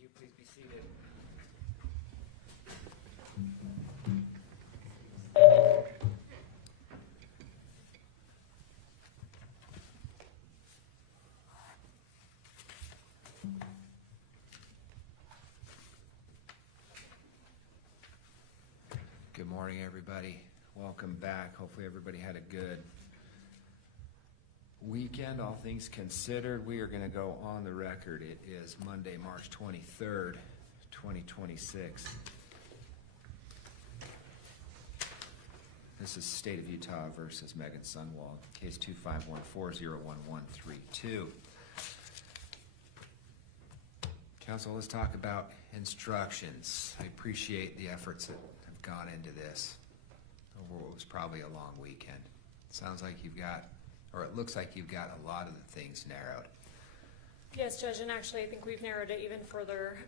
you. Please be seated. Good morning, everybody. Welcome back. Hopefully everybody had a good weekend, all things considered. We are going to go on the record. It is Monday, March 23rd, 2026. This is State of Utah versus Meggan Sundwall, case 251401132. Council, let's talk about instructions. I appreciate the efforts that have gone into this over what was probably a long weekend. Sounds like you've got, or it looks like you've got a lot of the things narrowed. Yes, Judge, and actually I think we've narrowed it even further.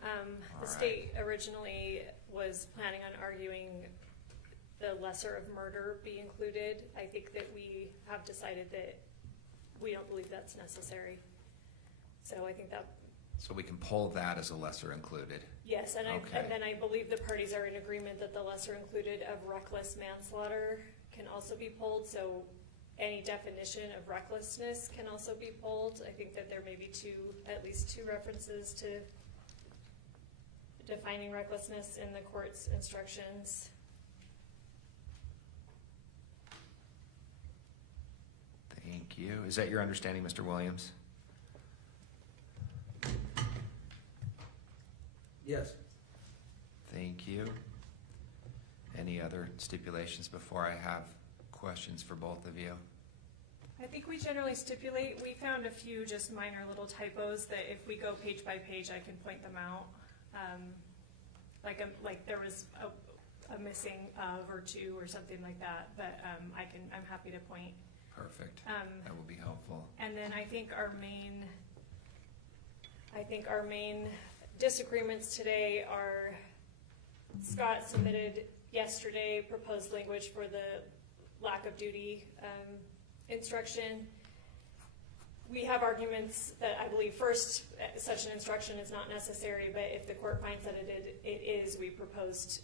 The state originally was planning on arguing the lesser of murder be included. I think that we have decided that we don't believe that's necessary. So I think that... So we can pull that as a lesser included. Yes, and, and then I believe the parties are in agreement that the lesser included of reckless manslaughter can also be pulled. So any definition of recklessness can also be pulled. I think that there may be at least two references to defining recklessness in the court's instructions. Thank you. Is that your understanding, Mr. Williams? Yes. Thank you. Any other stipulations before I have questions for both of you? I think we generally stipulate. We found a few just minor little typos that if we go page by page, I can point them out. Like there was a missing of or two or something like that, but I'm happy to point. Perfect. That will be helpful. And then I think our main disagreements today are Scott submitted yesterday proposed language for the lack of duty instruction. We have arguments that I believe first such an instruction is not necessary, but if the court finds that it is, we proposed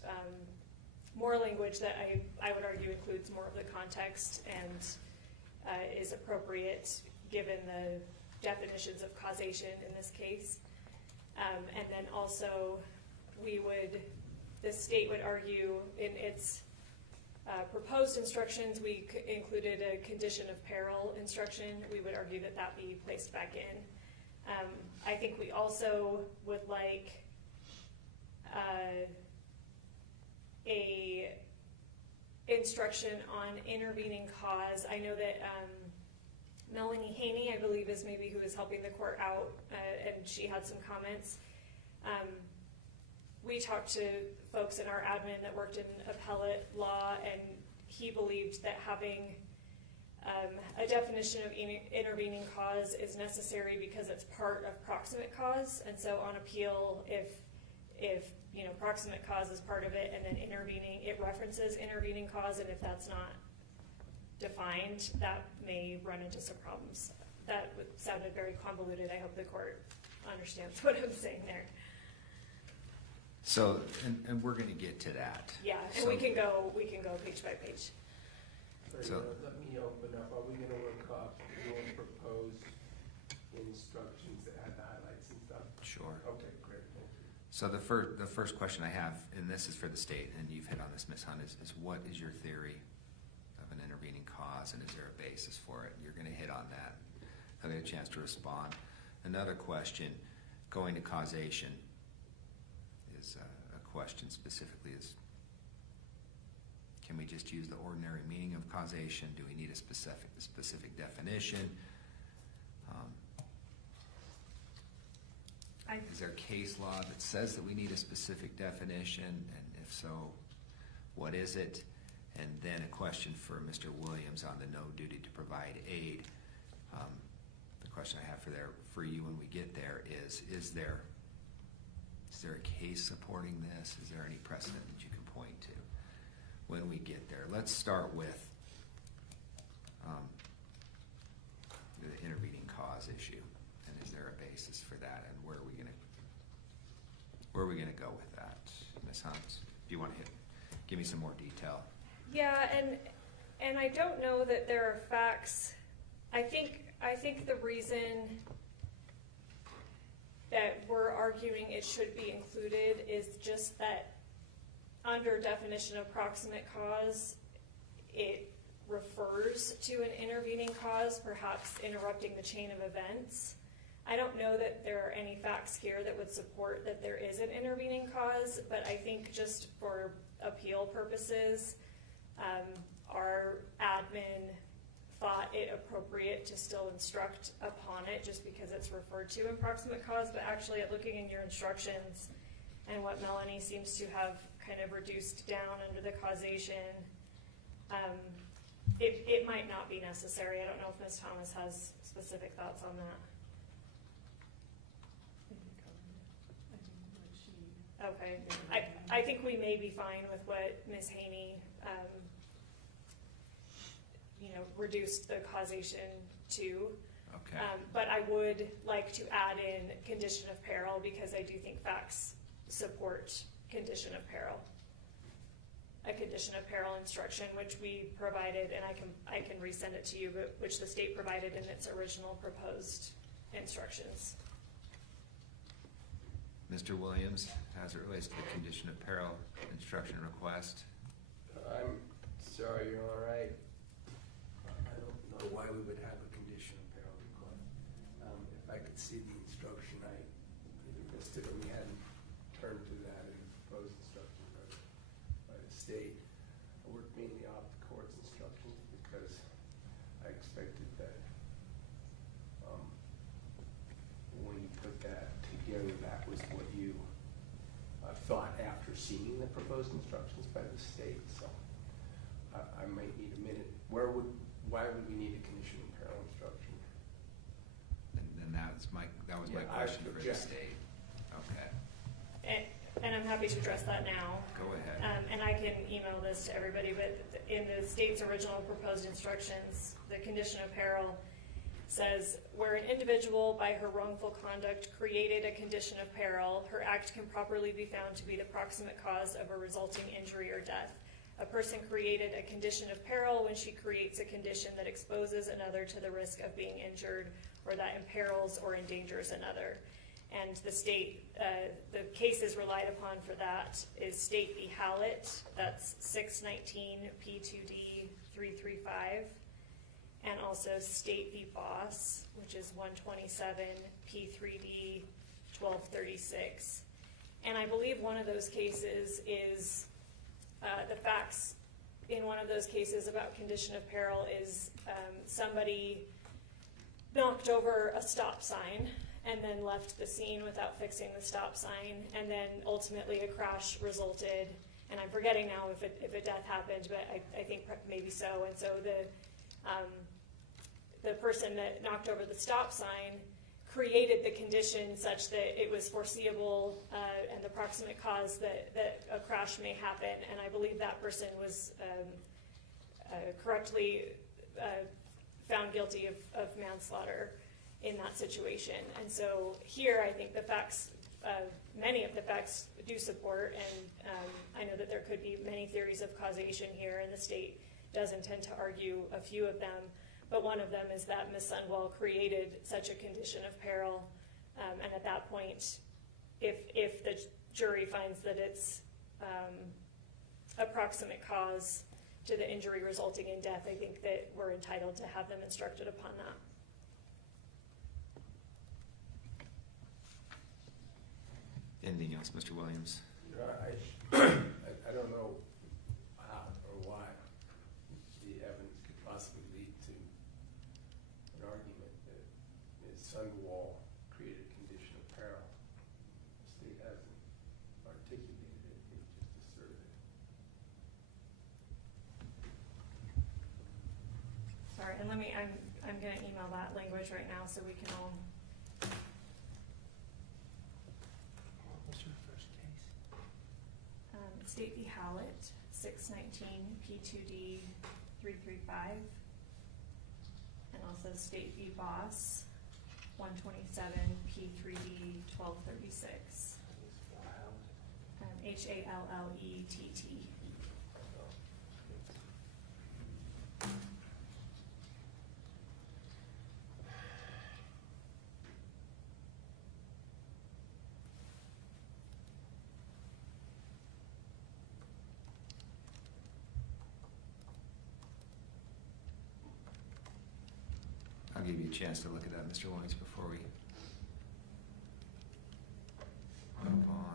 more language that I would argue includes more of the context and is appropriate given the definitions of causation in this case. And then also the state would argue in its proposed instructions, we included a condition of peril instruction. We would argue that that be placed back in. I think we also would like a instruction on intervening cause. I know that Melanie Haney, I believe, is maybe who is helping the court out, and she had some comments. We talked to folks in our admin that worked in appellate law, and he believed that having a definition of intervening cause is necessary because it's part of proximate cause. And so on appeal, if proximate cause is part of it and then intervening, it references intervening cause, and if that's not defined, that may run into some problems. That sounded very convoluted. I hope the court understands what I'm saying there. So, and we're going to get to that. Yeah, and so we can go page by page. So let me open up. Are we going to look up your proposed instructions that had the highlights and stuff? Sure. Okay, great. Thank you. So the first question I have, and this is for the state, and you've hit on this, Ms. Hunt, is what is your theory of an intervening cause, and is there a basis for it? You're going to hit on that. I'll get a chance to respond. Another question, going to causation, is a question specifically is, can we just use the ordinary meaning of causation? Do we need a specific definition? Is there case law that says that we need a specific definition? And if so, what is it? And then a question for Mr. Williams on the no duty to provide aid. The question I have for you when we get there is there a case supporting this? Is there any precedent that you can point to when we get there? Let's start with the intervening cause issue. And is there a basis for that? And where are we going to where are we gonna go with that, Ms. Hunt? Do you wanna give me some more detail? Yeah, and I don't know that there are facts. I think the reason that we're arguing it should be included is just that under definition of proximate cause, it refers to an intervening cause, perhaps interrupting the chain of events. I don't know that there are any facts here that would support that there is an intervening cause, but I think just for appeal purposes, our admin thought it appropriate to still instruct upon it just because it's referred to in proximate cause, but actually looking in your instructions and what Melanie seems to have kind of reduced down under the causation, it might not be necessary. I don't know if Ms. Thomas has specific thoughts on that. Okay, I think we may be fine with what Ms. Haney, reduced the causation to. Okay. But I would like to add in condition of peril because I do think facts support condition of peril. A condition of peril instruction, which we provided, and I can resend it to you, but which the state provided in its original proposed instructions. Mr. Williams, as it relates to the condition of peril instruction request. I'm sorry, Your Honor, I don't know why we would have a condition of peril request. If I could see the instruction, I either missed it or we hadn't turned to that in the proposed instruction by the state. I worked mainly off the court's instructions because I expected that when you put that together, that was what you thought after seeing the proposed instructions by the state. So I might need a minute. Why would we need a condition of peril instruction? And that was my question for the state. Okay. And I'm happy to address that now. Go ahead. And I can email this to everybody, but in the state's original proposed instructions, the condition of peril says, where an individual by her wrongful conduct created a condition of peril, her act can properly be found to be the proximate cause of a resulting injury or death. A person created a condition of peril when she creates a condition that exposes another to the risk of being injured or that imperils or endangers another. And the state, the cases relied upon for that is State v. Hallett, that's 619 P2D 335, and also State v. Boss, which is 127 P3D 1236. And I believe one of those cases is the facts in one of those cases about condition of peril is somebody knocked over a stop sign and then left the scene without fixing the stop sign, and then ultimately a crash resulted, and I'm forgetting now if a death happened, but I think maybe so. And so the person that knocked over the stop sign created the condition such that it was foreseeable and the proximate cause that a crash may happen, and I believe that person was correctly found guilty of manslaughter in that situation. And so here I think the facts, many of the facts do support, and I know that there could be many theories of causation here, and the state does intend to argue a few of them, but one of them is that Ms. Sundwall created such a condition of peril, and at that point, if the jury finds that it's a proximate cause to the injury resulting in death, I think that we're entitled to have them instructed upon that. Anything else, Mr. Williams? I don't know how or why the evidence could possibly lead to an argument that Ms. Sundwall created a condition of peril. The state hasn't articulated it, they've just asserted it. Sorry, and I'm gonna email that language right now so we can all. What's your first case? State v. Hallett, 619 P2D 335, and also State v. Boss, 127 P3D 1236. Hallett. I'll give you a chance to look at that, Mr. Williams, before we move on.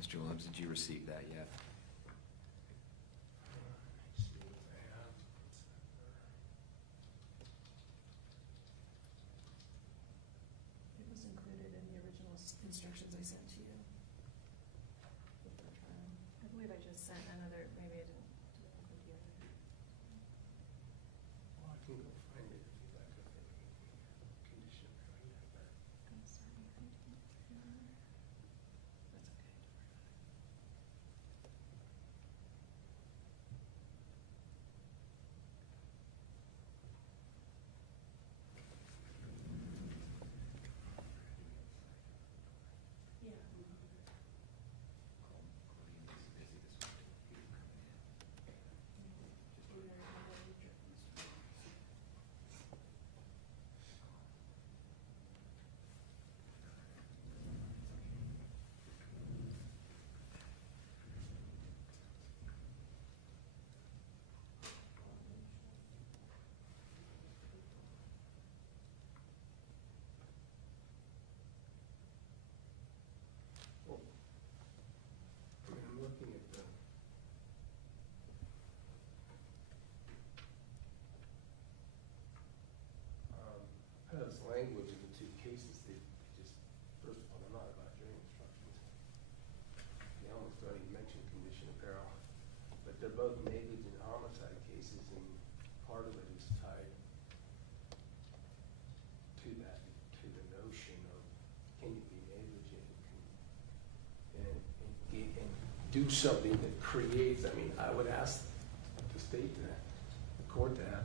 Mr. Williams, did you receive that yet? It was included in the original instructions I sent to you. With the trial. I believe I just sent another, maybe I didn't include the other. Well, I can go find it if you like, if they condition or whatever. I'm sorry, I didn't. That's okay. Yeah. I mean, I'm looking at the proposed language of the two cases. They just, first of all, they're not about jury instructions. They almost don't even mention condition of peril, but they're both negligent homicide cases, and part of it is tied to that, to the notion of can you be negligent and do something that creates, I mean, I would ask the state to, the court to have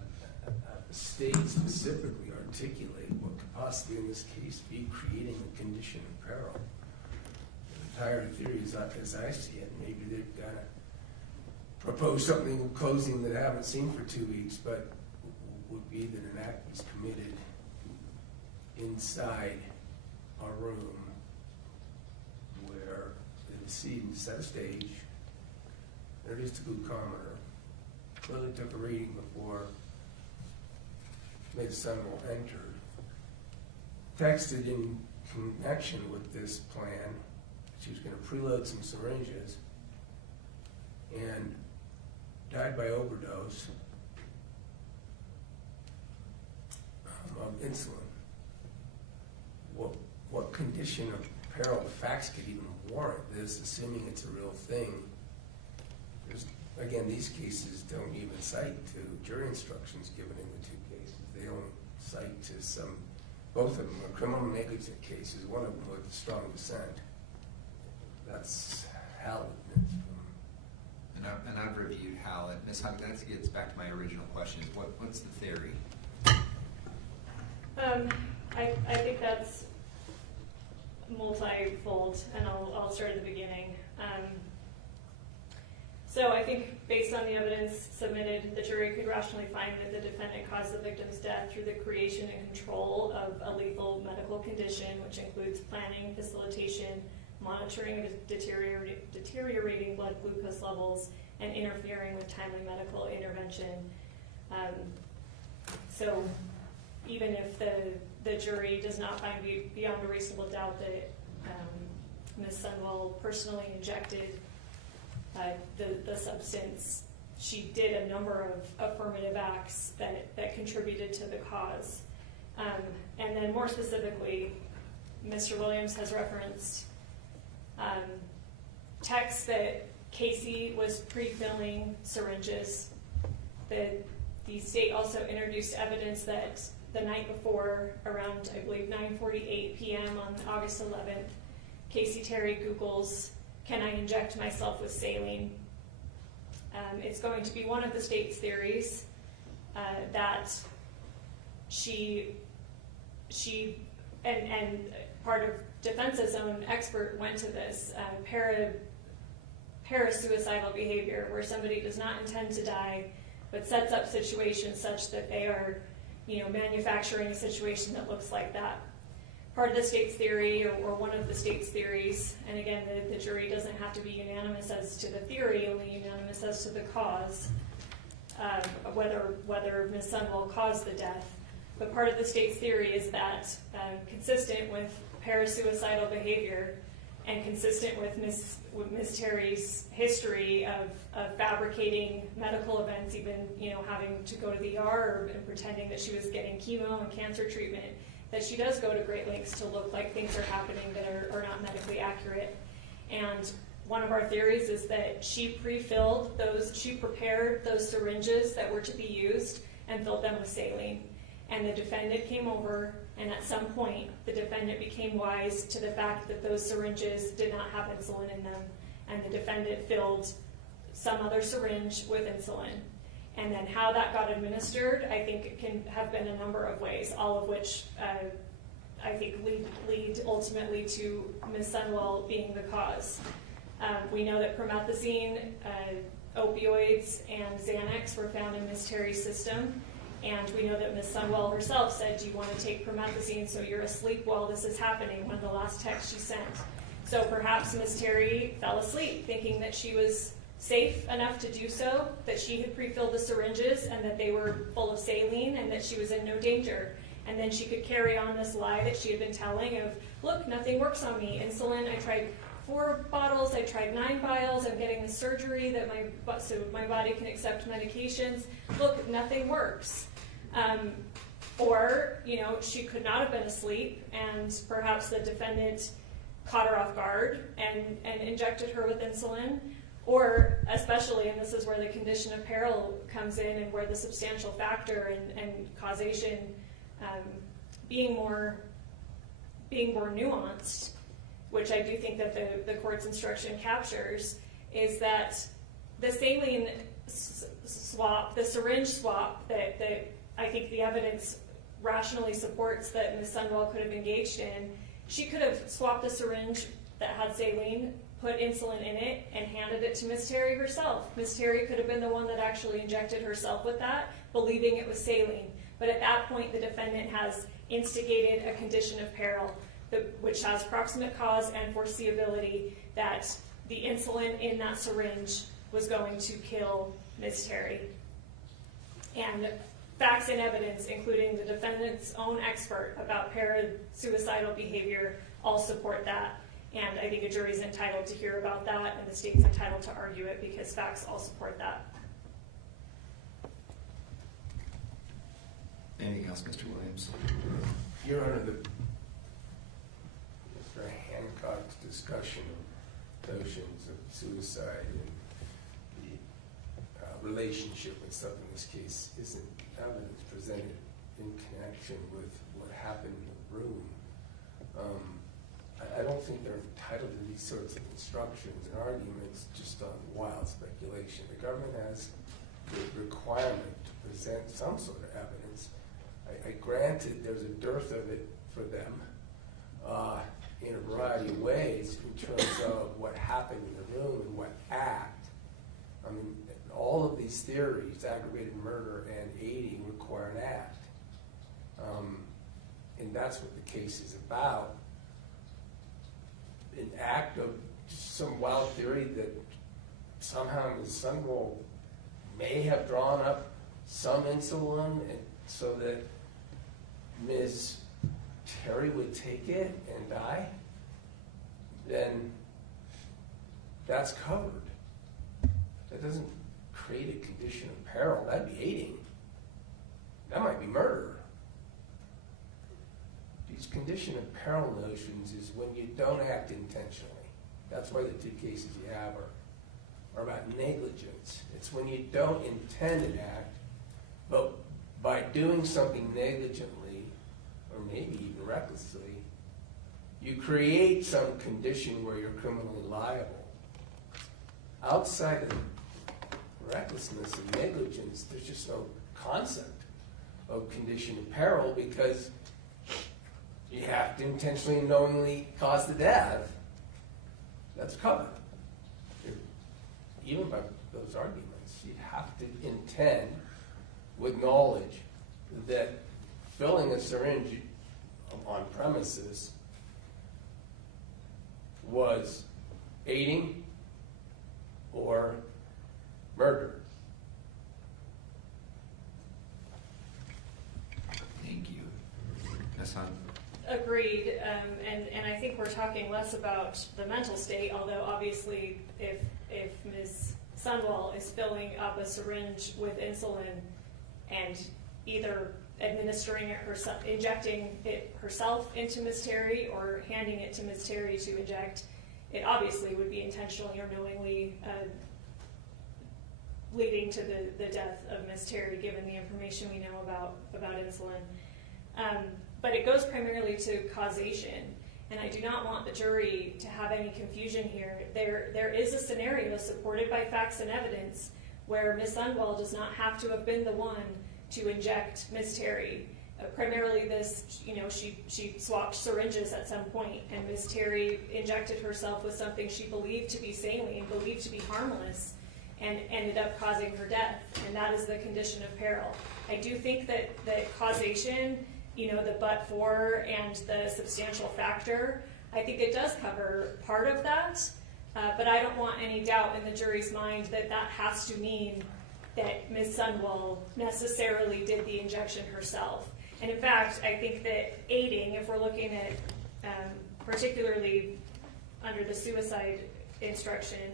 the state specifically articulate what could possibly in this case be creating a condition of peril. The entire theory is, as I see it, maybe they've got to propose something in closing that I haven't seen for 2 weeks, but would be that an act was committed inside a room where the decedent set a stage, introduced a glucometer, clearly took a reading before Ms. Sundwall entered, texted in connection with this plan she was going to preload some syringes, and died by overdose of insulin. What condition of peril the facts could even warrant this, assuming it's a real thing? Again, these cases don't even cite to jury instructions given in the two cases. They only cite to both of them are criminal negligence cases, one of them with strong dissent. That's Hallett. And I've reviewed Hallett. Ms. Hug, that gets back to my original question, is what's the theory? I think that's multifold, and I'll start at the beginning. So I think based on the evidence submitted, the jury could rationally find that the defendant caused the victim's death through the creation and control of a lethal medical condition, which includes planning, facilitation, monitoring of deteriorating blood glucose levels, and interfering with timely medical intervention. So even if the jury does not find beyond a reasonable doubt that Ms. Sundwall personally injected the substance, she did a number of affirmative acts that contributed to the cause. And then more specifically, Mr. Williams has referenced text that Casey was pre-filling syringes. The state also introduced evidence that the night before, around, I believe, 9:48 p.m. on August 11th, Casey Terry Googles, "Can I inject myself with saline?" It's going to be one of the state's theories that she and part of defense's own expert went to this parasuicidal behavior, where somebody does not intend to die, but sets up situations such that they are, manufacturing a situation that looks like that. Part of the state's theory, or one of the state's theories, and again, the jury doesn't have to be unanimous as to the theory, only unanimous as to the cause, whether Ms. Sundwall caused the death. But part of the state's theory is that, consistent with parasuicidal behavior, and consistent with Ms. Terry's history of fabricating medical events, even having to go to the ER and pretending that she was getting chemo and cancer treatment, that she does go to great lengths to look like things are happening that are not medically accurate. And one of our theories is that she prepared those syringes that were to be used and filled them with saline. And the defendant came over, and at some point, the defendant became wise to the fact that those syringes did not have insulin in them, and the defendant filled some other syringe with insulin. And then how that got administered, I think it can have been a number of ways, all of which I think lead ultimately to Ms. Sundwall being the cause. We know that promethazine, opioids, and Xanax were found in Ms. Terry's system. And we know that Ms. Sundwall herself said, "Do you want to take promethazine so you're asleep while this is happening?" one of the last texts she sent. So perhaps Ms. Terry fell asleep thinking that she was safe enough to do so, that she had pre-filled the syringes and that they were full of saline and that she was in no danger. And then she could carry on this lie that she had been telling of, "Look, nothing works on me. Insulin, I tried 4 bottles, I tried 9 vials, I'm getting the surgery so my body can accept medications. Look, nothing works." Or, she could not have been asleep, and perhaps the defendant caught her off guard and injected her with insulin. Or, especially, and this is where the condition of peril comes in and where the substantial factor and causation being more nuanced, which I do think that the court's instruction captures, is that the saline swap, the syringe swap that I think the evidence rationally supports that Ms. Sundwall could have engaged in, she could have swapped the syringe that had saline, put insulin in it, and handed it to Ms. Terry herself. Ms. Terry could have been the one that actually injected herself with that, believing it was saline. But at that point, the defendant has instigated a condition of peril. which has proximate cause and foreseeability, that the insulin in that syringe was going to kill Ms. Terry. And facts and evidence, including the defendant's own expert about parasuicidal behavior, all support that. And I think a jury's entitled to hear about that, and the state's entitled to argue it because facts all support that. Anything else, Mr. Williams? Your Honor, Mr. Hancock's discussion of notions of suicide and the relationship and stuff in this case isn't evidence presented in connection with what happened in the room. I don't think they're entitled to these sorts of instructions and arguments just on wild speculation. The government has the requirement to present some sort of evidence. I granted there's a dearth of it for them in a variety of ways in terms of what happened in the room and what act. I mean, all of these theories, aggravated murder and aiding, require an act. And that's what the case is about. An act of some wild theory that somehow Ms. Sundwall may have drawn up some insulin and so that Ms. Terry would take it and die, then that's covered. That doesn't create a condition of peril. That'd be aiding. That might be murder. These condition of peril notions is when you don't act intentionally. That's why the two cases you have are about negligence. It's when you don't intend an act, but by doing something negligently, or maybe even recklessly, you create some condition where you're criminally liable. Outside of recklessness and negligence, there's just no concept of condition of peril because you have to intentionally and knowingly cause the death. That's covered. Even by those arguments, you have to intend with knowledge that filling a syringe on premises was aiding or murder. Thank you. Ms. Hunt? Agreed, and I think we're talking less about the mental state, although obviously if Ms. Sundwall is filling up a syringe with insulin and either administering it herself, injecting it herself into Ms. Terry or handing it to Ms. Terry to inject, it obviously would be intentionally or knowingly leading to the death of Ms. Terry, given the information we know about insulin. But it goes primarily to causation, and I do not want the jury to have any confusion here. There is a scenario supported by facts and evidence where Ms. Sundwall does not have to have been the one to inject Ms. Terry. Primarily this, she swapped syringes at some point, and Ms. Terry injected herself with something she believed to be saline, believed to be harmless, and ended up causing her death, and that is the condition of peril. I do think that causation, the but for and the substantial factor, I think it does cover part of that, but I don't want any doubt in the jury's mind that has to mean that Ms. Sundwall necessarily did the injection herself. And in fact, I think that aiding, if we're looking at particularly under the suicide instruction,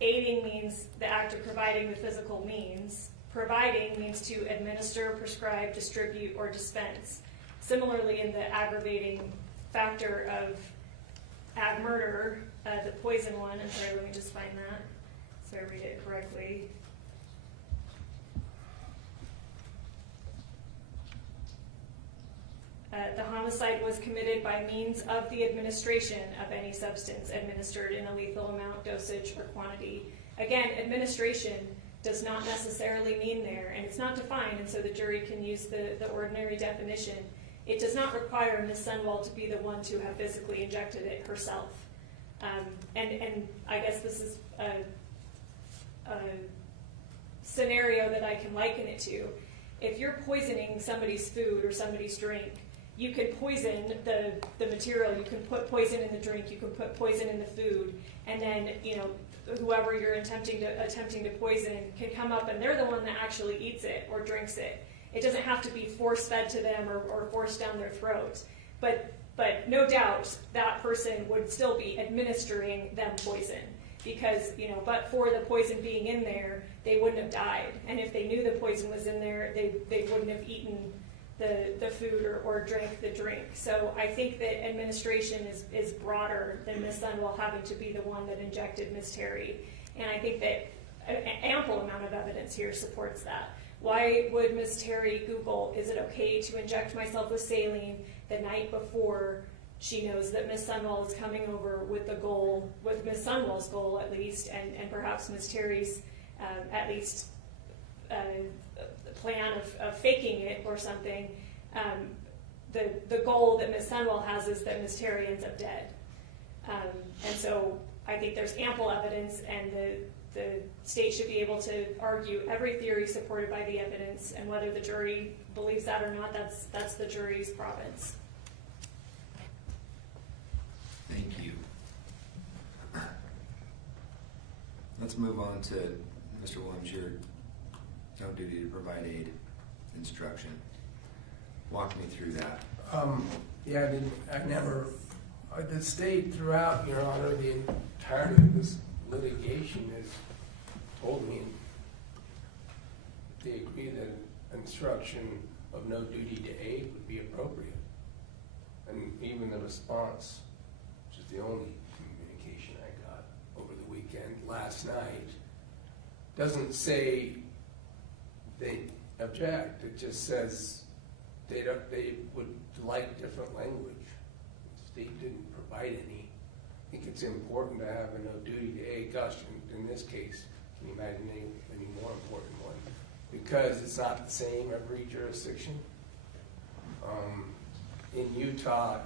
aiding means the act of providing the physical means. Providing means to administer, prescribe, distribute, or dispense. Similarly, in the aggravating factor of ag murder, the poison one, I'm sorry, let me just find that so I read it correctly. The homicide was committed by means of the administration of any substance administered in a lethal amount, dosage, or quantity. Again, administration does not necessarily mean there, and it's not defined, and so the jury can use the ordinary definition. It does not require Ms. Sundwall to be the one to have physically injected it herself. And I guess this is a scenario that I can liken it to. If you're poisoning somebody's food or somebody's drink, you can poison the material, you can put poison in the drink, you can put poison in the food, and then, you know, whoever you're attempting to poison can come up and they're the one that actually eats it or drinks it. It doesn't have to be force-fed to them or forced down their throat. But no doubt that person would still be administering them poison because, you know, but for the poison being in there, they wouldn't have died. And if they knew the poison was in there, they wouldn't have eaten the food or drank the drink. So I think that administration is broader than Ms. Sundwall having to be the one that injected Ms. Terry. And I think that an ample amount of evidence here supports that. Why would Ms. Terry Google, is it okay to inject myself with saline the night before she knows that Ms. Sundwall is coming over with the goal, with Ms. Sundwall's goal at least, and perhaps Ms. Terry's at least plan of faking it or something. The goal that Ms. Sundwall has is that Ms. Terry ends up dead. And so I think there's ample evidence, and the state should be able to argue every theory supported by the evidence, and whether the jury believes that or not, that's the jury's province. Thank you. Let's move on to Mr. Williams, your no duty to provide aid instruction. Walk me through that. Yeah, the state throughout, Your Honor, the entirety of this litigation has told me they agree that instruction of no duty to aid would be appropriate. And even the response, which is the only communication I got over the weekend, last night, doesn't say they object. It just says they would like different language. The state didn't provide any. I think it's important to have a no duty to aid. Gosh, in this case, can you imagine any more important one? Because it's not the same every jurisdiction. In Utah,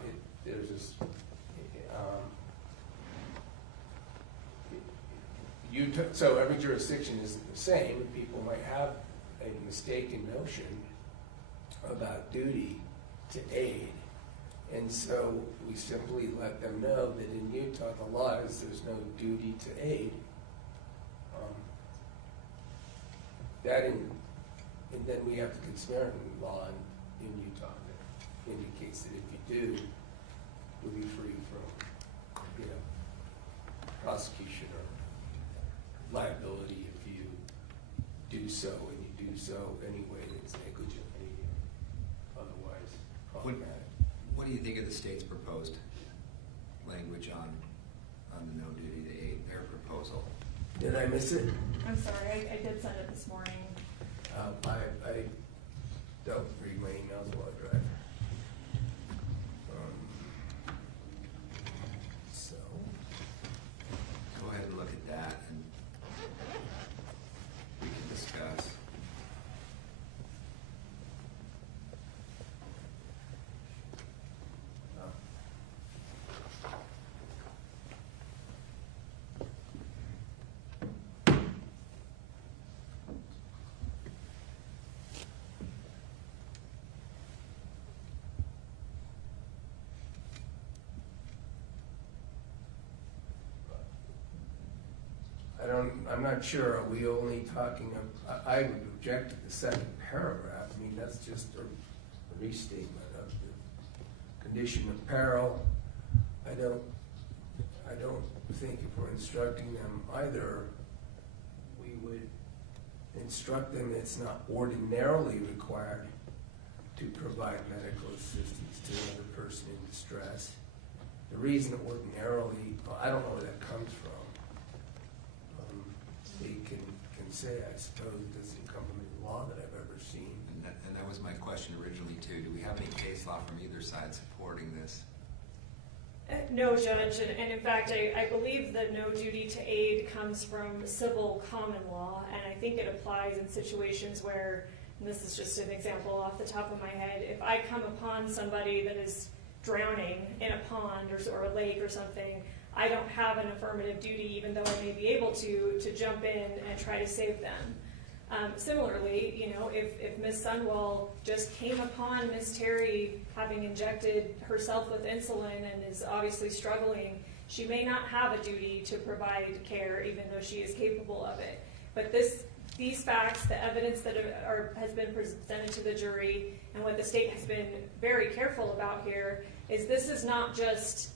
there's this. So every jurisdiction isn't the same. People might have a mistaken notion about duty to aid. And so we simply let them know that in Utah, the law is there's no duty to aid. And then we have the conspiracy law in Utah that indicates that if you do, you'll be free from, prosecution or liability if you do so, and you do so anyway that's negligently, otherwise problematic. What do you think of the state's proposed language on the no duty to aid, their proposal? Did I miss it? I'm sorry, I did send it this morning. I don't read my emails while I drive. So go ahead and look at that, and we can discuss. I'm not sure. Are we only talking of, I would object to the second paragraph. I mean, that's just a restatement of the condition of peril. I don't think if we're instructing them either, we would instruct them it's not ordinarily required to provide medical assistance to another person in distress. The reason ordinarily, well, I don't know where that comes from. State can say, I suppose, it doesn't come from any law that I've ever seen. And that was my question originally too. Do we have any case law from either side supporting this? No, Judge, and in fact, I believe the no duty to aid comes from civil common law, and I think it applies in situations where, and this is just an example off the top of my head, if I come upon somebody that is drowning in a pond or a lake or something, I don't have an affirmative duty, even though I may be able to jump in and try to save them. Similarly, you know, if Ms. Sundwall just came upon Ms. Terry having injected herself with insulin and is obviously struggling, she may not have a duty to provide care even though she is capable of it. But these facts, the evidence that has been presented to the jury, and what the state has been very careful about here, is this is not just,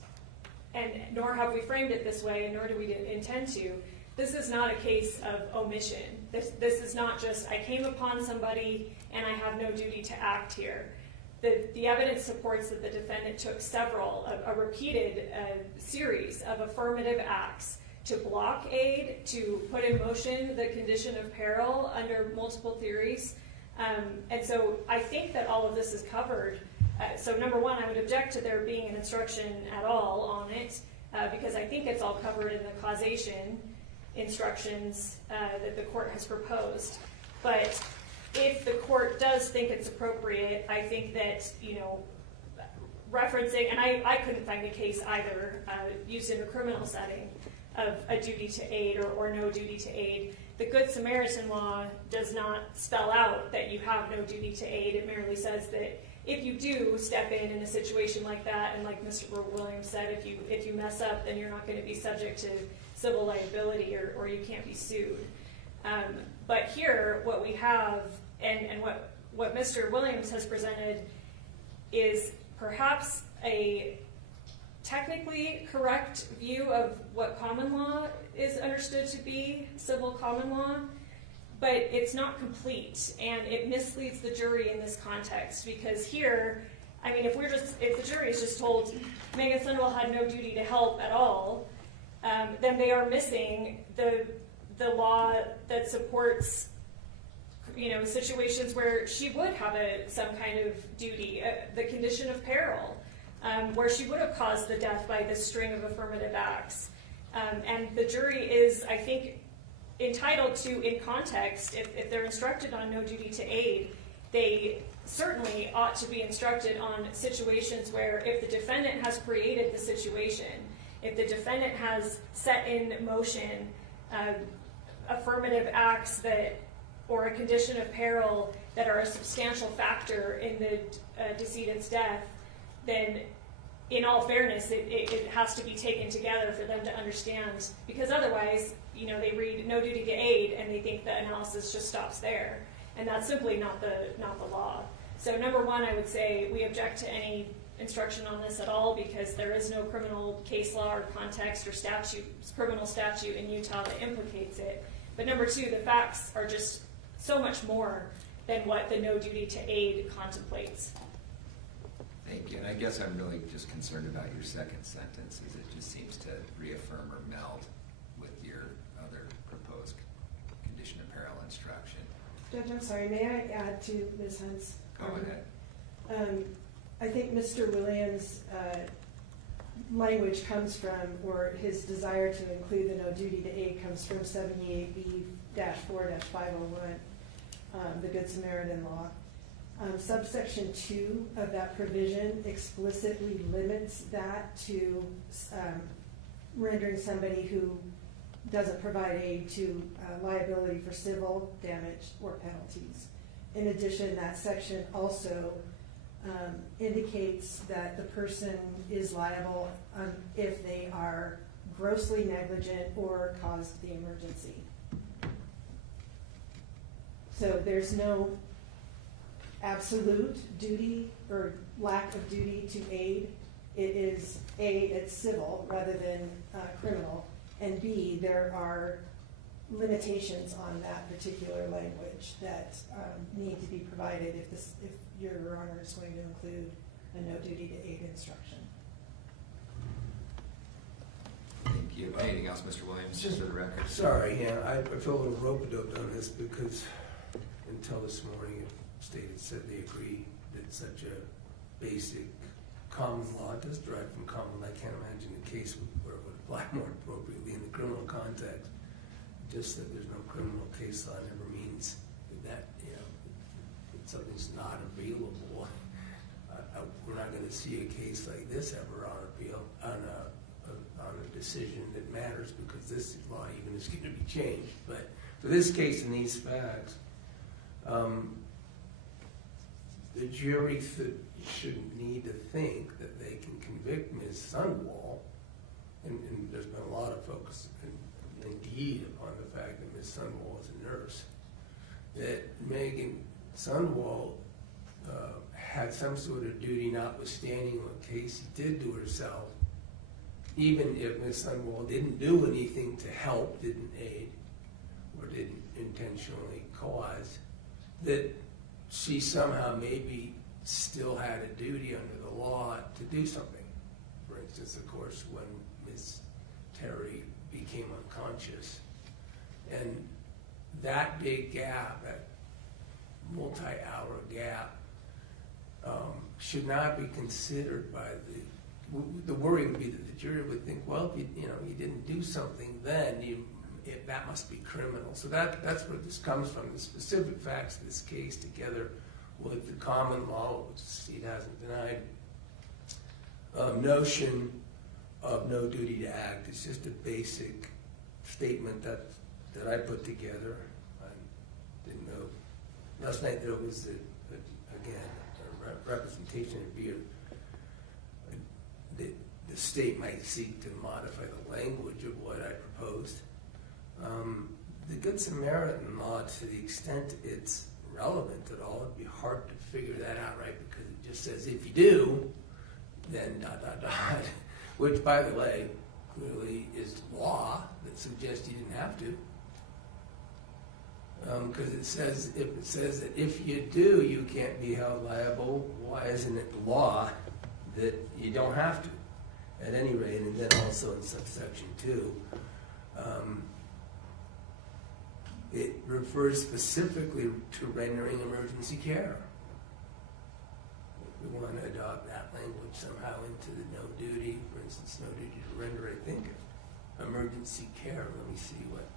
and nor have we framed it this way, and nor do we intend to, this is not a case of omission. This is not just, I came upon somebody and I have no duty to act here. The evidence supports that the defendant took a repeated series of affirmative acts to block aid, to put in motion the condition of peril under multiple theories. And so I think that all of this is covered. So number one, I would object to there being an instruction at all on it, because I think it's all covered in the causation instructions that the court has proposed. But if the court does think it's appropriate, I think that, you know, referencing, and I couldn't find a case either used in a criminal setting of a duty to aid or no duty to aid. The Good Samaritan law does not spell out that you have no duty to aid. It merely says that if you do step in a situation like that, and like Mr. Williams said, if you mess up, then you're not going to be subject to civil liability or you can't be sued. But here, what we have, and what Mr. Williams has presented is perhaps a technically correct view of what common law is understood to be, civil common law, but it's not complete, and it misleads the jury in this context, because here, I mean, if the jury is just told Meggan Sundwall had no duty to help at all, then they are missing the law that supports, you know, situations where she would have some kind of duty, the condition of peril, where she would have caused the death by this string of affirmative acts. And the jury is, I think, entitled to, in context, if they're instructed on no duty to aid, they certainly ought to be instructed on situations where if the defendant has created the situation, if the defendant has set in motion affirmative acts or a condition of peril that are a substantial factor in the decedent's death, then in all fairness, it has to be taken together for them to understand, because otherwise, you know, they read no duty to aid and they think the analysis just stops there, and that's simply not the law. So number one, I would say we object to any instruction on this at all, because there is no criminal case law or context or criminal statute in Utah that implicates it. But number two, the facts are just so much more than what the no duty to aid contemplates. Thank you. And I guess I'm really just concerned about your second sentence, as it just seems to reaffirm or meld with your other proposed condition of peril instruction. Judge, I'm sorry, may I add to Ms. Hunt's Go ahead. I think Mr. Williams' language comes from, or his desire to include the no duty to aid comes from 78B-4-501, the Good Samaritan law. Subsection 2 of that provision explicitly limits that to rendering somebody who doesn't provide aid to liability for civil damage or penalties. In addition, that section also indicates that the person is liable if they are grossly negligent or caused the emergency. So there's no absolute duty or lack of duty to aid. It is A, it's civil rather than criminal, and B, there are limitations on that particular language that need to be provided if your Honor is going to include a no duty to aid instruction. Thank you. Anything else, Mr. Williams, just for the record? Sorry, yeah, I feel a little rope-a-dope on this because until this morning, stated said they agree that such a basic common law does derive from common law. I can't imagine a case where it would apply more appropriately in the criminal context. Just that there's no criminal case law never means that, you know, that something's not available. We're not going to see a case like this ever on appeal, on a decision that matters, because this law even is going to be changed. But For this case and these facts, the jury shouldn't need to think that they can convict Ms. Sundwall, and there's been a lot of focus, indeed, upon the fact that Ms. Sundwall is a nurse, that Meggan Sundwall had some sort of duty notwithstanding what Casey did to herself, even if Ms. Sundwall didn't do anything to help, didn't aid, or didn't intentionally cause, that she somehow maybe still had a duty under the law to do something. For instance, of course, when Ms. Terry became unconscious. And that big gap, that multi-hour gap, should not be considered by the worry would be that the jury would think, well, if you didn't do something then, that must be criminal. So that's where this comes from, the specific facts of this case together with the common law, which the state hasn't denied, notion of no duty to act. It's just a basic statement that I put together. I didn't know. Last night there was, again, a representation of beer. The state might seek to modify the language of what I proposed. The Good Samaritan law, to the extent it's relevant at all, it'd be hard to figure that out, right? Because it just says if you do, then ... Which, by the way, clearly is law that suggests you didn't have to. Because it says that if you do, you can't be held liable. Why isn't it law that you don't have to? At any rate, and then also in subsection 2, it refers specifically to rendering emergency care. We want to adopt that language somehow into the no duty, for instance, no duty to render, I think, emergency care. Let me see what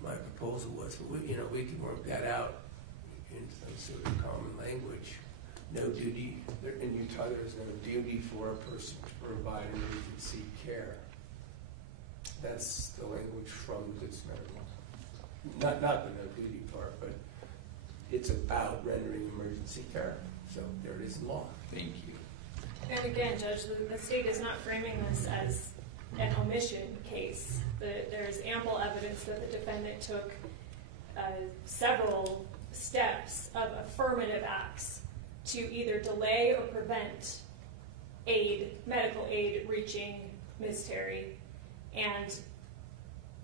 my proposal was. But we can work that out in some sort of common language. No duty, in Utah there's no duty for a person to provide emergency care. That's the language from the Good Samaritan law. Not the no duty part, but it's about rendering emergency care. So there it is in law. Thank you. And again, Judge, the state is not framing this as an omission case. There's ample evidence that the defendant took several steps of affirmative acts to either delay or prevent medical aid reaching Ms. Terry. And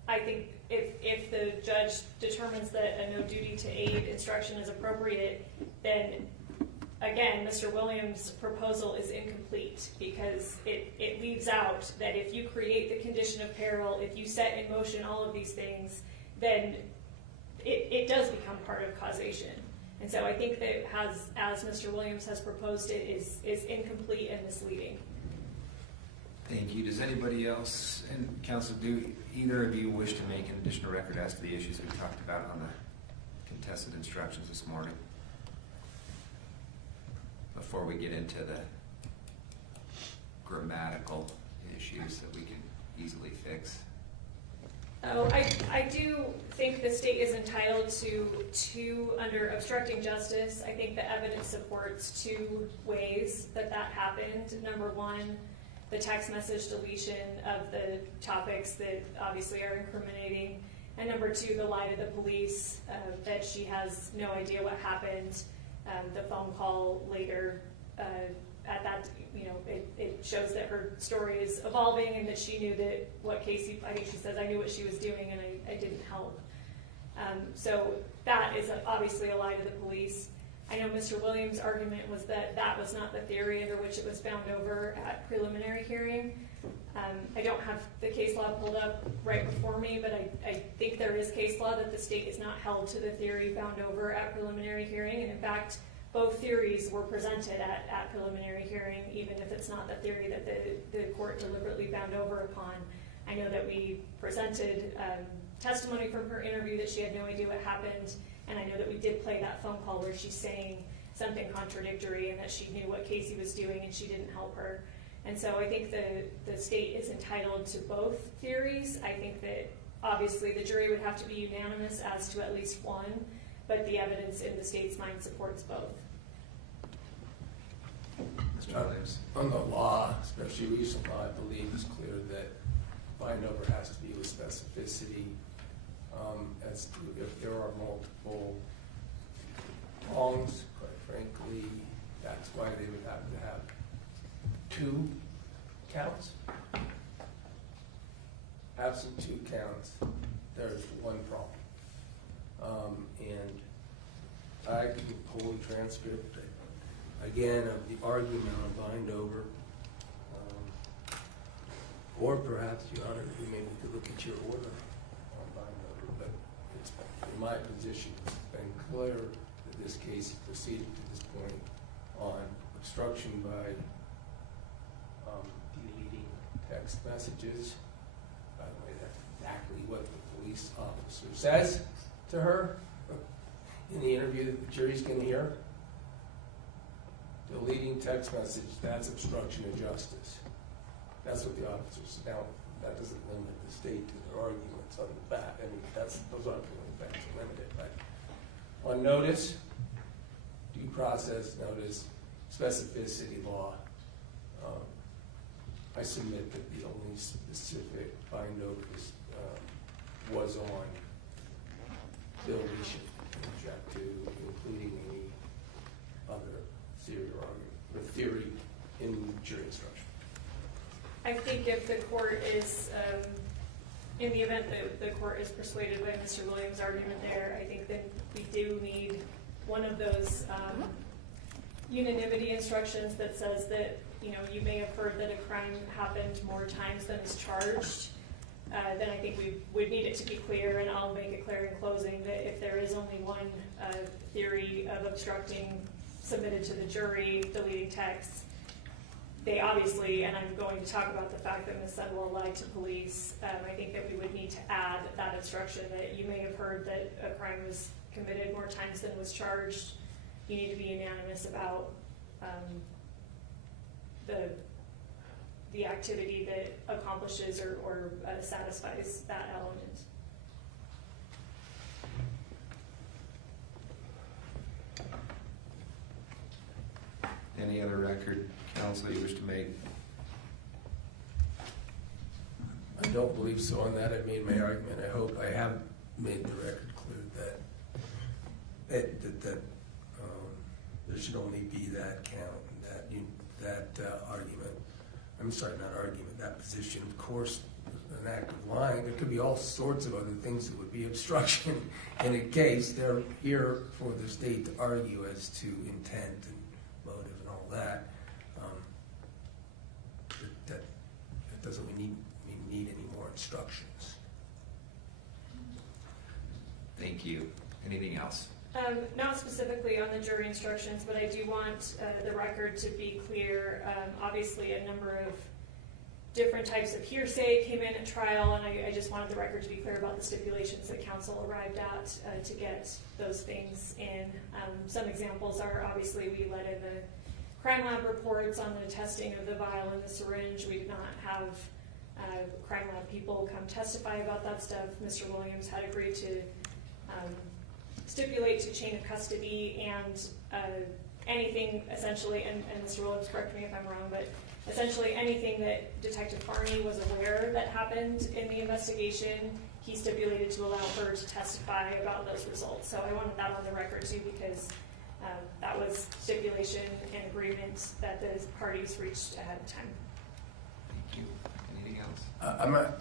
I think if the judge determines that a no duty to aid instruction is appropriate, then again, Mr. Williams' proposal is incomplete because it leaves out that if you create the condition of peril, if you set in motion all of these things, then it does become part of causation. And so I think that as Mr. Williams has proposed it is incomplete and misleading. Thank you. Does anybody else in council, do either of you wish to make an additional record as to the issues we talked about on the contested instructions this morning? Before we get into the grammatical issues that we can easily fix. Oh, I do think the state is entitled to under obstructing justice. I think the evidence supports 2 ways that happened. Number 1, the text message deletion of the topics that obviously are incriminating. And number 2, the lie to the police, that she has no idea what happened. The phone call later, at that, it shows that her story is evolving and that she knew that what Casey, I think she says, I knew what she was doing and I didn't help. So that is obviously a lie to the police. I know Mr. Williams' argument was that was not the theory under which it was found over at preliminary hearing. I don't have the case law pulled up right before me, but I think there is case law that the state is not held to the theory found over at preliminary hearing. And in fact, both theories were presented at preliminary hearing, even if it's not the theory that the court deliberately found over upon. I know that we presented testimony from her interview that she had no idea what happened, and I know that we did play that phone call where she's saying something contradictory and that she knew what Casey was doing and she didn't help her. And so I think the state is entitled to both theories. I think that obviously the jury would have to be unanimous as to at least one, but the evidence in the state's mind supports both. Mr. Williams? On the law, especially recent law, I believe is clear that bind-over has to be with specificity, as to if there are multiple prongs, quite frankly, that's why they would have to have 2 counts. Absent 2 counts, there's 1 prong. And I can pull the transcript again of the argument on bind-over. Or perhaps, Your Honor, maybe we could look at your order on bind-over, but it's, in my position, it's been clear that this case proceeded to this point on obstruction by deleting text messages. By the way, that's exactly what the police officer says to her in the interview that the jury's going to hear. Deleting text message, that's obstruction of justice. That's what the officers, now, that doesn't limit the state to their arguments on the back. I mean, those aren't really facts limited, but on notice, due process notice, specificity law, I submit that the only specific bind-over was on bill we should object to, including any other theory or argument, or theory in jury instruction. I think if the court is, in the event that the court is persuaded by Mr. Williams' argument there, I think that we do need one of those unanimity instructions that says that, you know, you may have heard that a crime happened more times than is charged. Then I think we would need it to be clear, and I'll make it clear in closing that if there is only one theory of obstructing submitted to the jury, deleting text, they obviously, and I'm going to talk about the fact that Ms. Sundwall lied to police, I think that we would need to add that obstruction that you may have heard that a crime was committed more times than was charged. You need to be unanimous about the activity that accomplishes or satisfies that element. Any other record, counsel, you wish to make? I don't believe so on that. I made my argument. I hope I have made the record clear that there should only be that count, that argument. I'm sorry, not argument, that position. Of course, an act of lying. There could be all sorts of other things that would be obstruction in a case. They're here for the state to argue as to intent and motive and all that. That doesn't mean we need any more instructions. Thank you. Anything else? Not specifically on the jury instructions, but I do want the record to be clear. Obviously, a number of different types of hearsay came in at trial, and I just wanted the record to be clear about the stipulations that counsel arrived at to get those things in. Some examples are, obviously, we let in the crime lab reports on the testing of the vial and the syringe. We did not have crime lab people come testify about that stuff. Mr. Williams had agreed to stipulate to chain of custody and anything essentially, and Mr. Williams, correct me if I'm wrong, but essentially anything that Detective Farney was aware that happened in the investigation, he stipulated to allow her to testify about those results. So I wanted that on the record too, because that was stipulation and agreement that the parties reached ahead of time. Thank you. Anything else? I'm not,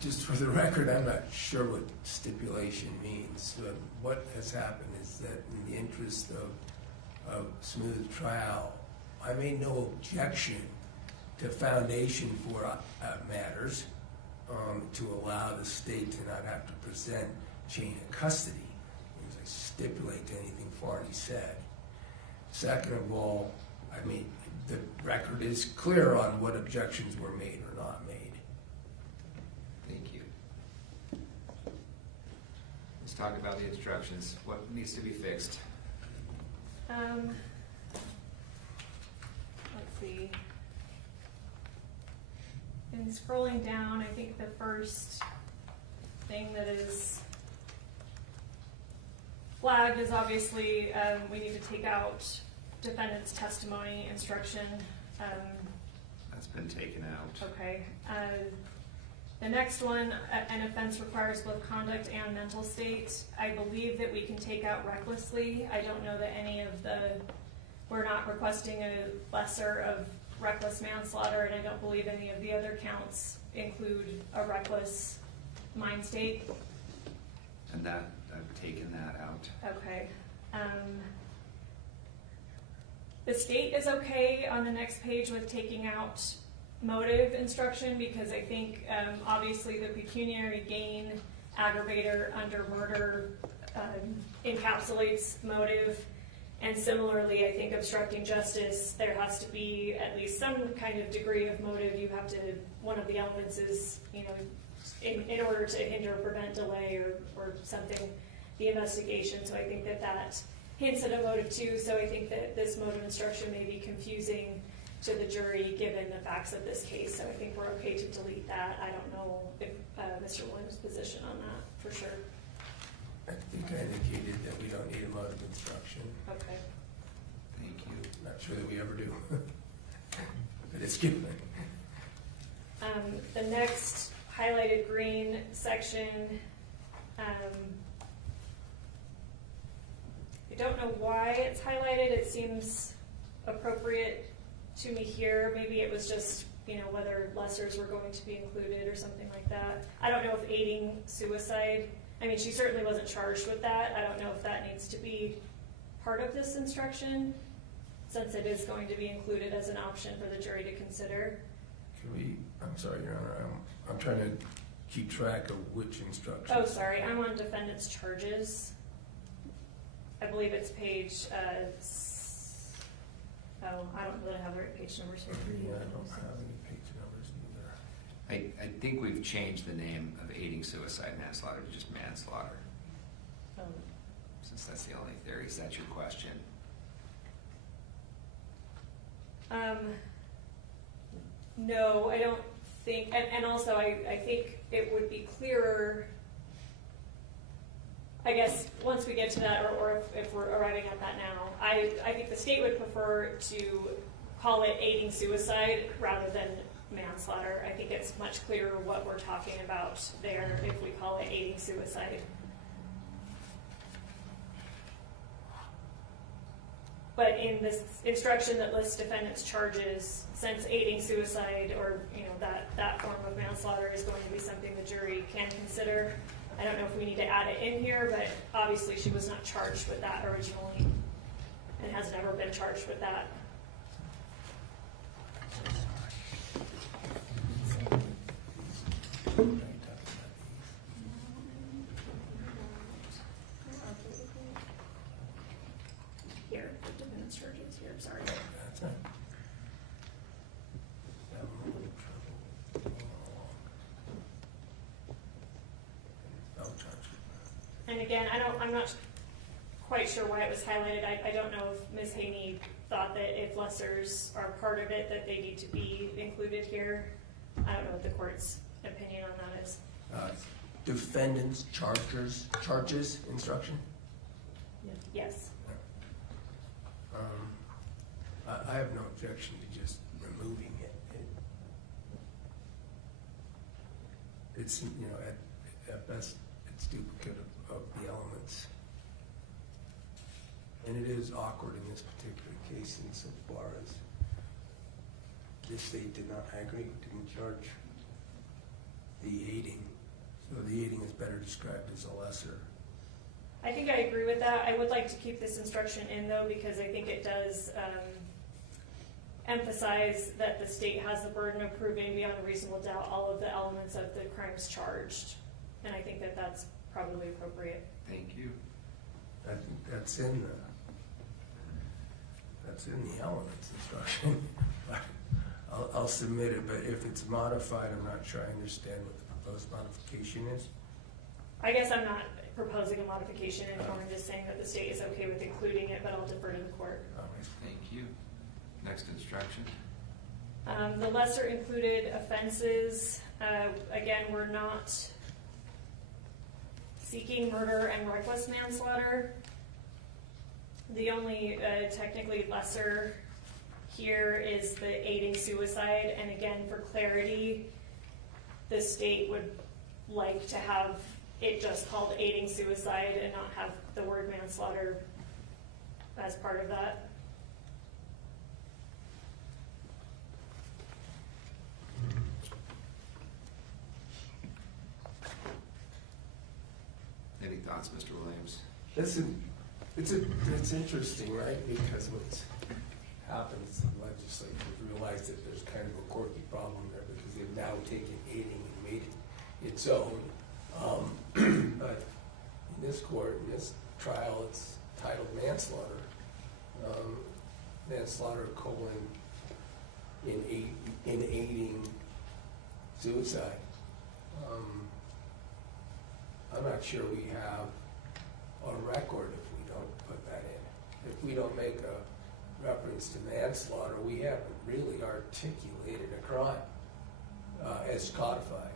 just for the record, I'm not sure what stipulation means. But what has happened is that in the interest of smooth trial, I made no objection to foundation for matters to allow the state to not have to present chain of custody. Because I stipulate to anything Farney said. Second of all, I mean, the record is clear on what objections were made or not made. Thank you. Let's talk about the instructions. What needs to be fixed? Let's see. in scrolling down, I think the first thing that is flagged is obviously, we need to take out defendant's testimony instruction. That's been taken out. Okay. The next one, an offense requires both conduct and mental state. I believe that we can take out recklessly. I don't know that any of we're not requesting a lesser of reckless manslaughter, and I don't believe any of the other counts include a reckless mind state. And that, I've taken that out. Okay. The state is okay on the next page with taking out motive instruction, because I think obviously the pecuniary gain aggravator under murder encapsulates motive, and similarly I think obstructing justice, there has to be at least some kind of degree of motive. You have to, one of the elements is, you know, in order to hinder or prevent delay or something, the investigation. So I think that hints at a motive too. So I think that this motive instruction may be confusing to the jury given the facts of this case. So I think we're okay to delete that. I don't know if Mr. Williams' position on that for sure. I think I indicated that we don't need a motive instruction. Okay. Thank you. Not sure that we ever do. But it's given. The next highlighted green section, I don't know why it's highlighted. It seems appropriate to me here. Maybe it was just, you know, whether lessers were going to be included or something like that. I don't know if aiding suicide, I mean, she certainly wasn't charged with that. I don't know if that needs to be part of this instruction, since it is going to be included as an option for the jury to consider. Can we, I'm sorry, Your Honor, I'm trying to keep track of which instruction. Oh, sorry, I'm on defendant's charges. I believe it's page, I don't really have the right page numbers here for you. Yeah, I don't have any page numbers either. I think we've changed the name of aiding suicide manslaughter to just manslaughter, since that's the only theory. Is that your question? No, I don't think, and also I think it would be clearer, I guess, once we get to that, or if we're arriving at that now. I think the state would prefer to call it aiding suicide rather than manslaughter. I think it's much clearer what we're talking about there if we call it aiding suicide. But in this instruction that lists defendant's charges, since aiding suicide or, you know, that form of manslaughter is going to be something the jury can consider, I don't know if we need to add it in here, but obviously she was not charged with that originally and has never been charged with that. Here, the defendant's charges here, sorry. That's it. I'm having trouble. No charge. And again, I'm not quite sure why it was highlighted. I don't know if Ms. Haney thought that if lessers are part of it, that they need to be included here. I don't know what the court's opinion on that is. Defendant's charges instruction? Yes. I have no objection to just removing it. It's, you know, at best, it's duplicate of the elements. And it is awkward in this particular case insofar as the state did not agree, didn't charge the aiding. So the aiding is better described as a lesser. I think I agree with that. I would like to keep this instruction in though, because I think it does emphasize that the state has the burden of proving beyond a reasonable doubt all of the elements of the crimes charged. And I think that that's probably appropriate. Thank you. I think that's in the elements instruction. I'll submit it, but if it's modified, I'm not sure I understand what the proposed modification is. I guess I'm not proposing a modification anymore. I'm just saying that the state is okay with including it, but I'll defer to the court. Thank you. Next instruction. The lesser included offenses, again, we're not seeking murder and reckless manslaughter. The only technically lesser here is the aiding suicide, and again, for clarity, the state would like to have it just called aiding suicide and not have the word manslaughter as part of that. Any thoughts, Mr. Williams? Listen, it's interesting, right? Because what's happens, the legislature realized that there's kind of a quirky problem there because they've now taken aiding and made it its own. But in this court, in this trial, it's titled manslaughter. Manslaughter colon in aiding suicide. I'm not sure we have a record if we don't put that in. If we don't make a reference to manslaughter, we haven't really articulated a crime as codified.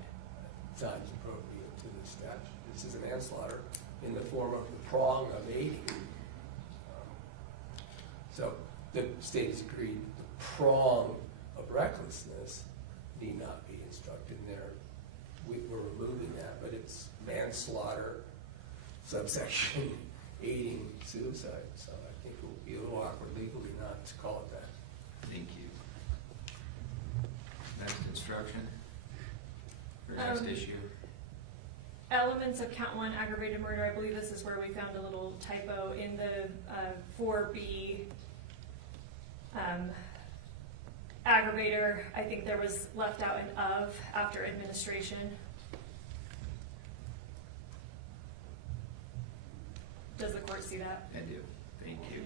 Sounds appropriate to the statute. This is a manslaughter in the form of the prong of aiding. So the state has agreed the prong of recklessness need not be instructed in there. We're removing that, but it's manslaughter, subsection aiding suicide. So I think it would be a little awkward legally not to call it that. Thank you. Next instruction, or next issue. Elements of count 1 aggravated murder, I believe this is where we found a little typo in the 4B aggravator. I think there was left out an of after administration. Does the court see that? I do. Thank you.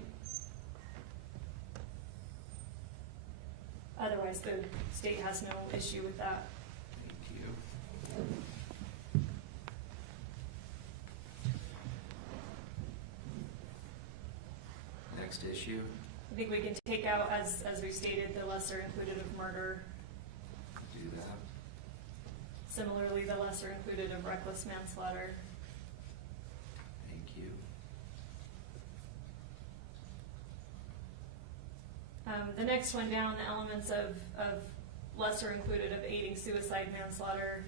Otherwise, the state has no issue with that. Thank you. Next issue. I think we can take out, as we stated, the lesser included of murder. Do that. Similarly, the lesser included of reckless manslaughter. Thank you. The next one down, the elements of lesser included of aiding suicide manslaughter.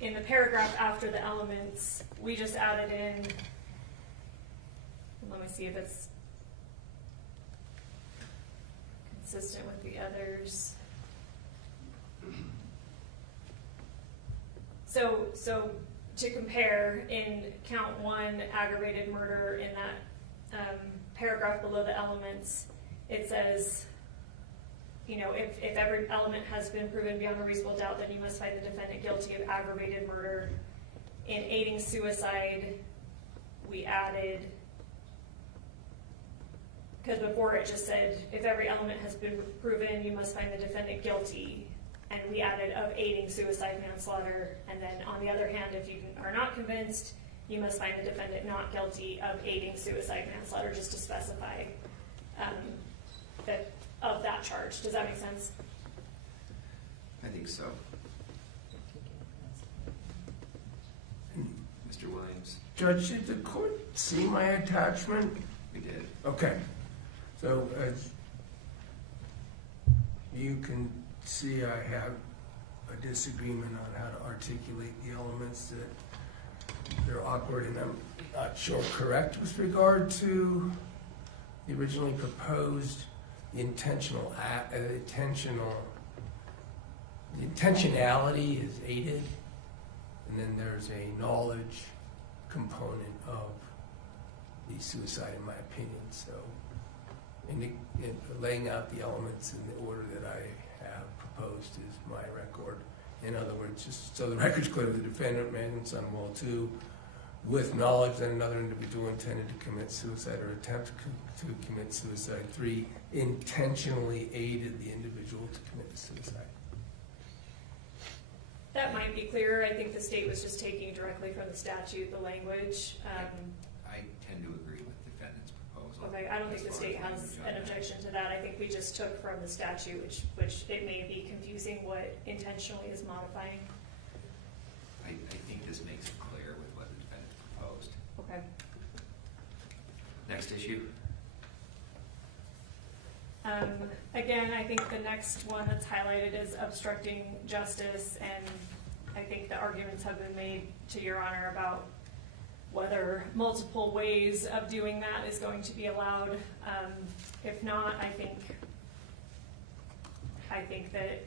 In the paragraph after the elements, we just added in, let me see if it's consistent with the others. So to compare, in count 1 aggravated murder, in that paragraph below the elements, it says, you know, if every element has been proven beyond a reasonable doubt, then you must find the defendant guilty of aggravated murder. In aiding suicide, we added, because before it just said, if every element has been proven, you must find the defendant guilty. And we added of aiding suicide manslaughter. And then on the other hand, if you are not convinced, you must find the defendant not guilty of aiding suicide manslaughter, just to specify that of that charge. Does that make sense? I think so. Mr. Williams? Judge, did the court see my attachment? We did. Okay. So as you can see, I have a disagreement on how to articulate the elements, that they're awkward, and I'm not sure correct with regard to the originally proposed the intentionality is aided, and then there's a knowledge component of the suicide, in my opinion. So in laying out the elements in the order that I have proposed is my record. In other words, just so the record's clear, the defendant, Meggan Sundwall, 2, with knowledge that another individual intended to commit suicide or attempt to commit suicide. 3, intentionally aided the individual to commit suicide. That might be clearer. I think the state was just taking directly from the statute, the language. I tend to agree with the defendant's proposal. Okay, I don't think the state has an objection to that. I think we just took from the statute, which it may be confusing what intentionally is modifying. I think this makes it clear with what the defendant proposed. Okay. Next issue? Again, I think the next one that's highlighted is obstructing justice, and I think the arguments have been made to Your Honor about whether multiple ways of doing that is going to be allowed. If not, I think that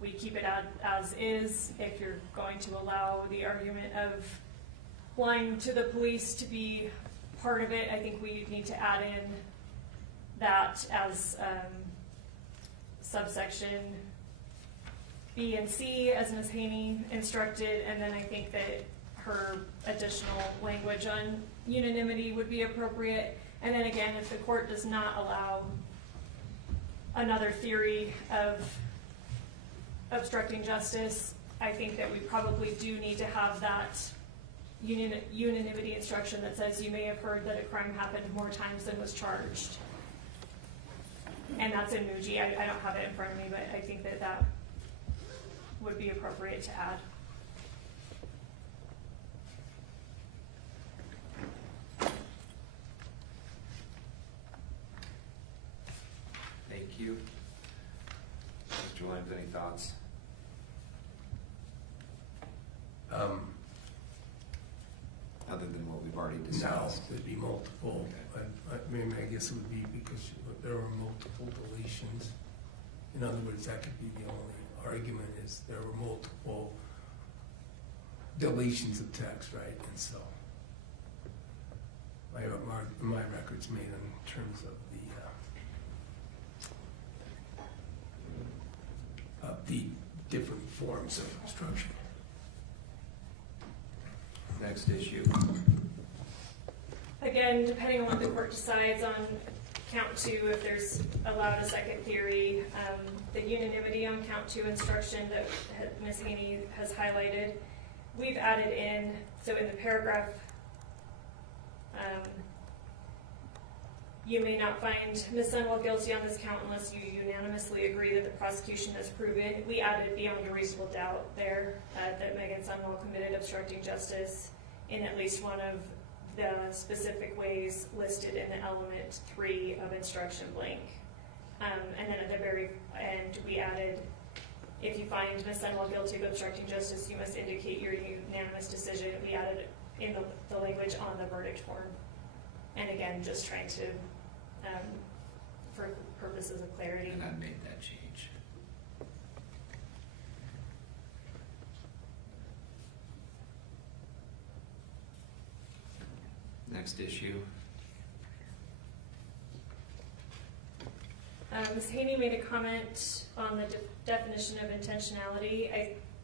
we keep it as is. If you're going to allow the argument of lying to the police to be part of it, I think we need to add in that as subsection B and C, as Ms. Haney instructed, and then I think that her additional language on unanimity would be appropriate. And then again, if the court does not allow another theory of obstructing justice, I think that we probably do need to have that unanimity instruction that says you may have heard that a crime happened more times than was charged. And that's in Muji. I don't have it in front of me, but I think that that would be appropriate to add. Thank you. Mr. Williams, any thoughts? Other than what we've already No, discussed? there'd be multiple. I guess it would be because there are multiple deletions. In other words, that could be the only argument, is there were multiple deletions of text, right? And so my record's made in terms of the different forms of obstruction. Next issue. Again, depending on what the court decides on count 2, if there's allowed a second theory, the unanimity on count 2 instruction that Ms. Haney has highlighted, we've added in, so in the paragraph, you may not find Ms. Sundwall guilty on this count unless you unanimously agree that the prosecution has proven. We added beyond a reasonable doubt there that Meggan Sundwall committed obstructing justice in at least one of the specific ways listed in the element 3 of instruction blank. And then at the very end, we added, if you find Ms. Sundwall guilty of obstructing justice, you must indicate your unanimous decision. We added in the language on the verdict form. And again, just trying to, for purposes of clarity. And I made that change. Next issue. Ms. Haney made a comment on the definition of intentionality.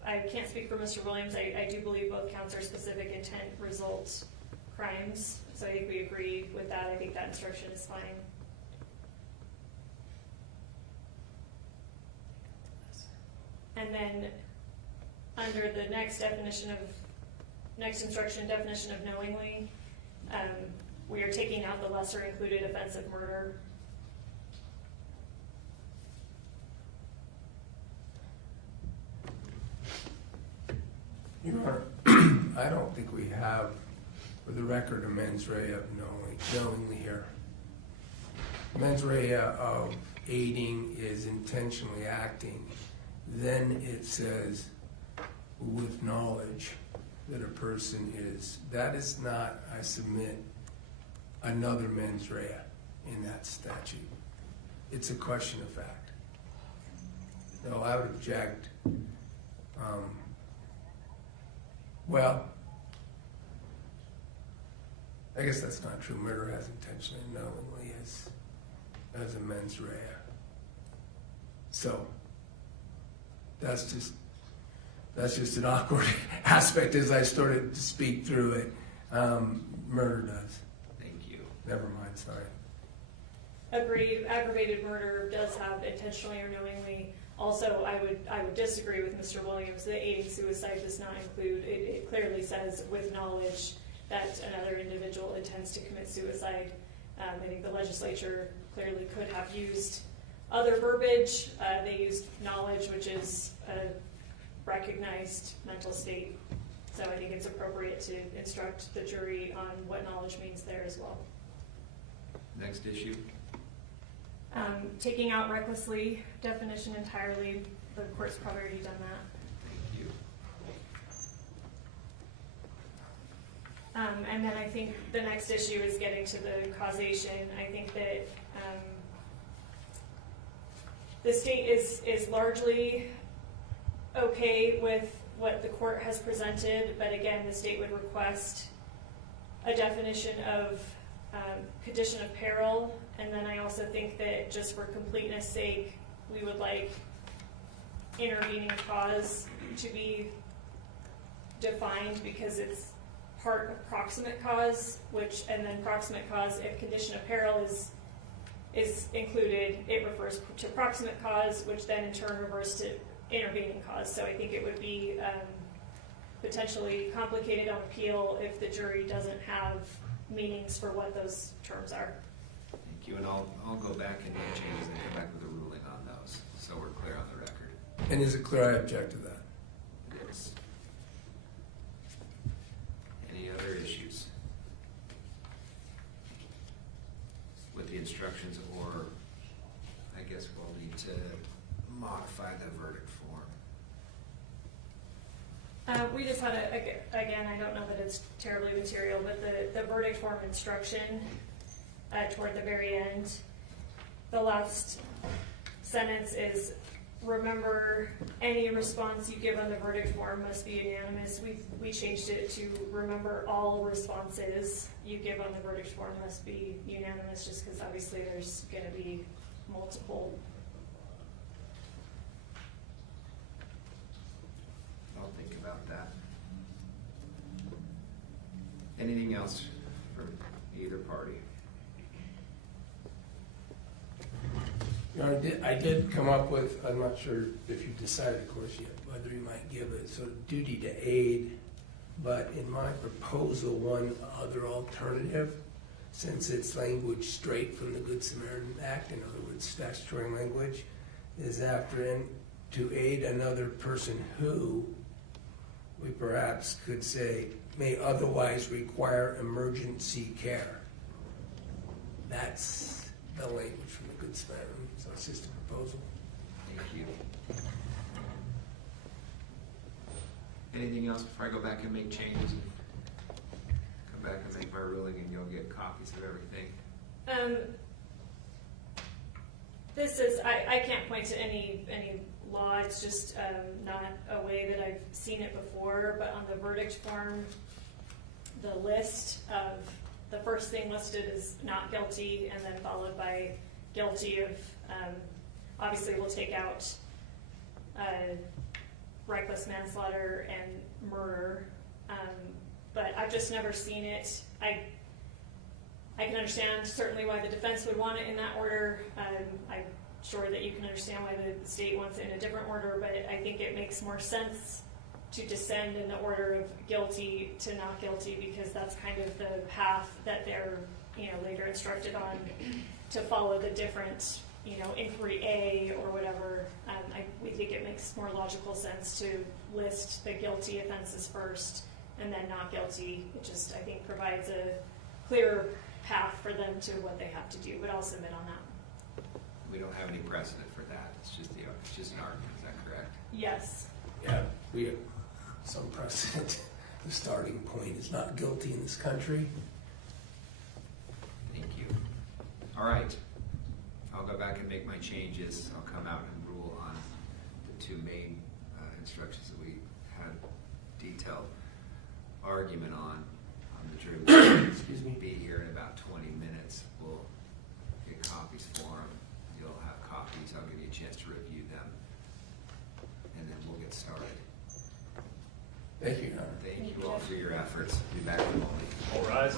I can't speak for Mr. Williams. I do believe both counts are specific intent result crimes. So I think we agree with that. I think that instruction is fine. And then under the next instruction, definition of knowingly, we are taking out the lesser included offense of murder. Your Honor, I don't think we have, for the record, a mens rea of knowingly here. Mens rea of aiding is intentionally acting. Then it says with knowledge that a person is. That is not, I submit, another mens rea in that statute. It's a question of fact. No, I would object. Well, I guess that's not true. Murder has intentionally and knowingly as a mens rea. So that's just an awkward aspect as I started to speak through it. Murder does. Thank you. Never mind, sorry. Agreed. Aggravated murder does have intentionally or knowingly. Also, I would disagree with Mr. Williams that aiding suicide does not include. It clearly says with knowledge that another individual intends to commit suicide. I think the legislature clearly could have used other verbiage. They used knowledge, which is a recognized mental state. So I think it's appropriate to instruct the jury on what knowledge means there as well. Next issue. Taking out recklessly definition entirely, the court's probably already done that. Thank you. And then I think the next issue is getting to the causation. I think that the state is largely okay with what the court has presented, but again, the state would request a definition of condition of peril, and then I also think that just for completeness sake, we would like intervening cause to be defined, because it's part of proximate cause, and then proximate cause, if condition of peril is included, it refers to proximate cause, which then in turn refers to intervening cause. So I think it would be potentially complicated on appeal if the jury doesn't have meanings for what those terms are. Thank you, and I'll go back and make changes and come back with a ruling on those, so we're clear on the record. And is it clear I object to that? It is. Any other issues with the instructions, or I guess we'll need to modify the verdict form? We just had again, I don't know that it's terribly material, but the verdict form instruction toward the very end, the last sentence is, remember, any response you give on the verdict form must be unanimous. We changed it to, remember, all responses you give on the verdict form must be unanimous, just because obviously there's going to be multiple. I'll think about that. Anything else from either party? You know, I did come up with, I'm not sure if you've decided, of course, yet, whether you might give a sort of duty to aid, but in my proposal, one other alternative, since it's language straight from the Good Samaritan Act, in other words, statutory language, is after and to aid another person who, we perhaps could say, may otherwise require emergency care. That's the language from the Good Samaritan. So it's just a proposal. Thank you. Anything else before I go back and make changes? Come back and make my ruling, and you'll get copies of everything. This is, I can't point to any law, it's just not a way that I've seen it before, but on the verdict form, the list of, the first thing listed is not guilty, and then followed by guilty of, obviously we'll take out reckless manslaughter and murder, but I've just never seen it. I can understand certainly why the defense would want it in that order. I'm sure that you can understand why the state wants it in a different order, but I think it makes more sense to descend in the order of guilty to not guilty, because that's kind of the path that they're later instructed on to follow the different inquiry A or whatever. We think it makes more logical sense to list the guilty offenses first and then not guilty. It just, I think, provides a clearer path for them to what they have to do, but I'll submit on that. We don't have any precedent for that. It's just an argument. Is that correct? Yes. Yeah, we have some precedent. The starting point is not guilty in this country. Thank you. All right. I'll go back and make my changes. I'll come out and rule on the two main instructions that we had detailed argument on the jury. Excuse me. Be here in about 20 minutes. We'll get copies for them. You'll have copies. I'll give you a chance to review them, and then we'll get started. Thank you, Your Honor. Thank you all for your efforts. Be back in a moment. All rise.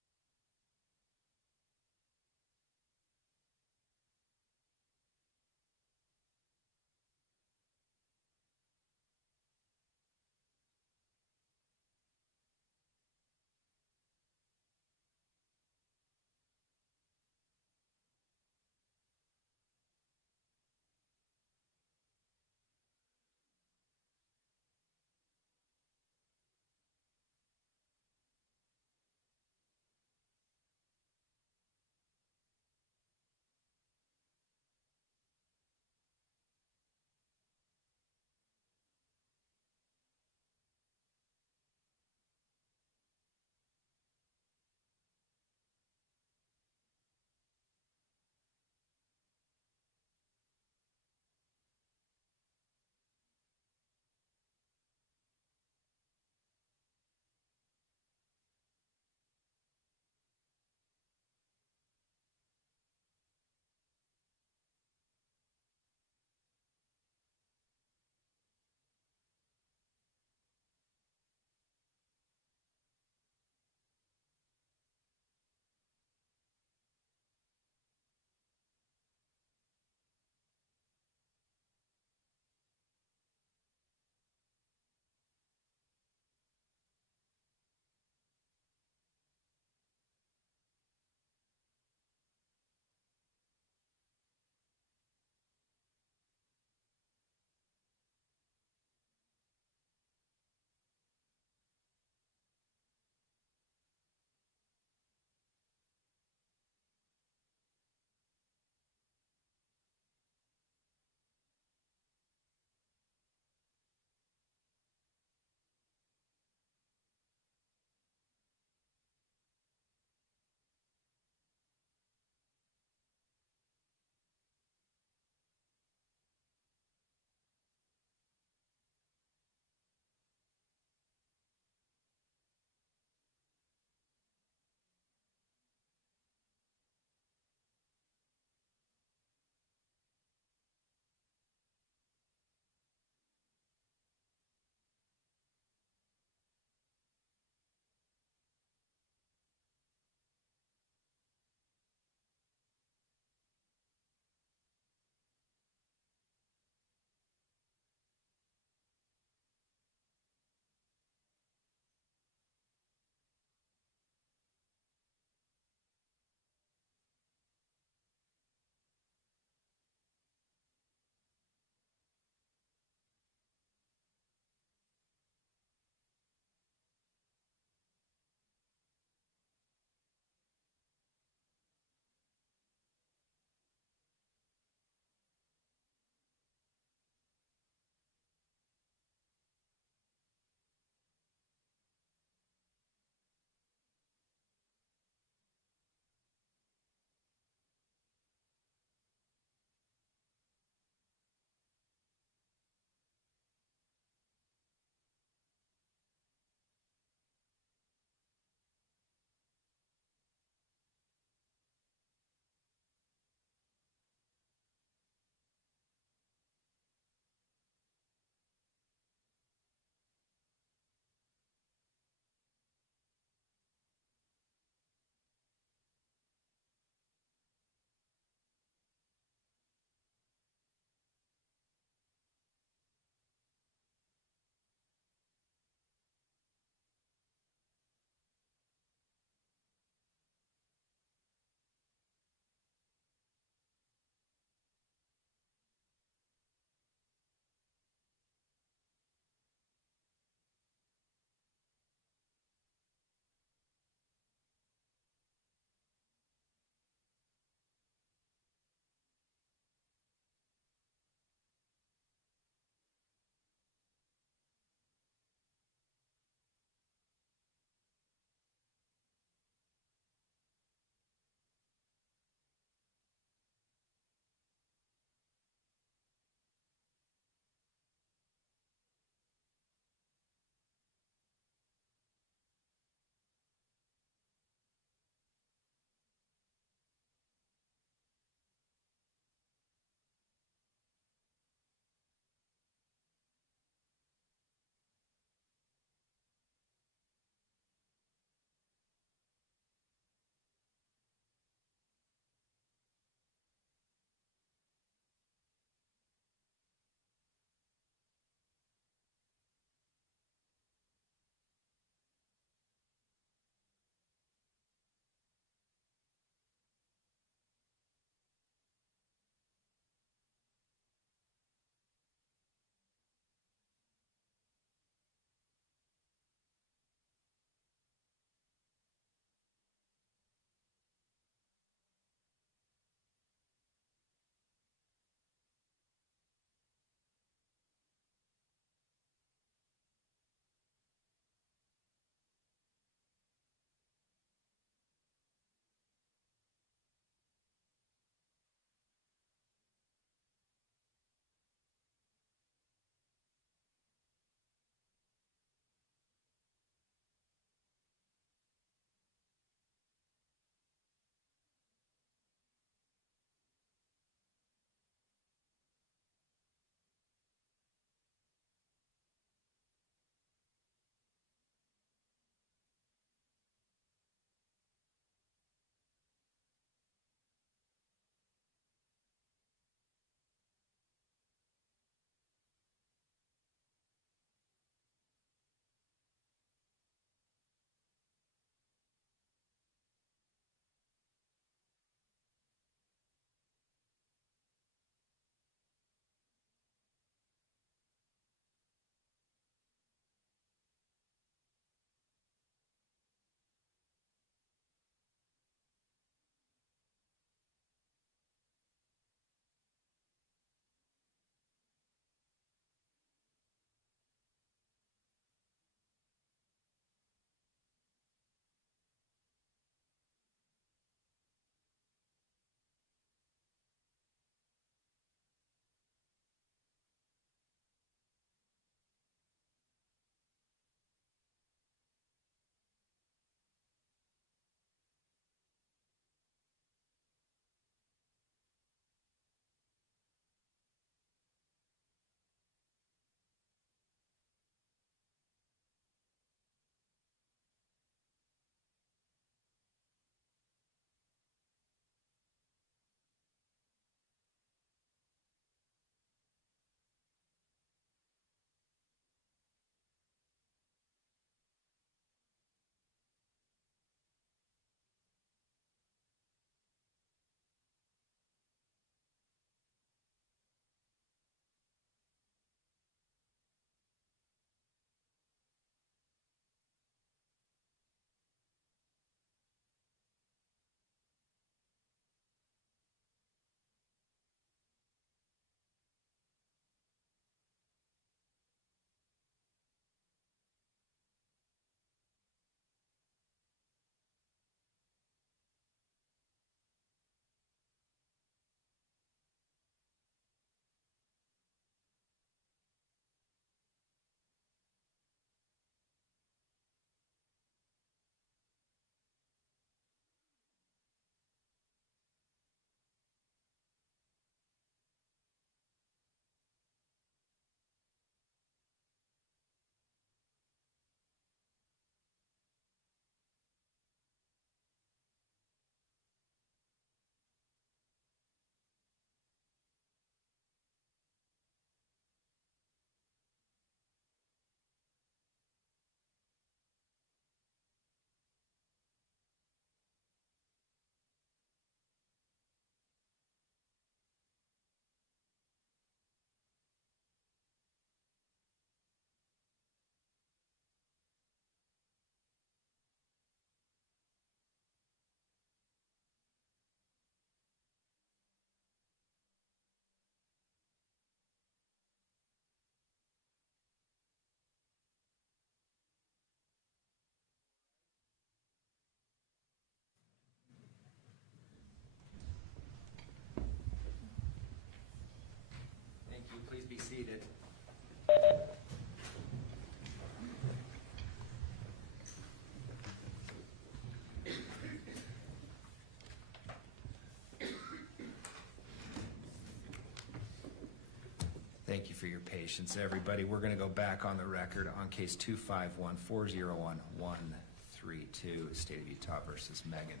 Thank you for your patience, everybody. We're gonna go back on the record on case 251-401-132, State of Utah versus Meggan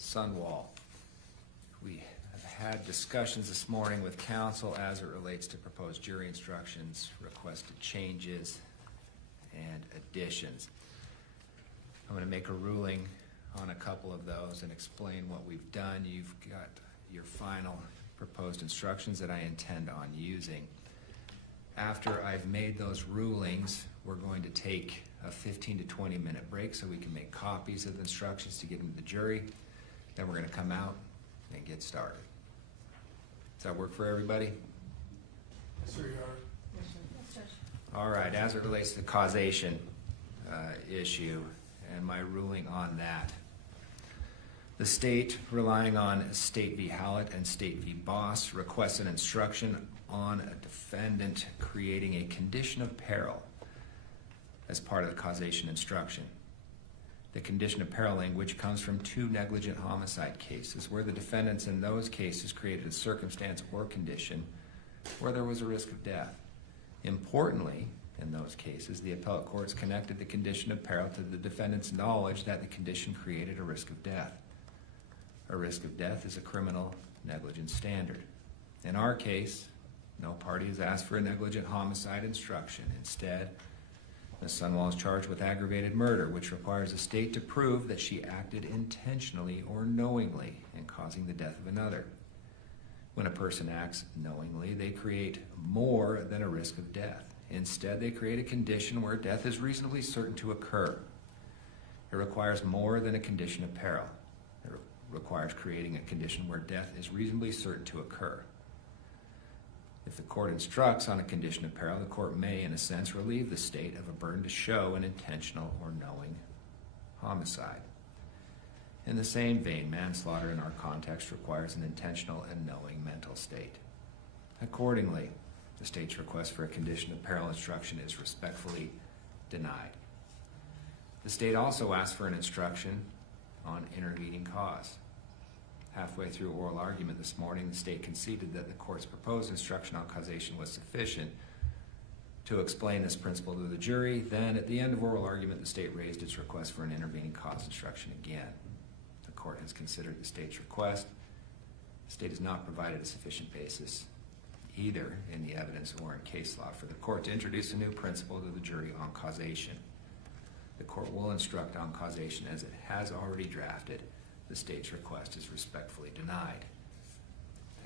Sundwall. We have had discussions this morning with council as it relates to proposed jury instructions, requested changes, and additions. I'm gonna make a ruling on a couple of those and explain what we've done. You've got your final proposed instructions that I intend on using. After I've made those rulings, we're going to take a 15 to 20 minute break so we can make copies of the instructions to give them to the jury. Then we're gonna come out and get started. Does that work for everybody? Yes, sir, Your Honor. All right, as it relates to the causation issue and my ruling on that. The state, relying on State v. Hallett and State v. Boss, requests an instruction on a defendant creating a condition of peril as part of the causation instruction. The condition of peril language comes from 2 negligent homicide cases where the defendants in those cases created a circumstance or condition where there was a risk of death. Importantly, in those cases, the appellate courts connected the condition of peril to the defendant's knowledge that the condition created a risk of death. A risk of death is a criminal negligence standard. In our case, no party has asked for a negligent homicide instruction. Instead, Ms. Sundwall is charged with aggravated murder, which requires the state to prove that she acted intentionally or knowingly in causing the death of another. When a person acts knowingly, they create more than a risk of death. Instead, they create a condition where death is reasonably certain to occur. It requires more than a condition of peril. It requires creating a condition where death is reasonably certain to occur. If the court instructs on a condition of peril, the court may, in a sense, relieve the state of a burden to show an intentional or knowing homicide. In the same vein, manslaughter in our context requires an intentional and knowing mental state. Accordingly, the state's request for a condition of peril instruction is respectfully denied. The state also asked for an instruction on intervening cause. Halfway through oral argument this morning, the state conceded that the court's proposed instruction on causation was sufficient to explain this principle to the jury. Then, at the end of oral argument, the state raised its request for an intervening cause instruction again. The court has considered the state's request. The state has not provided a sufficient basis, either in the evidence or in case law, for the court to introduce a new principle to the jury on causation. The court will instruct on causation as it has already drafted. The state's request is respectfully denied.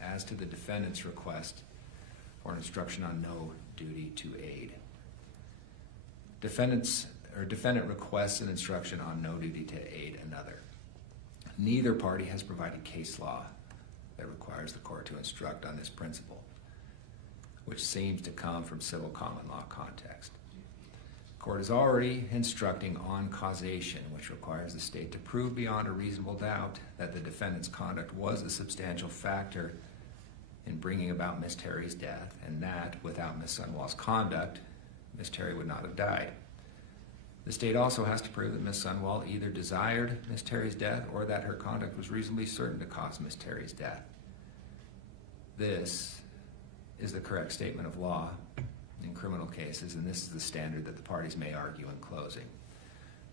As to the defendant's request for an instruction on no duty to aid, defendant requests an instruction on no duty to aid another. Neither party has provided case law that requires the court to instruct on this principle, which seems to come from civil common law context. The court is already instructing on causation, which requires the state to prove beyond a reasonable doubt that the defendant's conduct was a substantial factor in bringing about Ms. Terry's death, and that without Ms. Sundwall's conduct, Ms. Terry would not have died. The state also has to prove that Ms. Sundwall either desired Ms. Terry's death or that her conduct was reasonably certain to cause Ms. Terry's death. This is the correct statement of law in criminal cases, and this is the standard that the parties may argue in closing.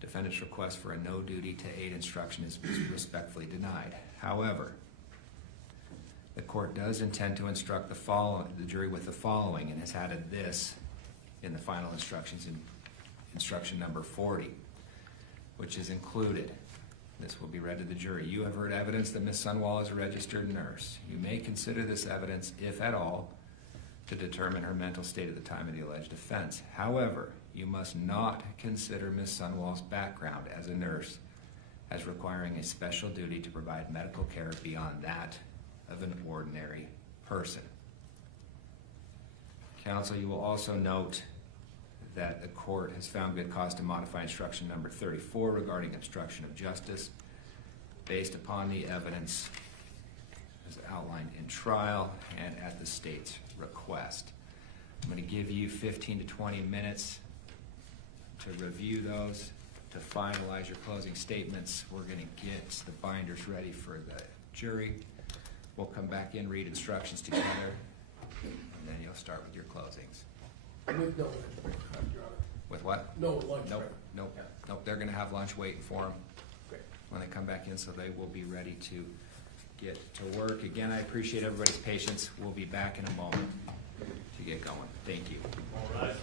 Defendant's request for a no duty to aid instruction is respectfully denied. However, the court does intend to instruct the jury with the following, and has added this in the final instructions in instruction number 40, which is included. This will be read to the jury. You have heard evidence that Ms. Sundwall is a registered nurse. You may consider this evidence, if at all, to determine her mental state at the time of the alleged offense. However, you must not consider Ms. Sundwall's background as a nurse as requiring a special duty to provide medical care beyond that of an ordinary person. Counsel, you will also note that the court has found good cause to modify instruction number 34 regarding obstruction of justice based upon the evidence as outlined in trial and at the state's request. I'm going to give you 15 to 20 minutes to review those, to finalize your closing statements. We're going to get the binders ready for the jury. We'll come back in, read instructions together, and then you'll you'll start with your closings. With no lunch break, Your Honor. With what? No lunch break. Nope, Yeah. nope, they're gonna have lunch waiting for them Great. when they come back in, so they will be ready to get to work. Again, I appreciate everybody's patience. We'll be back in a moment to get going. Thank you. All right.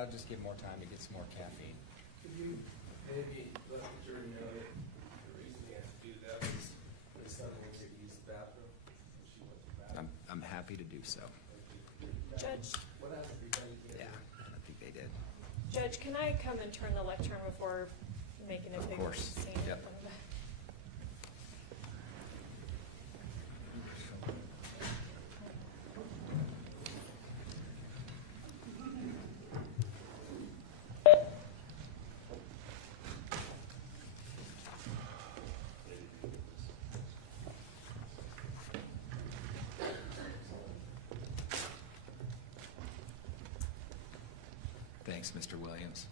I'll just give more time to get some more caffeine. Could you maybe let the jury know that the reason they have to do that is my son went to use the bathroom, and she went to the bathroom. I'm happy to do so. Judge, What has to be done? Yeah, I think they did. Judge, can I come and turn the lectern before making a Of big course. scene? Yep. Thanks, Mr. Williams.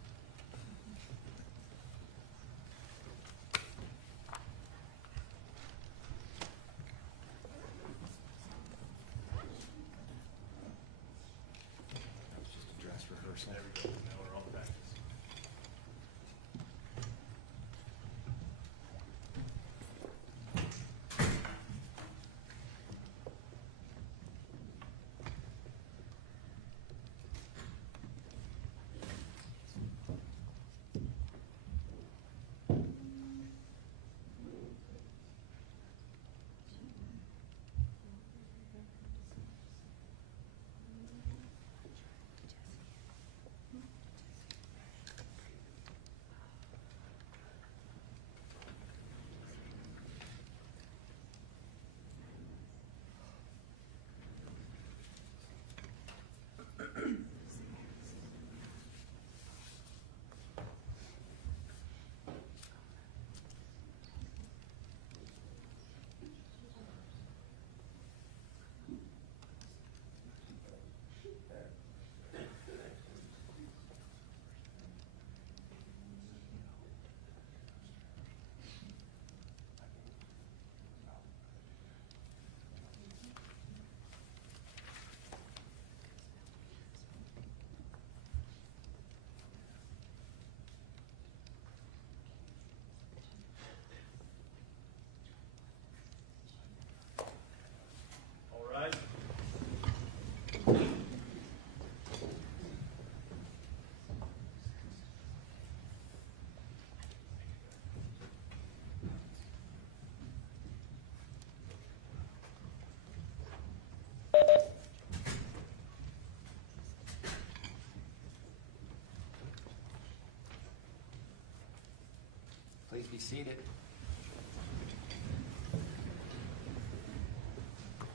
That was just a dress rehearsal. There we go, now we're on practice. All right. Please be seated.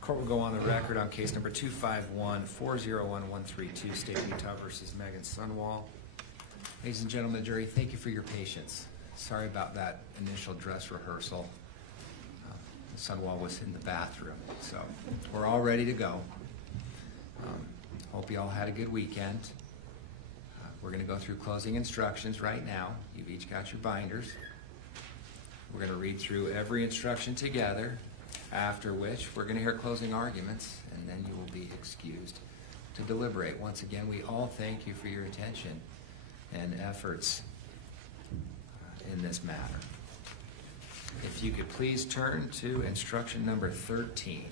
Court will go on the record on case number 251-401-132, State of Utah versus Meggan Sundwall. Ladies and gentlemen of the jury, thank you for your patience. Sorry about that initial dress rehearsal. Sundwall was in the bathroom, so we're all ready to go. Hope you all had a good weekend. We're going to go through closing instructions right now. You've each got your binders. We're going to read through every instruction together, after which we're going to hear closing arguments, and then you will be excused to deliberate. Once again, we all thank you for your attention and efforts in this matter. If you could please turn to instruction number 13.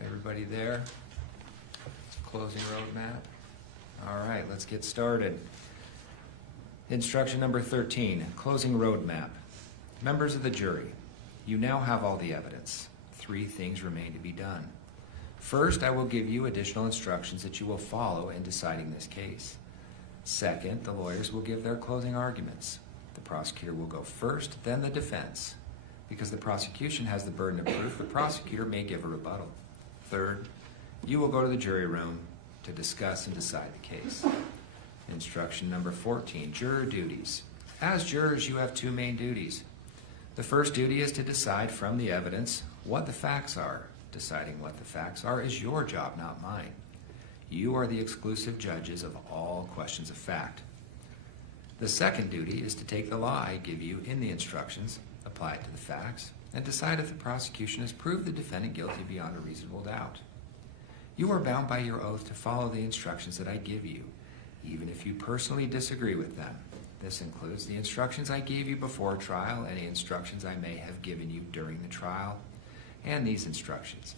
Everybody there? Closing roadmap. All right, let's get started. Instruction number 13, closing roadmap. Members of the jury, you now have all the evidence. 3 things remain to be done. First, I will give you additional instructions that you will follow in deciding this case. Second, the lawyers will give their closing arguments. The prosecutor will go first, then the defense. Because the prosecution has the burden of proof, the prosecutor may give a rebuttal. Third, you will go to the jury room to discuss and decide the case. Instruction number 14, juror duties. As jurors, you have 2 main duties. The first duty is to decide from the evidence what the facts are. Deciding what the facts are is your job, not mine. You are the exclusive judges of all questions of fact. The second duty is to take the law I give you in the instructions, apply it to the facts, and decide if the prosecution has proved the defendant guilty beyond a reasonable doubt. You are bound by your oath to follow the instructions that I give you, even if you personally disagree with them. This includes the instructions I gave you before trial, any instructions I may have given you during the trial, and these instructions.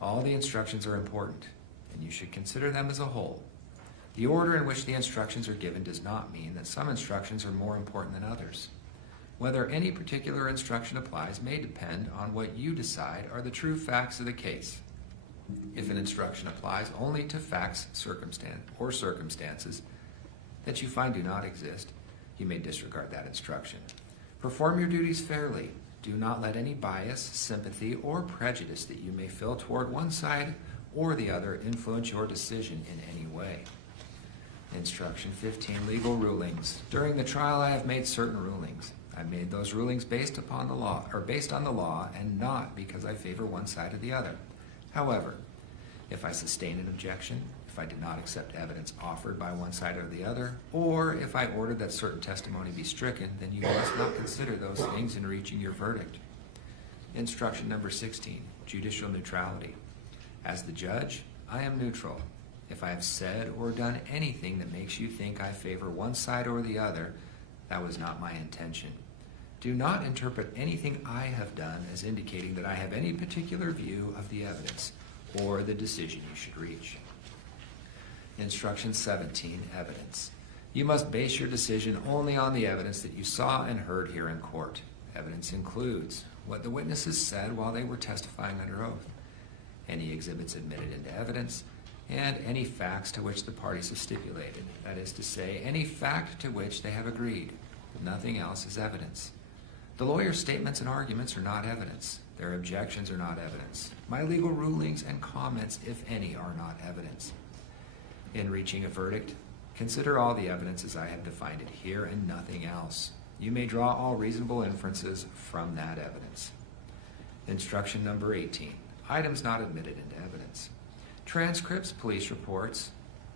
All the instructions are important, and you should consider them as a whole. The order in which the instructions are given does not mean that some instructions are more important than others. Whether any particular instruction applies may depend on what you decide are the true facts of the case. If an instruction applies only to facts, circumstances that you find do not exist, you may disregard that instruction. Perform your duties fairly. Do not let any bias, sympathy, or prejudice that you may feel toward one side or the other influence your decision in any way. Instruction 15, legal rulings. During the trial, I have made certain rulings. I made those rulings based on the law, and not because I favor one side or the other. However, if I sustain an objection, if I did not accept evidence offered by one side or the other, or if I ordered that certain testimony be stricken, then you must not consider those things in reaching your verdict. Instruction number 16, judicial neutrality. As the judge, I am neutral. If I have said or done anything that makes you think I favor one side or the other, that was not my intention. Do not interpret anything I have done as indicating that I have any particular view of the evidence or the decision you should reach. Instruction 17, evidence. You must base your decision only on the evidence that you saw and heard here in court. Evidence includes what the witnesses said while they were testifying under oath, any exhibits admitted into evidence, and any facts to which the parties have stipulated. That is to say, any fact to which they have agreed. Nothing else is evidence. The lawyer's statements and arguments are not evidence. Their objections are not evidence. My legal rulings and comments, if any, are not evidence. In reaching a verdict, consider all the evidence as I have defined it here and nothing else. You may draw all reasonable inferences from that evidence. Instruction number 18, items not admitted into evidence. Transcripts, police reports,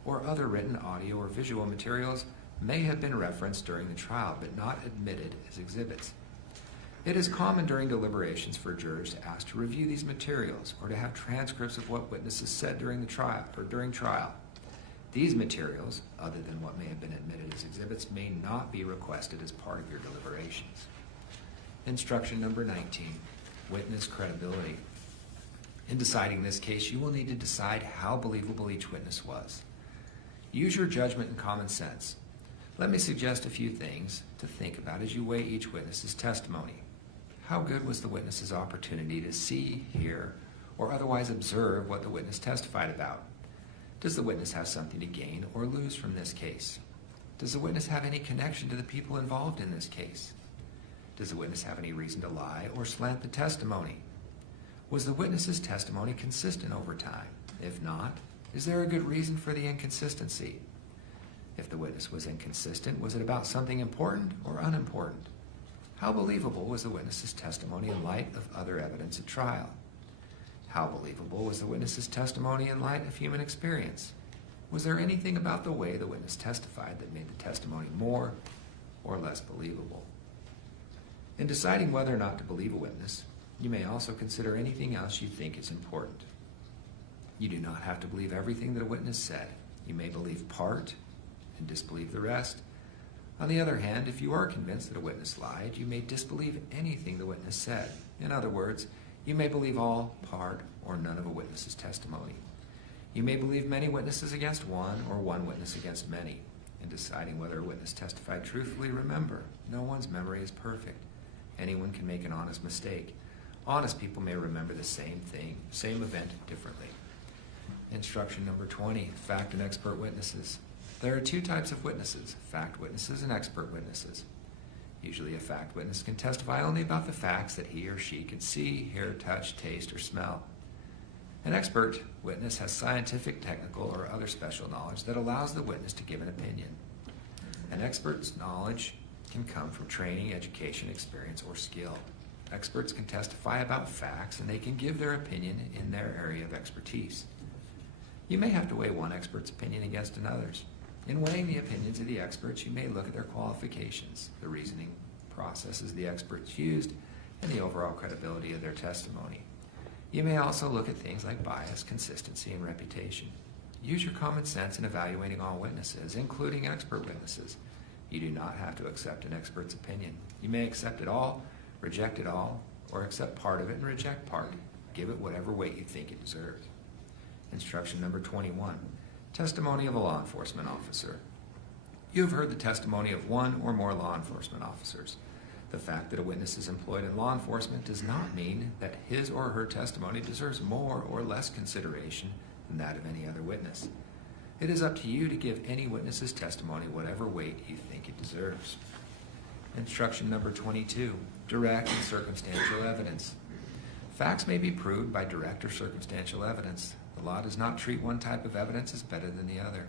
or other written audio or visual materials may have been referenced during the trial but not admitted as exhibits. It is common during deliberations for jurors to ask to review these materials or to have transcripts of what witnesses said during the trial or during trial. These materials, other than what may have been admitted as exhibits, may not be requested as part of your deliberations. Instruction number 19, witness credibility. In deciding this case, you will need to decide how believable each witness was. Use your judgment and common sense. Let me suggest a few things to think about as you weigh each witness's testimony. How good was the witness's opportunity to see, hear, or otherwise observe what the witness testified about? Does the witness have something to gain or lose from this case? Does the witness have any connection to the people involved in this case? Does the witness have any reason to lie or slant the testimony? Was the witness's testimony consistent over time? If not, is there a good reason for the inconsistency? If the witness was inconsistent, was it about something important or unimportant? How believable was the witness's testimony in light of other evidence at trial? How believable was the witness's testimony in light of human experience? Was there anything about the way the witness testified that made the testimony more or less believable? In deciding whether or not to believe a witness, you may also consider anything else you think is important. You do not have to believe everything that a witness said. You may believe part and disbelieve the rest. On the other hand, if you are convinced that a witness lied, you may disbelieve anything the witness said. In other words, you may believe all, part, or none of a witness's testimony. You may believe many witnesses against one or one witness against many. In deciding whether a witness testified truthfully, remember, no one's memory is perfect. Anyone can make an honest mistake. Honest people may remember the same thing, same event differently. Instruction number 20, fact and expert witnesses. There are two types of witnesses, fact witnesses and expert witnesses. Usually a fact witness can testify only about the facts that he or she can see, hear, touch, taste, or smell. An expert witness has scientific, technical, or other special knowledge that allows the witness to give an opinion. An expert's knowledge can come from training, education, experience, or skill. Experts can testify about facts and they can give their opinion in their area of expertise. You may have to weigh one expert's opinion against another's. In weighing the opinions of the experts, you may look at their qualifications, the reasoning processes the experts used, and the overall credibility of their testimony. You may also look at things like bias, consistency, and reputation. Use your common sense in evaluating all witnesses, including expert witnesses. You do not have to accept an expert's opinion. You may accept it all, reject it all, or accept part of it and reject part. Give it whatever weight you think it deserves. Instruction number 21. Testimony of a law enforcement officer. You have heard the testimony of one or more law enforcement officers. The fact that a witness is employed in law enforcement does not mean that his or her testimony deserves more or less consideration than that of any other witness. It is up to you to give any witness's testimony whatever weight you think it deserves. Instruction number 22. Direct and circumstantial evidence. Facts may be proved by direct or circumstantial evidence. The law does not treat one type of evidence as better than the other.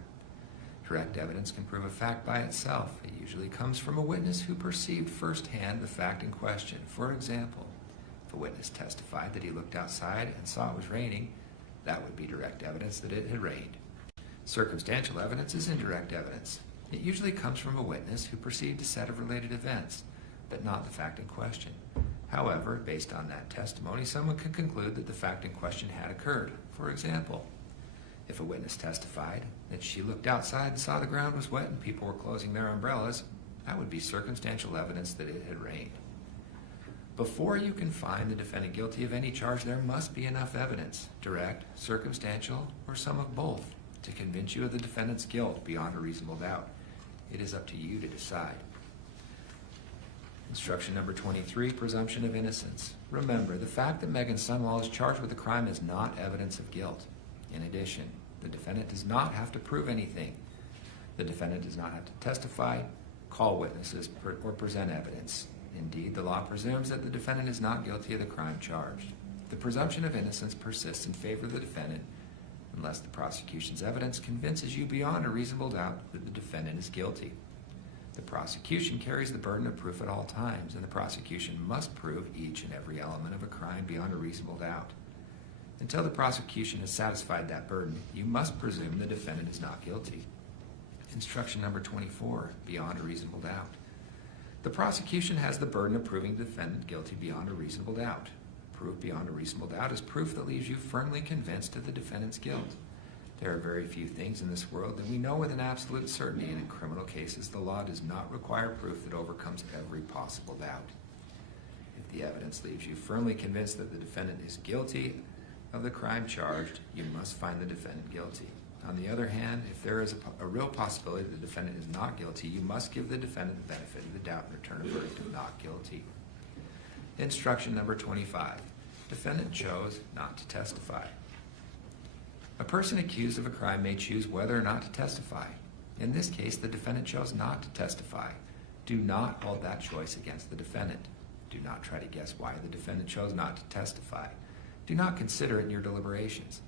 Direct evidence can prove a fact by itself. It usually comes from a witness who perceived firsthand the fact in question. For example, if a witness testified that he looked outside and saw it was raining, that would be direct evidence that it had rained. Circumstantial evidence is indirect evidence. It usually comes from a witness who perceived a set of related events, but not the fact in question. However, based on that testimony, someone could conclude that the fact in question had occurred. For example, if a witness testified that she looked outside and saw the ground was wet and people were closing their umbrellas, that would be circumstantial evidence that it had rained. Before you can find the defendant guilty of any charge, there must be enough evidence, direct, circumstantial, or some of both, to convince you of the defendant's guilt beyond a reasonable doubt. It is up to you to decide. Instruction number 23, presumption of innocence. Remember, the fact that Meggan Sundwall is charged with a crime is not evidence of guilt. In addition, the defendant does not have to prove anything. The defendant does not have to testify, call witnesses, or present evidence. Indeed, the law presumes that the defendant is not guilty of the crime charged. The presumption of innocence persists in favor of the defendant unless the prosecution's evidence convinces you beyond a reasonable doubt that the defendant is guilty. The prosecution carries the burden of proof at all times, and the prosecution must prove each and every element of a crime beyond a reasonable doubt. Until the prosecution has satisfied that burden, you must presume the defendant is not guilty. Instruction number 24, beyond a reasonable doubt. The prosecution has the burden of proving the defendant guilty beyond a reasonable doubt. Proof beyond a reasonable doubt is proof that leaves you firmly convinced of the defendant's guilt. There are very few things in this world that we know with an absolute certainty, and in criminal cases, the law does not require proof that overcomes every possible doubt. If the evidence leaves you firmly convinced that the defendant is guilty of the crime charged, you must find the defendant guilty. On the other hand, if there is a real possibility that the defendant is not guilty, you must give the defendant the benefit of the doubt and return a verdict of not guilty. Instruction number 25. Defendant chose not to testify. A person accused of a crime may choose whether or not to testify. In this case, the defendant chose not to testify. Do not hold that choice against the defendant. Do not try to guess why the defendant chose not to testify. Do not consider it in your deliberations.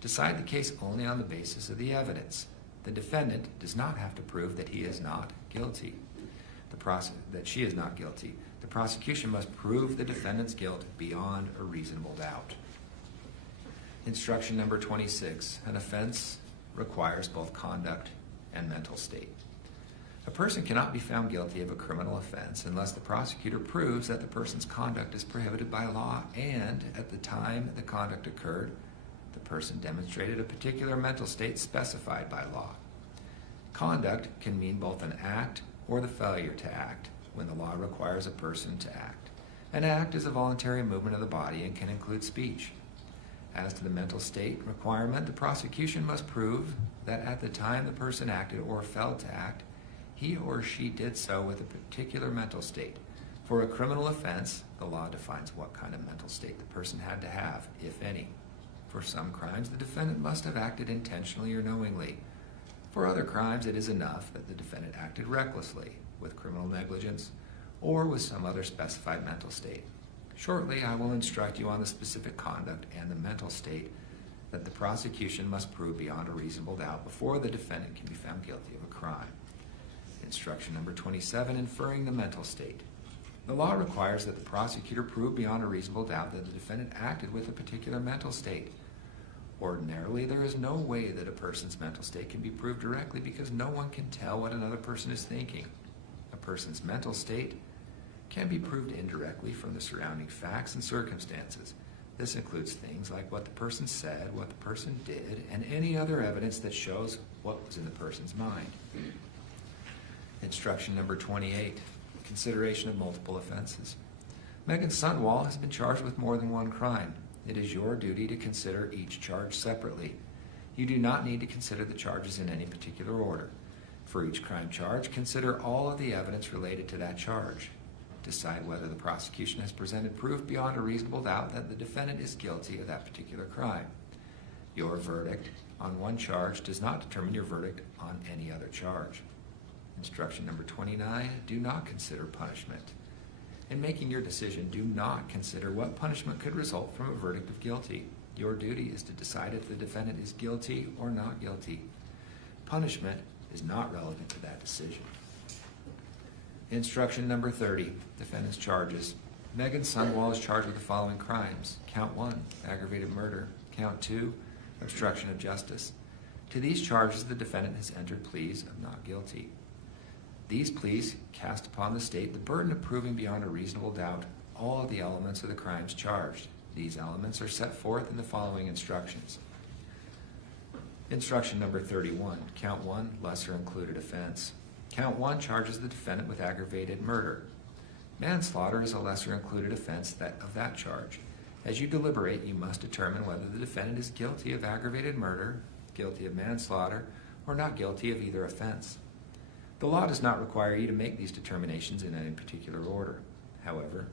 Decide the case only on the basis of the evidence. The defendant does not have to prove that he is not guilty. That she is not guilty. The prosecution must prove the defendant's guilt beyond a reasonable doubt. Instruction number 26. An offense requires both conduct and mental state. A person cannot be found guilty of a criminal offense unless the prosecutor proves that the person's conduct is prohibited by law and, at the time the conduct occurred, the person demonstrated a particular mental state specified by law. Conduct can mean both an act or the failure to act when the law requires a person to act. An act is a voluntary movement of the body and can include speech. As to the mental state requirement, the prosecution must prove that at the time the person acted or failed to act, he or she did so with a particular mental state. For a criminal offense, the law defines what kind of mental state the person had to have, if any. For some crimes, the defendant must have acted intentionally or knowingly. For other crimes, it is enough that the defendant acted recklessly, with criminal negligence, or with some other specified mental state. Shortly, I will instruct you on the specific conduct and the mental state that the prosecution must prove beyond a reasonable doubt before the defendant can be found guilty of a crime. Instruction number 27, inferring the mental state. The law requires that the prosecutor prove beyond a reasonable doubt that the defendant acted with a particular mental state. Ordinarily, there is no way that a person's mental state can be proved directly because no one can tell what another person is thinking. A person's mental state can be proved indirectly from the surrounding facts and circumstances. This includes things like what the person said, what the person did, and any other evidence that shows what was in the person's mind. Instruction number 28, consideration of multiple offenses. Meggan Sundwall has been charged with more than one crime. It is your duty to consider each charge separately. You do not need to consider the charges in any particular order. For each crime charge, consider all of the evidence related to that charge. Decide whether the prosecution has presented proof beyond a reasonable doubt that the defendant is guilty of that particular crime. Your verdict on one charge does not determine your verdict on any other charge. Instruction number 29, do not consider punishment. In making your decision, do not consider what punishment could result from a verdict of guilty. Your duty is to decide if the defendant is guilty or not guilty. Punishment is not relevant to that decision. Instruction number 30, defendant's charges. Meggan Sundwall is charged with the following crimes. Count 1, aggravated murder. Count 2, obstruction of justice. To these charges, the defendant has entered pleas of not guilty. These pleas cast upon the state the burden of proving beyond a reasonable doubt all of the elements of the crimes charged. These elements are set forth in the following instructions. Instruction number 31, count 1, lesser included offense. Count 1 charges the defendant with aggravated murder. Manslaughter is a lesser included offense of that charge. As you deliberate, you must determine whether the defendant is guilty of aggravated murder, guilty of manslaughter, or not guilty of either offense. The law does not require you to make these determinations in any particular order. However,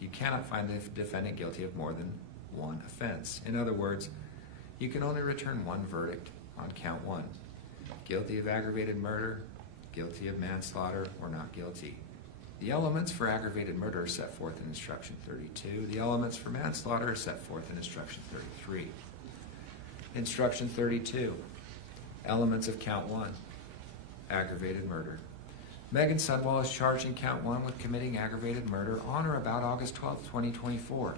you cannot find the defendant guilty of more than one offense. In other words, you can only return one verdict on count 1. Guilty of aggravated murder, guilty of manslaughter, or not guilty. The elements for aggravated murder are set forth in Instruction 32. The elements for manslaughter are set forth in Instruction 33. Instruction 32. Elements of count 1. Aggravated murder. Meggan Sundwall is charged in count 1 with committing aggravated murder on or about August 12, 2024.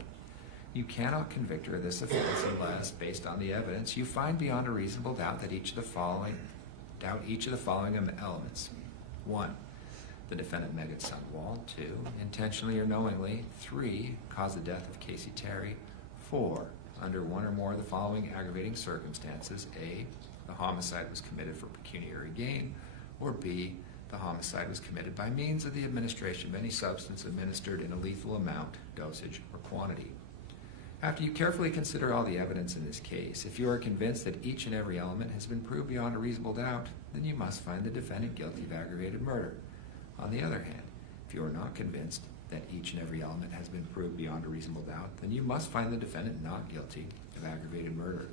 You cannot convict her of this offense unless, based on the evidence, you find beyond a reasonable doubt that each of the following elements. 1. The defendant Meggan Sundwall. 2. Intentionally or knowingly. 3. Cause the death of Casey Terry. 4. Under one or more of the following aggravating circumstances. A. The homicide was committed for pecuniary gain. Or B. The homicide was committed by means of the administration of any substance administered in a lethal amount, dosage, or quantity. After you carefully consider all the evidence in this case, if you are convinced that each and every element has been proved beyond a reasonable doubt, then you must find the defendant guilty of aggravated murder. On the other hand, if you are not convinced that each and every element has been proved beyond a reasonable doubt, then you must find the defendant not guilty of aggravated murder.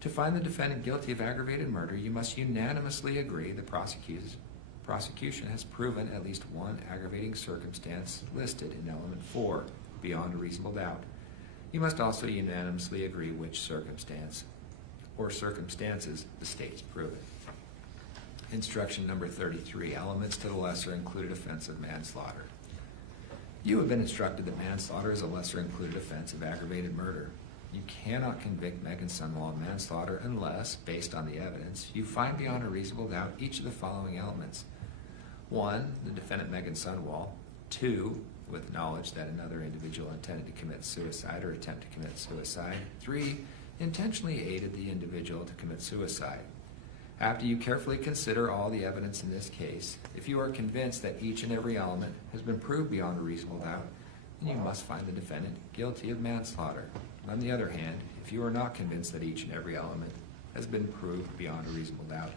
To find the defendant guilty of aggravated murder, you must unanimously agree the prosecution has proven at least one aggravating circumstance listed in element 4 beyond a reasonable doubt. You must also unanimously agree which circumstance or circumstances the state's proven. Instruction number 33, elements to the lesser included offense of manslaughter. You have been instructed that manslaughter is a lesser included offense of aggravated murder. You cannot convict Meggan Sundwall of manslaughter unless, based on the evidence, you find beyond a reasonable doubt each of the following elements. 1. The defendant Meggan Sundwall. 2. With knowledge that another individual intended to commit suicide or attempt to commit suicide. 3. Intentionally aided the individual to commit suicide. After you carefully consider all the evidence in this case, if you are convinced that each and every element has been proved beyond a reasonable doubt, then you must find the defendant guilty of manslaughter. On the other hand, if you are not convinced that each and every element has been proved beyond a reasonable doubt,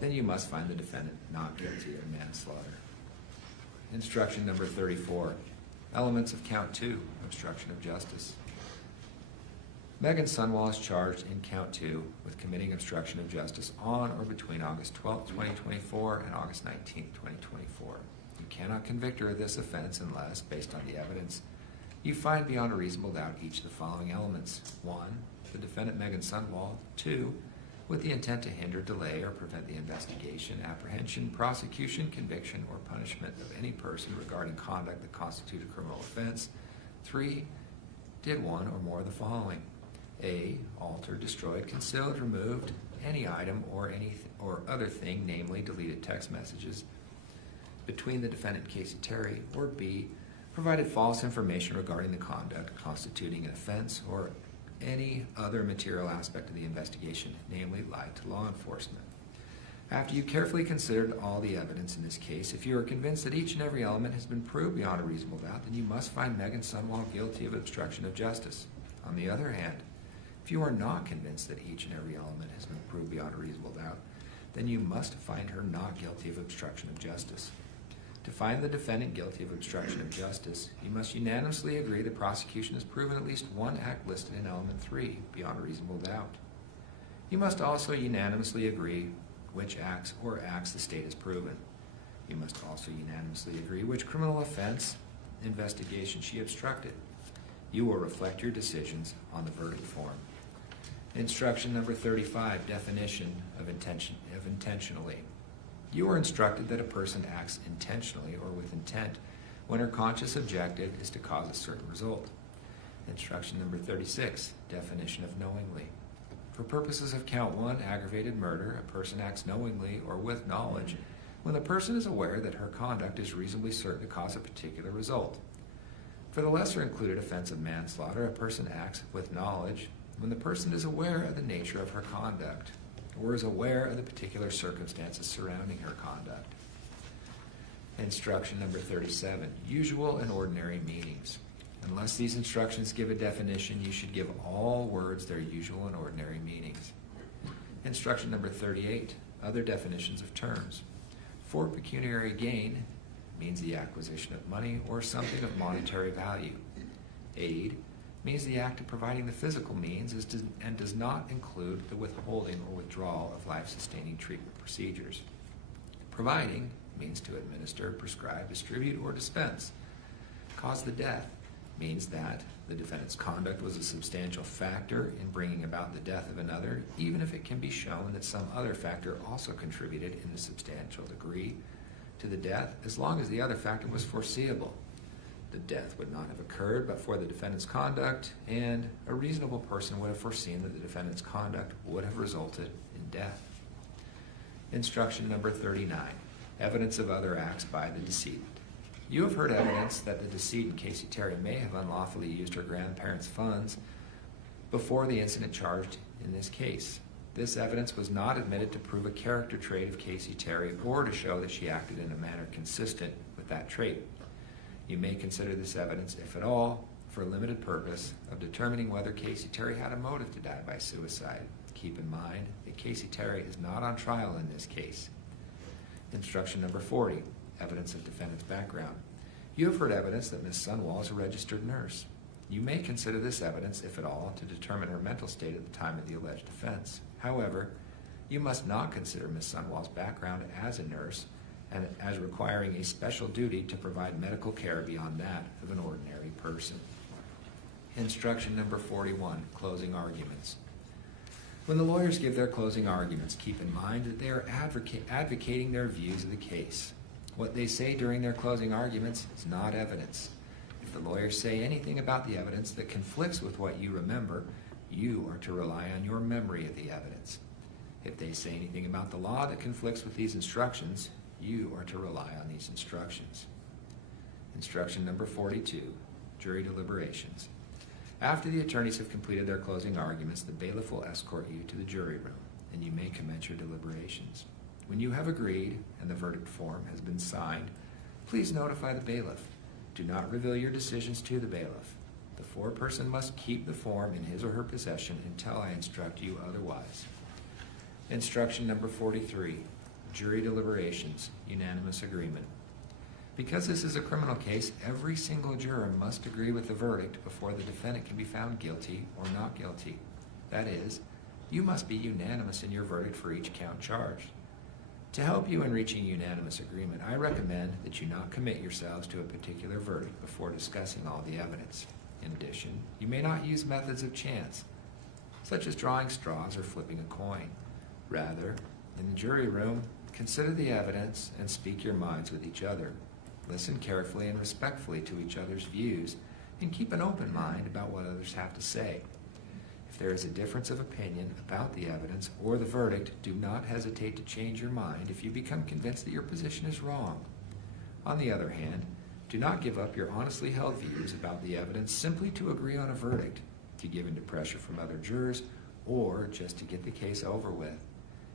then you must find the defendant not guilty of manslaughter. Instruction number 34, elements of count 2, obstruction of justice. Meggan Sundwall is charged in count 2 with committing obstruction of justice on or between August 12, 2024 and August 19, 2024. You cannot convict her of this offense unless, based on the evidence, you find beyond a reasonable doubt each of the following elements. 1. The defendant Meggan Sundwall. 2. With the intent to hinder, delay, or prevent the investigation, apprehension, prosecution, conviction, or punishment of any person regarding conduct that constitute a criminal offense. 3. Did one or more of the following. A. Altered, destroyed, concealed, removed any item or other thing, namely deleted text messages, between the defendant and Casey Terry. Or B. Provided false information regarding the conduct constituting an offense or any other material aspect of the investigation, namely lied to law enforcement. After you carefully considered all the evidence in this case, if you are convinced that each and every element has been proved beyond a reasonable doubt, then you must find Meggan Sundwall guilty of obstruction of justice. On the other hand, if you are not convinced that each and every element has been proved beyond a reasonable doubt, then you must find her not guilty of obstruction of justice. To find the defendant guilty of obstruction of justice, you must unanimously agree the prosecution has proven at least one act listed in element 3 beyond a reasonable doubt. You must also unanimously agree which acts or acts the state has proven. You must also unanimously agree which criminal offense investigation she obstructed. You will reflect your decisions on the verdict form. Instruction number 35, definition of intentionally. You are instructed that a person acts intentionally or with intent when her conscious objective is to cause a certain result. Instruction number 36, definition of knowingly. For purposes of count 1, aggravated murder, a person acts knowingly or with knowledge when the person is aware that her conduct is reasonably certain to cause a particular result. For the lesser included offense of manslaughter, a person acts with knowledge when the person is aware of the nature of her conduct or is aware of the particular circumstances surrounding her conduct. Instruction number 37, usual and ordinary meanings. Unless these instructions give a definition, you should give all words their usual and ordinary meanings. Instruction number 38, other definitions of terms. For pecuniary gain means the acquisition of money or something of monetary value. Aid means the act of providing the physical means and does not include the withholding or withdrawal of life-sustaining treatment procedures. Providing means to administer, prescribe, distribute, or dispense. Cause the death means that the defendant's conduct was a substantial factor in bringing about the death of another, even if it can be shown that some other factor also contributed in a substantial degree to the death, as long as the other factor was foreseeable. The death would not have occurred but for the defendant's conduct, and a reasonable person would have foreseen that the defendant's conduct would have resulted in death. Instruction number 39, evidence of other acts by the decedent. You have heard evidence that the decedent, Casey Terry, may have unlawfully used her grandparents' funds before the incident charged in this case. This evidence was not admitted to prove a character trait of Casey Terry or to show that she acted in a manner consistent with that trait. You may consider this evidence, if at all, for a limited purpose of determining whether Casey Terry had a motive to die by suicide. Keep in mind that Casey Terry is not on trial in this case. Instruction number 40, evidence of defendant's background. You have heard evidence that Ms. Sundwall is a registered nurse. You may consider this evidence, if at all, to determine her mental state at the time of the alleged offense. However, you must not consider Ms. Sundwall's background as a nurse and as requiring a special duty to provide medical care beyond that of an ordinary person. Instruction number 41, closing arguments. When the lawyers give their closing arguments, keep in mind that they are advocating their views of the case. What they say during their closing arguments is not evidence. If the lawyers say anything about the evidence that conflicts with what you remember, you are to rely on your memory of the evidence. If they say anything about the law that conflicts with these instructions, you are to rely on these instructions. Instruction number 42, jury deliberations. After the attorneys have completed their closing arguments, the bailiff will escort you to the jury room, and you may commence your deliberations. When you have agreed and the verdict form has been signed, please notify the bailiff. Do not reveal your decisions to the bailiff. The foreperson must keep the form in his or her possession until I instruct you otherwise. Instruction number 43, jury deliberations, unanimous agreement. Because this is a criminal case, every single juror must agree with the verdict before the defendant can be found guilty or not guilty. That is, you must be unanimous in your verdict for each count charged. To help you in reaching unanimous agreement, I recommend that you not commit yourselves to a particular verdict before discussing all the evidence. In addition, you may not use methods of chance, such as drawing straws or flipping a coin. Rather, in the jury room, consider the evidence and speak your minds with each other. Listen carefully and respectfully to each other's views, and keep an open mind about what others have to say. If there is a difference of opinion about the evidence or the verdict, do not hesitate to change your mind if you become convinced that your position is wrong. On the other hand, do not give up your honestly held views about the evidence simply to agree on a verdict, to give in to pressure from other jurors, or just to get the case over with.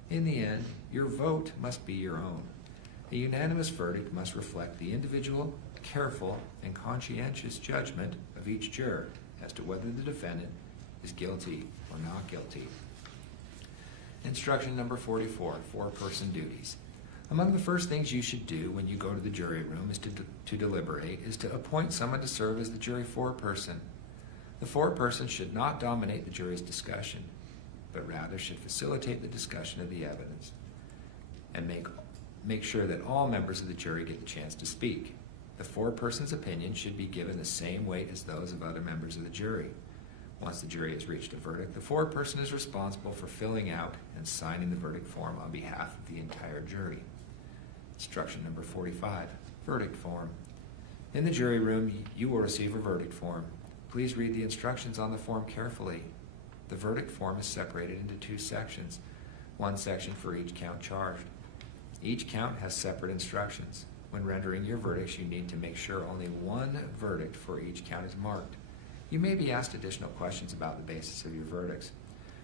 In the end, your vote must be your own. A unanimous verdict must reflect the individual, careful, and conscientious judgment of each juror, as to whether the defendant is guilty or not guilty. Instruction number 44, foreperson duties. Among the first things you should do when you go to the jury room is to deliberate is to appoint someone to serve as the jury foreperson. The foreperson should not dominate the jury's discussion, but rather should facilitate the discussion of the evidence and make sure that all members of the jury get the chance to speak. The foreperson's opinion should be given the same weight as those of other members of the jury. Once the jury has reached a verdict, the foreperson is responsible for filling out and signing the verdict form on behalf of the entire jury. Instruction number 45, verdict form. In the jury room, you will receive a verdict form. Please read the instructions on the form carefully. The verdict form is separated into two sections, one section for each count charged. Each count has separate instructions. When rendering your verdicts, you need to make sure only one verdict for each count is marked. You may be asked additional questions about the basis of your verdicts.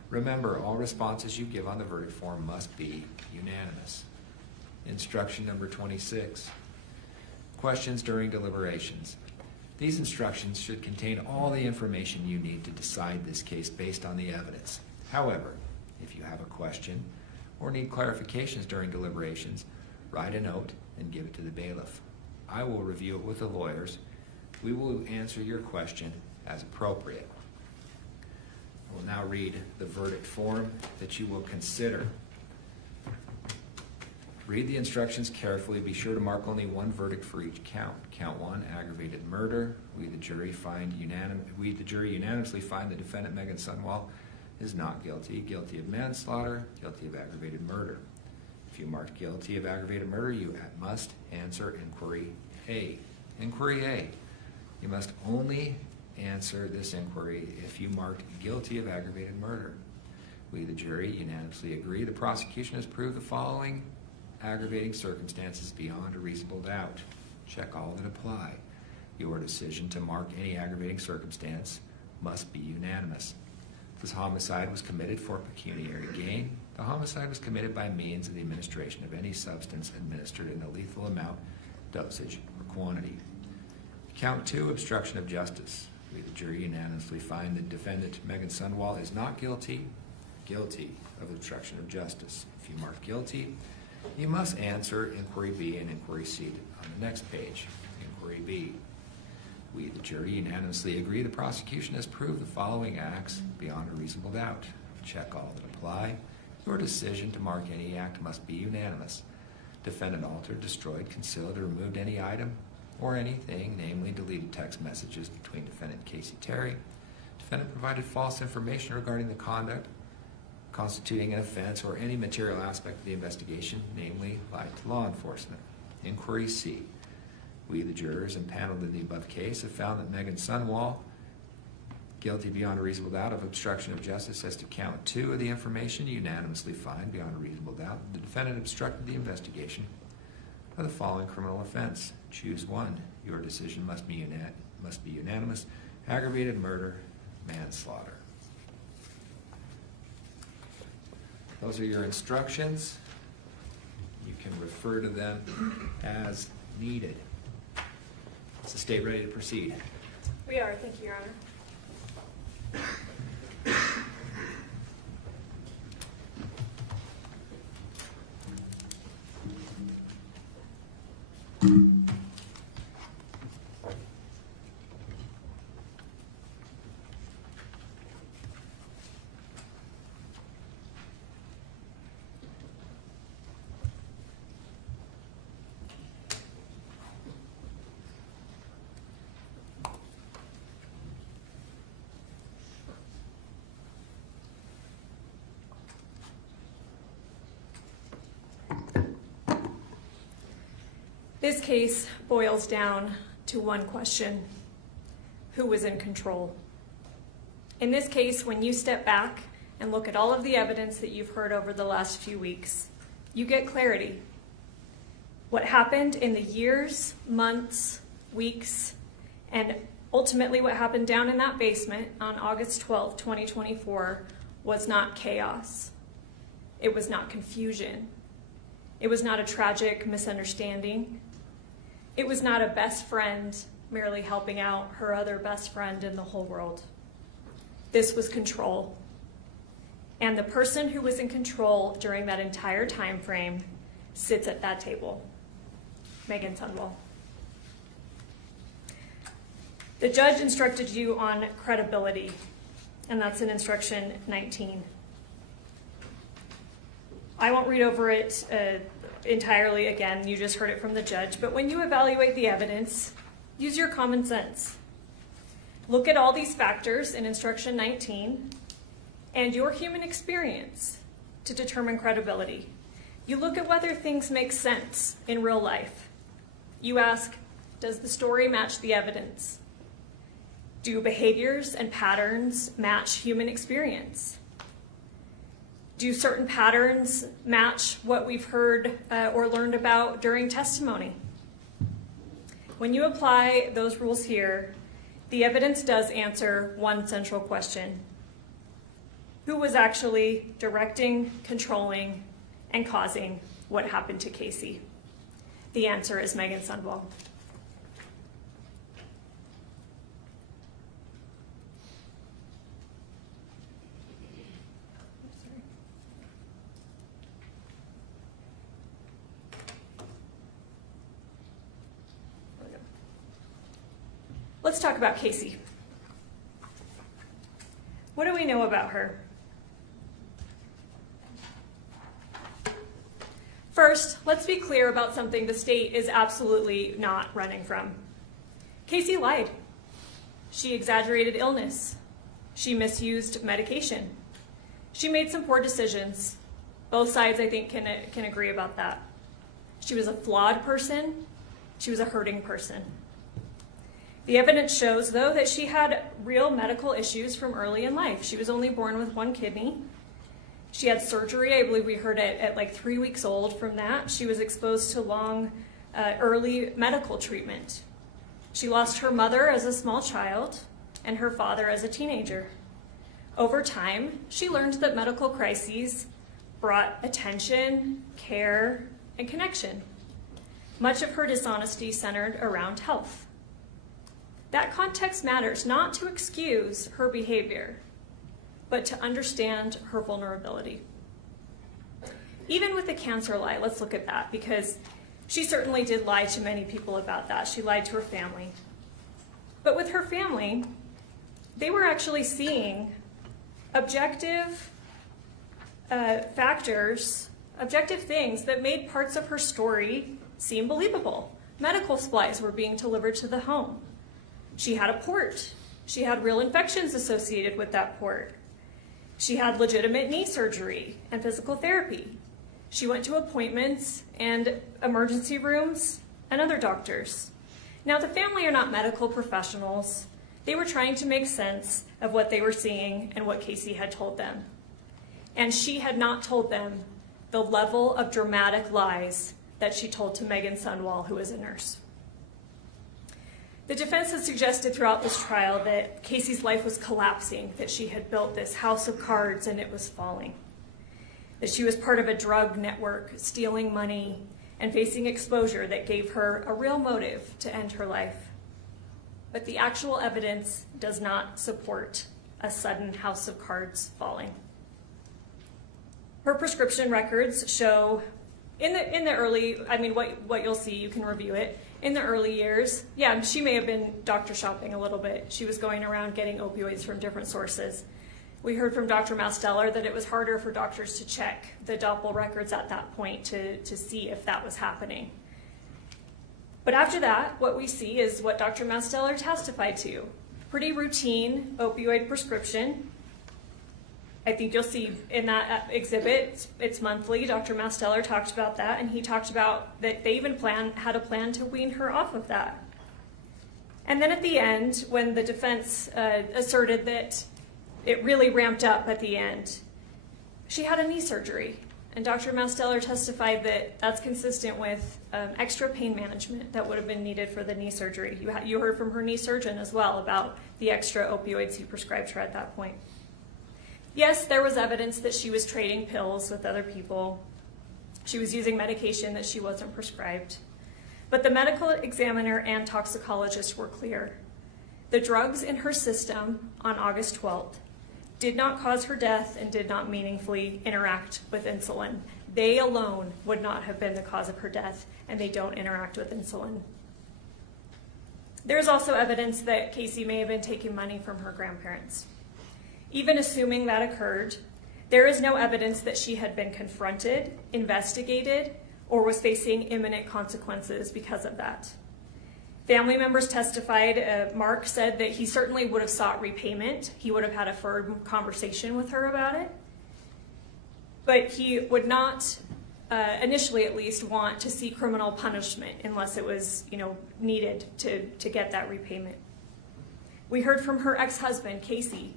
Remember, all responses you give on the verdict form must be unanimous. Instruction number 26, questions during deliberations. These instructions should contain all the information you need to decide this case based on the evidence. However, if you have a question or need clarifications during deliberations, write a note and give it to the bailiff. I will review it with the lawyers. We will answer your question as appropriate. I will now read the verdict form that you will consider. Read the instructions carefully. Be sure to mark only one verdict for each count. Count 1, aggravated murder. We, the jury unanimously find the defendant, Meggan Sundwall, is not guilty. Guilty of manslaughter, guilty of aggravated murder. If you marked guilty of aggravated murder, you must answer inquiry A. Inquiry A. You must only answer this inquiry if you marked guilty of aggravated murder. We, the jury, unanimously agree the prosecution has proved the following aggravating circumstances beyond a reasonable doubt. Check all that apply. Your decision to mark any aggravating circumstance must be unanimous. This homicide was committed for pecuniary gain. The homicide was committed by means of the administration of any substance administered in a lethal amount, dosage, or quantity. Count 2, obstruction of justice. We, the jury, unanimously find the defendant, Meggan Sundwall, is not guilty of obstruction of justice. If you mark guilty, you must answer inquiry B and inquiry C on the next page. Inquiry B. We, the jury, unanimously agree the prosecution has proved the following acts beyond a reasonable doubt. Check all that apply. Your decision to mark any act must be unanimous. Defendant altered, destroyed, concealed, or removed any item or anything, namely deleted text messages between defendant and Casey Terry. Defendant provided false information regarding the conduct constituting an offense or any material aspect of the investigation, namely lied to law enforcement. Inquiry C. We, the jurors impaneled in the above case, have found that Meggan Sundwall, guilty beyond a reasonable doubt of obstruction of justice as to count 2 of the information, unanimously find beyond a reasonable doubt the defendant obstructed the investigation of the following criminal offense. Choose one. Your decision must be unanimous. Aggravated murder, manslaughter. Those are your instructions. You can refer to them as needed. Is the state ready to proceed? We are, thank you, Your Honor. This case boils down to one question: who was in control? In this case, when you step back and look at all of the evidence that you've heard over the last few weeks, you get clarity. What happened in the years, months, weeks, and ultimately what happened down in that basement on August 12, 2024 was not chaos. It was not confusion. It was not a tragic misunderstanding. It was not a best friend merely helping out her other best friend in the whole world. This was control. And the person who was in control during that entire time frame sits at that table, Meggan Sundwall. The judge instructed you on credibility, and that's in instruction 19. I won't read over it entirely again, you just heard it from the judge, but when you evaluate the evidence, use your common sense. Look at all these factors in instruction 19 and your human experience to determine credibility. You look at whether things make sense in real life. You ask, does the story match the evidence? Do behaviors and patterns match human experience? Do certain patterns match what we've heard or learned about during testimony? When you apply those rules here, the evidence does answer one central question. Who was actually directing, controlling, and causing what happened to Casey? The answer is Meggan Sundwall. Let's talk about Casey. What do we know about her? First, let's be clear about something the state is absolutely not running from. Casey lied. She exaggerated illness. She misused medication. She made some poor decisions. Both sides, I think, can agree about that. She was a flawed person. She was a hurting person. The evidence shows, though, that she had real medical issues from early in life. She was only born with one kidney. She had surgery, I believe we heard it at like 3 weeks old from that. She was exposed to long, early medical treatment. She lost her mother as a small child and her father as a teenager. Over time, she learned that medical crises brought attention, care, and connection. Much of her dishonesty centered around health. That context matters not to excuse her behavior, but to understand her vulnerability. Even with the cancer lie, let's look at that, because she certainly did lie to many people about that. She lied to her family. But with her family, they were actually seeing objective factors, objective things that made parts of her story seem believable. Medical supplies were being delivered to the home. She had a port. She had real infections associated with that port. She had legitimate knee surgery and physical therapy. She went to appointments and emergency rooms and other doctors. Now, the family are not medical professionals. They were trying to make sense of what they were seeing and what Casey had told them. And she had not told them the level of dramatic lies that she told to Meggan Sundwall, who is a nurse. The defense has suggested throughout this trial that Casey's life was collapsing, that she had built this house of cards and it was falling, that she was part of a drug network, stealing money and facing exposure that gave her a real motive to end her life. But the actual evidence does not support a sudden house of cards falling. Her prescription records show in the early, what you'll see, you can review it, in the early years, yeah, she may have been doctor shopping a little bit. She was going around getting opioids from different sources. We heard from Dr. Masteller that it was harder for doctors to check the Doppel records at that point to see if that was happening. But after that, what we see is what Dr. Masteller testified to. Pretty routine opioid prescription. I think you'll see in that exhibit, it's monthly. Dr. Masteller talked about that, and he talked about that they even had a plan to wean her off of that. And then at the end, when the defense asserted that it really ramped up at the end, she had a knee surgery. And Dr. Masteller testified that that's consistent with extra pain management that would have been needed for the knee surgery. You heard from her knee surgeon as well about the extra opioids he prescribed her at that point. Yes, there was evidence that she was trading pills with other people. She was using medication that she wasn't prescribed. But the medical examiner and toxicologist were clear. The drugs in her system on August 12th did not cause her death and did not meaningfully interact with insulin. They alone would not have been the cause of her death, and they don't interact with insulin. There's also evidence that Casey may have been taking money from her grandparents. Even assuming that occurred, there is no evidence that she had been confronted, investigated, or was facing imminent consequences because of that. Family members testified. Mark said that he certainly would have sought repayment. He would have had a firm conversation with her about it. But he would not, initially at least, want to see criminal punishment unless it was, needed to get that repayment. We heard from her ex-husband, Casey,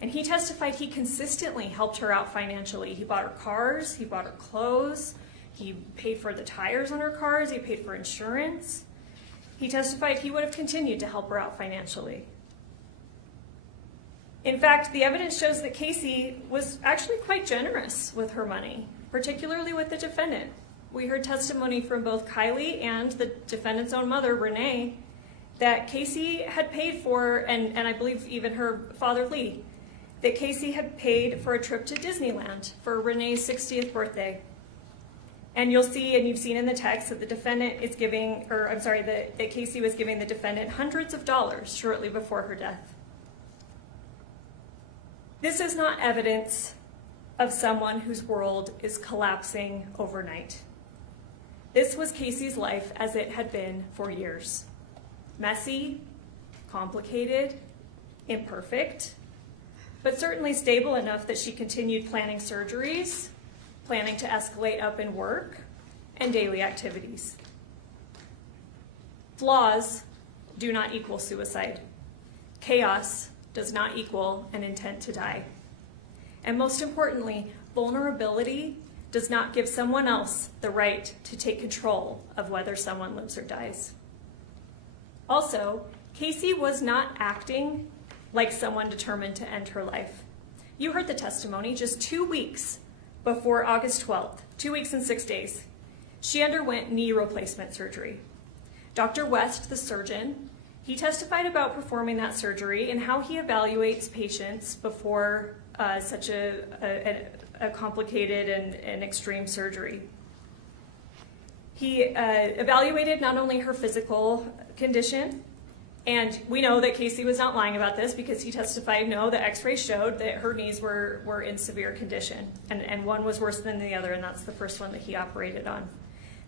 and he testified he consistently helped her out financially. He bought her cars, he bought her clothes, he paid for the tires on her cars, he paid for insurance. He testified he would have continued to help her out financially. In fact, the evidence shows that Casey was actually quite generous with her money, particularly with the defendant. We heard testimony from both Kylie and the defendant's own mother, Renee, that Casey had paid for, and I believe even her father, Lee, that Casey had paid for a trip to Disneyland for Renee's 60th birthday. And you'll see, and you've seen in the text, that the defendant is giving, that Casey was giving the defendant hundreds of dollars shortly before her death. This is not evidence of someone whose world is collapsing overnight. This was Casey's life as it had been for years. Messy, complicated, imperfect, but certainly stable enough that she continued planning surgeries, planning to escalate up in work, and daily activities. Flaws do not equal suicide. Chaos does not equal an intent to die. And most importantly, vulnerability does not give someone else the right to take control of whether someone lives or dies. Also, Casey was not acting like someone determined to end her life. You heard the testimony just 2 weeks before August 12th, 2 weeks and 6 days. She underwent knee replacement surgery. Dr. West, the surgeon, he testified about performing that surgery and how he evaluates patients before such a complicated and extreme surgery. He evaluated not only her physical condition, and we know that Casey was not lying about this because he testified, no, the x-rays showed that her knees were in severe condition, and one was worse than the other, and that's the first one that he operated on.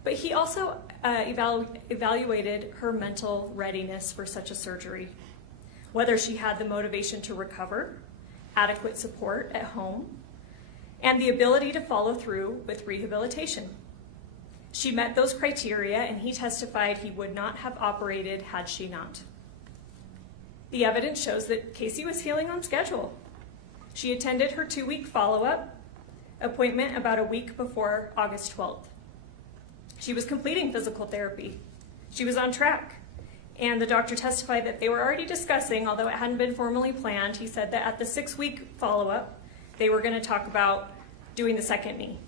But he also evaluated her mental readiness for such a surgery, whether she had the motivation to recover, adequate support at home, and the ability to follow through with rehabilitation. She met those criteria, and he testified he would not have operated had she not. The evidence shows that Casey was healing on schedule. She attended her 2-week follow-up appointment about a week before August 12th. She was completing physical therapy. She was on track. And the doctor testified that they were already discussing, although it hadn't been formally planned, he said that at the 6-week follow-up, they were going to talk about doing the second knee,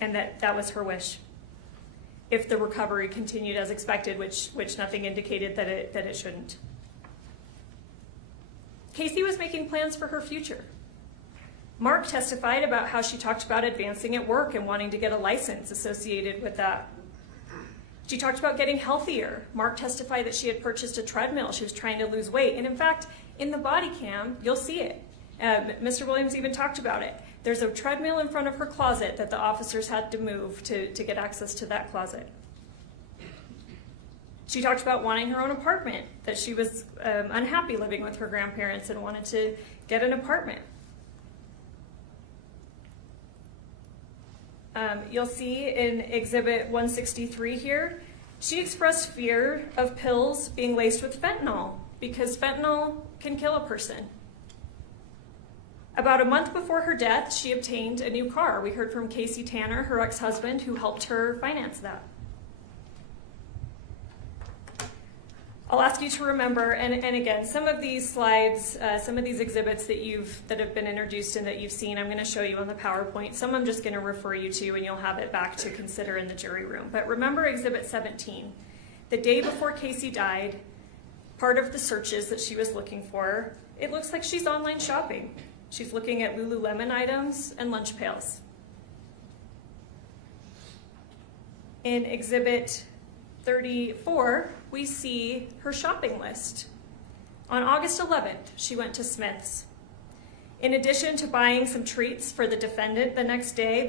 and that was her wish. If the recovery continued as expected, which nothing indicated that it shouldn't. Casey was making plans for her future. Mark testified about how she talked about advancing at work and wanting to get a license associated with that. She talked about getting healthier. Mark testified that she had purchased a treadmill. She was trying to lose weight. And in fact, in the body cam, you'll see it. Mr. Williams even talked about it. There's a treadmill in front of her closet that the officers had to move to get access to that closet. She talked about wanting her own apartment, that she was unhappy living with her grandparents and wanted to get an apartment. You'll see in Exhibit 163 here, she expressed fear of pills being laced with fentanyl because fentanyl can kill a person. About a month before her death, she obtained a new car. We heard from Casey Tanner, her ex-husband, who helped her finance that. I'll ask you to remember, and again, some of these slides, some of these exhibits that have been introduced and that you've seen, I'm going to show you on the PowerPoint. Some I'm just going to refer you to, and you'll have it back to consider in the jury room. But remember Exhibit 17. the day before Casey died, part of the searches that she was looking for, it looks like she's online shopping. She's looking at Lululemon items and lunch pails. In Exhibit 34, we see her shopping list. On August 11th, she went to Smith's. In addition to buying some treats for the defendant the next day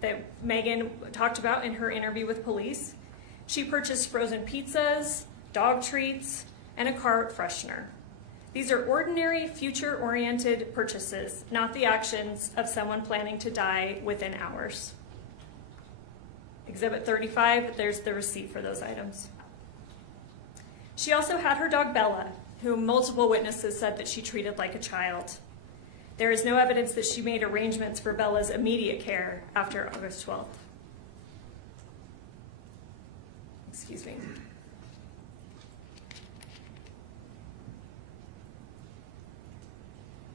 that Meggan talked about in her interview with police, she purchased frozen pizzas, dog treats, and a car freshener. These are ordinary, future-oriented purchases, not the actions of someone planning to die within hours. Exhibit 35, there's the receipt for those items. She also had her dog Bella, whom multiple witnesses said that she treated like a child. There is no evidence that she made arrangements for Bella's immediate care after August 12th. Excuse me.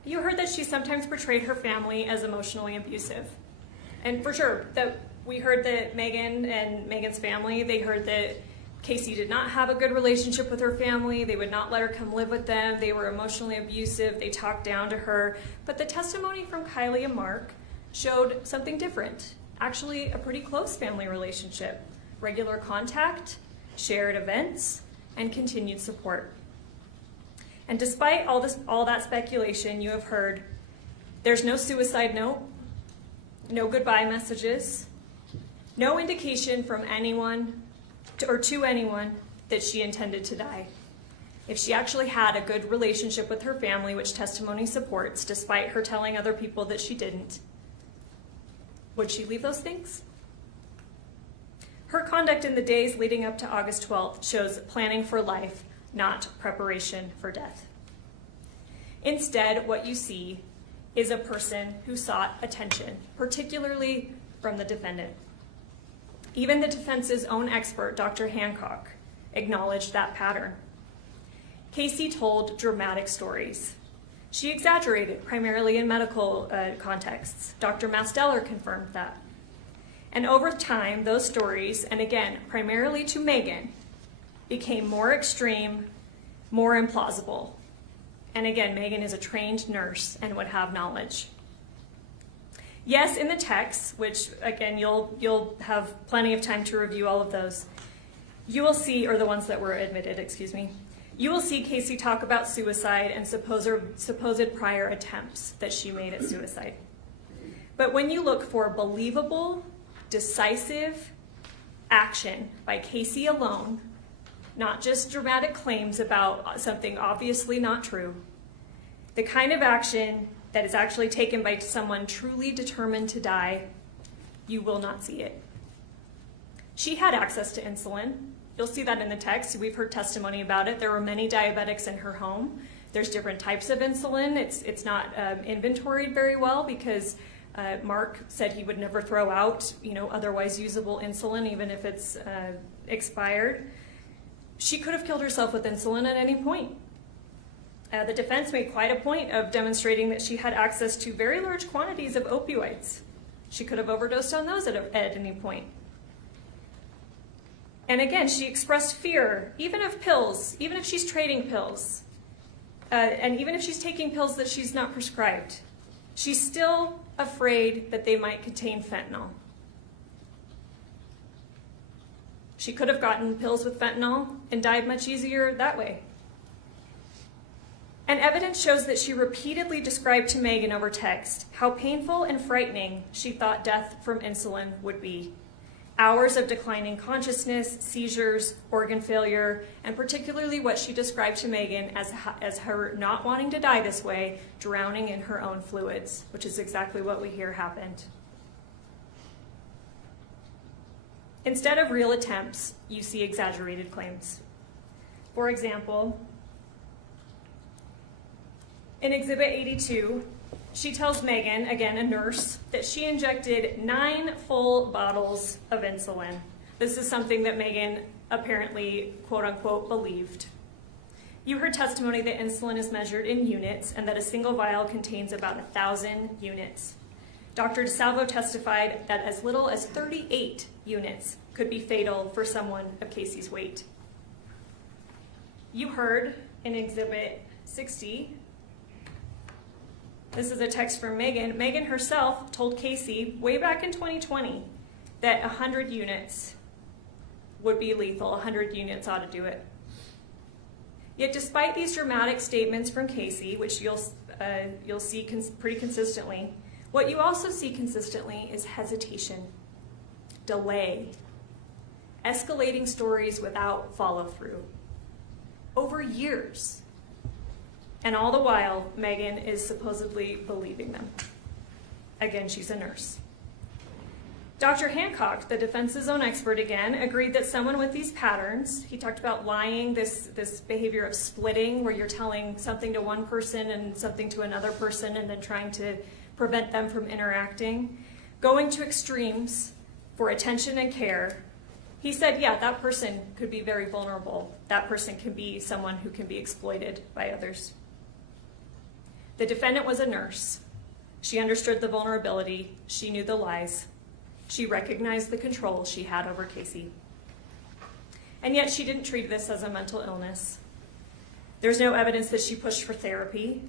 You heard that she sometimes portrayed her family as emotionally abusive. And for sure, that we heard that Meggan and Meggan's family, they heard that Casey did not have a good relationship with her family. They would not let her come live with them. They were emotionally abusive. They talked down to her. But the testimony from Kylie and Mark showed something different. Actually, a pretty close family relationship. Regular contact, shared events, and continued support. And despite all that speculation you have heard, there's no suicide note, no goodbye messages, no indication from anyone to anyone that she intended to die. If she actually had a good relationship with her family, which testimony supports, despite her telling other people that she didn't, would she leave those things? Her conduct in the days leading up to August 12th shows planning for life, not preparation for death. Instead, what you see is a person who sought attention, particularly from the defendant. Even the defense's own expert, Dr. Hancock, acknowledged that pattern. Casey told dramatic stories. She exaggerated, primarily in medical contexts. Dr. Masteller confirmed that. And over time, those stories, and again, primarily to Meggan, became more extreme, more implausible. And again, Meggan is a trained nurse and would have knowledge. Yes, in the text, which again, you'll have plenty of time to review all of those, you will see, or the ones that were admitted, excuse me, you will see Casey talk about suicide and supposed prior attempts that she made at suicide. But when you look for believable, decisive action by Casey alone, not just dramatic claims about something obviously not true, the kind of action that is actually taken by someone truly determined to die, you will not see it. She had access to insulin. You'll see that in the text. We've heard testimony about it. There were many diabetics in her home. There's different types of insulin. It's not inventoried very well because Mark said he would never throw out, otherwise usable insulin, even if it's expired. She could have killed herself with insulin at any point. The defense made quite a point of demonstrating that she had access to very large quantities of opioids. She could have overdosed on those at any point. And again, she expressed fear, even of pills, even if she's trading pills, and even if she's taking pills that she's not prescribed. She's still afraid that they might contain fentanyl. She could have gotten pills with fentanyl and died much easier that way. And evidence shows that she repeatedly described to Meggan over text how painful and frightening she thought death from insulin would be. Hours of declining consciousness, seizures, organ failure, and particularly what she described to Meggan as her not wanting to die this way, drowning in her own fluids, which is exactly what we hear happened. Instead of real attempts, you see exaggerated claims. For example, in Exhibit 82, she tells Meggan, again a nurse, that she injected 9 full bottles of insulin. This is something that Meggan apparently, quote unquote, believed. You heard testimony that insulin is measured in units and that a single vial contains about 1,000 units. Dr. DeSalvo testified that as little as 38 units could be fatal for someone of Casey's weight. You heard in Exhibit 60, this is a text from Meggan. Meggan herself told Casey way back in 2020 that 100 units would be lethal, 100 units ought to do it. Yet despite these dramatic statements from Casey, which you'll see pretty consistently, what you also see consistently is hesitation, delay, escalating stories without follow-through, over years. And all the while, Meggan is supposedly believing them. Again, she's a nurse. Dr. Hancock, the defense's own expert again, agreed that someone with these patterns, he talked about lying, this behavior of splitting, where you're telling something to one person and something to another person and then trying to prevent them from interacting, going to extremes for attention and care. He said, yeah, that person could be very vulnerable. That person can be someone who can be exploited by others. The defendant was a nurse. She understood the vulnerability. She knew the lies. She recognized the control she had over Casey. And yet she didn't treat this as a mental illness. There's no evidence that she pushed for therapy.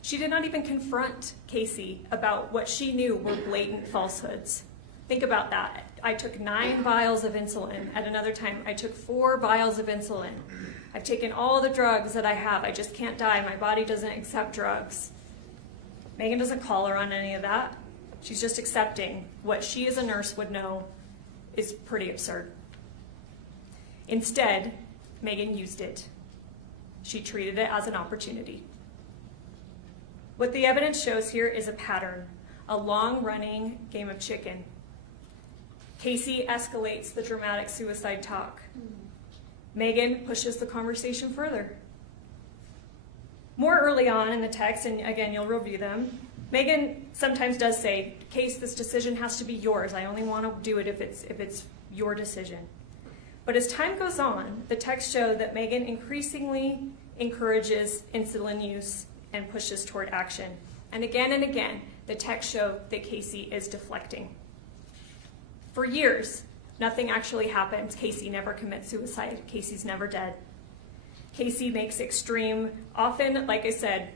She did not even confront Casey about what she knew were blatant falsehoods. Think about that. I took 9 vials of insulin. At another time, I took 4 vials of insulin. I've taken all the drugs that I have. I just can't die. My body doesn't accept drugs. Meggan doesn't call her on any of that. She's just accepting what she as a nurse would know is pretty absurd. Instead, Meggan used it. She treated it as an opportunity. What the evidence shows here is a pattern, a long-running game of chicken. Casey escalates the dramatic suicide talk. Meggan pushes the conversation further. More early on in the text, and again, you'll review them, Meggan sometimes does say, Case, this decision has to be yours. I only want to do it if it's your decision. But as time goes on, the text shows that Meggan increasingly encourages insulin use and pushes toward action. And again, the text shows that Casey is deflecting. For years, nothing actually happens. Casey never commits suicide. Casey's never dead. Casey makes extreme, often, like I said,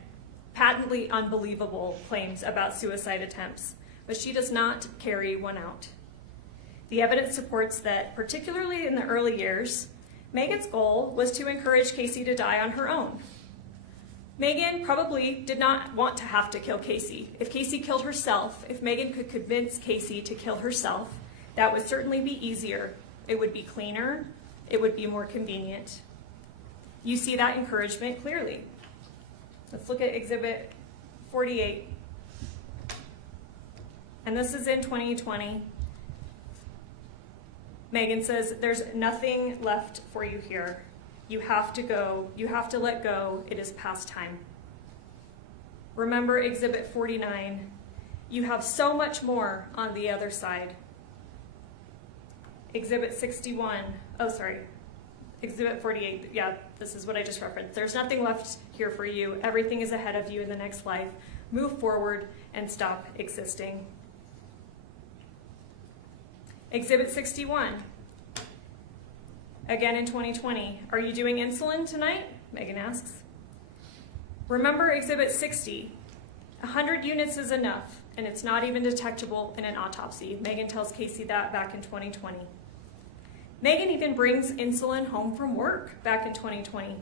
patently unbelievable claims about suicide attempts, but she does not carry one out. The evidence supports that, particularly in the early years, Meggan's goal was to encourage Casey to die on her own. Meggan probably did not want to have to kill Casey. If Casey killed herself, if Meggan could convince Casey to kill herself, that would certainly be easier. It would be cleaner. It would be more convenient. You see that encouragement clearly. Let's look at Exhibit 48. And this is in 2020. Meggan says, there's nothing left for you here. You have to go. You have to let go. It is past time. Remember Exhibit 49. You have so much more on the other side. Exhibit 61. Oh, sorry. Exhibit 48. Yeah, this is what I just referenced. There's nothing left here for you. Everything is ahead of you in the next life. Move forward and stop existing. Exhibit 61. Again in 2020. Are you doing insulin tonight? Meggan asks. Remember Exhibit 60. 100 units is enough, and it's not even detectable in an autopsy. Meggan tells Casey that back in 2020. Meggan even brings insulin home from work back in 2020.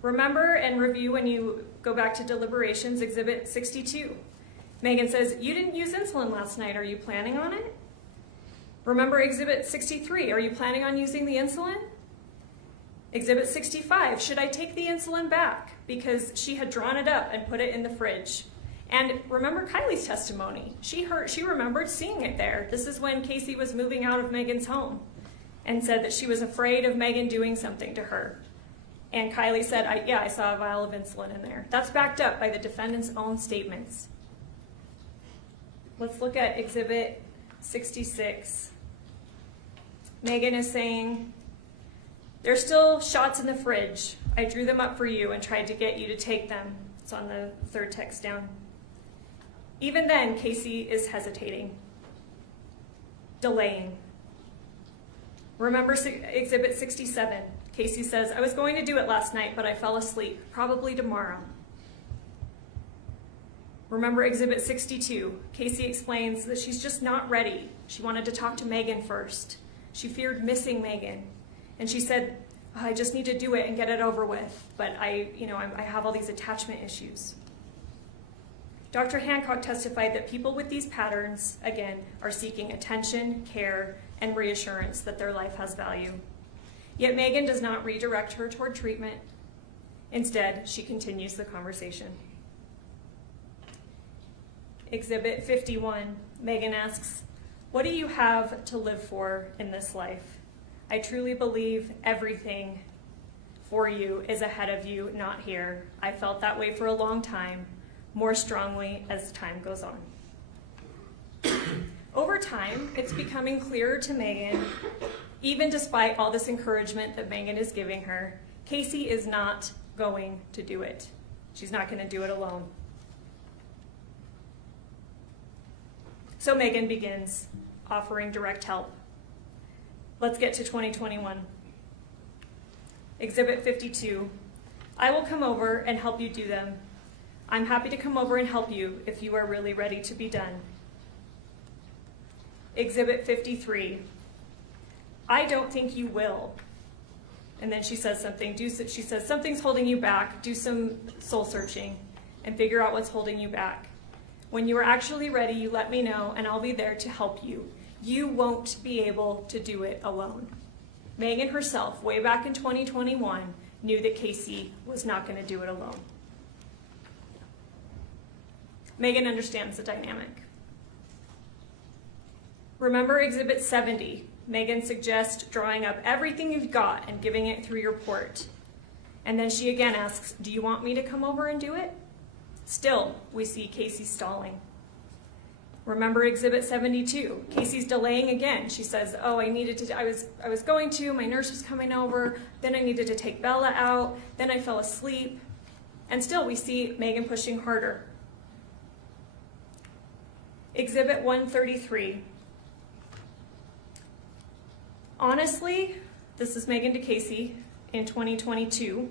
Remember and review when you go back to deliberations, Exhibit 62. Meggan says, you didn't use insulin last night. Are you planning on it? Remember Exhibit 63. Are you planning on using the insulin? Exhibit 65. Should I take the insulin back? Because she had drawn it up and put it in the fridge. And remember Kylie's testimony. She remembered seeing it there. This is when Casey was moving out of Meggan's home and said that she was afraid of Meggan doing something to her. And Kylie said, I saw a vial of insulin in there. That's backed up by the defendant's own statements. Let's look at Exhibit 66. Meggan is saying, there's still shots in the fridge. I drew them up for you and tried to get you to take them. It's on the third text down. Even then, Casey is hesitating, delaying. Remember Exhibit 67. Casey says, I was going to do it last night, but I fell asleep. Probably tomorrow. Remember Exhibit 62. Casey explains that she's just not ready. She wanted to talk to Meggan first. She feared missing Meggan. And she said, I just need to do it and get it over with. But I have all these attachment issues. Dr. Hancock testified that people with these patterns, again, are seeking attention, care, and reassurance that their life has value. Yet Meggan does not redirect her toward treatment. Instead, she continues the conversation. Exhibit 51, Meggan asks, what do you have to live for in this life? I truly believe everything for you is ahead of you, not here. I felt that way for a long time, more strongly as time goes on. Over time, it's becoming clearer to Meggan, even despite all this encouragement that Meggan is giving her, Casey is not going to do it. She's not going to do it alone. So Meggan begins offering direct help. Let's get to 2021. Exhibit 52. I will come over and help you do them. I'm happy to come over and help you if you are really ready to be done. Exhibit 53. I don't think you will. And then she says something. She says, something's holding you back. Do some soul searching and figure out what's holding you back. When you are actually ready, you let me know and I'll be there to help you. You won't be able to do it alone. Meggan herself, way back in 2021, knew that Casey was not going to do it alone. Meggan understands the dynamic. Remember Exhibit 70. Meggan suggests drawing up everything you've got and giving it through your port. And then she again asks, do you want me to come over and do it? Still, we see Casey stalling. Remember Exhibit 72. Casey's delaying again. She says, oh, I was going to, my nurse was coming over, then I needed to take Bella out, then I fell asleep. And still we see Meggan pushing harder. Exhibit 133. Honestly, this is Meggan to Casey in 2022.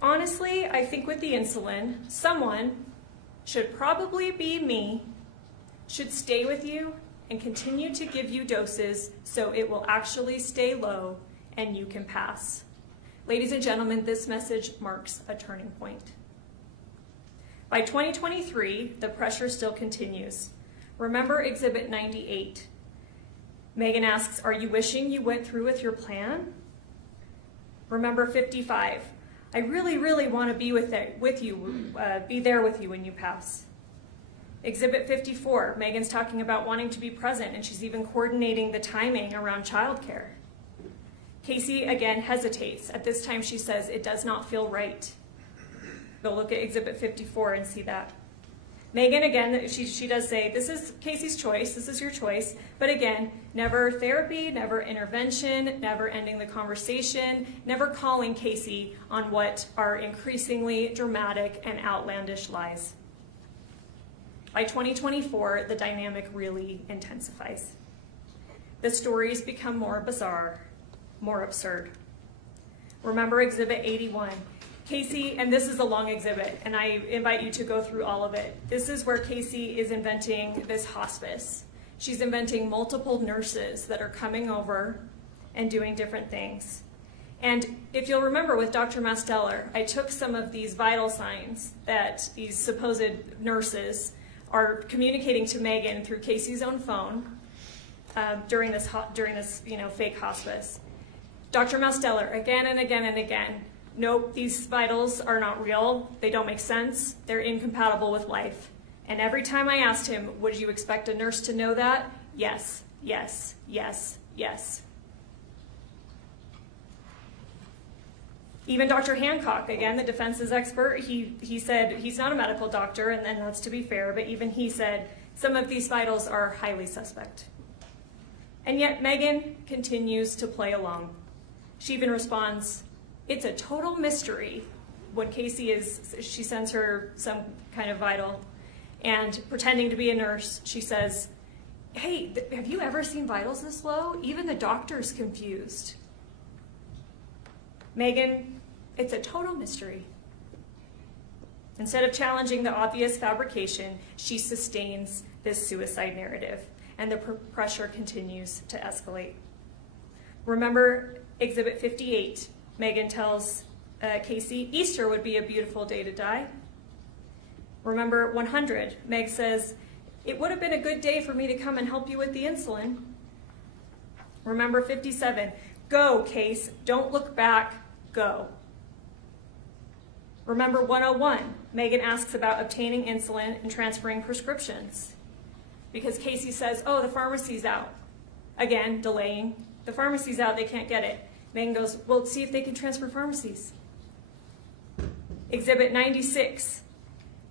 Honestly, I think with the insulin, someone, should probably be me, should stay with you and continue to give you doses so it will actually stay low and you can pass. Ladies and gentlemen, this message marks a turning point. By 2023, the pressure still continues. Remember Exhibit 98. Meggan asks, are you wishing you went through with your plan? Remember 55. I really, really want to be be there with you when you pass. Exhibit 54, Meggan's talking about wanting to be present and she's even coordinating the timing around childcare. Casey again hesitates. At this time she says, it does not feel right. Go look at Exhibit 54 and see that. Meggan again, she does say, this is Casey's choice, this is your choice, but again, never therapy, never intervention, never ending the conversation, never calling Casey on what are increasingly dramatic and outlandish lies. By 2024, the dynamic really intensifies. The stories become more bizarre, more absurd. Remember Exhibit 81. Casey, and this is a long exhibit, and I invite you to go through all of it. This is where Casey is inventing this hospice. She's inventing multiple nurses that are coming over and doing different things. And if you'll remember with Dr. Masteller, I took some of these vital signs that these supposed nurses are communicating to Meggan through Casey's own phone during this fake hospice. Dr. Masteller, again and again and again, nope, these vitals are not real, they don't make sense, they're incompatible with life. And every time I asked him, would you expect a nurse to know that? Yes, yes, yes, yes. Even Dr. Hancock, again, the defense's expert, he said he's not a medical doctor, and then that's to be fair, but even he said some of these vitals are highly suspect. And yet Meggan continues to play along. She even responds, it's a total mystery when she sends her some kind of vital, and pretending to be a nurse, she says, hey, have you ever seen vitals this low? Even the doctor's confused. Meggan, it's a total mystery. Instead of challenging the obvious fabrication, she sustains this suicide narrative, and the pressure continues to escalate. Remember Exhibit 58. Meggan tells Casey, Easter would be a beautiful day to die. Remember 100. Meg says, it would have been a good day for me to come and help you with the insulin. Remember 57. Go, Case. Don't look back. Go. Remember 101. Meggan asks about obtaining insulin and transferring prescriptions. Because Casey says, oh, the pharmacy's out. Again, delaying. The pharmacy's out, they can't get it. Meggan goes, well, see if they can transfer pharmacies. Exhibit 96.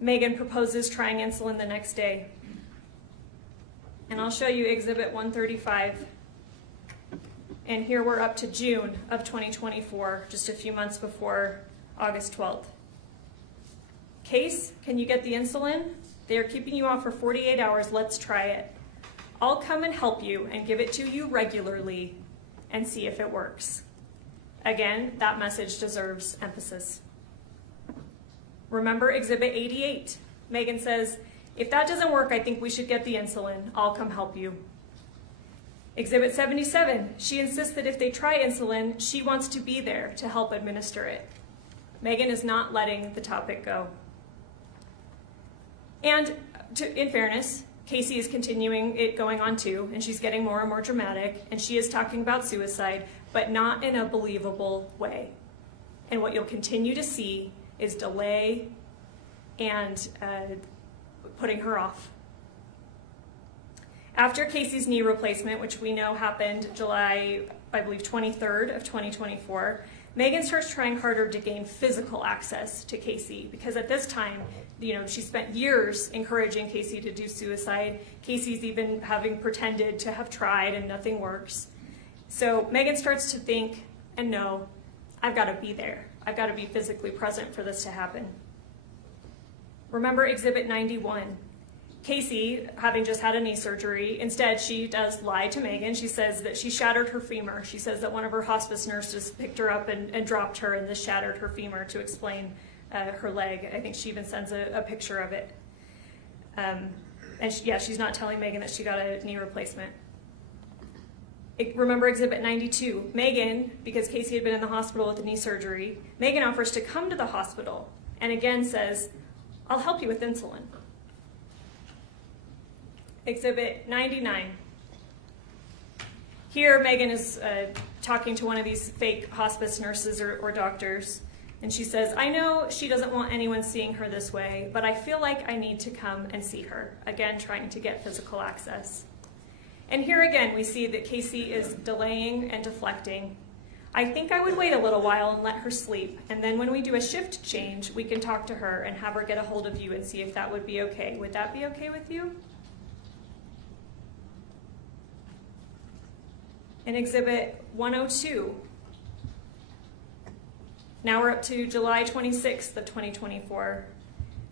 Meggan proposes trying insulin the next day. And I'll show you Exhibit 135. And here we're up to June of 2024, just a few months before August 12th. Case, can you get the insulin? They are keeping you off for 48 hours. Let's try it. I'll come and help you and give it to you regularly and see if it works. Again, that message deserves emphasis. Remember Exhibit 88. Meggan says, if that doesn't work, I think we should get the insulin. I'll come help you. Exhibit 77. She insists that if they try insulin, she wants to be there to help administer it. Meggan is not letting the topic go. And in fairness, Casey is continuing it going on too, and she's getting more and more dramatic, and she is talking about suicide, but not in a believable way. And what you'll continue to see is delay and putting her off. After Casey's knee replacement, which we know happened July, I believe, 23rd of 2024, Meggan starts trying harder to gain physical access to Casey, because at this time, she spent years encouraging Casey to do suicide. Casey's even having pretended to have tried and nothing works. So Meggan starts to think and know, I've got to be there. I've got to be physically present for this to happen. Remember Exhibit 91. Casey, having just had a knee surgery, instead she does lie to Meggan. She says that she shattered her femur. She says that one of her hospice nurses picked her up and dropped her, and this shattered her femur to explain her leg. I think she even sends a picture of it. She's not telling Meggan that she got a knee replacement. Remember Exhibit 92. Meggan, because Casey had been in the hospital with the knee surgery, Meggan offers to come to the hospital and again says, I'll help you with insulin. Exhibit 99. Here, Meggan is talking to one of these fake hospice nurses or doctors, and she says, I know she doesn't want anyone seeing her this way, but I feel like I need to come and see her. Again, trying to get physical access. And here again, we see that Casey is delaying and deflecting. I think I would wait a little while and let her sleep, and then when we do a shift change, we can talk to her and have her get a hold of you and see if that would be okay. Would that be okay with you? In Exhibit 102, now we're up to July 26th of 2024.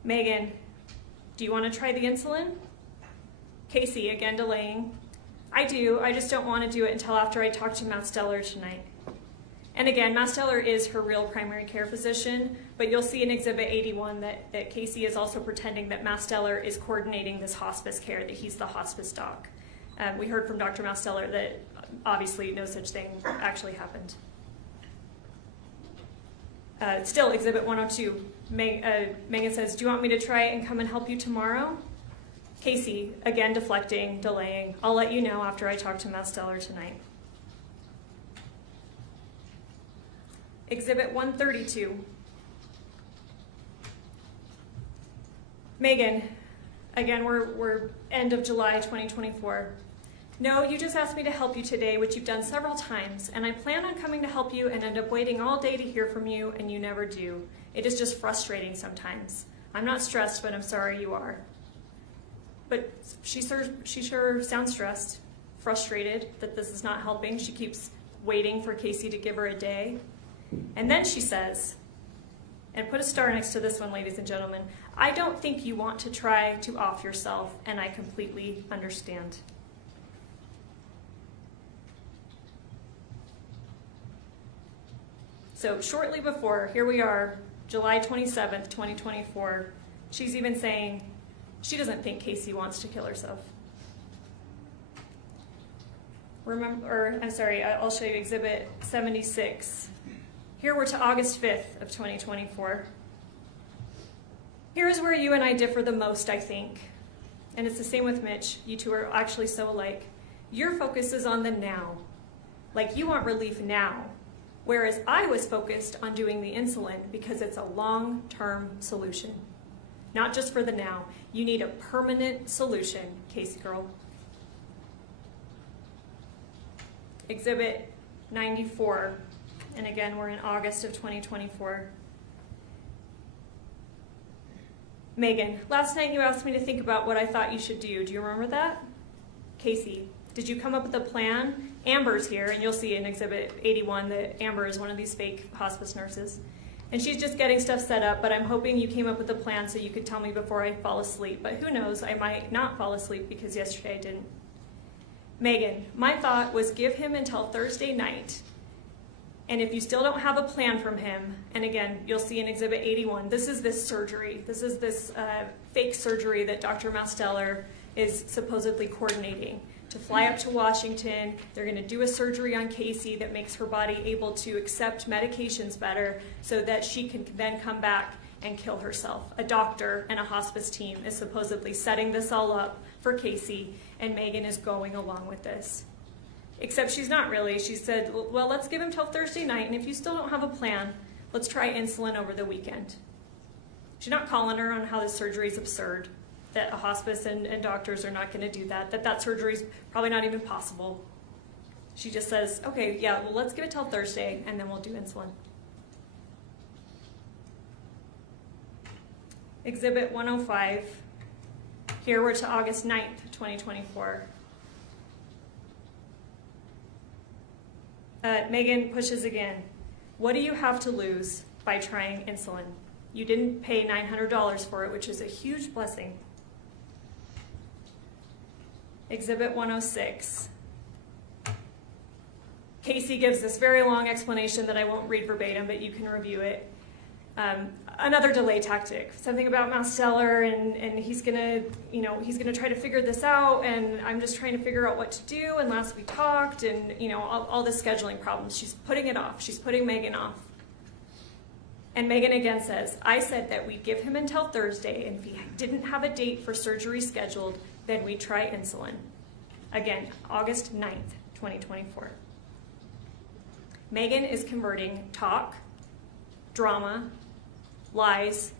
Meggan, do you want to try the insulin? Casey, again delaying. I do, I just don't want to do it until after I talk to Masteller tonight. And again, Masteller is her real primary care physician, but you'll see in Exhibit 81 that Casey is also pretending that Masteller is coordinating this hospice care, that he's the hospice doc. We heard from Dr. Masteller that obviously no such thing actually happened. Still, Exhibit 102, Meggan says, do you want me to try and come and help you tomorrow? Casey, again deflecting, delaying. I'll let you know after I talk to Masteller tonight. Exhibit 132. Meggan, again, we're end of July 2024. No, you just asked me to help you today, which you've done several times, and I plan on coming to help you and end up waiting all day to hear from you, and you never do. It is just frustrating sometimes. I'm not stressed, but I'm sorry you are. But she sure sounds stressed, frustrated that this is not helping. She keeps waiting for Casey to give her a day. And then she says, and put a star next to this one, ladies and gentlemen, I don't think you want to try to off yourself, and I completely understand. So shortly before, here we are, July 27th, 2024, she's even saying she doesn't think Casey wants to kill herself. I'll show you Exhibit 76. Here we're to August 5th of 2024. Here's where you and I differ the most, I think. And it's the same with Mitch. You two are actually so alike. Your focus is on the now. Like you want relief now. Whereas I was focused on doing the insulin because it's a long-term solution. Not just for the now. You need a permanent solution, Casey girl. Exhibit 94, and again, we're in August of 2024. Meggan, last night you asked me to think about what I thought you should do. Do you remember that? Casey, did you come up with a plan? Amber's here, and you'll see in Exhibit 81 that Amber is one of these fake hospice nurses. And she's just getting stuff set up, but I'm hoping you came up with a plan so you could tell me before I fall asleep. But who knows, I might not fall asleep because yesterday I didn't. Meggan, my thought was give him until Thursday night. And if you still don't have a plan from him, and again, you'll see in Exhibit 81, this is this surgery. This is this fake surgery that Dr. Masteller is supposedly coordinating. To fly up to Washington, they're going to do a surgery on Casey that makes her body able to accept medications better so that she can then come back and kill herself. A doctor and a hospice team is supposedly setting this all up for Casey, and Meggan is going along with this. Except she's not really. She said, well, let's give him till Thursday night, and if you still don't have a plan, let's try insulin over the weekend. She's not calling her on how this surgery is absurd, that a hospice and doctors are not going to do that surgery is probably not even possible. She just says, okay, yeah, well, let's give it till Thursday, and then we'll do insulin. Exhibit 105. Here we're to August 9th, 2024. Meggan pushes again. What do you have to lose by trying insulin? You didn't pay $900 for it, which is a huge blessing. Exhibit 106. Casey gives this very long explanation that I won't read verbatim, but you can review it. Another delay tactic, something about Masteller, and he's gonna try to figure this out, and I'm just trying to figure out what to do, and last we talked, and all the scheduling problems. She's putting it off. She's putting Meggan off. And Meggan again says, I said that we'd give him until Thursday, and if he didn't have a date for surgery scheduled, then we'd try insulin. Again, August 9th, 2024. Meggan is converting talk, drama, lies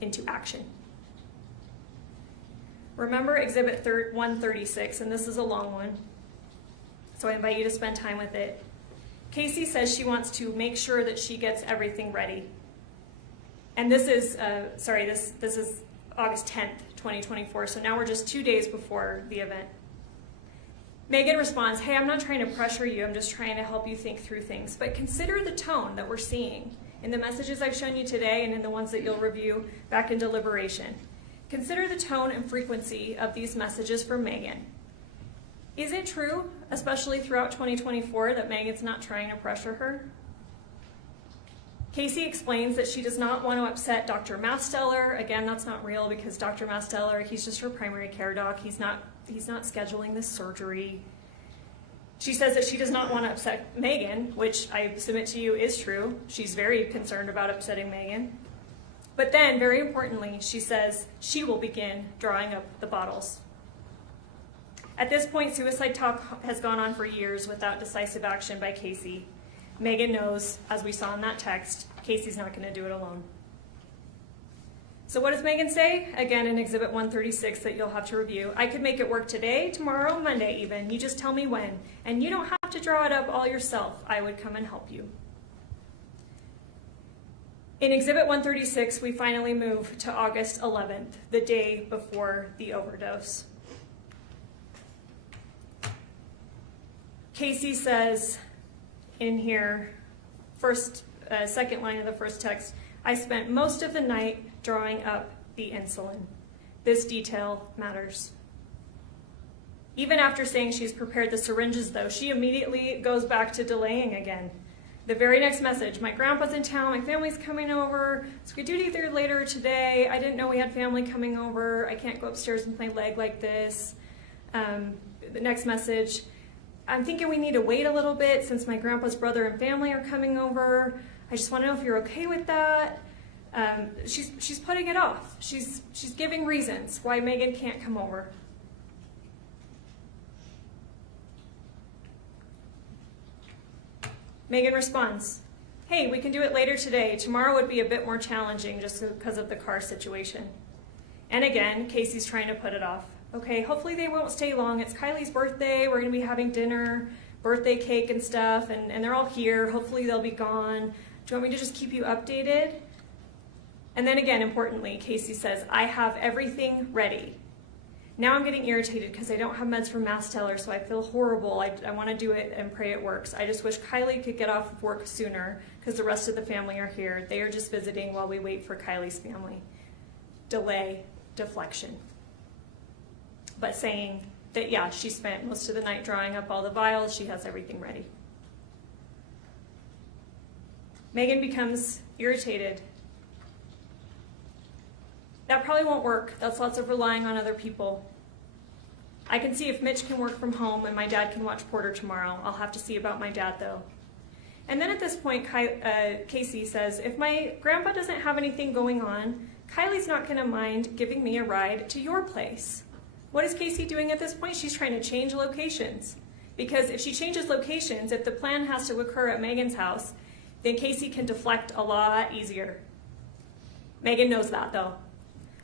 into action. Remember Exhibit 136, and this is a long one, so I invite you to spend time with it. Casey says she wants to make sure that she gets everything ready. And this is, this is August 10th, 2024, so now we're just 2 days before the event. Meggan responds, hey, I'm not trying to pressure you, I'm just trying to help you think through things. But consider the tone that we're seeing in the messages I've shown you today and in the ones that you'll review back in deliberation. Consider the tone and frequency of these messages from Meggan. Is it true, especially throughout 2024, that Meggan's not trying to pressure her? Casey explains that she does not want to upset Dr. Masteller. Again, that's not real because Dr. Masteller, he's just her primary care doc. He's not scheduling this surgery. She says that she does not want to upset Meggan, which I submit to you is true. She's very concerned about upsetting Meggan. But then, very importantly, she says she will begin drawing up the bottles. At this point, suicide talk has gone on for years without decisive action by Casey. Meggan knows, as we saw in that text, Casey's not going to do it alone. So what does Meggan say? Again, in Exhibit 136 that you'll have to review. I could make it work today, tomorrow, Monday even. You just tell me when. And you don't have to draw it up all yourself. I would come and help you. In Exhibit 136, we finally move to August 11th, the day before the overdose. Casey says in here, second line of the first text, I spent most of the night drawing up the insulin. This detail matters. Even after saying she's prepared the syringes, though, she immediately goes back to delaying again. The very next message, my grandpa's in town, my family's coming over, so we could do it either later today. I didn't know we had family coming over. I can't go upstairs and play leg like this. The next message, I'm thinking we need to wait a little bit since my grandpa's brother and family are coming over. I just want to know if you're okay with that. She's putting it off. She's giving reasons why Meggan can't come over. Meggan responds, hey, we can do it later today. Tomorrow would be a bit more challenging just because of the car situation. And again, Casey's trying to put it off. Okay, hopefully they won't stay long. It's Kylie's birthday. We're going to be having dinner, birthday cake and stuff, and they're all here. Hopefully they'll be gone. Do you want me to just keep you updated? And then again, importantly, Casey says, I have everything ready. Now I'm getting irritated because I don't have meds for Masteller, so I feel horrible. I want to do it and pray it works. I just wish Kylie could get off of work sooner because the rest of the family are here. They are just visiting while we wait for Kylie's family. Delay, deflection. But saying that, yeah, she spent most of the night drawing up all the vials. She has everything ready. Meggan becomes irritated. That probably won't work. That's lots of relying on other people. I can see if Mitch can work from home and my dad can watch Porter tomorrow. I'll have to see about my dad though. And then at this point, Casey says, if my grandpa doesn't have anything going on, Kylie's not gonna mind giving me a ride to your place. What is Casey doing at this point? She's trying to change locations. Because if she changes locations, if the plan has to occur at Meggan's house, then Casey can deflect a lot easier. Meggan knows that though.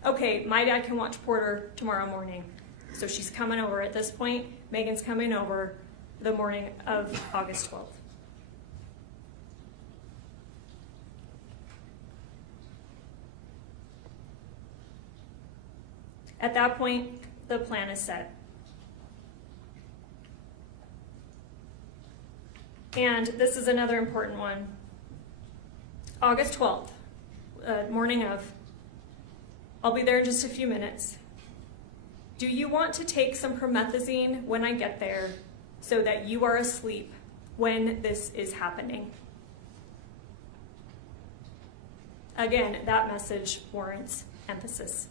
Okay, my dad can watch Porter tomorrow morning. So she's coming over at this point. Meggan's coming over the morning of August 12th. At that point, the plan is set. And this is another important one. August 12th, morning of. I'll be there in just a few minutes. Do you want to take some promethazine when I get there so that you are asleep when this is happening? Again, that message warrants emphasis.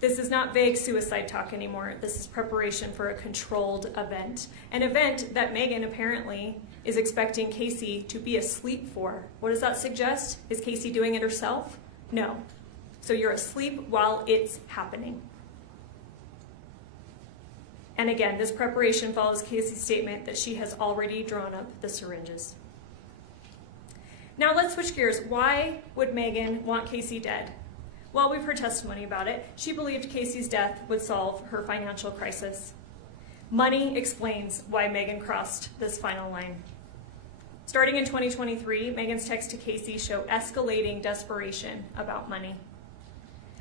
This is not vague suicide talk anymore. This is preparation for a controlled event. An event that Meggan apparently is expecting Casey to be asleep for. What does that suggest? Is Casey doing it herself? No. So you're asleep while it's happening. And again, this preparation follows Casey's statement that she has already drawn up the syringes. Now let's switch gears. Why would Meggan want Casey dead? Well, we've heard testimony about it. She believed Casey's death would solve her financial crisis. Money explains why Meggan crossed this final line. Starting in 2023, Meggan's texts to Casey show escalating desperation about money.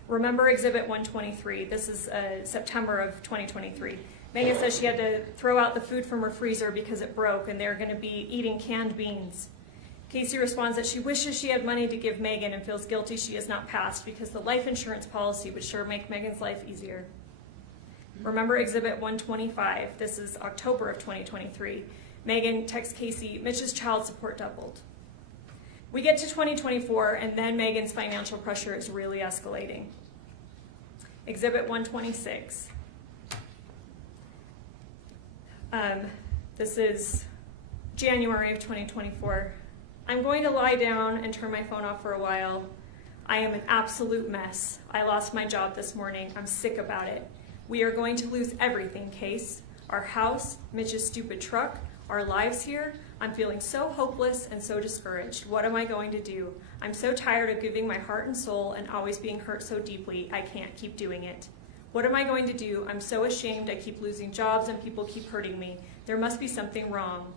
Remember Exhibit 123. This is September of 2023. Meggan says she had to throw out the food from her freezer because it broke and they're going to be eating canned beans. Casey responds that she wishes she had money to give Meggan and feels guilty she has not passed because the life insurance policy would sure make Meggan's life easier. Remember Exhibit 125. This is October of 2023. Meggan texts Casey, Mitch's child support doubled. We get to 2024 and then Meggan's financial pressure is really escalating. Exhibit 126. This is January of 2024. I'm going to lie down and turn my phone off for a while. I am an absolute mess. I lost my job this morning. I'm sick about it. We are going to lose everything, Case. Our house, Mitch's stupid truck, our lives here. I'm feeling so hopeless and so discouraged. What am I going to do? I'm so tired of giving my heart and soul and always being hurt so deeply. I can't keep doing it. What am I going to do? I'm so ashamed. I keep losing jobs and people keep hurting me. There must be something wrong.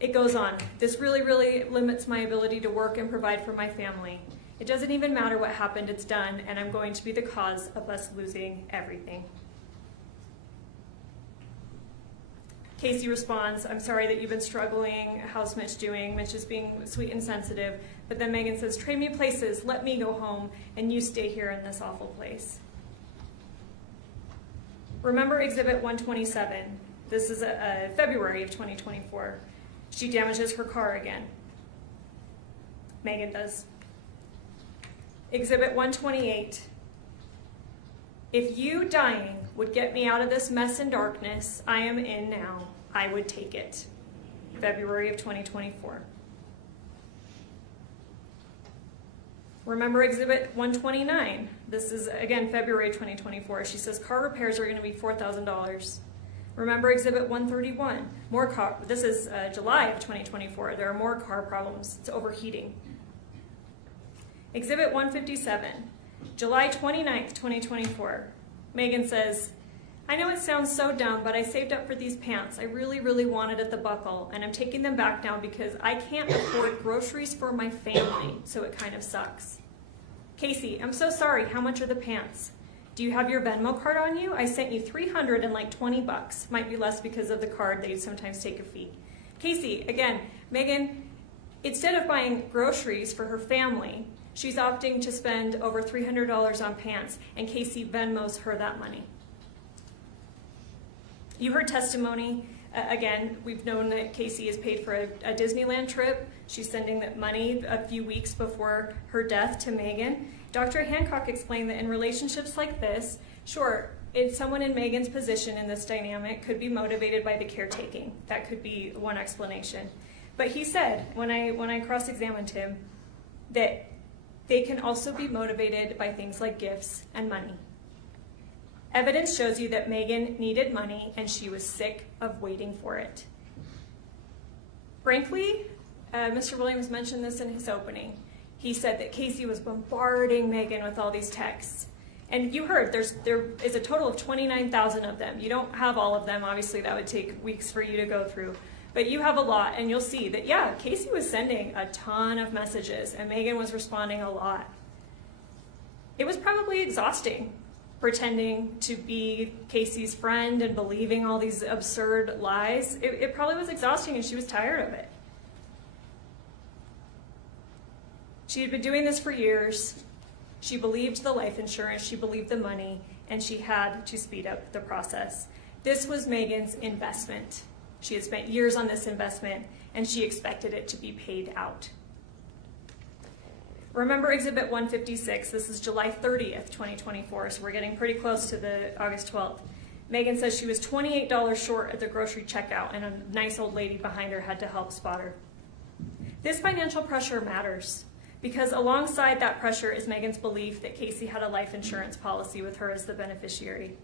It goes on. This really, really limits my ability to work and provide for my family. It doesn't even matter what happened, it's done, and I'm going to be the cause of us losing everything. Casey responds, I'm sorry that you've been struggling. How's Mitch doing? Mitch is being sweet and sensitive. But then Meggan says, trade me places, let me go home, and you stay here in this awful place. Remember Exhibit 127. This is February of 2024. She damages her car again. Meggan does. Exhibit 128. If you dying would get me out of this mess and darkness I am in now, I would take it. February of 2024. Remember Exhibit 129. This is, again, February 2024. She says car repairs are going to be $4,000. Remember Exhibit 131. This is July of 2024. There are more car problems. It's overheating. Exhibit 157, July 29th, 2024. Meggan says, I know it sounds so dumb, but I saved up for these pants. I really, really wanted at the buckle, and I'm taking them back now because I can't afford groceries for my family, so it kind of sucks. Casey, I'm so sorry. How much are the pants? Do you have your Venmo card on you? I sent you $300 and like $20. Might be less because of the card. They sometimes take a fee. Casey, again, Meggan, instead of buying groceries for her family, she's opting to spend over $300 on pants, and Casey Venmos her that money. You heard testimony. Again, we've known that Casey is paid for a Disneyland trip. She's sending that money a few weeks before her death to Meggan. Dr. Hancock explained that in relationships like this, sure, someone in Meggan's position in this dynamic could be motivated by the caretaking. That could be one explanation. But he said, when I cross-examined him, that they can also be motivated by things like gifts and money. Evidence shows you that Meggan needed money and she was sick of waiting for it. Frankly, Mr. Williams mentioned this in his opening. He said that Casey was bombarding Meggan with all these texts. And you heard there is a total of 29,000 of them. You don't have all of them. Obviously, that would take weeks for you to go through. But you have a lot, and you'll see that, yeah, Casey was sending a ton of messages, and Meggan was responding a lot. It was probably exhausting, pretending to be Casey's friend and believing all these absurd lies. It probably was exhausting, and she was tired of it. She had been doing this for years. She believed the life insurance, she believed the money, and she had to speed up the process. This was Meggan's investment. She had spent years on this investment, and she expected it to be paid out. Remember Exhibit 156. This is July 30th, 2024, so we're getting pretty close to the August 12th. Meggan says she was $28 short at the grocery checkout, and a nice old lady behind her had to help spot her. This financial pressure matters, because alongside that pressure is Meggan's belief that Casey had a life insurance policy with her as the beneficiary.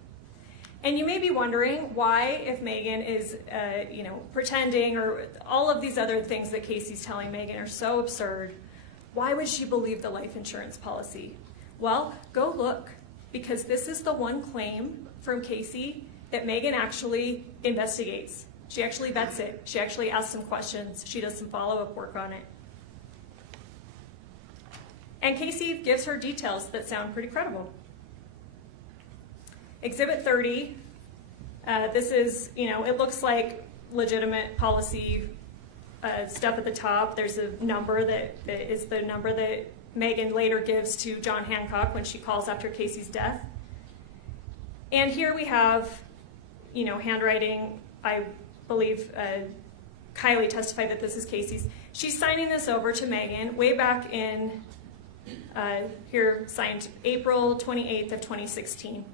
And you may be wondering why, if Meggan is, pretending, or all of these other things that Casey's telling Meggan are so absurd, why would she believe the life insurance policy? Well, go look, because this is the one claim from Casey that Meggan actually investigates. She actually vets it. She actually asks some questions. She does some follow-up work on it. And Casey gives her details that sound pretty credible. Exhibit 30, this is, it looks like legitimate policy stuff at the top. There's a number that is the number that Meggan later gives to John Hancock when she calls after Casey's death. And here we have, handwriting. I believe Kylie testified that this is Casey's. She's signing this over to Meggan way back in, here signed April 28th of 2016.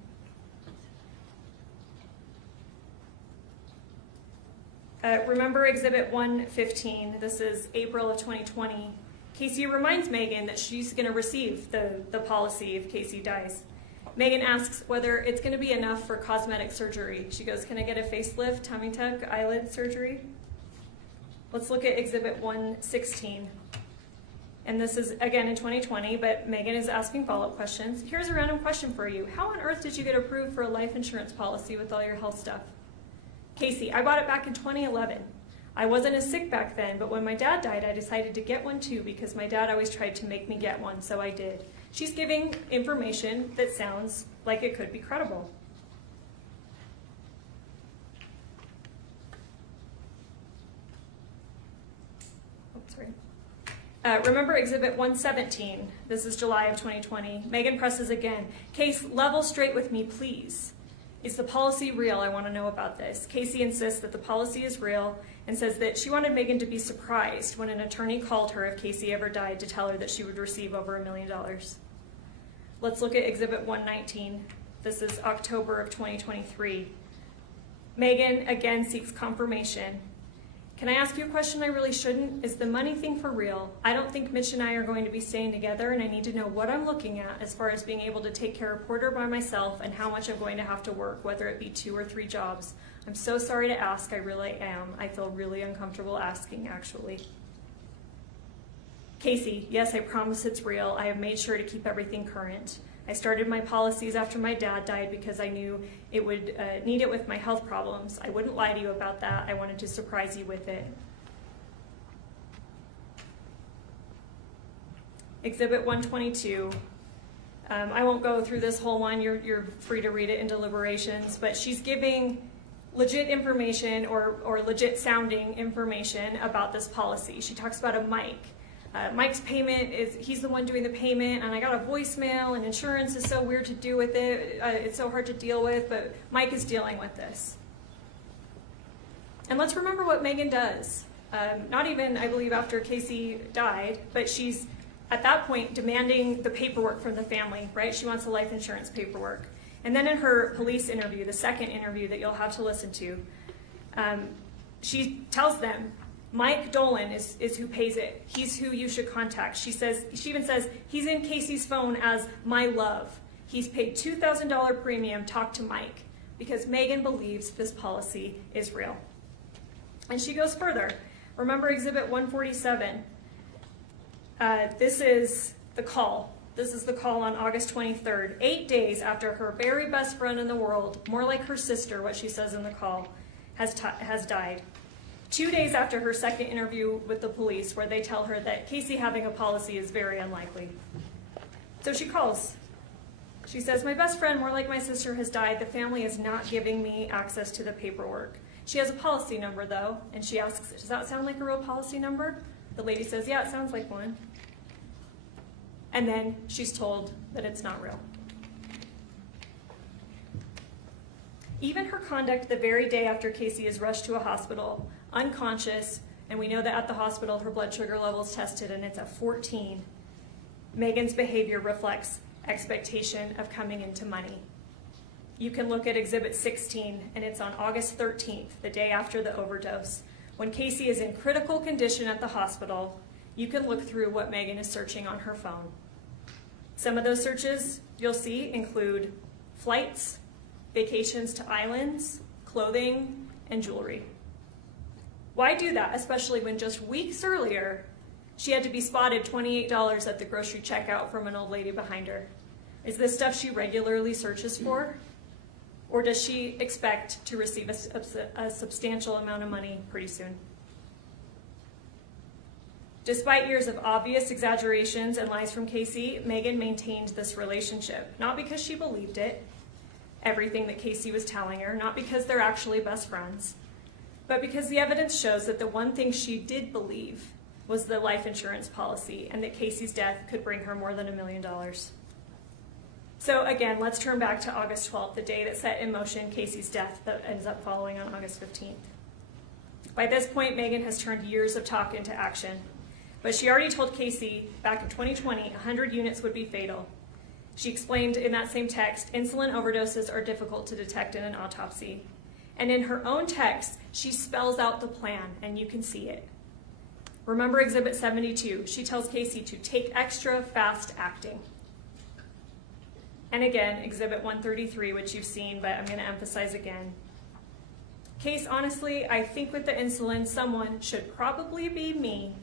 Remember Exhibit 115, this is April of 2020. Casey reminds Meggan that she's going to receive the policy if Casey dies. Meggan asks whether it's going to be enough for cosmetic surgery. She goes, can I get a facelift, tummy tuck, eyelid surgery? Let's look at Exhibit 116. And this is, again, in 2020, but Meggan is asking follow-up questions. Here's a random question for you. How on earth did you get approved for a life insurance policy with all your health stuff? Casey, I bought it back in 2011. I wasn't as sick back then, but when my dad died, I decided to get one too because my dad always tried to make me get one, so I did. She's giving information that sounds like it could be credible. Remember Exhibit 117. This is July of 2020. Meggan presses again. Case, level straight with me, please. Is the policy real? I want to know about this. Casey insists that the policy is real and says that she wanted Meggan to be surprised when an attorney called her if Casey ever died to tell her that she would receive over $1 million. Let's look at Exhibit 119. This is October of 2023. Meggan again seeks confirmation. Can I ask you a question I really shouldn't? Is the money thing for real? I don't think Mitch and I are going to be staying together, and I need to know what I'm looking at as far as being able to take care of Porter by myself and how much I'm going to have to work, whether it be 2 or 3 jobs. I'm so sorry to ask, I really am. I feel really uncomfortable asking, actually. Casey, yes, I promise it's real. I have made sure to keep everything current. I started my policies after my dad died because I knew it would need it with my health problems. I wouldn't lie to you about that. I wanted to surprise you with it. Exhibit 122. I won't go through this whole one. You're free to read it in deliberations, but she's giving legit information or legit sounding information about this policy. She talks about a Mike. Mike's payment he's the one doing the payment, and I got a voicemail, and insurance is so weird to do with it. It's so hard to deal with, but Mike is dealing with this. And let's remember what Meggan does. Not even, I believe, after Casey died, but she's at that point demanding the paperwork from the family, right? She wants the life insurance paperwork. And then in her police interview, the second interview that you'll have to listen to, she tells them, Mike Dolan is who pays it. He's who you should contact. She even says, he's in Casey's phone as my love. He's paid $2,000 premium, talk to Mike, because Meggan believes this policy is real. And she goes further. Remember Exhibit 147. This is the call. This is the call on August 23rd, 8 days after her very best friend in the world, more like her sister, what she says in the call, has died. 2 days after her second interview with the police, where they tell her that Casey having a policy is very unlikely. So she calls. She says, my best friend, more like my sister, has died. The family is not giving me access to the paperwork. She has a policy number, though, and she asks, does that sound like a real policy number? The lady says, yeah, it sounds like one. And then she's told that it's not real. Even her conduct the very day after Casey is rushed to a hospital, unconscious, and we know that at the hospital her blood sugar level is tested and it's at 14. Meggan's behavior reflects expectation of coming into money. You can look at Exhibit 16, and it's on August 13th, the day after the overdose. When Casey is in critical condition at the hospital, you can look through what Meggan is searching on her phone. Some of those searches you'll see include flights, vacations to islands, clothing, and jewelry. Why do that, especially when just weeks earlier she had to be spotted $28 at the grocery checkout from an old lady behind her? Is this stuff she regularly searches for? Or does she expect to receive a substantial amount of money pretty soon? Despite years of obvious exaggerations and lies from Casey, Meggan maintained this relationship, not because she believed it, everything that Casey was telling her, not because they're actually best friends, but because the evidence shows that the one thing she did believe was the life insurance policy and that Casey's death could bring her more than $1 million. So again, let's turn back to August 12th, the day that set in motion Casey's death that ends up following on August 15th. By this point, Meggan has turned years of talk into action, but she already told Casey back in 2020 100 units would be fatal. She explained in that same text, insulin overdoses are difficult to detect in an autopsy. And in her own text, she spells out the plan, and you can see it. Remember Exhibit 72. She tells Casey to take extra fast acting. And again, Exhibit 133, which you've seen, but I'm going to emphasize again. Case, honestly, I think with the insulin, someone, should probably be me,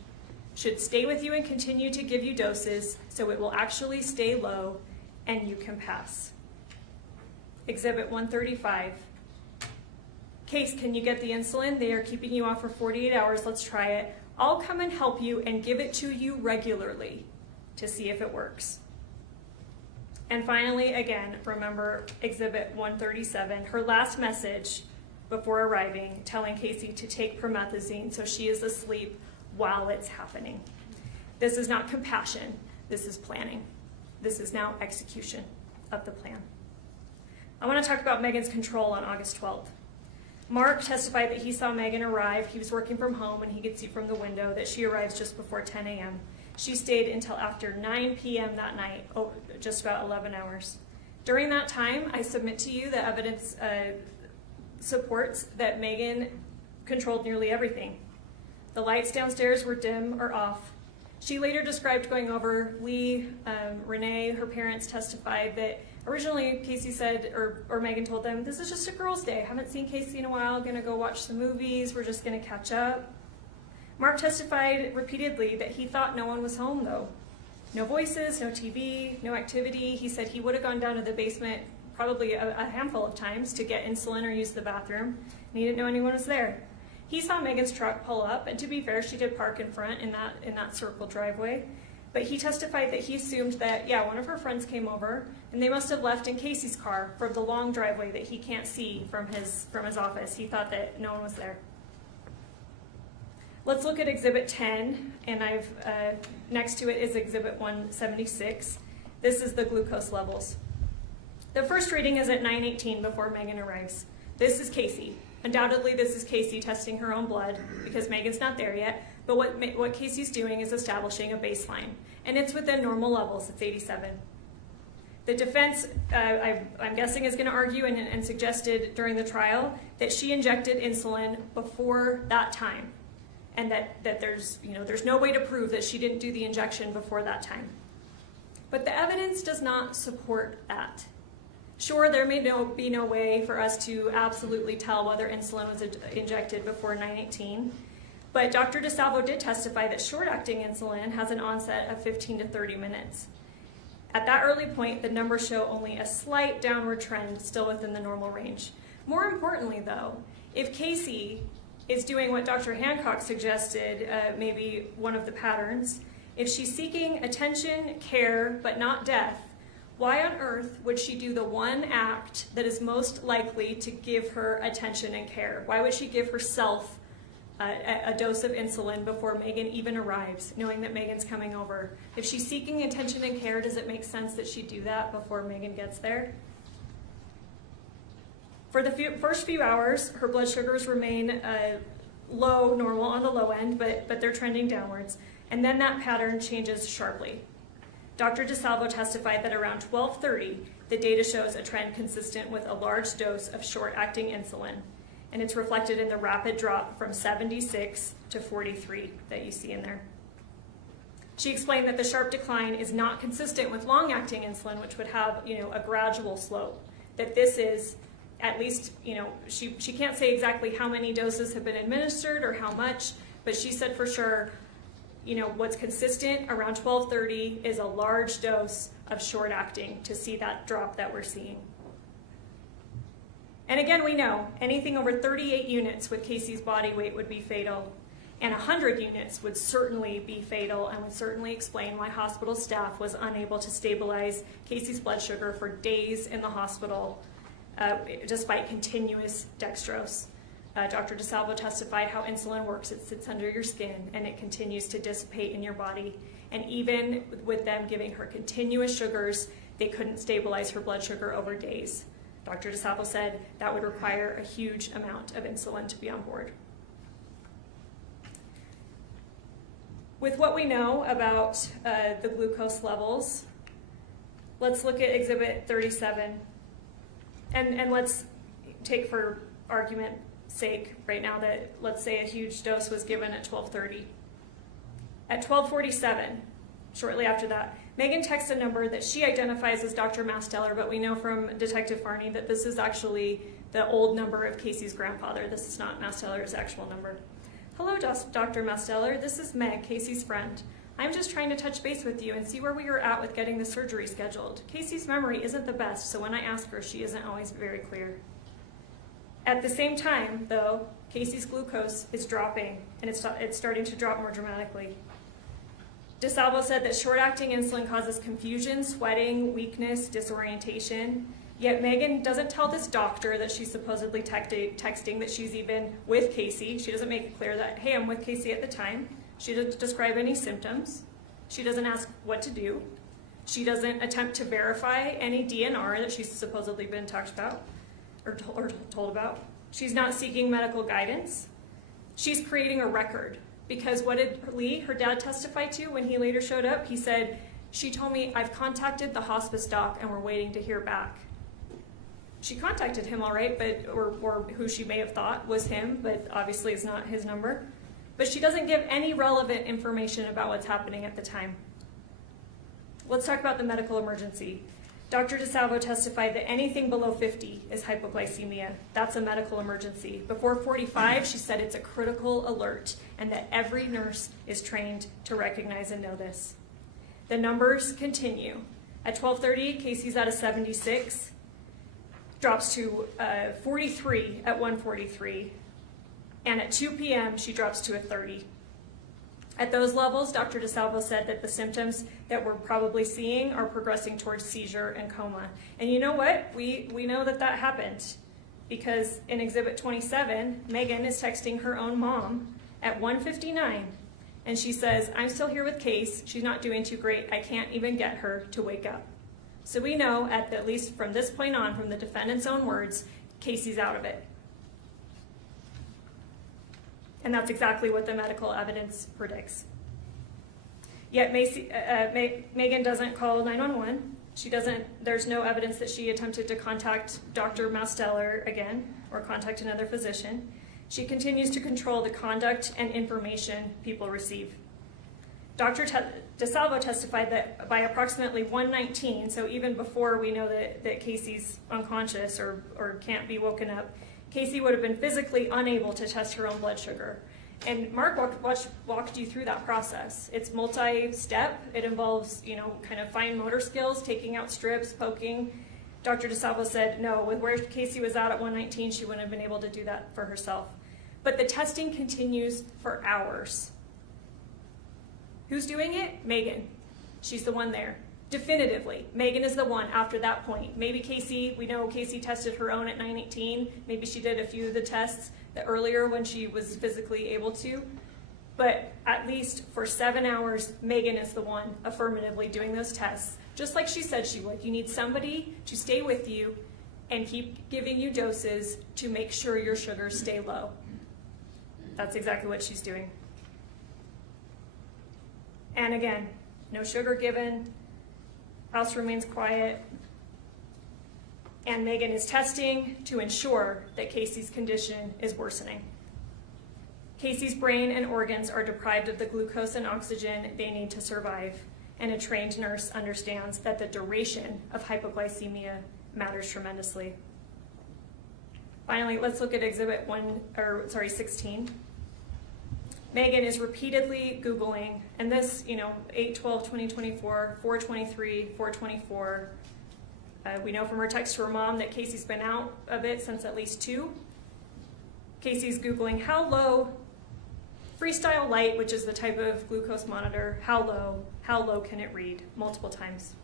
should stay with you and continue to give you doses so it will actually stay low and you can pass. Exhibit 135. Case, can you get the insulin? They are keeping you off for 48 hours. Let's try it. I'll come and help you and give it to you regularly to see if it works. And finally, again, remember Exhibit 137, her last message before arriving, telling Casey to take promethazine so she is asleep while it's happening. This is not compassion, this is planning. This is now execution of the plan. I want to talk about Meggan's control on August 12th. Mark testified that he saw Meggan arrive. He was working from home and he could see from the window that she arrives just before 10 a.m. She stayed until after 9 p.m. that night, just about 11 hours. During that time, I submit to you that evidence supports that Meggan controlled nearly everything. The lights downstairs were dim or off. She later described going over. Renee, her parents, testified that originally Casey said, or Meggan told them, this is just a girl's day. Haven't seen Casey in a while, gonna go watch some movies, we're just gonna catch up. Mark testified repeatedly that he thought no one was home though. No voices, no TV, no activity. He said he would have gone down to the basement probably a handful of times to get insulin or use the bathroom, and he didn't know anyone was there. He saw Meggan's truck pull up, and to be fair, she did park in front in that circle driveway. But he testified that he assumed that, yeah, one of her friends came over, and they must have left in Casey's car from the long driveway that he can't see from his office. He thought that no one was there. Let's look at Exhibit 10, and next to it is Exhibit 176. This is the glucose levels. The first reading is at 9:18 before Meggan arrives. This is Casey. Undoubtedly, this is Casey testing her own blood because Meggan's not there yet. But what Casey's doing is establishing a baseline, and it's within normal levels. It's 87. The defense, I'm guessing, is going to argue and suggested during the trial that she injected insulin before that time, and that there's no way to prove that she didn't do the injection before that time. But the evidence does not support that. Sure, there may be no way for us to absolutely tell whether insulin was injected before 9:18, but Dr. DeSalvo did testify that short-acting insulin has an onset of 15 to 30 minutes. At that early point, the numbers show only a slight downward trend, still within the normal range. More importantly, though, if Casey is doing what Dr. Hancock suggested, maybe one of the patterns, if she's seeking attention, care, but not death, why on earth would she do the one act that is most likely to give her attention and care? Why would she give herself a dose of insulin before Meggan even arrives, knowing that Meggan's coming over? If she's seeking attention and care, does it make sense that she do that before Meggan gets there? For the first few hours, her blood sugars remain low, normal on the low end, but they're trending downwards. And then that pattern changes sharply. Dr. DeSalvo testified that around 12:30, the data shows a trend consistent with a large dose of short-acting insulin, and it's reflected in the rapid drop from 76 to 43 that you see in there. She explained that the sharp decline is not consistent with long-acting insulin, which would have, a gradual slope. That this is, at least, she can't say exactly how many doses have been administered or how much, but she said for sure, what's consistent around 12:30 is a large dose of short-acting to see that drop that we're seeing. And again, we know anything over 38 units with Casey's body weight would be fatal, and 100 units would certainly be fatal and would certainly explain why hospital staff was unable to stabilize Casey's blood sugar for days in the hospital despite continuous dextrose. Dr. DeSalvo testified how insulin works. It sits under your skin and it continues to dissipate in your body. And even with them giving her continuous sugars, they couldn't stabilize her blood sugar over days. Dr. DeSalvo said that would require a huge amount of insulin to be on board. With what we know about the glucose levels, let's look at Exhibit 37. And let's take for argument sake right now that let's say a huge dose was given at 12:30. At 12:47, shortly after that, Meggan texts a number that she identifies as Dr. Masteller, but we know from Detective Farney that this is actually the old number of Casey's grandfather. This is not Masteller's actual number. Hello, Dr. Masteller. This is Meg, Casey's friend. I'm just trying to touch base with you and see where we are at with getting the surgery scheduled. Casey's memory isn't the best, so when I ask her, she isn't always very clear. At the same time, though, Casey's glucose is dropping, and it's starting to drop more dramatically. DeSalvo said that short-acting insulin causes confusion, sweating, weakness, disorientation. Yet Meggan doesn't tell this doctor that she's supposedly texting that she's even with Casey. She doesn't make it clear that, hey, I'm with Casey at the time. She doesn't describe any symptoms. She doesn't ask what to do. She doesn't attempt to verify any DNR that she's supposedly been talked about or told about. She's not seeking medical guidance. She's creating a record. Because what did Lee, her dad, testify to when he later showed up? He said, she told me, I've contacted the hospice doc and we're waiting to hear back. She contacted him, all right, but or who she may have thought was him, but obviously it's not his number. But she doesn't give any relevant information about what's happening at the time. Let's talk about the medical emergency. Dr. DeSalvo testified that anything below 50 is hypoglycemia. That's a medical emergency. Before 45, she said it's a critical alert and that every nurse is trained to recognize and know this. The numbers continue. At 12:30, Casey's at a 76, drops to 43 at 1:43, and at 2 p.m. she drops to a 30. At those levels, Dr. DeSalvo said that the symptoms that we're probably seeing are progressing towards seizure and coma. And you know what? We know that happened because in Exhibit 27, Meggan is texting her own mom at 1:59, and she says, I'm still here with Case. She's not doing too great. I can't even get her to wake up. So we know, at least from this point on, from the defendant's own words, Casey's out of it. And that's exactly what the medical evidence predicts. Yet Meggan doesn't call 911. There's no evidence that she attempted to contact Dr. Masteller again or contact another physician. She continues to control the conduct and information people receive. Dr. DeSalvo testified that by approximately 1:19, so even before we know that Casey's unconscious or can't be woken up, Casey would have been physically unable to test her own blood sugar. And Mark walked you through that process. It's multi-step. It involves, kind of fine motor skills, taking out strips, poking. Dr. DeSalvo said, no, with where Casey was at 1:19, she wouldn't have been able to do that for herself. But the testing continues for hours. Who's doing it? Meggan. She's the one there. Definitively, Meggan is the one after that point. Maybe Casey, we know Casey tested her own at 9:18. Maybe she did a few of the tests earlier when she was physically able to. But at least for 7 hours, Meggan is the one affirmatively doing those tests, just like she said she would. You need somebody to stay with you and keep giving you doses to make sure your sugars stay low. That's exactly what she's doing. And again, no sugar given. House remains quiet, and Meggan is testing to ensure that Casey's condition is worsening. Casey's brain and organs are deprived of the glucose and oxygen they need to survive, and a trained nurse understands that the duration of hypoglycemia matters tremendously. Finally, let's look at Exhibit 16. Meggan is repeatedly Googling, and this, 8/12/2024, 4/23, 4/24. We know from her text to her mom that Casey's been out of it since at least 2. Casey's Googling how low, Freestyle Light, which is the type of glucose monitor, how low can it read, multiple times.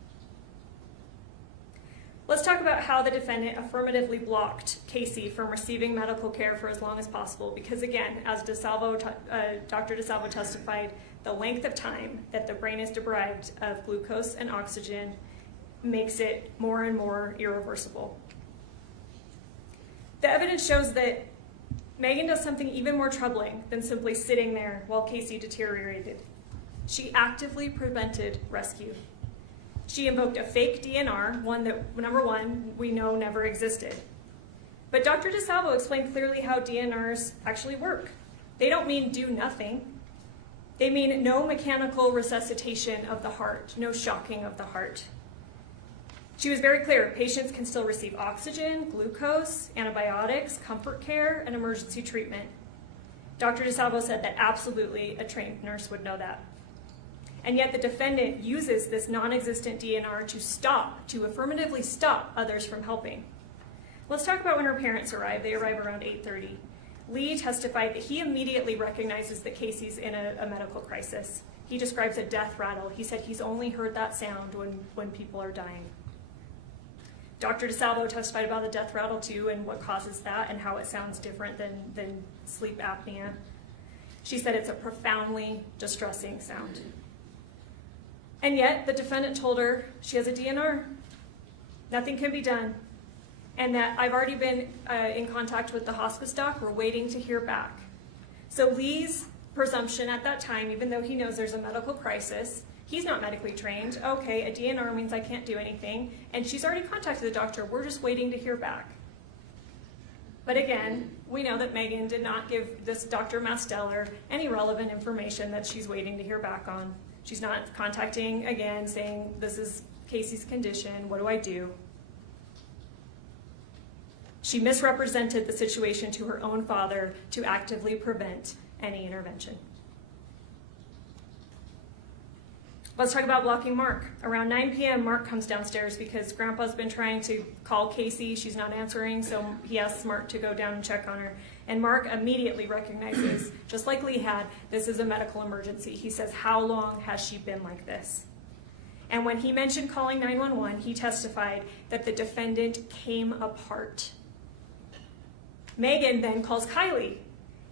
Let's talk about how the defendant affirmatively blocked Casey from receiving medical care for as long as possible, because again, as Dr. DeSalvo testified, the length of time that the brain is deprived of glucose and oxygen makes it more and more irreversible. The evidence shows that Meggan does something even more troubling than simply sitting there while Casey deteriorated. She actively prevented rescue. She invoked a fake DNR, one that, number one, we know never existed. But Dr. DeSalvo explained clearly how DNRs actually work. They don't mean do nothing. They mean no mechanical resuscitation of the heart, no shocking of the heart. She was very clear, patients can still receive oxygen, glucose, antibiotics, comfort care, and emergency treatment. Dr. DeSalvo said that absolutely a trained nurse would know that. And yet the defendant uses this non-existent DNR to affirmatively stop others from helping. Let's talk about when her parents arrive. They arrive around 8:30. Lee testified that he immediately recognizes that Casey's in a medical crisis. He describes a death rattle. He said he's only heard that sound when people are dying. Dr. DeSalvo testified about the death rattle too and what causes that and how it sounds different than sleep apnea. She said it's a profoundly distressing sound. And yet, the defendant told her she has a DNR. Nothing can be done. And that I've already been in contact with the hospice doc. We're waiting to hear back. So Lee's presumption at that time, even though he knows there's a medical crisis, he's not medically trained. Okay, a DNR means I can't do anything. And she's already contacted the doctor. We're just waiting to hear back. But again, we know that Meggan did not give this Dr. Masteller any relevant information that she's waiting to hear back on. She's not contacting again saying, this is Casey's condition, what do I do? She misrepresented the situation to her own father to actively prevent any intervention. Let's talk about blocking Mark. Around 9 p.m., Mark comes downstairs because Grandpa's been trying to call Casey. She's not answering, so he asks Mark to go down and check on her. And Mark immediately recognizes, just like Lee had, this is a medical emergency. He says, how long has she been like this? And when he mentioned calling 911, he testified that the defendant came apart. Meggan then calls Kylie,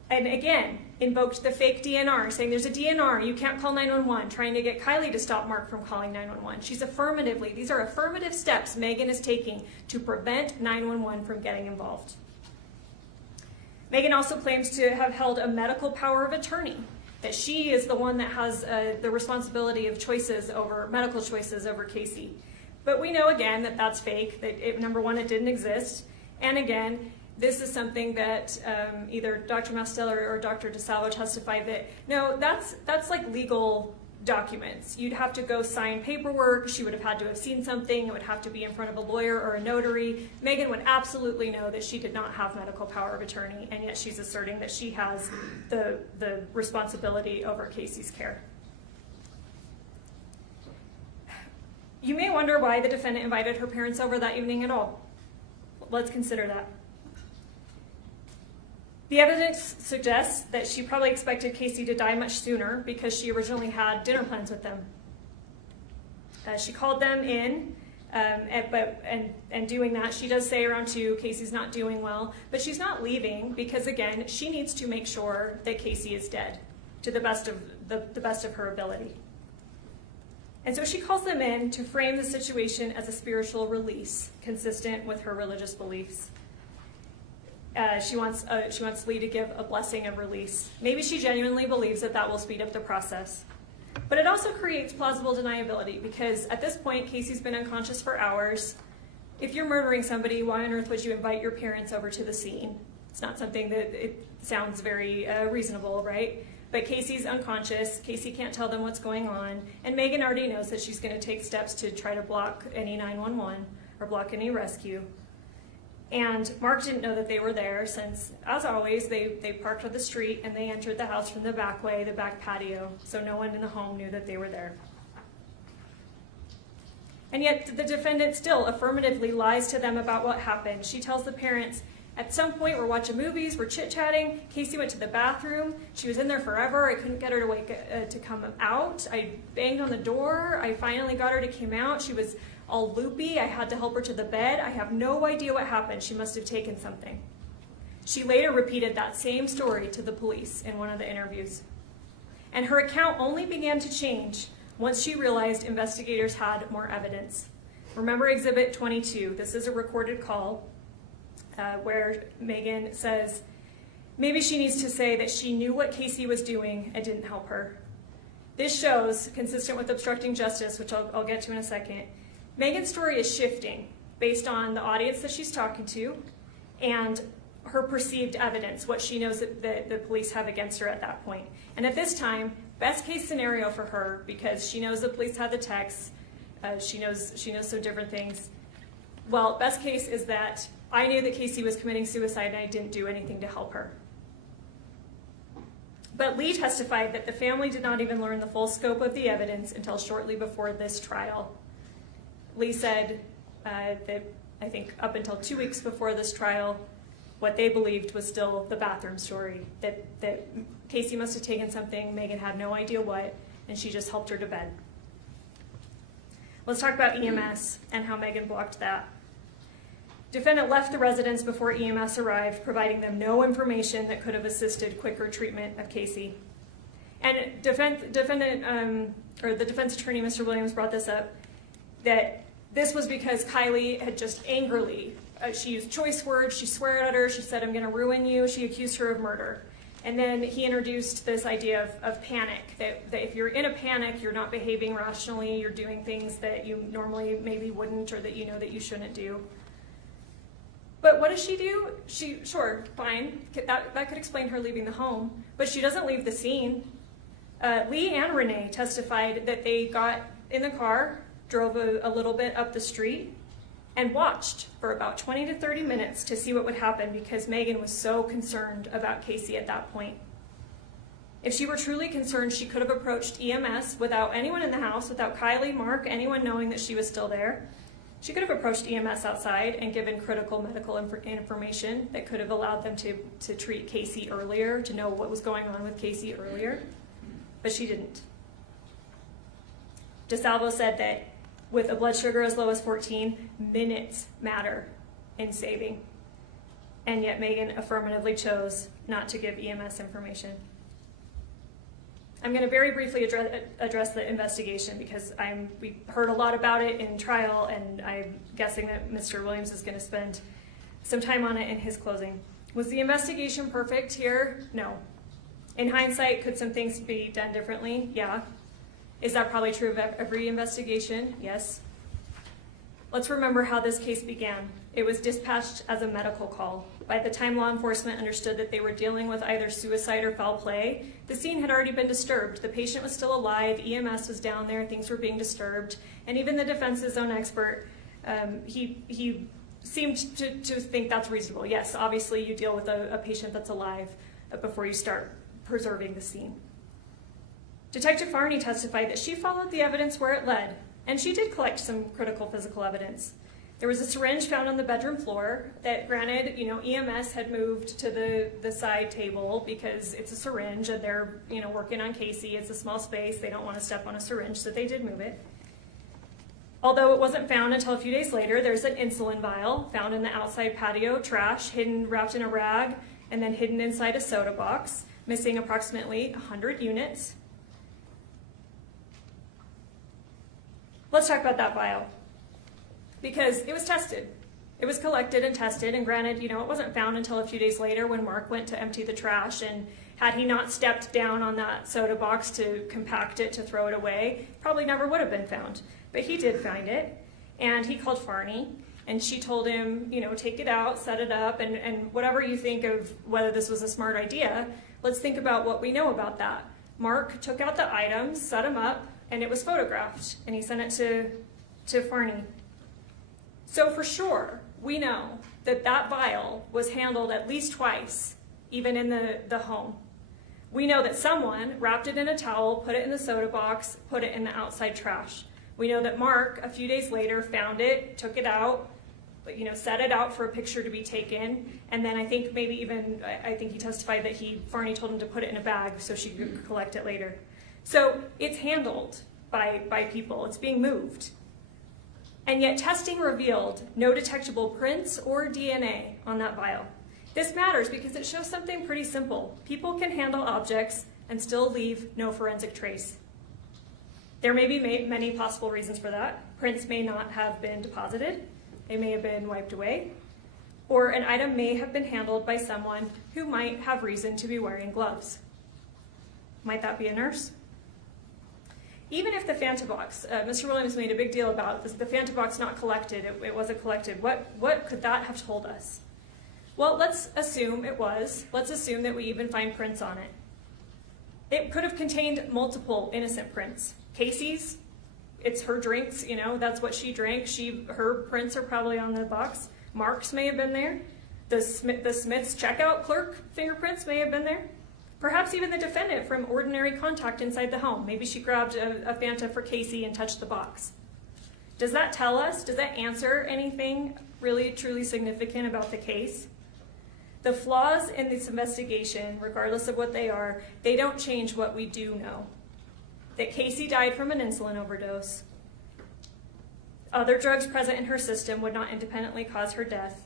and again, invoked the fake DNR, saying there's a DNR, you can't call 911, trying to get Kylie to stop Mark from calling 911. These are affirmative steps Meggan is taking to prevent 911 from getting involved. Meggan also claims to have held a medical power of attorney, that she is the one that has the responsibility of medical choices over Casey. But we know again that that's fake, that number one, it didn't exist, and again, this is something that either Dr. Masteller or Dr. DeSalvo testified that, no, that's like legal documents. You'd have to go sign paperwork. She would have had to have seen something. It would have to be in front of a lawyer or a notary. Meggan would absolutely know that she did not have medical power of attorney, and yet she's asserting that she has the responsibility over Casey's care. You may wonder why the defendant invited her parents over that evening at all. Let's consider that. The evidence suggests that she probably expected Casey to die much sooner because she originally had dinner plans with them. She called them in, and doing that, she does say around 2, Casey's not doing well, but she's not leaving because, again, she needs to make sure that Casey is dead to the best of her ability. And so she calls them in to frame the situation as a spiritual release, consistent with her religious beliefs. She wants Lee to give a blessing of release. Maybe she genuinely believes that will speed up the process. But it also creates plausible deniability because at this point, Casey's been unconscious for hours. If you're murdering somebody, why on earth would you invite your parents over to the scene? It's not something that it sounds very reasonable, right? But Casey's unconscious. Casey can't tell them what's going on. And Meggan already knows that she's going to take steps to try to block any 911 or block any rescue. And Mark didn't know that they were there since, as always, they parked on the street and they entered the house from the back way, the back patio, so no one in the home knew that they were there. And yet the defendant still affirmatively lies to them about what happened. She tells the parents, at some point we're watching movies, we're chit-chatting, Casey went to the bathroom, she was in there forever, I couldn't get her to come out, I banged on the door, I finally got her to come out, she was all loopy, I had to help her to the bed, I have no idea what happened, she must have taken something. She later repeated that same story to the police in one of the interviews. And her account only began to change once she realized investigators had more evidence. Remember Exhibit 22, this is a recorded call where Meggan says, maybe she needs to say that she knew what Casey was doing and didn't help her. This shows, consistent with obstructing justice, which I'll get to in a second, Meggan's story is shifting based on the audience that she's talking to and her perceived evidence, what she knows that the police have against her at that point. And at this time, best case scenario for her, because she knows the police had the texts, she knows some different things. Well, best case is that I knew that Casey was committing suicide and I didn't do anything to help her. But Lee testified that the family did not even learn the full scope of the evidence until shortly before this trial. Lee said that I think up until 2 weeks before this trial, what they believed was still the bathroom story, that Casey must have taken something, Meggan had no idea what, and she just helped her to bed. Let's talk about EMS and how Meggan blocked that. Defendant left the residence before EMS arrived, providing them no information that could have assisted quicker treatment of Casey. And the defense attorney, Mr. Williams, brought this up, that this was because Kylie had just angrily, she used choice words, she swore at her, she said, I'm gonna ruin you, she accused her of murder. And then he introduced this idea of panic, that if you're in a panic, you're not behaving rationally, you're doing things that you normally maybe wouldn't, or that you know that you shouldn't do. But what does she do? Sure, fine, that could explain her leaving the home, but she doesn't leave the scene. Lee and Renee testified that they got in the car, drove a little bit up the street, and watched for about 20 to 30 minutes to see what would happen, because Meggan was so concerned about Casey at that point. If she were truly concerned, she could have approached EMS without anyone in the house, without Kylie, Mark, anyone knowing that she was still there. She could have approached EMS outside and given critical medical information that could have allowed them to treat Casey earlier, to know what was going on with Casey earlier, but she didn't. DeSalvo said that with a blood sugar as low as 14, minutes matter in saving. And yet Meggan affirmatively chose not to give EMS information. I'm going to very briefly address the investigation, because we heard a lot about it in trial, and I'm guessing that Mr. Williams is going to spend some time on it in his closing. Was the investigation perfect here? No. In hindsight, could some things be done differently? Yeah. Is that probably true of every investigation? Yes. Let's remember how this case began. It was dispatched as a medical call. By the time law enforcement understood that they were dealing with either suicide or foul play, the scene had already been disturbed. The patient was still alive, EMS was down there, things were being disturbed, and even the defense's own expert, he seemed to think that's reasonable. Yes, obviously you deal with a patient that's alive before you start preserving the scene. Detective Farney testified that she followed the evidence where it led, and she did collect some critical physical evidence. There was a syringe found on the bedroom floor that, granted, EMS had moved to the side table because it's a syringe and they're, working on Casey. It's a small space. They don't want to step on a syringe, so they did move it. Although it wasn't found until a few days later, there's an insulin vial found in the outside patio trash, wrapped in a rag, and then hidden inside a soda box, missing approximately 100 units. Let's talk about that vial, because it was tested. It was collected and tested, and granted, it wasn't found until a few days later when Mark went to empty the trash, and had he not stepped down on that soda box to compact it, to throw it away, probably never would have been found. But he did find it, and he called Farney, and she told him, take it out, set it up, and whatever you think of whether this was a smart idea, let's think about what we know about that. Mark took out the items, set them up, and it was photographed, and he sent it to Farney. So for sure, we know that vial was handled at least twice, even in the home. We know that someone wrapped it in a towel, put it in the soda box, put it in the outside trash. We know that Mark, a few days later, found it, took it out, set it out for a picture to be taken, and then I think he testified that Farney told him to put it in a bag so she could collect it later. So it's handled by people, it's being moved. And yet testing revealed no detectable prints or DNA on that vial. This matters because it shows something pretty simple. People can handle objects and still leave no forensic trace. There may be many possible reasons for that. Prints may not have been deposited, they may have been wiped away, or an item may have been handled by someone who might have reason to be wearing gloves. Might that be a nurse? Even if the Fantabox, Mr. Williams made a big deal about this, the Fantabox not collected, it wasn't collected. What could that have told us? Well, let's assume it was. Let's assume that we even find prints on it. It could have contained multiple innocent prints. Casey's, it's her drinks, that's what she drank. Her prints are probably on the box. Mark's may have been there. The Smith's checkout clerk fingerprints may have been there. Perhaps even the defendant from ordinary contact inside the home. Maybe she grabbed a Fanta for Casey and touched the box. Does that tell us, does that answer anything really, truly significant about the case? The flaws in this investigation, regardless of what they are, they don't change what we do know. That Casey died from an insulin overdose. Other drugs present in her system would not independently cause her death.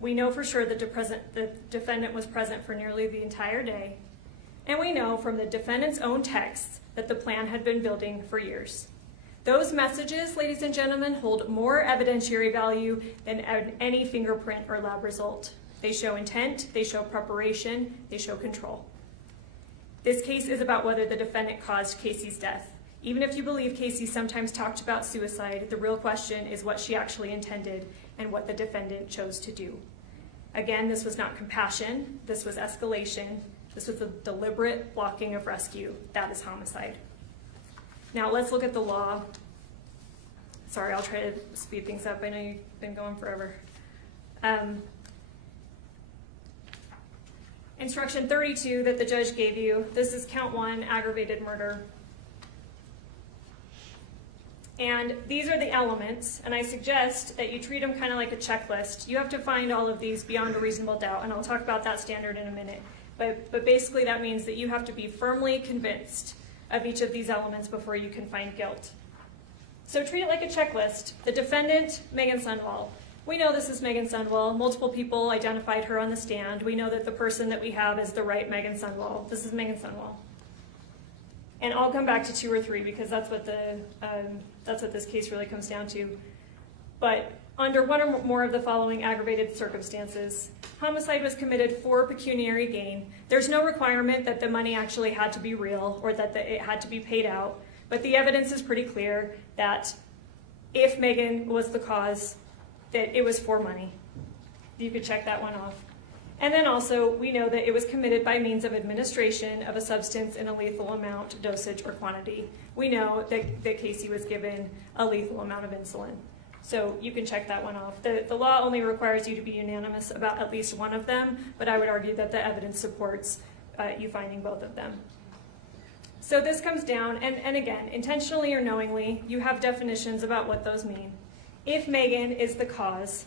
We know for sure that the defendant was present for nearly the entire day. And we know from the defendant's own texts that the plan had been building for years. Those messages, ladies and gentlemen, hold more evidentiary value than any fingerprint or lab result. They show intent, they show preparation, they show control. This case is about whether the defendant caused Casey's death. Even if you believe Casey sometimes talked about suicide, the real question is what she actually intended and what the defendant chose to do. Again, this was not compassion, this was escalation, this was a deliberate blocking of rescue. That is homicide. Now let's look at the law. Sorry, I'll try to speed things up. I know you've been going forever. Instruction 32 that the judge gave you, this is count 1, aggravated murder. And these are the elements, and I suggest that you treat them kind of like a checklist. You have to find all of these beyond a reasonable doubt, and I'll talk about that standard in a minute. But basically that means that you have to be firmly convinced of each of these elements before you can find guilt. So treat it like a checklist. The defendant, Meggan Sundwall. We know this is Meggan Sundwall. Multiple people identified her on the stand. We know that the person that we have is the right Meggan Sundwall. This is Meggan Sundwall. And I'll come back to 2 or 3 because that's what this case really comes down to. But under one or more of the following aggravated circumstances, homicide was committed for pecuniary gain. There's no requirement that the money actually had to be real or that it had to be paid out, but the evidence is pretty clear that if Meggan was the cause, that it was for money. You could check that one off. And then also, we know that it was committed by means of administration of a substance in a lethal amount, dosage, or quantity. We know that Casey was given a lethal amount of insulin. So you can check that one off. The law only requires you to be unanimous about at least one of them, but I would argue that the evidence supports you finding both of them. So this comes down, and again, intentionally or knowingly, you have definitions about what those mean. If Meggan is the cause,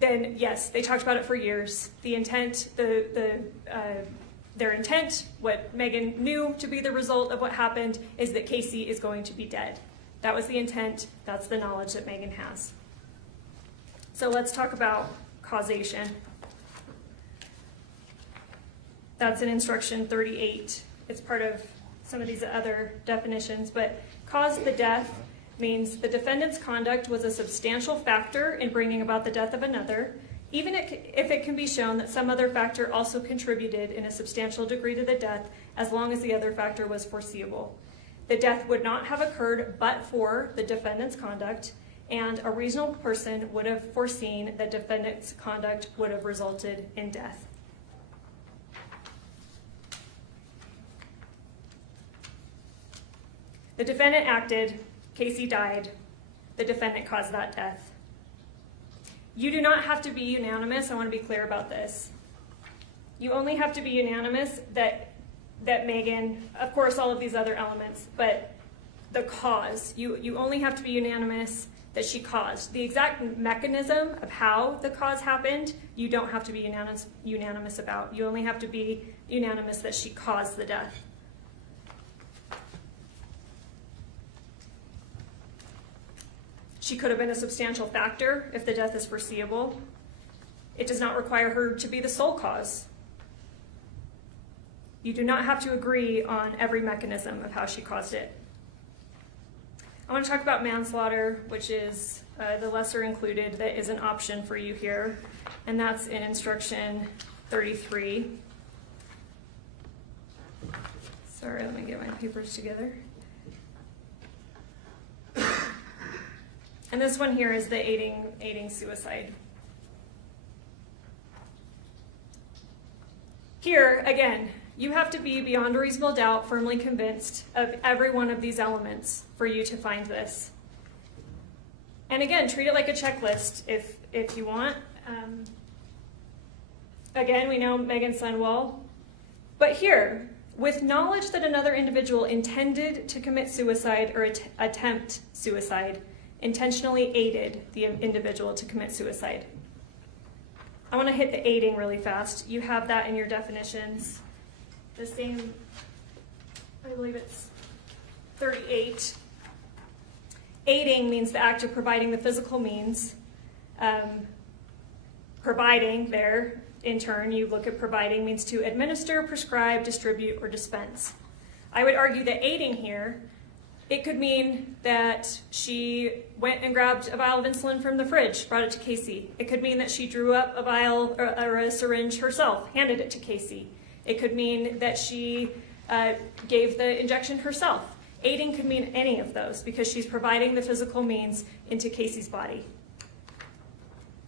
then yes, they talked about it for years. The intent, their intent, what Meggan knew to be the result of what happened is that Casey is going to be dead. That was the intent, that's the knowledge that Meggan has. So let's talk about causation. That's in instruction 38. It's part of some of these other definitions, but cause the death means the defendant's conduct was a substantial factor in bringing about the death of another, even if it can be shown that some other factor also contributed in a substantial degree to the death, as long as the other factor was foreseeable. The death would not have occurred but for the defendant's conduct, and a reasonable person would have foreseen that defendant's conduct would have resulted in death. The defendant acted, Casey died, the defendant caused that death. You do not have to be unanimous, I want to be clear about this. You only have to be unanimous that Meggan, of course all of these other elements, but the cause, you only have to be unanimous that she caused. The exact mechanism of how the cause happened, you don't have to be unanimous about. You only have to be unanimous that she caused the death. She could have been a substantial factor if the death is foreseeable. It does not require her to be the sole cause. You do not have to agree on every mechanism of how she caused it. I want to talk about manslaughter, which is the lesser included that is an option for you here, and that's in instruction 33. Sorry, let me get my papers together. And this one here is the aiding suicide. Here, again, you have to be beyond a reasonable doubt firmly convinced of every one of these elements for you to find this. And again, treat it like a checklist if you want. Again, we know Meggan Sundwall. But here, with knowledge that another individual intended to commit suicide or attempt suicide, intentionally aided the individual to commit suicide. I want to hit the aiding really fast. You have that in your definitions. The same, I believe it's 38. Aiding means the act of providing the physical means, providing there in turn, you look at providing means to administer, prescribe, distribute, or dispense. I would argue that aiding here, it could mean that she went and grabbed a vial of insulin from the fridge, brought it to Casey. It could mean that she drew up a vial or a syringe herself, handed it to Casey. It could mean that she gave the injection herself. Aiding could mean any of those because she's providing the physical means into Casey's body.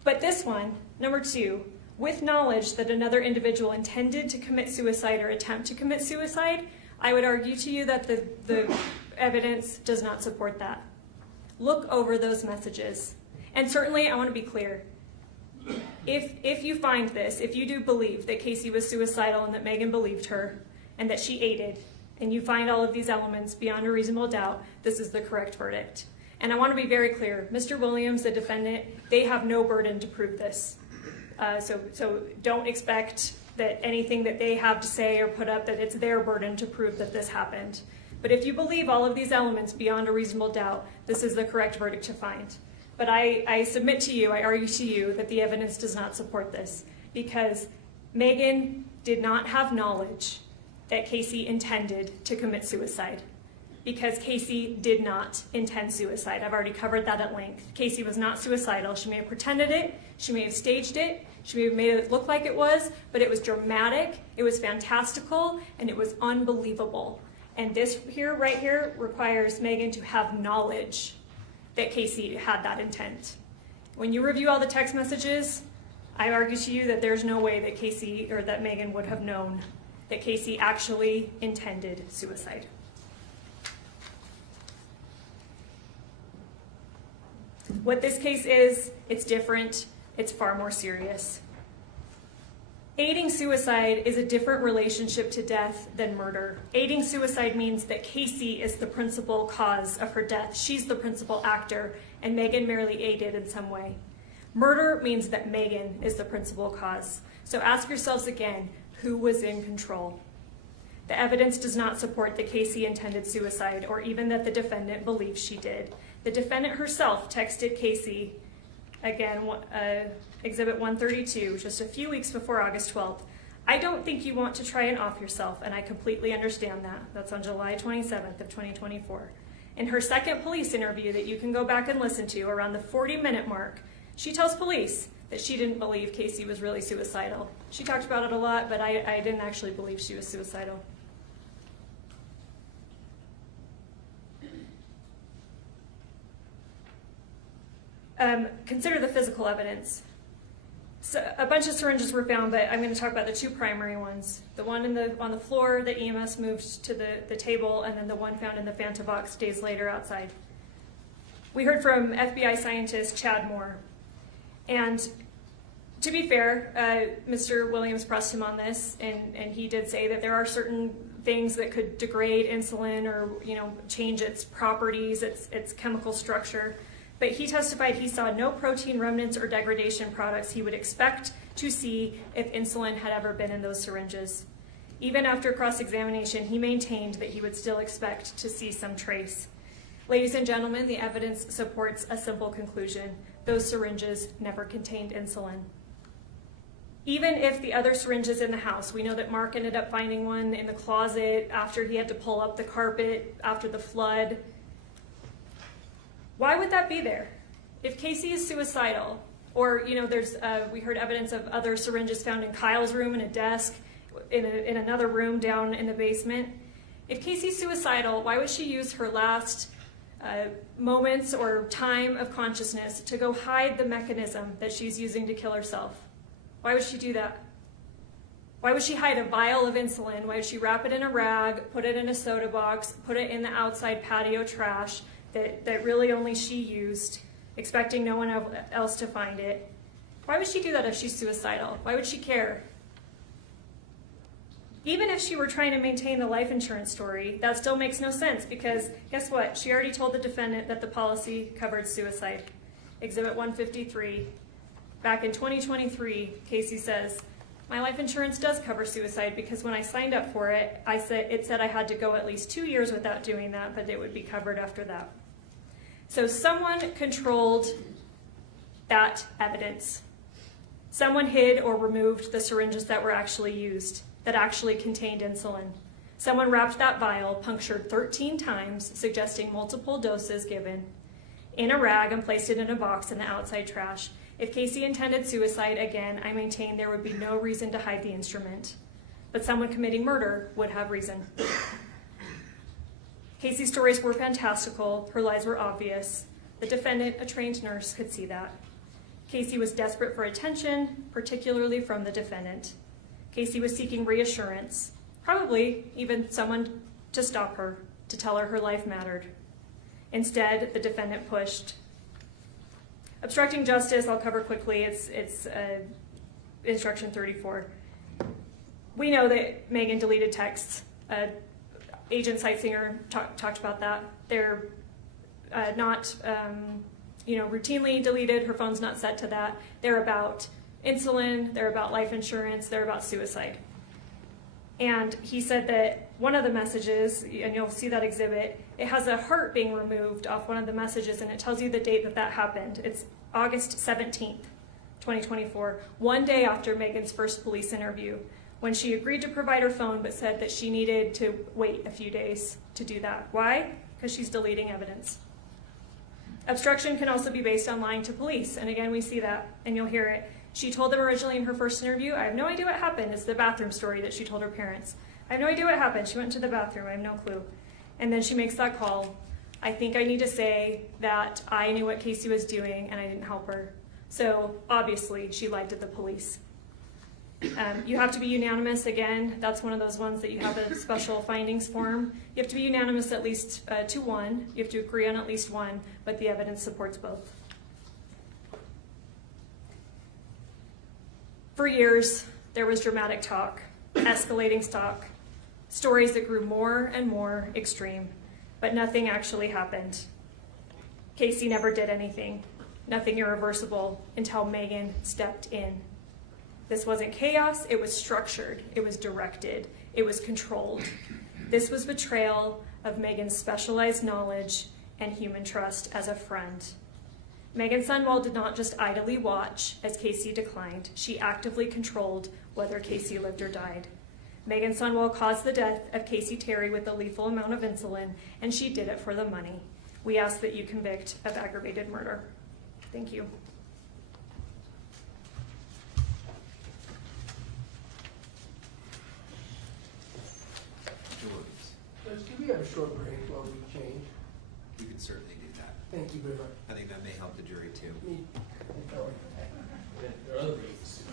But this one, number 2, with knowledge that another individual intended to commit suicide or attempt to commit suicide, I would argue to you that the evidence does not support that. Look over those messages. And certainly, I want to be clear, if you find this, if you do believe that Casey was suicidal and that Meggan believed her and that she aided, and you find all of these elements beyond a reasonable doubt, this is the correct verdict. And I want to be very clear, Mr. Williams, the defendant, they have no burden to prove this. So don't expect that anything that they have to say or put up, that it's their burden to prove that this happened. But if you believe all of these elements beyond a reasonable doubt, this is the correct verdict to find. But I submit to you, I argue to you, that the evidence does not support this because Meggan did not have knowledge that Casey intended to commit suicide, because Casey did not intend suicide. I've already covered that at length. Casey was not suicidal. She may have pretended it, she may have staged it, she may have made it look like it was, but it was dramatic, it was fantastical, and it was unbelievable. And this here, right here, requires Meggan to have knowledge that Casey had that intent. When you review all the text messages, I argue to you that there's no way that Casey, or that Meggan would have known that Casey actually intended suicide. What this case is, it's different, it's far more serious. Aiding suicide is a different relationship to death than murder. Aiding suicide means that Casey is the principal cause of her death. She's the principal actor, and Meggan merely aided in some way. Murder means that Meggan is the principal cause. So ask yourselves again, who was in control? The evidence does not support that Casey intended suicide, or even that the defendant believes she did. The defendant herself texted Casey, again, Exhibit 132, just a few weeks before August 12th. I don't think you want to try and off yourself, and I completely understand that. That's on July 27th of 2024. In her second police interview that you can go back and listen to, around the 40-minute mark, she tells police that she didn't believe Casey was really suicidal. She talked about it a lot, but I didn't actually believe she was suicidal. Consider the physical evidence. So a bunch of syringes were found, but I'm going to talk about the 2 primary ones. The one on the floor that EMS moved to the table, and then the one found in the Fanta box days later outside. We heard from FBI scientist Chad Moore. And to be fair, Mr. Williams pressed him on this, and he did say that there are certain things that could degrade insulin or change its properties, its chemical structure. But he testified he saw no protein remnants or degradation products he would expect to see if insulin had ever been in those syringes. Even after cross-examination, he maintained that he would still expect to see some trace. Ladies and gentlemen, the evidence supports a simple conclusion. Those syringes never contained insulin. Even if the other syringes in the house, we know that Mark ended up finding one in the closet after he had to pull up the carpet after the flood. Why would that be there? If Casey is suicidal, or we heard evidence of other syringes found in Kyle's room in a desk, in another room down in the basement. If Casey's suicidal, why would she use her last moments or time of consciousness to go hide the mechanism that she's using to kill herself? Why would she do that? Why would she hide a vial of insulin? Why would she wrap it in a rag, put it in a soda box, put it in the outside patio trash that really only she used, expecting no one else to find it? Why would she do that if she's suicidal? Why would she care? Even if she were trying to maintain the life insurance story, that still makes no sense because guess what? She already told the defendant that the policy covered suicide. Exhibit 153. Back in 2023, Casey says, my life insurance does cover suicide because when I signed up for it, it said I had to go at least 2 years without doing that, but it would be covered after that. So someone controlled that evidence. Someone hid or removed the syringes that were actually used, that actually contained insulin. Someone wrapped that vial, punctured 13 times, suggesting multiple doses given, in a rag and placed it in a box in the outside trash. If Casey intended suicide, again, I maintain there would be no reason to hide the instrument. But someone committing murder would have reason. Casey's stories were fantastical. Her lies were obvious. The defendant, a trained nurse, could see that. Casey was desperate for attention, particularly from the defendant. Casey was seeking reassurance, probably even someone to stop her, to tell her her life mattered. Instead, the defendant pushed. Obstructing justice, I'll cover quickly. It's instruction 34. We know that Meggan deleted texts. Agent Seitzinger talked about that. They're not routinely deleted. Her phone's not set to that. They're about insulin, they're about life insurance, they're about suicide. And he said that one of the messages, and you'll see that exhibit, it has a heart being removed off one of the messages, and it tells you the date that happened. It's August 17th, 2024, one day after Meggan's first police interview, when she agreed to provide her phone but said that she needed to wait a few days to do that. Why? Because she's deleting evidence. Obstruction can also be based on lying to police, and again, we see that, and you'll hear it. She told them originally in her first interview, I have no idea what happened. It's the bathroom story that she told her parents. I have no idea what happened. She went to the bathroom. I have no clue. And then she makes that call. I think I need to say that I knew what Casey was doing and I didn't help her. So obviously she lied to the police. You have to be unanimous. Again, that's one of those ones that you have a special findings form. You have to be unanimous at least to one. You have to agree on at least one, but the evidence supports both. For years, there was dramatic talk, escalating talk, stories that grew more and more extreme, but nothing actually happened. Casey never did anything, nothing irreversible, until Meggan stepped in. This wasn't chaos, it was structured, it was directed, it was controlled. This was betrayal of Meggan's specialized knowledge and human trust as a friend. Meggan Sundwall did not just idly watch as Casey declined. She actively controlled whether Casey lived or died. Meggan Sundwall caused the death of Casey Terry with a lethal amount of insulin, and she did it for the money. We ask that you convict of aggravated murder. Thank you. Can we have a short break while we change? We could certainly do that. Thank you very much. I think that may help the jury too. There are other reasons.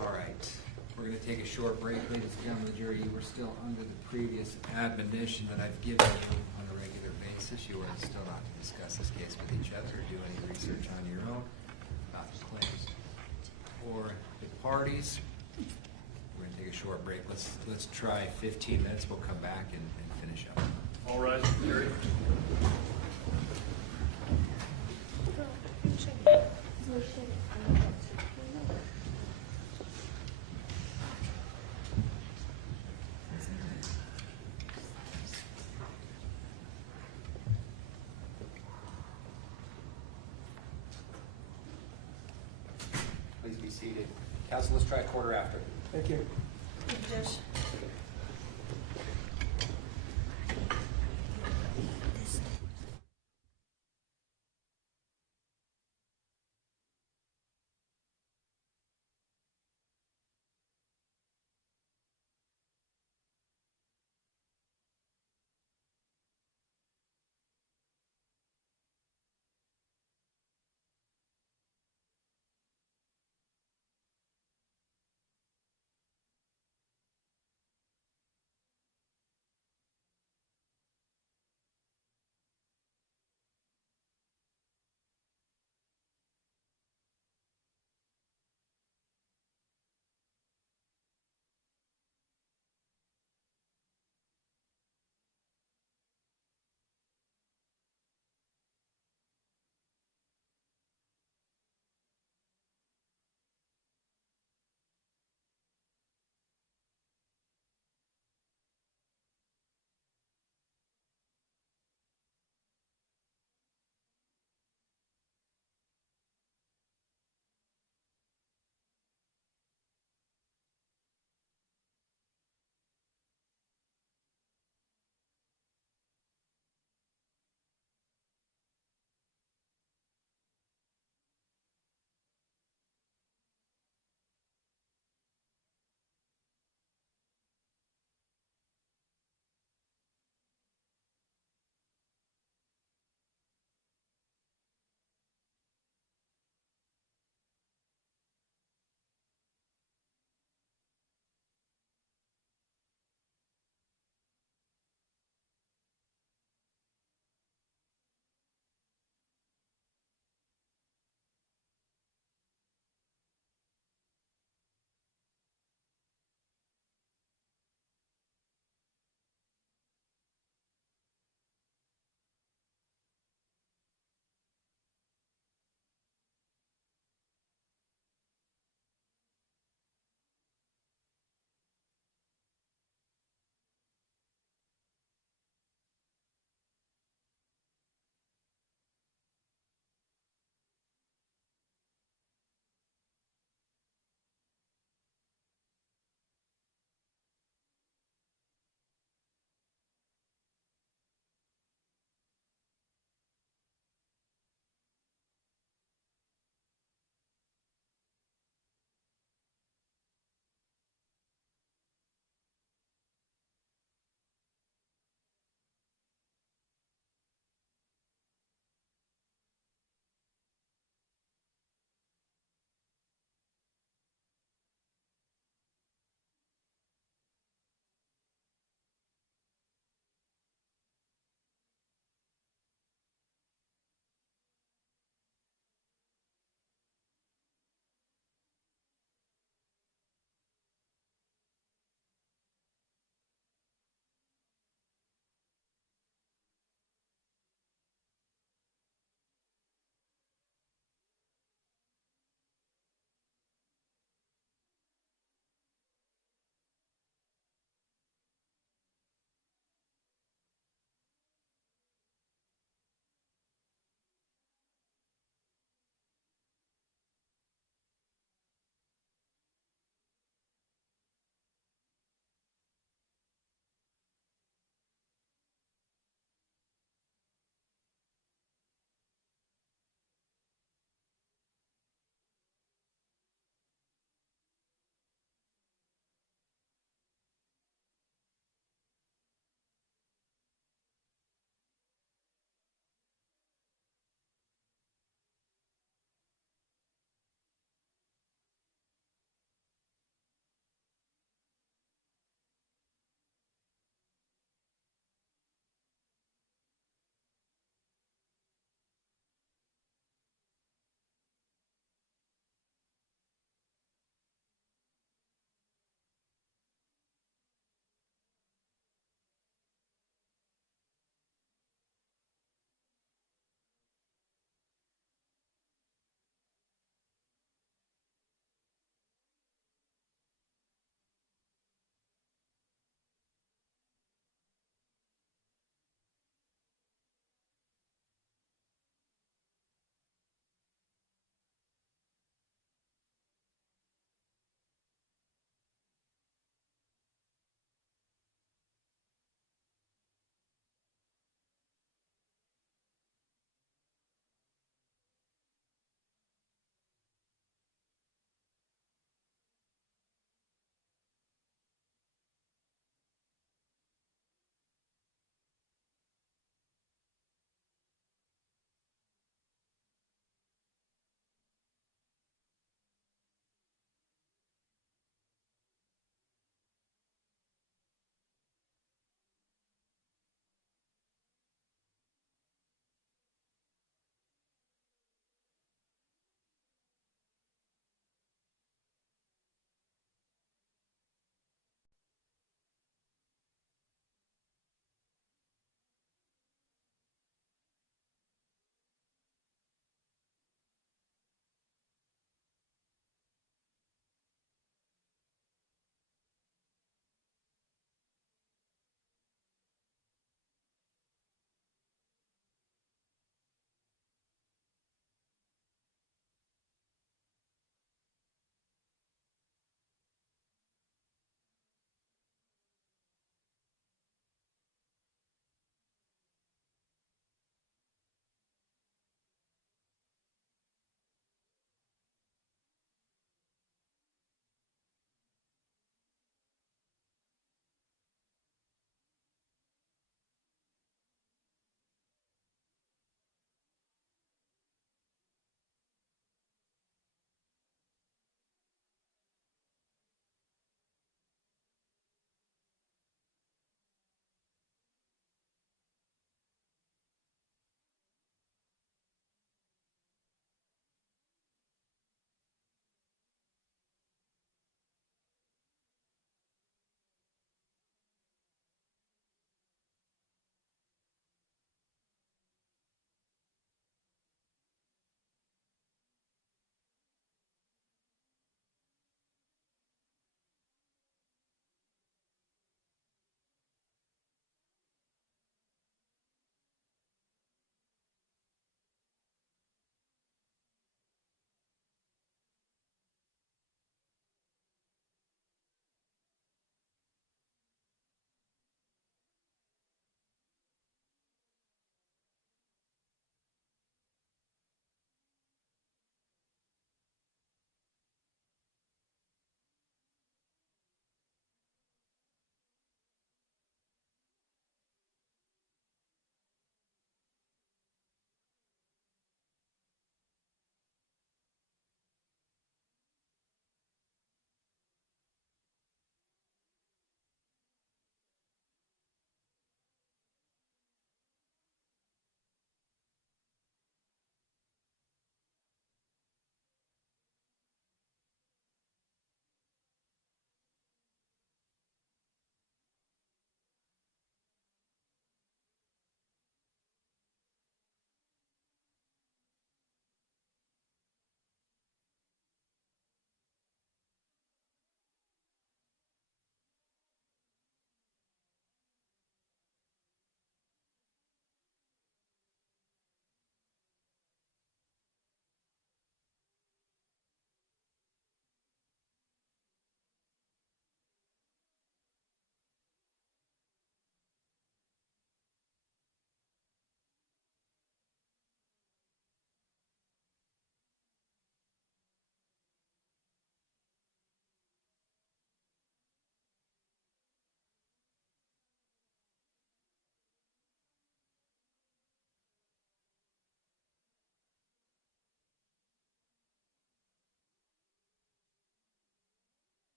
All right, we're going to take a short break. Ladies and gentlemen of the jury, you were still under the previous admonition that I've given you on a regular basis. You are still not to discuss this case with each other or do any research on your own about the claims or the parties. We're going to take a short break. Let's try 15 minutes. We'll come back and finish up. All rise, jury. Please be seated. Council, let's try a quarter after. Thank you. Josh.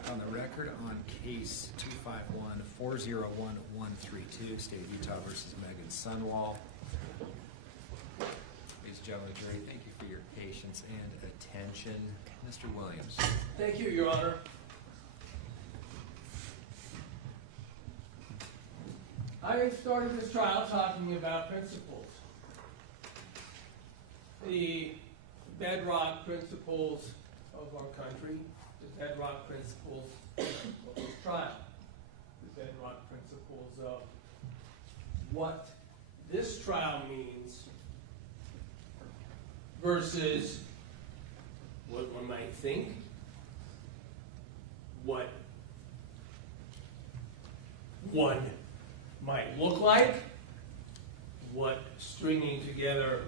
back on the record on case 251-401-132, State of Utah versus Meggan Sundwall. Ladies and gentlemen, jury, thank you for your patience and attention. Mr. Williams. Thank you, Your Honor. I started this trial talking about principles. The bedrock principles of our country, the bedrock principles of this trial, the bedrock principles of what this trial means versus what one might think, what one might look like, what stringing together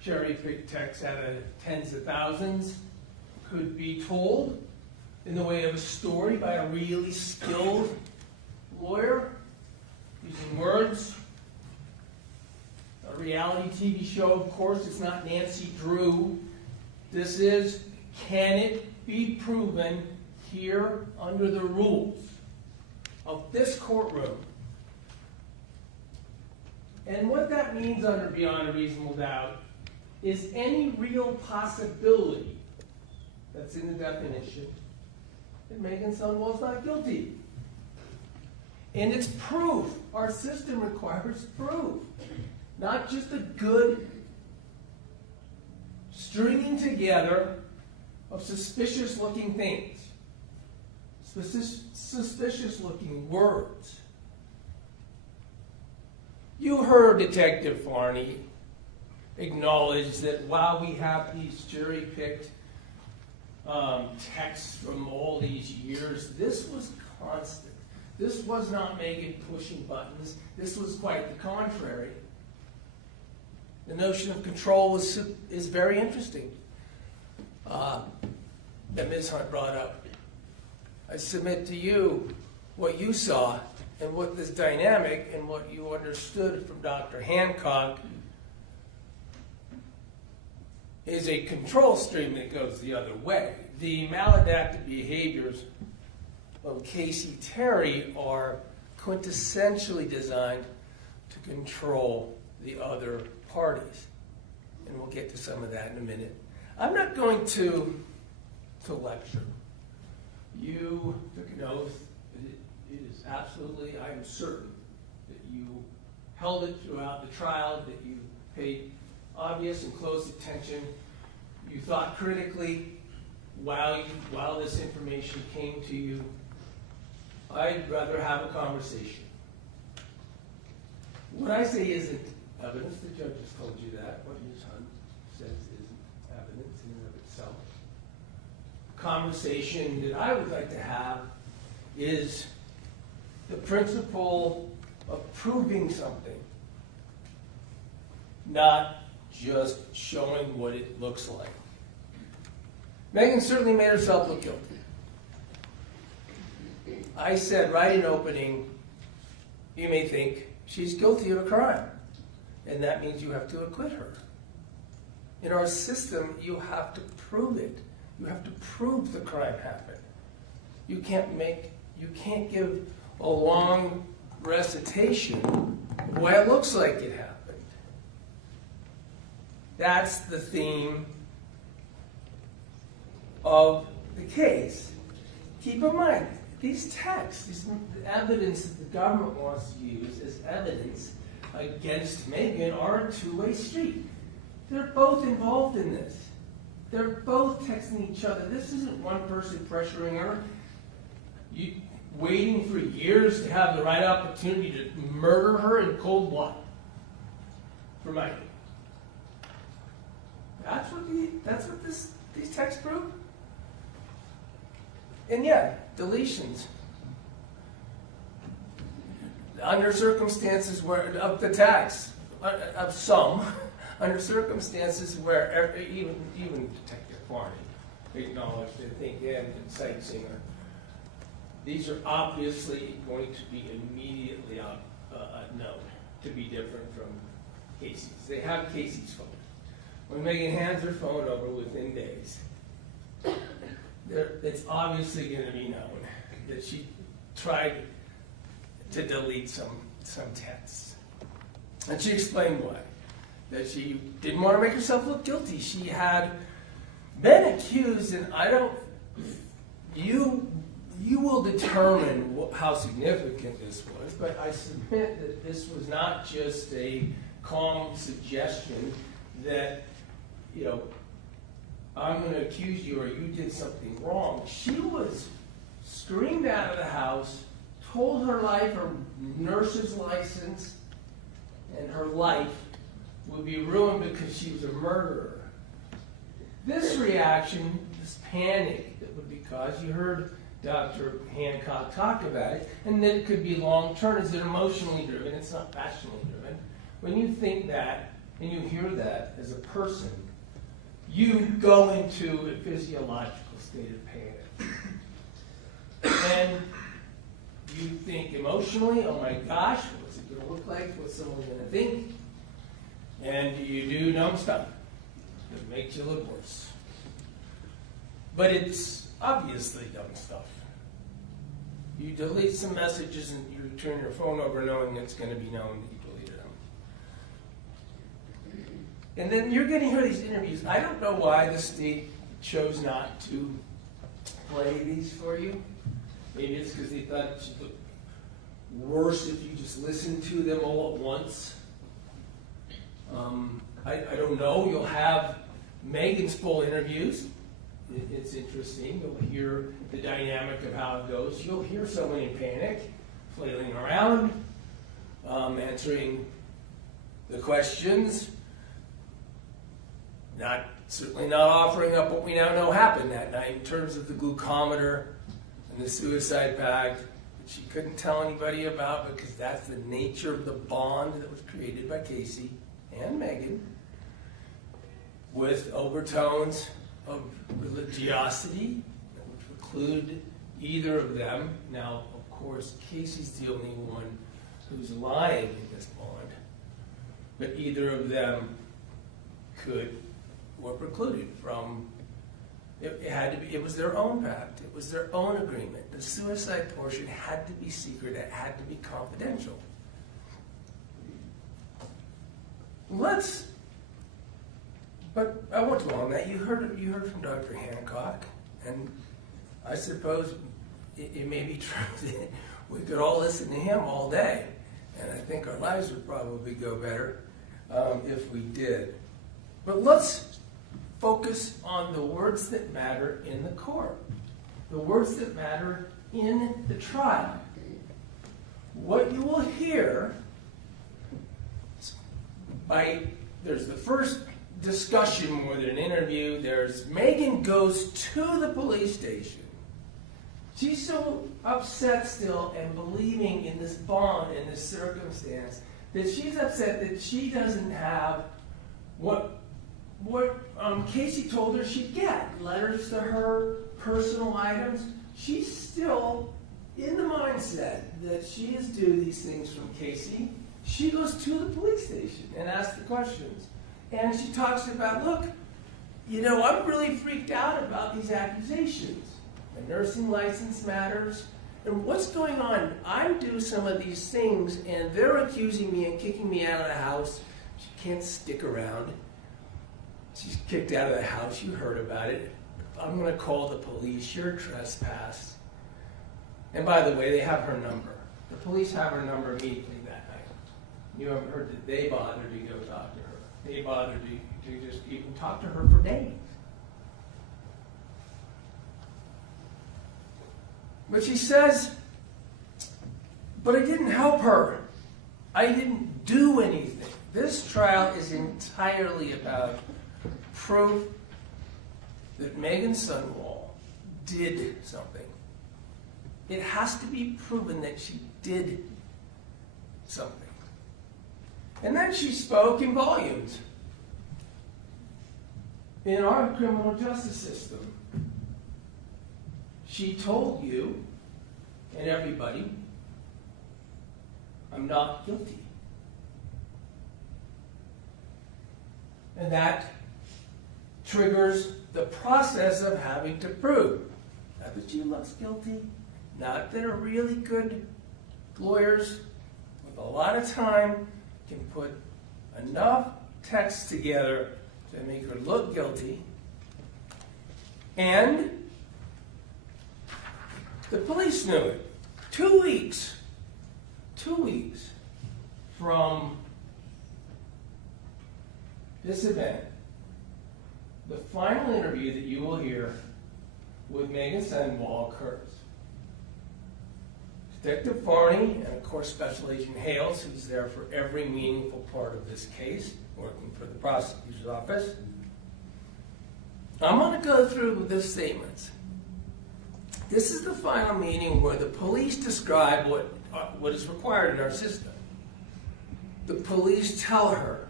cherry-picked text out of tens of thousands could be told in the way of a story by a really skilled lawyer, using words. A reality TV show, of course, it's not Nancy Drew. This is, can it be proven here under the rules of this courtroom? And what that means under beyond a reasonable doubt is any real possibility that's in the definition that Meggan Sundwall is not guilty. And it's proof. Our system requires proof. Not just a good stringing together of suspicious-looking things, suspicious-looking words. You heard Detective Farney acknowledge that while we have these jury-picked texts from all these years, this was constant. This was not Meggan pushing buttons. This was quite the contrary. The notion of control is very interesting that Ms. Hunt brought up. I submit to you what you saw and what this dynamic and what you understood from Dr. Hancock is a control stream that goes the other way. The maladaptive behaviors of Casey Terry are quintessentially designed to control the other parties. And we'll get to some of that in a minute. I'm not going to lecture. You took an oath. It is absolutely, I am certain, that you held it throughout the trial, that you paid obvious and close attention. You thought critically while this information came to you. I'd rather have a conversation. What I say isn't evidence. The judge has told you that. What Ms. Hunt says isn't evidence in and of itself. Conversation that I would like to have is the principle of proving something, not just showing what it looks like. Meggan certainly made herself look guilty. I said right in opening, you may think she's guilty of a crime, and that means you have to acquit her. In our system, you have to prove it. You have to prove the crime happened. You can't give a long recitation of why it looks like it happened. That's the theme of the case. Keep in mind, these texts, this evidence that the government wants to use as evidence against Meggan are a two-way street. They're both involved in this. They're both texting each other. This isn't one person pressuring her, waiting for years to have the right opportunity to murder her in cold blood for money. That's what these texts prove. And yet, deletions. Under circumstances where, of the text, of some, under circumstances where even Detective Farney acknowledged, I think, and Sightsinger, these are obviously going to be immediately known to be different from Casey's. They have Casey's phone. When Meggan hands her phone over within days, it's obviously gonna be known that she tried to delete some texts. And she explained why. That she didn't want to make herself look guilty. She had been accused, and you will determine how significant this was, but I submit that this was not just a calm suggestion that, I'm going to accuse you or you did something wrong. She was screamed out of the house, told her life, her nurse's license, and her life would be ruined because she was a murderer. This reaction, this panic that would be caused, you heard Dr. Hancock talk about it, and that it could be long-term. Is it emotionally driven? It's not passionately driven. When you think that, and you hear that as a person, you go into a physiological state of panic. And you think emotionally, oh my gosh, what's it going to look like? What's someone going to think? And you do dumb stuff that makes you look worse. But it's obviously dumb stuff. You delete some messages and you turn your phone over knowing it's going to be known that you deleted them. And then you're going to hear these interviews. I don't know why the state chose not to play these for you. Maybe it's because they thought it should look worse if you just listened to them all at once. I don't know. You'll have Meggan's full interviews. It's interesting. You'll hear the dynamic of how it goes. You'll hear someone in panic, flailing around, answering the questions, certainly not offering up what we now know happened that night in terms of the glucometer and the suicide pact that she couldn't tell anybody about because that's the nature of the bond that was created by Casey and Meggan, with overtones of religiosity that would preclude either of them. Now, of course, Casey's the only one who's lying in this bond, but either of them were precluded from. It had to be. It was their own pact. It was their own agreement. The suicide portion had to be secret. It had to be confidential. But I won't dwell on that. You heard from Dr. Hancock, and I suppose it may be true that we could all listen to him all day, and I think our lives would probably go better if we did. But let's focus on the words that matter in the court, the words that matter in the trial. What you will hear there's the first discussion more than an interview. There's Meggan goes to the police station. She's so upset still and believing in this bond, in this circumstance, that she's upset that she doesn't have what Casey told her she'd get. Letters to her, personal items. She's still in the mindset that she is due these things from Casey. She goes to the police station and asks the questions. And she talks about, look, I'm really freaked out about these accusations. The nursing license matters. And what's going on? I'm due some of these things, and they're accusing me and kicking me out of the house. She can't stick around. She's kicked out of the house. You heard about it. I'm going to call the police. You're trespassed. And by the way, they have her number. The police have her number immediately that night. You haven't heard that they bothered to go talk to her. They bothered to just even talk to her for days. But she says, but I didn't help her. I didn't do anything. This trial is entirely about proof that Meggan Sundwall did something. It has to be proven that she did something. And then she spoke in volumes. In our criminal justice system, she told you and everybody, I'm not guilty. And that triggers the process of having to prove not that she looks guilty, not that are really good lawyers with a lot of time can put enough text together to make her look guilty. And the police knew it. 2 weeks from this event, the final interview that you will hear with Meggan Sundwall occurs. Detective Farney, and of course Special Agent Hales, who's there for every meaningful part of this case, working for the prosecutor's office. I'm going to go through the statements. This is the final meeting where the police describe what is required in our system. The police tell her,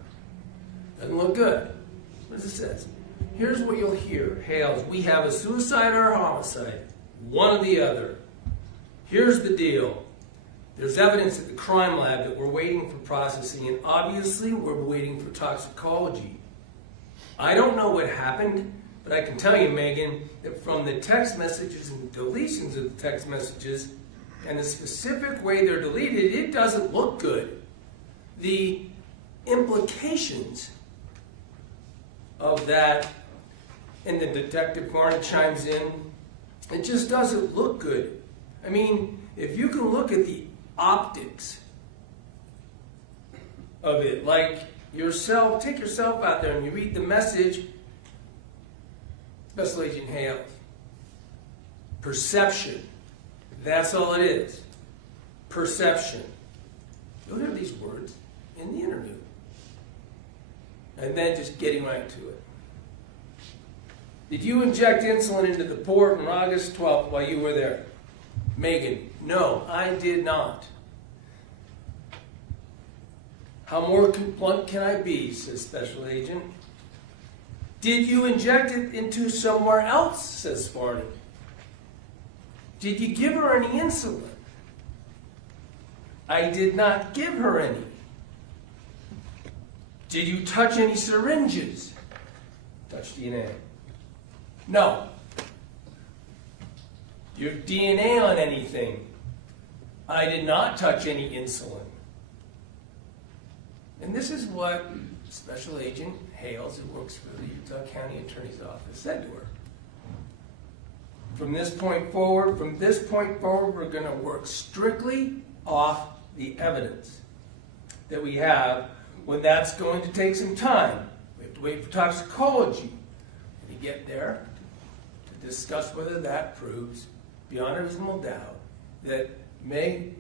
doesn't look good. What does it say? Here's what you'll hear. Hales, we have a suicide or a homicide, one or the other. Here's the deal. There's evidence at the crime lab that we're waiting for processing, and obviously we're waiting for toxicology. I don't know what happened, but I can tell you, Meggan, that from the text messages and deletions of the text messages and the specific way they're deleted, it doesn't look good. The implications of that, and the Detective Farney chimes in, it just doesn't look good. I mean, if you can look at the optics of it, like yourself, take yourself out there and you read the message, Special Agent Hales, perception, that's all it is, perception. You'll hear these words in the interview. And then just getting right to it. Did you inject insulin into the port on August 12th while you were there? Meggan, no, I did not. How more blunt can I be, says Special Agent. Did you inject it into somewhere else, says Farney. Did you give her any insulin? I did not give her any. Did you touch any syringes? Touch DNA. No. Your DNA on anything? I did not touch any insulin. And this is what Special Agent Hales, who works for the Utah County Attorney's Office, said to her. From this point forward, we're going to work strictly off the evidence that we have. When that's going to take some time, we have to wait for toxicology to get there to discuss whether that proves beyond a reasonable doubt that Meggan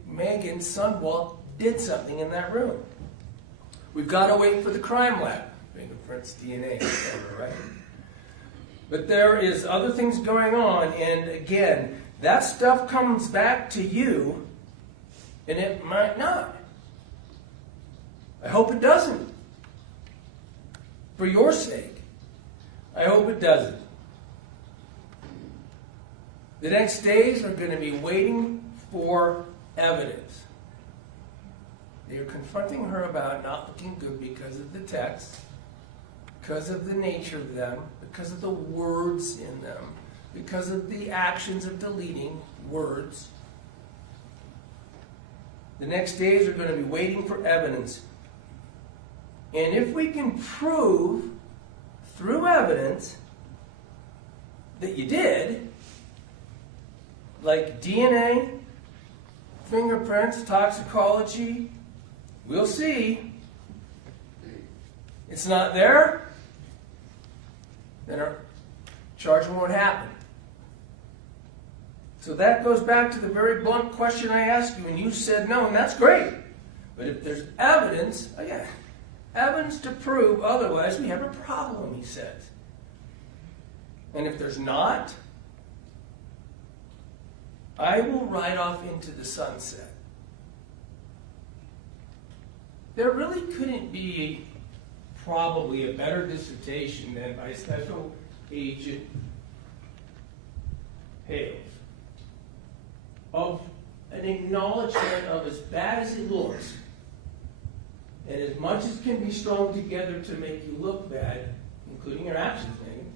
Sundwall did something in that room. We've got to wait for the crime lab, fingerprints, DNA, etc., right? But there is other things going on, and again, that stuff comes back to you, and it might not. I hope it doesn't. For your sake, I hope it doesn't. The next days are going to be waiting for evidence. They are confronting her about not looking good because of the text, because of the nature of them, because of the words in them, because of the actions of deleting words. The next days are going to be waiting for evidence. And if we can prove through evidence that you did, like DNA, fingerprints, toxicology, we'll see. It's not there, then our charge won't happen. So that goes back to the very blunt question I asked you, and you said no, and that's great. But if there's evidence, again, evidence to prove otherwise, we have a problem, he says. And if there's not, I will ride off into the sunset. There really couldn't be probably a better dissertation than by Special Agent Hales of an acknowledgement of as bad as it looks, and as much as can be strung together to make you look bad, including your actions, Meggan,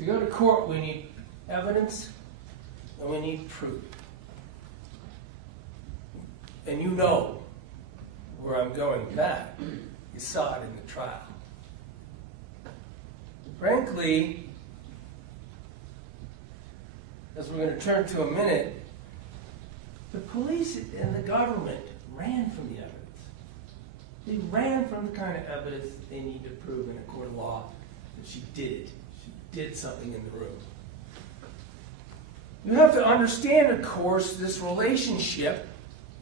To go to court, we need evidence and we need proof. And you know where I'm going with that. You saw it in the trial. Frankly, as we're going to turn to a minute, the police and the government ran from the evidence. They ran from the kind of evidence that they need to prove in a court of law that she did it. She did something in the room. You have to understand, of course, this relationship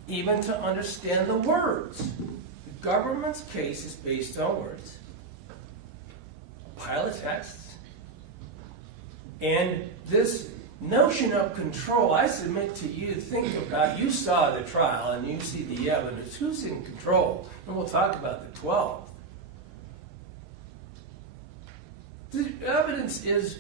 even to understand the words. The government's case is based on words, a pile of texts, and this notion of control, I submit to you, think about, you saw the trial and you see the evidence. Who's in control? And we'll talk about the 12. The evidence is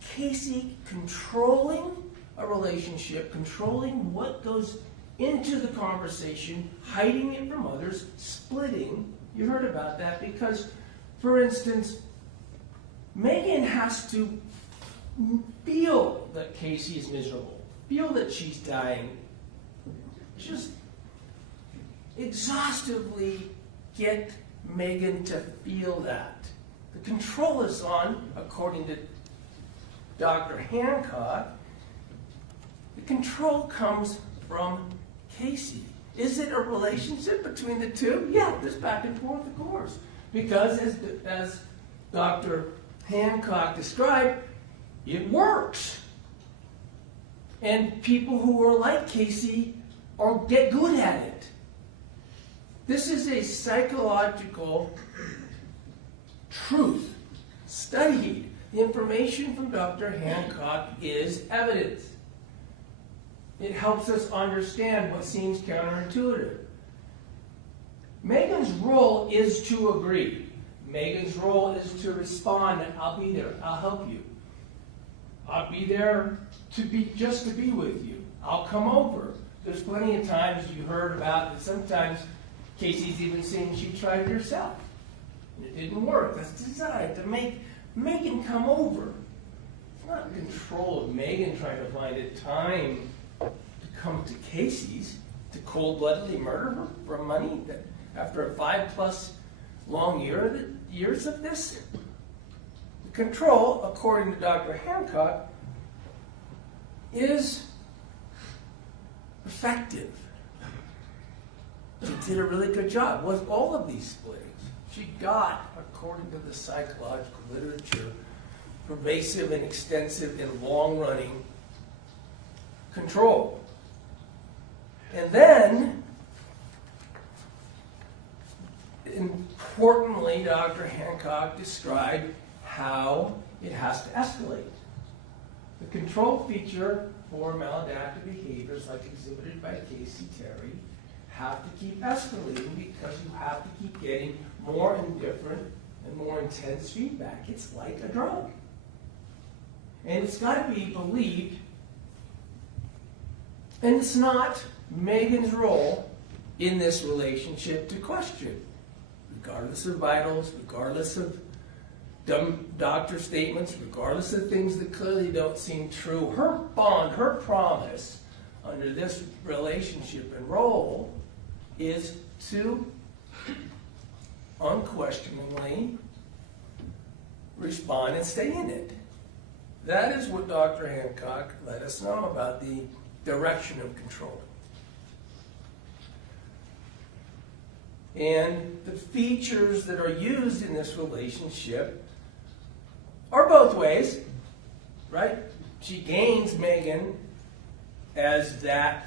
Casey controlling a relationship, controlling what goes into the conversation, hiding it from others, splitting. You heard about that because, for instance, Meggan has to feel that Casey is miserable, feel that she's dying, just exhaustively get Meggan to feel that. The control is on, according to Dr. Hancock, the control comes from Casey. Is it a relationship between the two? Yeah, there's back and forth, of course. Because as Dr. Hancock described, it works. And people who are like Casey get good at it. This is a psychological truth studied. The information from Dr. Hancock is evidence. It helps us understand what seems counterintuitive. Meggan's role is to agree. Meggan's role is to respond, and I'll be there. I'll help you. I'll be there just to be with you. I'll come over. There's plenty of times you heard about that sometimes Casey's even saying she tried it herself. And it didn't work. That's designed to make Meggan come over. It's not control of Meggan trying to find a time to come to Casey's to cold-bloodedly murder her for money that after a 5+ long years of this. The control, according to Dr. Hancock, is effective. She did a really good job with all of these splittings. She got, according to the psychological literature, pervasive and extensive and long-running control. And then, importantly, Dr. Hancock described how it has to escalate. The control feature for maladaptive behaviors like exhibited by Casey Terry have to keep escalating because you have to keep getting more and different and more intense feedback. It's like a drug. And it's got to be believed. And it's not Meggan's role in this relationship to question, regardless of vitals, regardless of dumb doctor statements, regardless of things that clearly don't seem true. Her bond, her promise under this relationship and role is to unquestioningly respond and stay in it. That is what Dr. Hancock let us know about the direction of control. And the features that are used in this relationship are both ways, right? She gains Meggan as that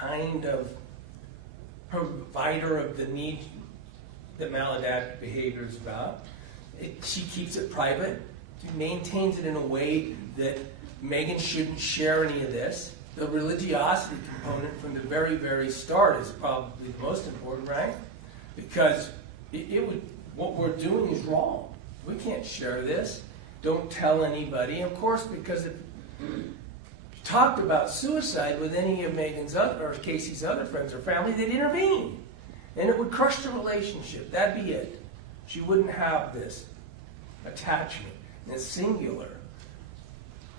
kind of provider of the need that maladaptive behavior is about. She keeps it private. She maintains it in a way that Meggan shouldn't share any of this. The religiosity component from the very, very start is probably the most important, right? Because what we're doing is wrong. We can't share this. Don't tell anybody. Of course, because if you talked about suicide with any of Meggan's or Casey's other friends or family, they'd intervene. And it would crush the relationship. That'd be it. She wouldn't have this attachment. And it's singular.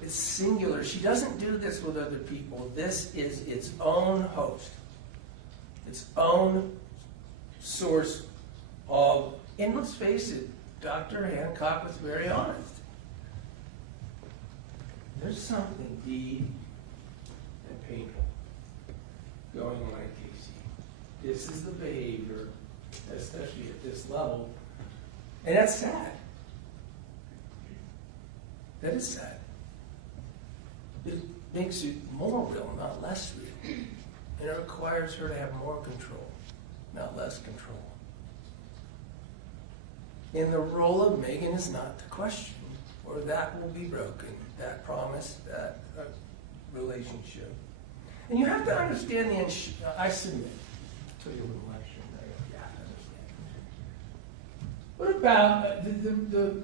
It's singular. She doesn't do this with other people. This is its own host, its own source of, and let's face it, Dr. Hancock was very honest. There's something deep and painful going on at Casey. This is the behavior, especially at this level, and that's sad. That is sad. It makes it more real, not less real. And it requires her to have more control, not less control. And the role of Meggan is not to question, or that will be broken, that promise, that relationship. And you have to understand I submit to your election. You have to understand. What about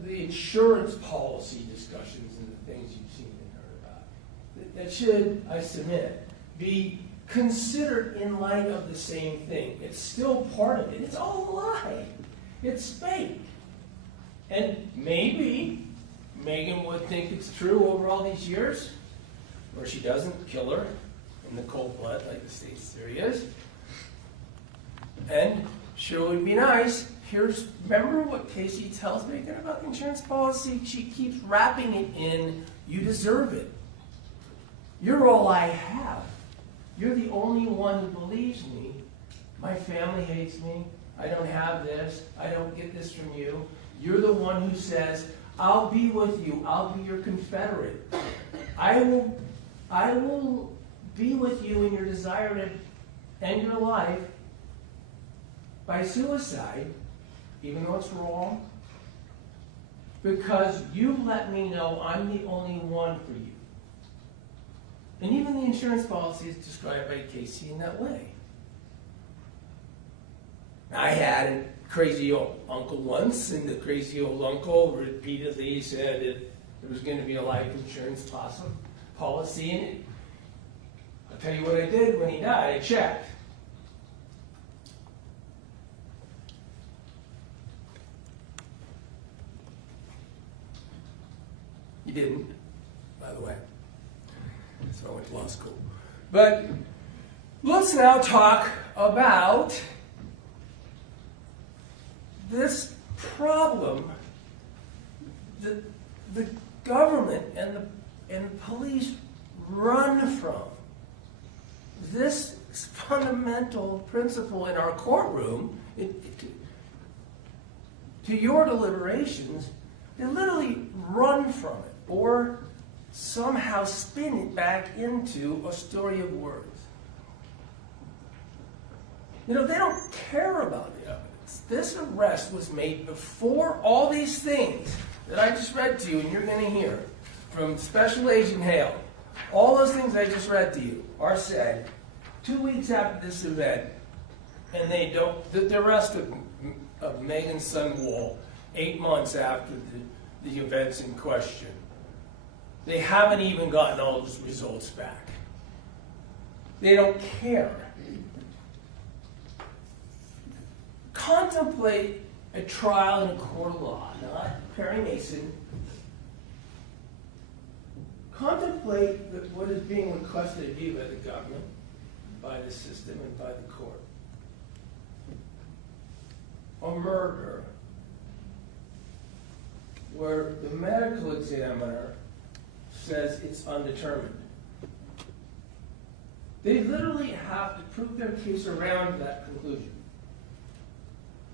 the insurance policy discussions and the things you've seen and heard about? That should, I submit, be considered in light of the same thing. It's still part of it. It's all a lie. It's fake. And maybe Meggan would think it's true over all these years, or she doesn't kill her in the cold blood like the state's theory is. And sure would be nice. Remember what Casey tells Meggan about the insurance policy? She keeps wrapping it in, you deserve it. You're all I have. You're the only one who believes me. My family hates me. I don't have this. I don't get this from you. You're the one who says, I'll be with you. I'll be your Confederate. I will be with you in your desire to end your life by suicide, even though it's wrong, because you let me know I'm the only one for you. And even the insurance policy is described by Casey in that way. I had a crazy old uncle once, and the crazy old uncle repeatedly said that there was going to be a life insurance policy in it. I'll tell you what I did when he died. I checked. He didn't, by the way. So I went to law school. But let's now talk about this problem that the government and the police run from. This fundamental principle in our courtroom, to your deliberations, they literally run from it or somehow spin it back into a story of words. They don't care about the evidence. This arrest was made before all these things that I just read to you and you're going to hear from Special Agent Hale. All those things I just read to you are said 2 weeks after this event, and they don't. The arrest of Meggan Sundwall 8 months after the events in question. They haven't even gotten all those results back. They don't care. Contemplate a trial in a court of law, not Perry Mason. Contemplate what is being requested of you by the government, by the system, and by the court. A murder where the medical examiner says it's undetermined. They literally have to prove their case around that conclusion.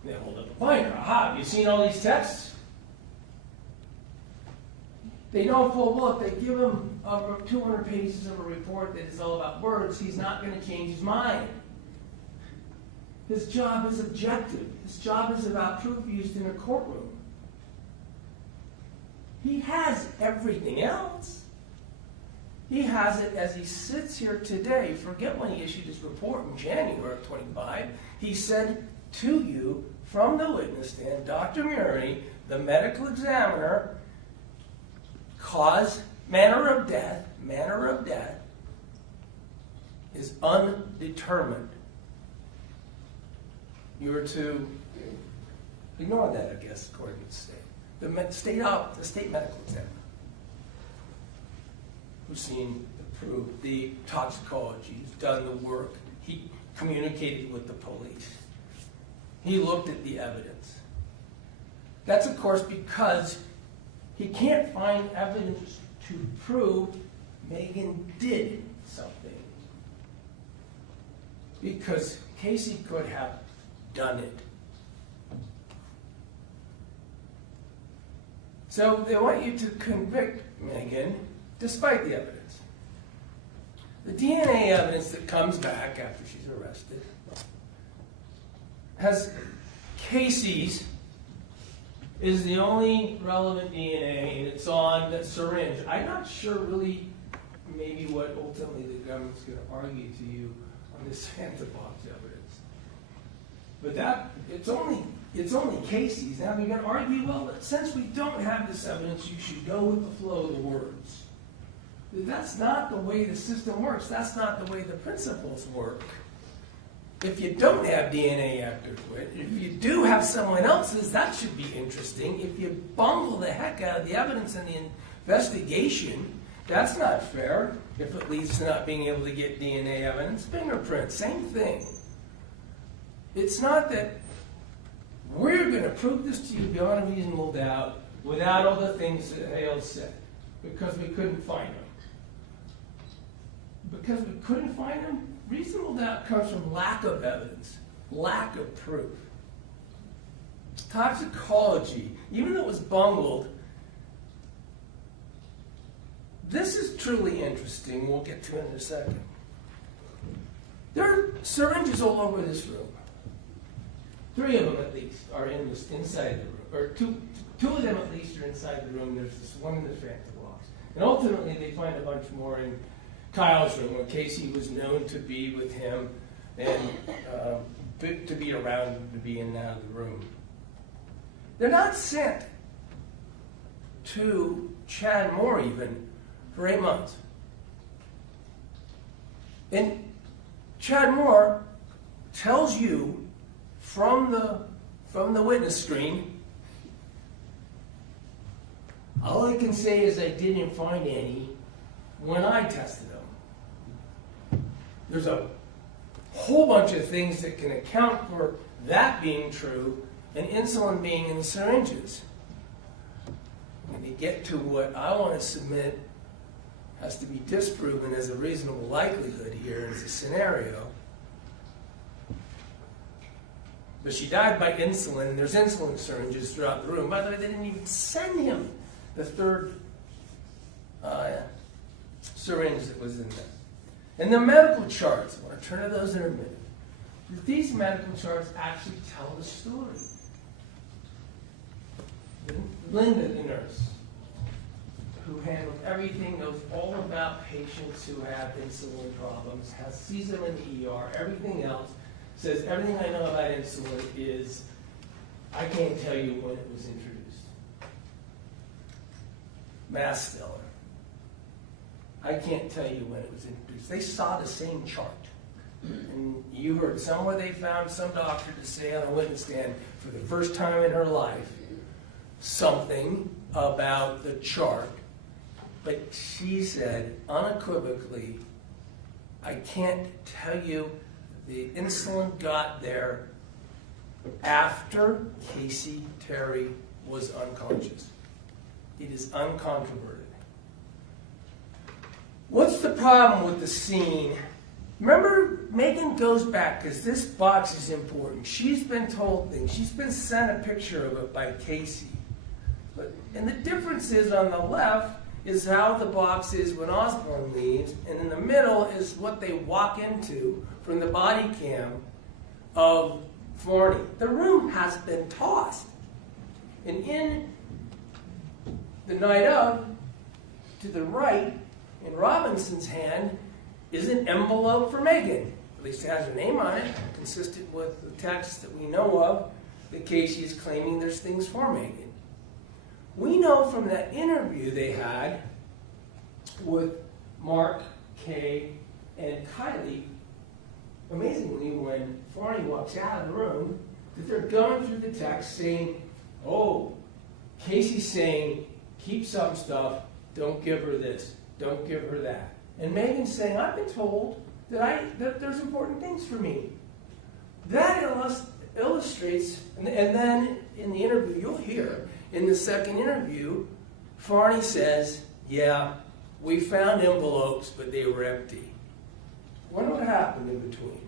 They hold up a binder. Aha, have you seen all these tests? They know full well if they give him 200 pages of a report that is all about words, he's not going to change his mind. His job is objective. His job is about proof used in a courtroom. He has everything else. He has it as he sits here today. Forget when he issued his report in January of 25. He said to you from the witness stand, Dr. Murray, the medical examiner, cause, manner of death is undetermined. You are to ignore that, I guess, according to the state. the state medical examiner, who's seen the proof, the toxicology, he's done the work, he communicated with the police, he looked at the evidence. That's of course because he can't find evidence to prove Meggan did something. Because Casey could have done it. So they want you to convict Meggan despite the evidence. The DNA evidence that comes back after she's arrested has Casey's is the only relevant DNA, and it's on the syringe. I'm not sure really maybe what ultimately the government's going to argue to you on this Santa box evidence. But that, it's only Casey's. Now you're going to argue, well, but since we don't have this evidence, you should go with the flow of the words. That's not the way the system works. That's not the way the principles work. If you don't have DNA after quit, if you do have someone else's, that should be interesting. If you bungle the heck out of the evidence in the investigation, that's not fair. If it leads to not being able to get DNA evidence, fingerprints, same thing. It's not that we're going to prove this to you beyond a reasonable doubt without all the things that Hale said, because we couldn't find them. Because we couldn't find them, reasonable doubt comes from lack of evidence, lack of proof. Toxicology, even though it was bungled, this is truly interesting. We'll get to it in a second. There are syringes all over this room. 3 of them at least are inside the room, or two of them at least are inside the room. There's this one in the Phantom box. And ultimately they find a bunch more in Kyle's room, where Casey was known to be with him and to be around him, to be in and out of the room. They're not sent to Chad Moore even for 8 months. And Chad Moore tells you from the witness screen, all I can say is I didn't find any when I tested them. There's a whole bunch of things that can account for that being true and insulin being in the syringes. When you get to what I want to submit has to be disproven as a reasonable likelihood here as a scenario. But she died by insulin, and there's insulin syringes throughout the room. By the way, they didn't even send him the third syringe that was in there. And the medical charts, I want to turn to those in a minute. These medical charts actually tell the story. Linda, the nurse, who handled everything, knows all about patients who have insulin problems, sees them in the ER, everything else, says everything I know about insulin is, I can't tell you when it was introduced. Masteller, I can't tell you when it was introduced. They saw the same chart. And you heard somewhere they found some doctor to say on a witness stand for the first time in her life something about the chart. But she said unequivocally, I can't tell you the insulin got there after Casey Terry was unconscious. It is uncontroverted. What's the problem with the scene? Remember, Meggan goes back, because this box is important. She's been told things. She's been sent a picture of it by Casey. And the difference is on the left is how the box is when Osborne leaves, and in the middle is what they walk into from the body cam of Forney. The room has been tossed. And in the night of, to the right, in Robinson's hand, is an envelope for Meggan. At least it has her name on it, consistent with the text that we know of, that Casey is claiming there's things for Meggan. We know from that interview they had with Mark, Kay, and Kylie, amazingly, when Forney walks out of the room, that they're going through the text saying, oh, Casey's saying, keep some stuff, don't give her this, don't give her that. And Meggan's saying, I've been told that there's important things for me. That illustrates, and then in the interview, you'll hear, in the second interview, Farney says, yeah, we found envelopes, but they were empty. Wonder what happened in between.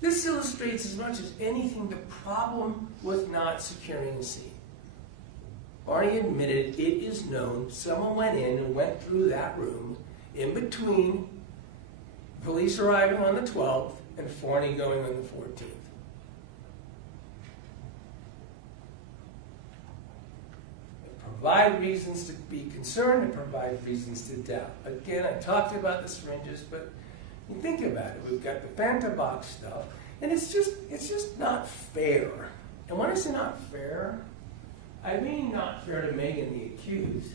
This illustrates as much as anything the problem with not securing the scene. Farney admitted it is known someone went in and went through that room in between police arriving on the 12th and Farney going on the 14th. Provide reasons to be concerned and provide reasons to doubt. Again, I talked about the syringes, but you think about it. We've got the Fanta box stuff, and it's just not fair. And when I say not fair, I mean not fair to Meggan the accused,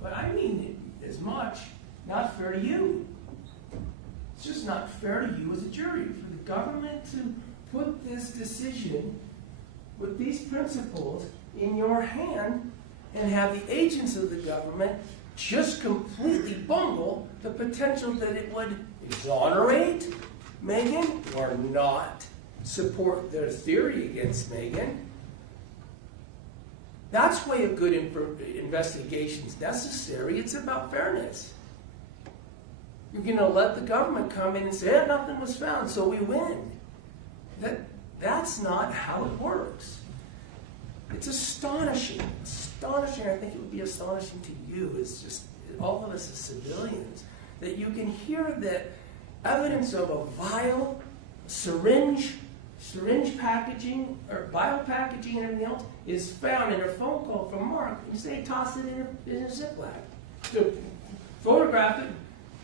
but I mean it as much not fair to you. It's just not fair to you as a jury for the government to put this decision with these principles in your hand and have the agents of the government just completely bungle the potential that it would exonerate Meggan or not support their theory against Meggan. That's why a good investigation is necessary. It's about fairness. You're going to let the government come in and say, nothing was found, so we win. That's not how it works. It's astonishing. Astonishing. I think it would be astonishing to you, as just all of us as civilians, that you can hear that evidence of a vial, syringe packaging, or vial packaging and everything else is found in a phone call from Mark. You say, toss it in a Ziploc. So, photograph it,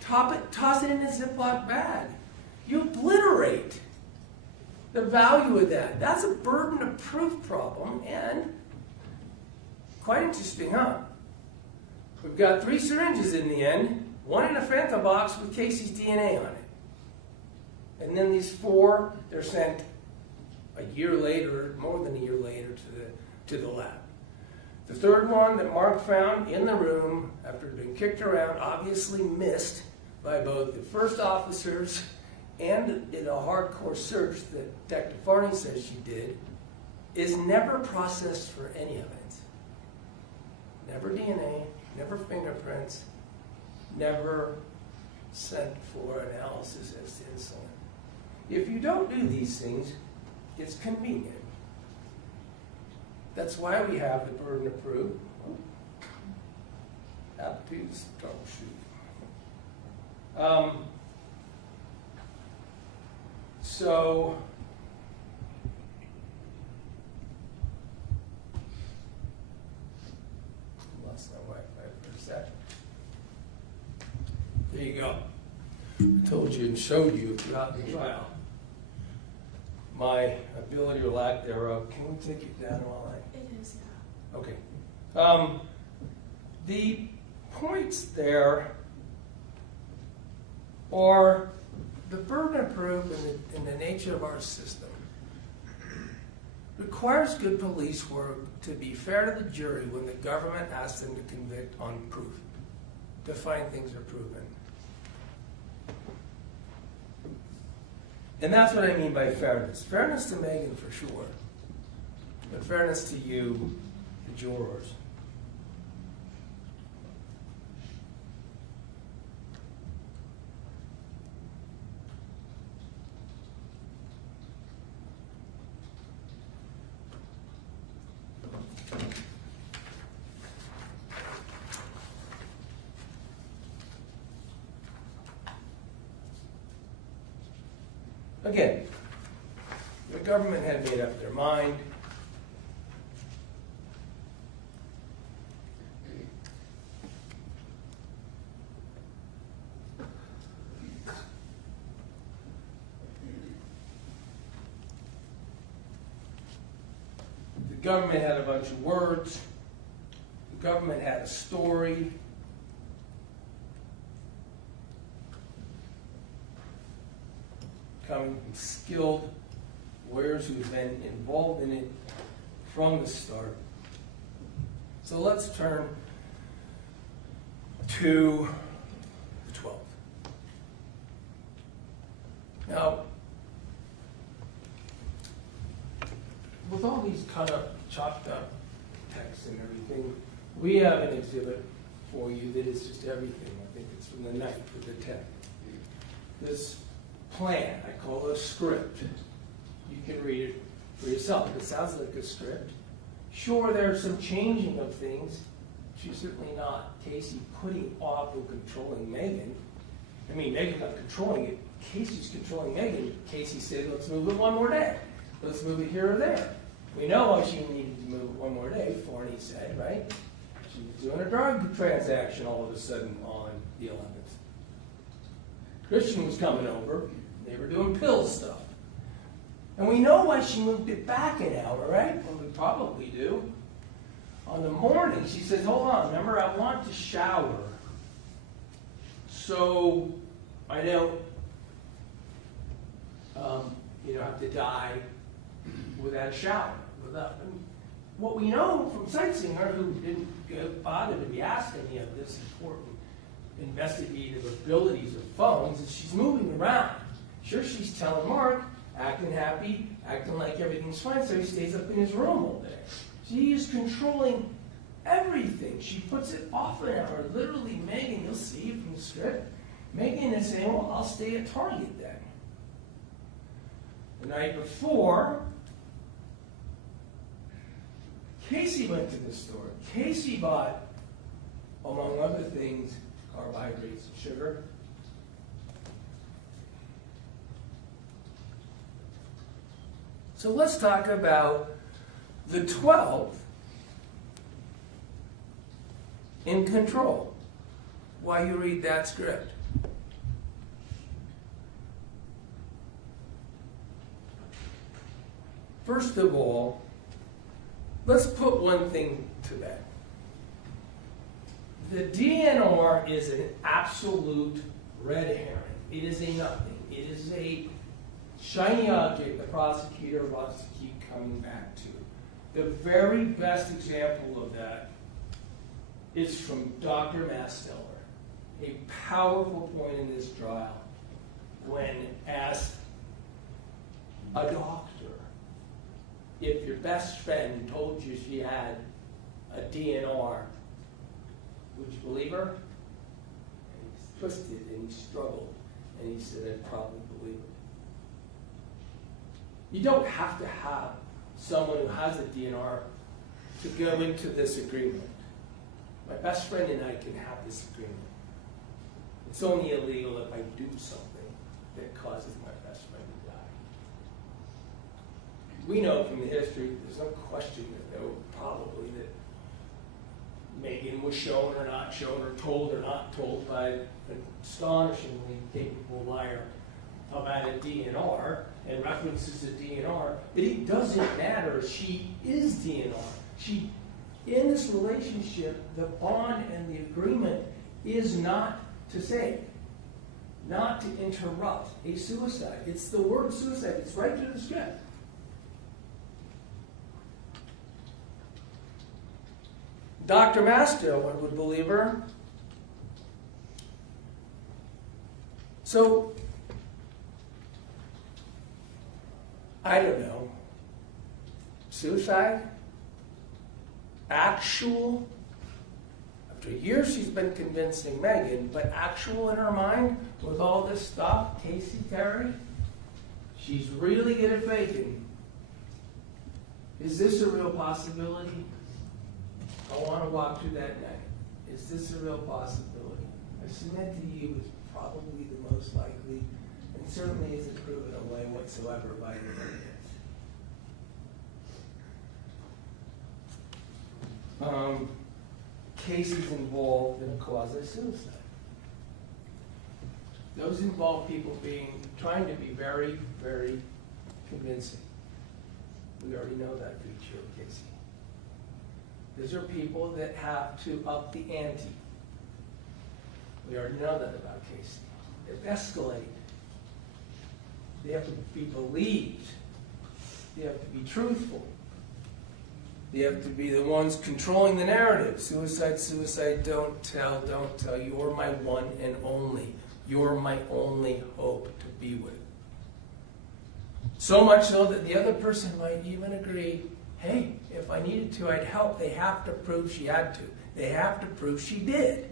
toss it in a Ziploc bag. You obliterate the value of that. That's a burden of proof problem, and quite interesting, huh? We've got 3 syringes in the end, one in a Fanta box with Casey's DNA on it. And then these 4, they're sent a year later, more than a year later, to the lab. The third one that Mark found in the room, after it had been kicked around, obviously missed by both the first officers and in a hardcore search that Detective Farney says she did, is never processed for any evidence. Never DNA, never fingerprints, never sent for analysis as to insulin. If you don't do these things, it's convenient. That's why we have the burden of proof. Aptitudes, troubleshoot. So, lost my Wi-Fi for a second. There you go. I told you and showed you throughout the trial my ability or lack thereof. Can we take it down while I? It is, yeah. Okay. The points there are the burden of proof and the nature of our system requires good police work to be fair to the jury when the government asks them to convict on proof, to find things are proven. And that's what I mean by fairness. Fairness to Meggan for sure, but fairness to you, the jurors. Again, the government had made up their mind. The government had a bunch of words. The government had a story. Coming from skilled lawyers who've been involved in it from the start. So let's turn to the 12th. Now, with all these kind of chopped up texts and everything, we have an exhibit for you that is just everything. I think it's from the 9th of the 10th. This plan, I call it a script. You can read it for yourself. It sounds like a script. Sure, there's some changing of things. She's certainly not Casey putting off and controlling Meggan. I mean, Meggan's not controlling it. Casey's controlling Meggan. Casey said, let's move it one more day. Let's move it here or there. We know why she needed to move it one more day, Forney said, right? She was doing a drug transaction all of a sudden on the 11th. Christian was coming over. They were doing pill stuff. And we know why she moved it back an hour, right? Well, we probably do. On the morning, she says, hold on, remember, I want to shower. So I don't, have to die without a shower. What we know from sightseeing her, who didn't bother to be asked any of this important investigative abilities of phones, is she's moving around. Sure, she's telling Mark, acting happy, acting like everything's fine, so he stays up in his room all day. She is controlling everything. She puts it off an hour. Literally, Meggan, you'll see from the script, Meggan is saying, well, I'll stay at Target then. The night before, Casey went to the store. Casey bought, among other things, carbohydrates and sugar. So let's talk about the 12th in control. Why you read that script. First of all, let's put one thing to bed. The DNR is an absolute red herring. It is a nothing. It is a shiny object the prosecutor wants to keep coming back to. The very best example of that is from Dr. Masteller, a powerful point in this trial when asked a doctor if your best friend told you she had a DNR, would you believe her? And he twisted and he struggled and he said, I'd probably believe it. You don't have to have someone who has a DNR to go into this agreement. My best friend and I can have this agreement. It's only illegal if I do something that causes my best friend to die. We know from the history, there's no question that there were probably that Meggan was shown or not shown or told or not told by an astonishingly capable liar about a DNR and references a DNR, that it doesn't matter. She is DNR. She, in this relationship, the bond and the agreement is not to save, not to interrupt a suicide. It's the word suicide. It's right to the script. Dr. Master, one would believe her. So, I don't know. Suicide? Actual? After years she's been convincing Meggan, but actual in her mind with all this stuff, Casey Terry? She's really good at faking. Is this a real possibility? I want to walk through that night. Is this a real possibility? I submit to you it's probably the most likely, and certainly isn't proven away whatsoever by the evidence. Casey's involved in a quasi-suicide. Those involve people trying to be very, very convincing. We already know that feature of Casey. These are people that have to up the ante. We already know that about Casey. They escalate. They have to be believed. They have to be truthful. They have to be the ones controlling the narrative. Suicide, suicide, don't tell, you're my one and only. You're my only hope to be with. So much so that the other person might even agree, hey, if I needed to, I'd help. They have to prove she had to. They have to prove she did.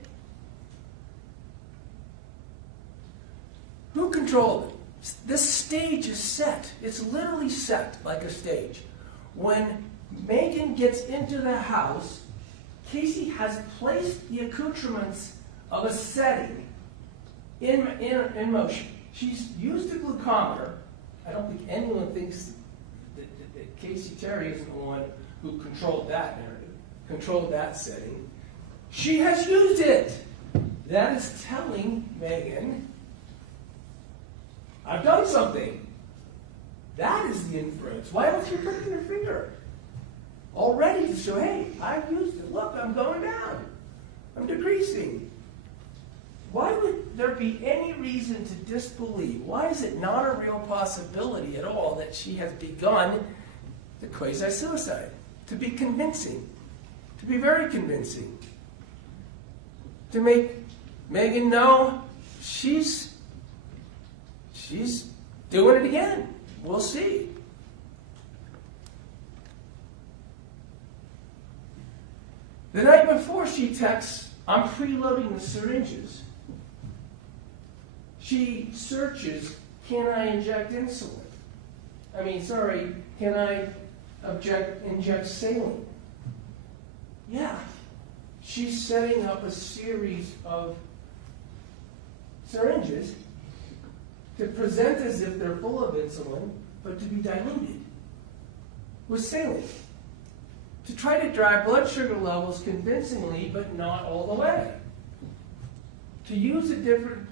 Who controlled it? This stage is set. It's literally set like a stage. When Meggan gets into the house, Casey has placed the accoutrements of a setting in motion. She's used a glucometer. I don't think anyone thinks that Casey Terry isn't the one who controlled that narrative, controlled that setting. She has used it. That is telling Meggan, I've done something. That is the inference. Why else are you putting your finger? Already to show, hey, I've used it. Look, I'm going down. I'm decreasing. Why would there be any reason to disbelieve? Why is it not a real possibility at all that she has begun the quasi-suicide? To be convincing. To be very convincing. To make Meggan know she's doing it again. We'll see. The night before, she texts, I'm preloading the syringes. She searches, can I inject insulin? Can I inject saline? Yeah. She's setting up a series of syringes to present as if they're full of insulin, but to be diluted with saline. To try to drive blood sugar levels convincingly, but not all the way. To use a different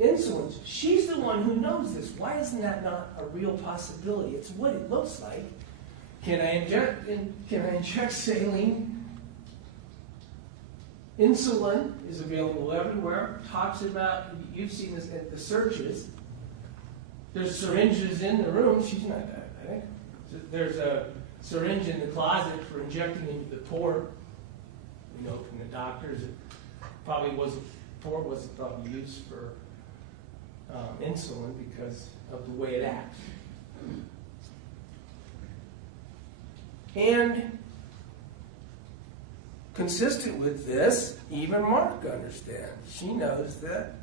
insulins. She's the one who knows this. Why isn't that not a real possibility? It's what it looks like. Can I inject saline? Insulin is available everywhere. Talks about, you've seen this at the searches. There's syringes in the room. She's not diabetic. There's a syringe in the closet for injecting into the port. We know from the doctors it probably wasn't probably used for insulin because of the way it acts. And consistent with this, even Mark understands. She knows that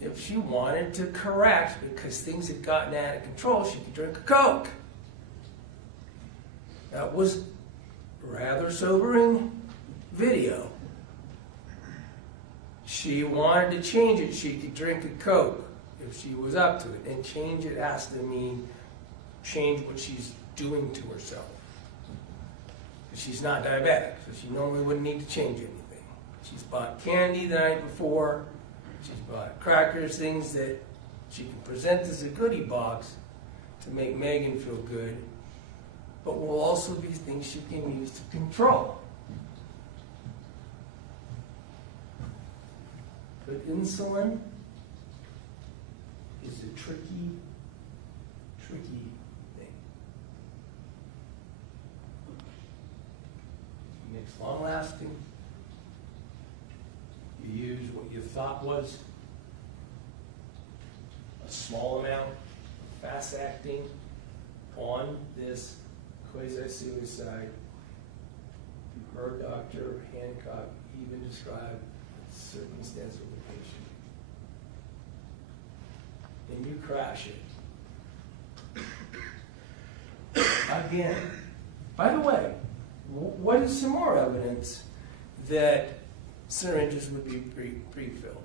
if she wanted to correct because things had gotten out of control, she could drink a Coke. That was rather sobering video. She wanted to change it. She could drink a Coke if she was up to it. And change it has to mean change what she's doing to herself. She's not diabetic, so she normally wouldn't need to change anything. She's bought candy the night before. She's bought crackers, things that she can present as a goodie box to make Meggan feel good, but will also be things she can use to control. But insulin is a tricky thing. It makes long-lasting. You use what you thought was a small amount, fast-acting, on this quasi-suicide. You heard Dr. Hancock even describe the circumstance of the patient. And you crash it. Again. By the way, what is some more evidence that syringes would be pre-filled?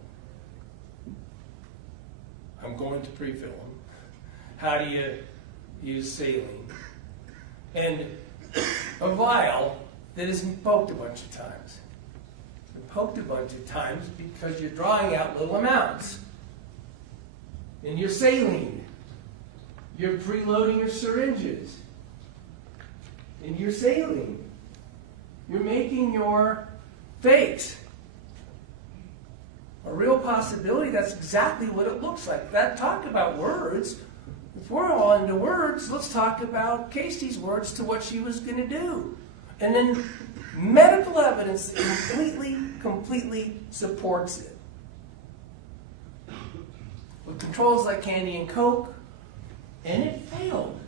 I'm going to pre-fill them. How do you use saline? And a vial that isn't poked a bunch of times. It's been poked a bunch of times because you're drawing out little amounts. In your saline, you're preloading your syringes. In your saline, you're making your fakes. A real possibility, that's exactly what it looks like. That talk about words, If we're all into words, let's talk about Casey's words to what she was going to do. And then medical evidence completely supports it. With controls like candy and Coke, and it failed.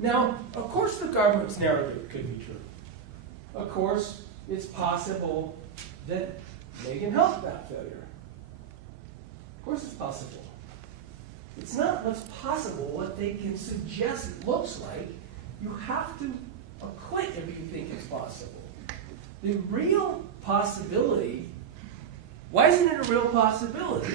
Now, of course the government's narrative could be true. Of course, it's possible that Meggan helped that failure. Of course it's possible. It's not what's possible, what they can suggest it looks like. You have to acquit if you think it's possible. The real possibility, why isn't it a real possibility?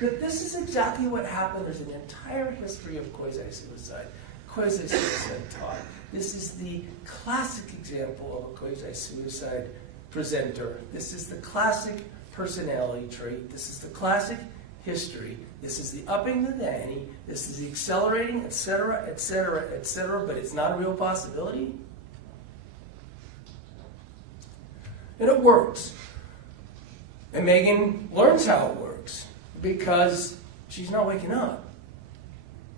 That this is exactly what happened. There's an entire history of quasi-suicide. Quasi-suicide talk. This is the classic example of a quasi-suicide presenter. This is the classic personality trait. This is the classic history. This is the upping the ante. This is the accelerating, etc., etc., etc., but it's not a real possibility. And it works. And Meggan learns how it works because she's not waking up.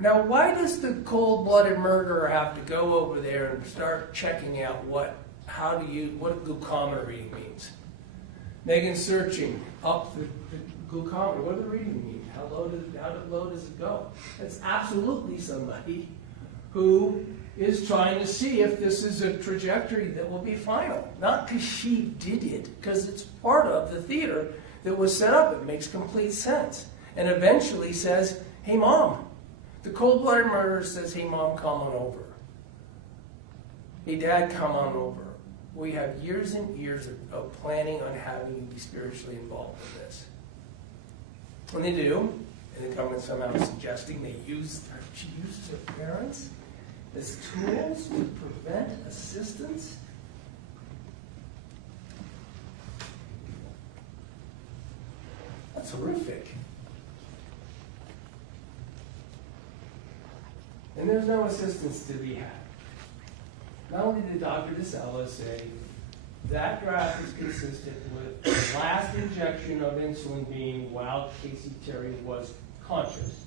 Now, why does the cold-blooded murderer have to go over there and start checking out what glucometer reading means? Meggan's searching up the glucometer. What does the reading mean? How low does it go? It's absolutely somebody who is trying to see if this is a trajectory that will be final. Not because she did it, because it's part of the theater that was set up. It makes complete sense. And eventually says, hey, Mom. The cold-blooded murderer says, hey, Mom, come on over. Hey, Dad, come on over. We have years and years of planning on having you be spiritually involved in this. When they do, and the government somehow suggesting she used her parents as tools to prevent assistance. That's horrific. And there's no assistance to be had. Not only did Dr. DeSalvo say that graph is consistent with the last injection of insulin being while Casey Terry was conscious.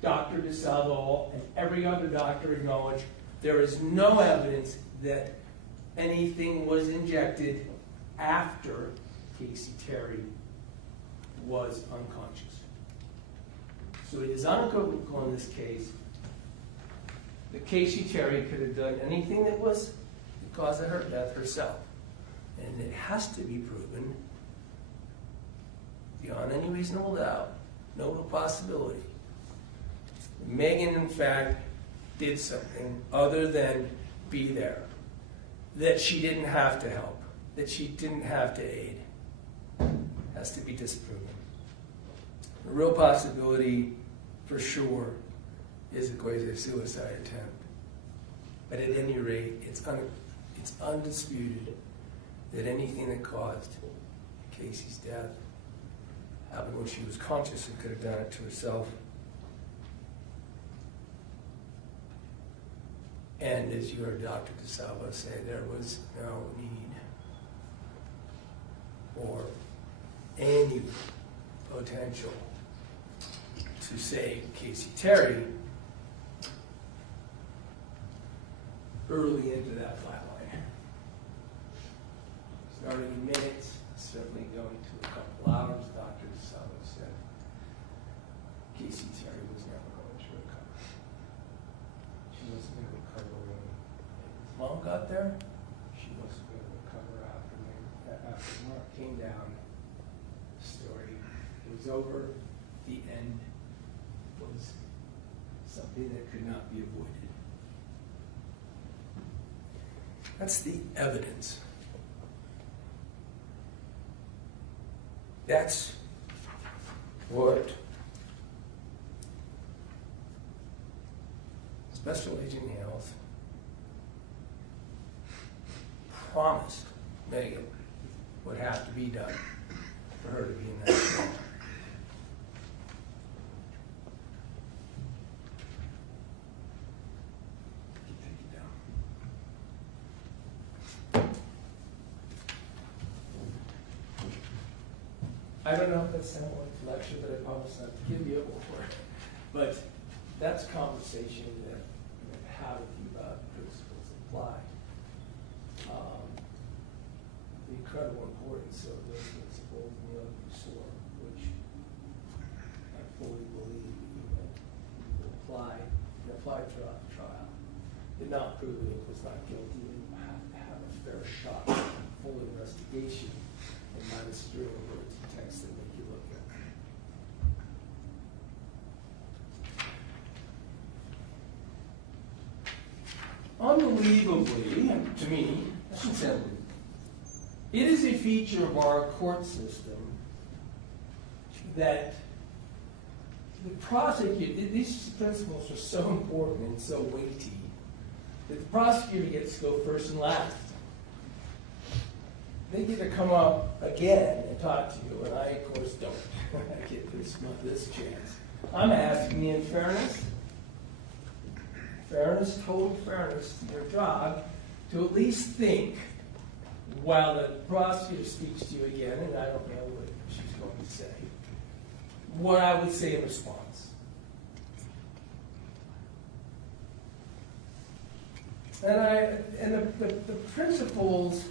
Dr. DeSalvo and every other doctor acknowledged there is no evidence that anything was injected after Casey Terry was unconscious. So it is unequivocal in this case that Casey Terry could have done anything that was the cause of her death herself. And it has to be proven beyond any reasonable doubt, no possibility. Meggan, in fact, did something other than be there. That she didn't have to help. That she didn't have to aid. Has to be disproven. The real possibility, for sure, is a quasi-suicide attempt. But at any rate, it's undisputed that anything that caused Casey's death happened when she was conscious and could have done it to herself. And as you heard Dr. DeSalvo say, there was no need or any potential to save Casey Terry early into that flat line. Starting in minutes, certainly going to a couple hours, Dr. DeSalvo said Casey Terry was never going to recover. She wasn't going to recover when his mom got there. She wasn't going to recover after Mark came down. The story was over. The end was something that could not be avoided. That's the evidence. That's what Special Agent Hales promised Meggan would have to be done for her to be in that spot. I don't know if that sounded like a lecture that I promised not to give you before, but that's conversation that how to think about principles applied. The incredible importance of those principles in the other before, which I fully believe will apply throughout the trial. Did not prove that it was not guilty, and have to have a fair shot, full investigation, and not a string of words and text that make you look at. Unbelievably, to me, I shouldn't say unbelievably, it is a feature of our court system that the prosecutor, these principles are so important and so weighty that the prosecutor gets to go first and last. They get to come up again and talk to you, and I, of course, don't. I get this chance. I'm asking you in fairness, total fairness to your job, to at least think while the prosecutor speaks to you again, and I don't know what she's going to say, what I would say in response. And the principles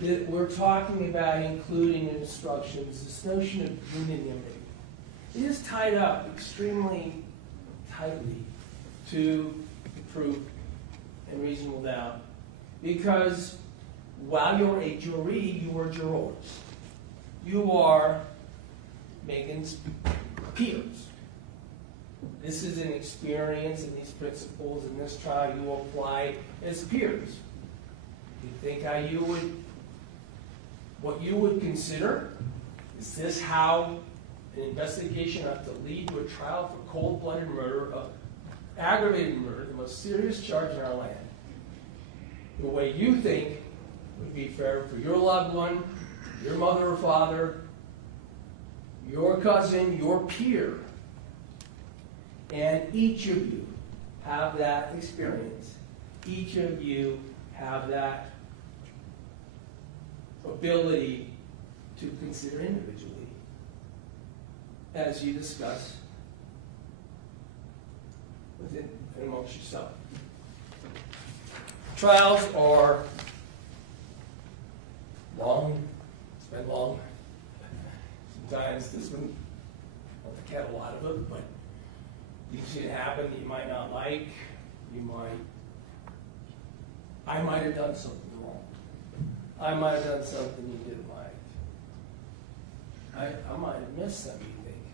that we're talking about including in instructions, this notion of unanimity, is tied up extremely tightly to the proof and reasonable doubt, because while you're a jury, you are jurors. You are Meggan's peers. This is an experience, and these principles in this trial you apply as peers. You think what you would consider, is this how an investigation ought to lead to a trial for cold-blooded murder, aggravated murder, the most serious charge in our land? The way you think would be fair for your loved one, your mother or father, your cousin, your peer. And each of you have that experience. Each of you have that ability to consider individually as you discuss within and amongst yourself. Trials are long. It's been long. Sometimes this one, not the cat a lot of it, but things can happen that you might not like. I might have done something wrong. I might have done something you didn't like. I might have missed something you think.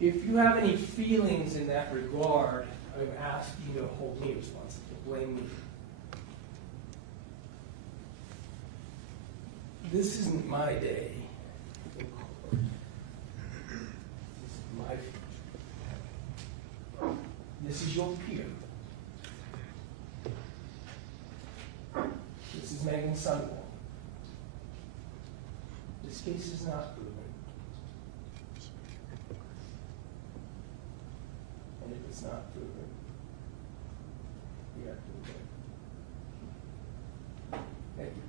If you have any feelings in that regard, I'm asking you to hold me responsible, to blame me. This isn't my day in court. This is my future. This is your peer. This is Meggan Sundwall. This case is not proven. And if it's not proven, you have to admit. Thank you.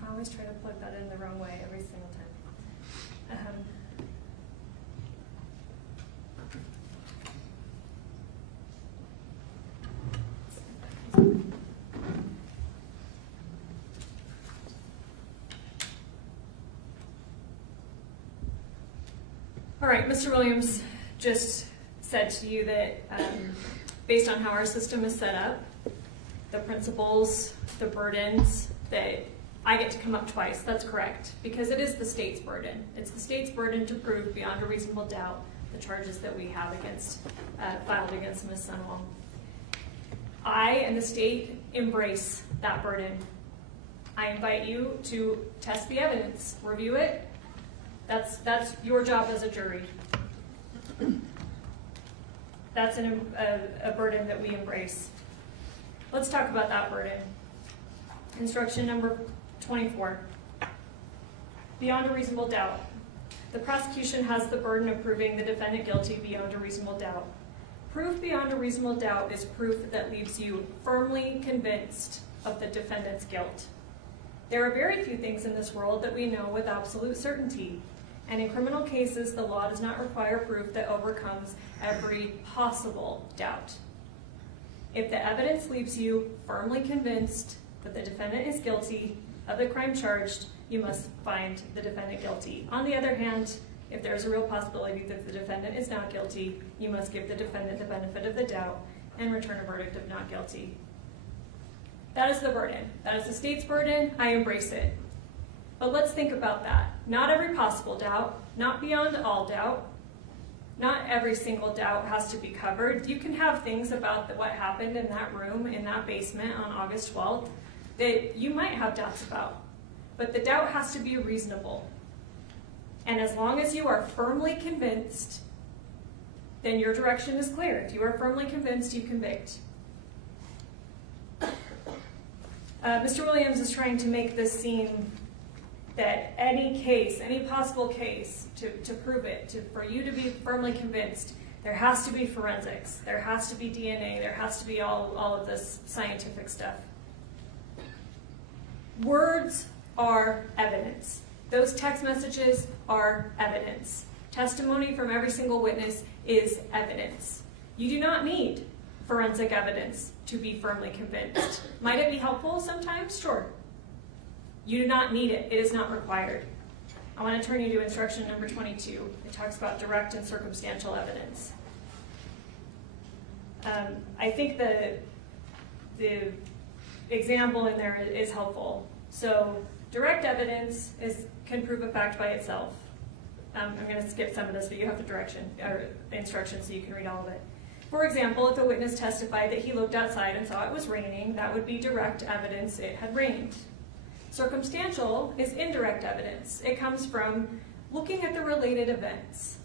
I always try to plug that in the wrong way every single time. All right, Mr. Williams just said to you that based on how our system is set up, the principles, the burdens, that I get to come up twice. That's correct, because it is the state's burden. It's the state's burden to prove beyond a reasonable doubt the charges that we have against filed against Ms. Sundwall. I and the state embrace that burden. I invite you to test the evidence, review it. That's your job as a jury. That's a burden that we embrace. Let's talk about that burden. Instruction number 24. Beyond a reasonable doubt. The prosecution has the burden of proving the defendant guilty beyond a reasonable doubt. Proof beyond a reasonable doubt is proof that leaves you firmly convinced of the defendant's guilt. There are very few things in this world that we know with absolute certainty, and in criminal cases, the law does not require proof that overcomes every possible doubt. If the evidence leaves you firmly convinced that the defendant is guilty of the crime charged, you must find the defendant guilty. On the other hand, if there is a real possibility that the defendant is not guilty, you must give the defendant the benefit of the doubt and return a verdict of not guilty. That is the burden. That is the state's burden. I embrace it. But let's think about that. Not every possible doubt, not beyond all doubt. Not every single doubt has to be covered. You can have things about what happened in that room, in that basement on August 12th that you might have doubts about. But the doubt has to be reasonable. And as long as you are firmly convinced, then your direction is clear. If you are firmly convinced, you convict. Mr. Williams is trying to make this seem that any case, any possible case, to prove it, for you to be firmly convinced, there has to be forensics, there has to be DNA, there has to be all of this scientific stuff. Words are evidence. Those text messages are evidence. Testimony from every single witness is evidence. You do not need forensic evidence to be firmly convinced. Might it be helpful sometimes? Sure. You do not need it. It is not required. I want to turn you to instruction number 22. It talks about direct and circumstantial evidence. I think the example in there is helpful. So direct evidence can prove a fact by itself. I'm going to skip some of this, but you have the instructions so you can read all of it. For example, if a witness testified that he looked outside and saw it was raining, that would be direct evidence it had rained. Circumstantial is indirect evidence. It comes from looking at the related events,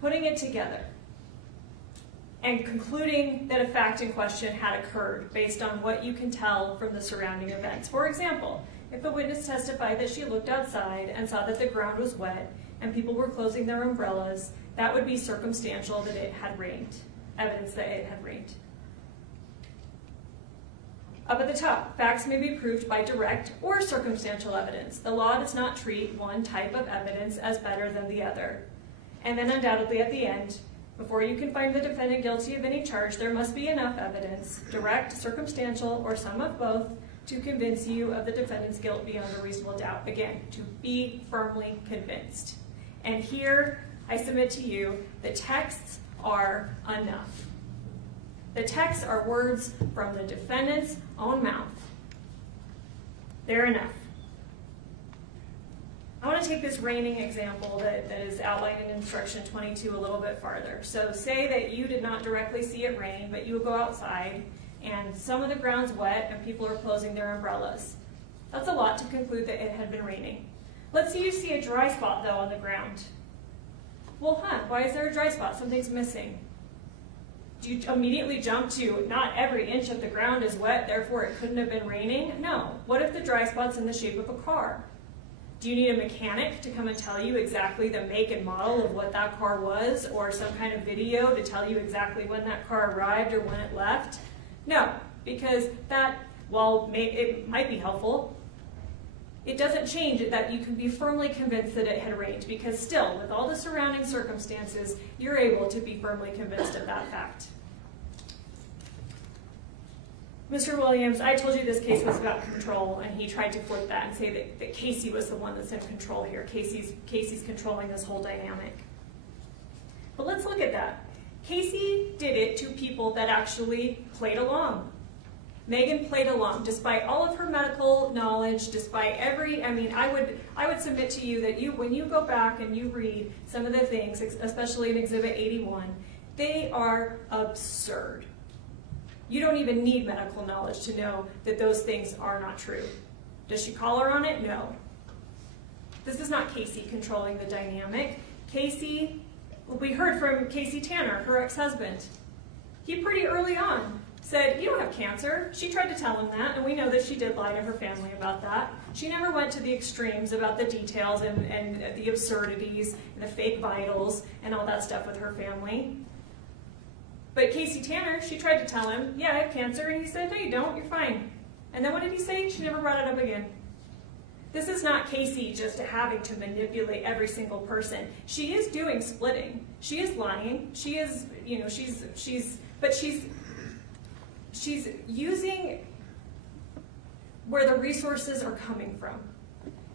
putting it together, and concluding that a fact in question had occurred based on what you can tell from the surrounding events. For example, if a witness testified that she looked outside and saw that the ground was wet and people were closing their umbrellas, that would be circumstantial that it had rained, evidence that it had rained. Up at the top, facts may be proved by direct or circumstantial evidence. The law does not treat one type of evidence as better than the other. And then undoubtedly at the end, before you can find the defendant guilty of any charge, there must be enough evidence, direct, circumstantial, or some of both, to convince you of the defendant's guilt beyond a reasonable doubt. Again, to be firmly convinced. And here, I submit to you, the texts are enough. The texts are words from the defendant's own mouth. They're enough. I want to take this raining example that is outlined in instruction 22 a little bit farther. So say that you did not directly see it rain, but you go outside and some of the ground's wet and people are closing their umbrellas. That's a lot to conclude that it had been raining. Let's say you see a dry spot though on the ground. Well, why is there a dry spot? Something's missing. Do you immediately jump to not every inch of the ground is wet, therefore it couldn't have been raining? No. What if the dry spot's in the shape of a car? Do you need a mechanic to come and tell you exactly the make and model of what that car was, or some kind of video to tell you exactly when that car arrived or when it left? No, because that, while it might be helpful, it doesn't change it that you can be firmly convinced that it had rained, because still, with all the surrounding circumstances, you're able to be firmly convinced of that fact. Mr. Williams, I told you this case was about control, and he tried to flip that and say that Casey was the one that's in control here. Casey's controlling this whole dynamic. But let's look at that. Casey did it to people that actually played along. Meggan played along, despite all of her medical knowledge, despite I would submit to you that when you go back and you read some of the things, especially in Exhibit 81, they are absurd. You don't even need medical knowledge to know that those things are not true. Does she call her on it? No. This is not Casey controlling the dynamic. We heard from Casey Tanner, her ex-husband. He pretty early on said, you don't have cancer. She tried to tell him that, and we know that she did lie to her family about that. She never went to the extremes about the details and the absurdities and the fake vitals and all that stuff with her family. But Casey Tanner, she tried to tell him, yeah, I have cancer, and he said, no, you don't, you're fine. And then what did he say? She never brought it up again. This is not Casey just having to manipulate every single person. She is doing splitting. She is lying. She is, but she's using where the resources are coming from.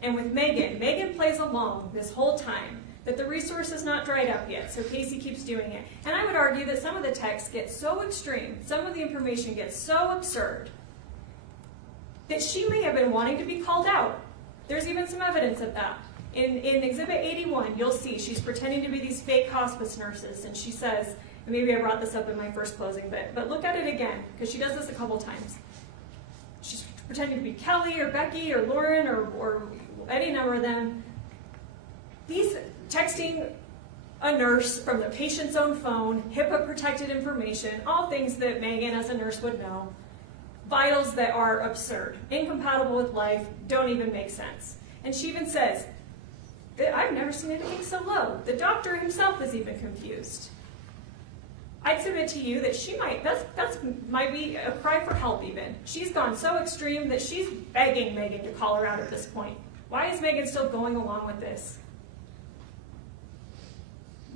And with Meggan plays along this whole time that the resource is not dried up yet, so Casey keeps doing it. And I would argue that some of the text gets so extreme, some of the information gets so absurd, that she may have been wanting to be called out. There's even some evidence of that. In Exhibit 81, you'll see she's pretending to be these fake hospice nurses, and she says, and maybe I brought this up in my first closing, but look at it again, because she does this a couple times. She's pretending to be Kelly or Becky or Lauren or any number of them. These texting a nurse from the patient's own phone, HIPAA-protected information, all things that Meggan as a nurse would know, vitals that are absurd, incompatible with life, don't even make sense. And she even says, I've never seen anything so low. The doctor himself is even confused. I'd submit to you that she might be a cry for help even. She's gone so extreme that she's begging Meggan to call her out at this point. Why is Meggan still going along with this?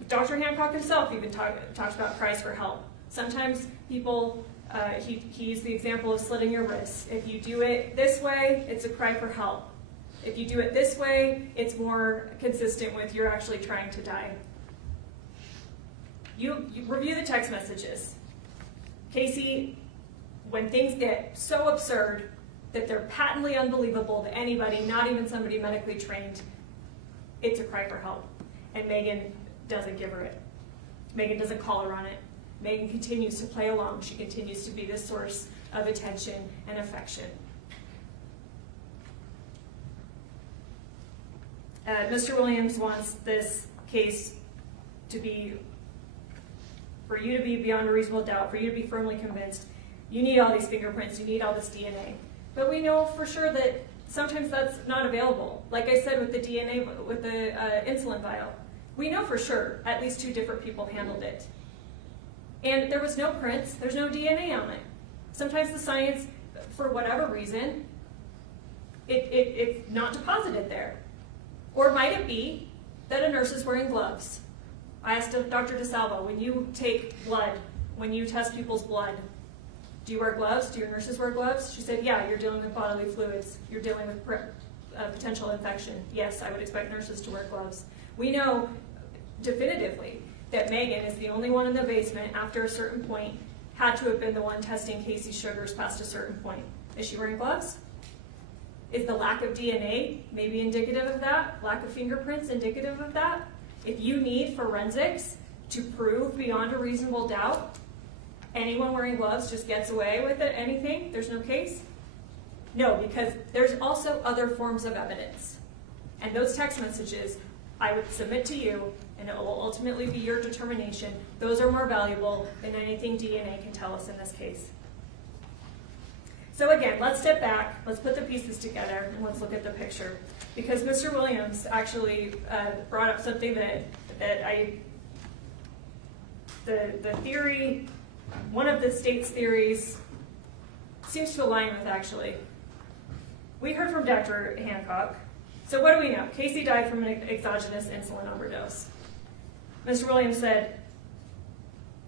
Dr. Hancock himself even talks about cries for help. Sometimes people, he used the example of slitting your wrists. If you do it this way, it's a cry for help. If you do it this way, it's more consistent with you're actually trying to die. You review the text messages. Casey, when things get so absurd that they're patently unbelievable to anybody, not even somebody medically trained, it's a cry for help. And Meggan doesn't give her it. Meggan doesn't call her on it. Meggan continues to play along. She continues to be this source of attention and affection. Mr. Williams wants this case to be, for you to be beyond a reasonable doubt, for you to be firmly convinced, you need all these fingerprints, you need all this DNA. But we know for sure that sometimes that's not available. Like I said with the DNA, with the insulin vial, we know for sure at least 2 different people handled it. And there was no prints, there's no DNA on it. Sometimes the science, for whatever reason, it's not deposited there. Or might it be that a nurse is wearing gloves? I asked Dr. DeSalvo, when you take blood, when you test people's blood, do you wear gloves? Do your nurses wear gloves? She said, yeah, you're dealing with bodily fluids. You're dealing with potential infection. Yes, I would expect nurses to wear gloves. We know definitively that Meggan is the only one in the basement after a certain point, had to have been the one testing Casey's sugars past a certain point. Is she wearing gloves? Is the lack of DNA maybe indicative of that? Lack of fingerprints indicative of that? If you need forensics to prove beyond a reasonable doubt anyone wearing gloves just gets away with it, anything, there's no case? No, because there's also other forms of evidence. And those text messages, I would submit to you, and it will ultimately be your determination, those are more valuable than anything DNA can tell us in this case. So again, let's step back, let's put the pieces together, and let's look at the picture. Because Mr. Williams actually brought up something the theory, one of the state's theories, seems to align with actually. We heard from Dr. Hancock. So what do we know? Casey died from an exogenous insulin overdose. Mr. Williams said,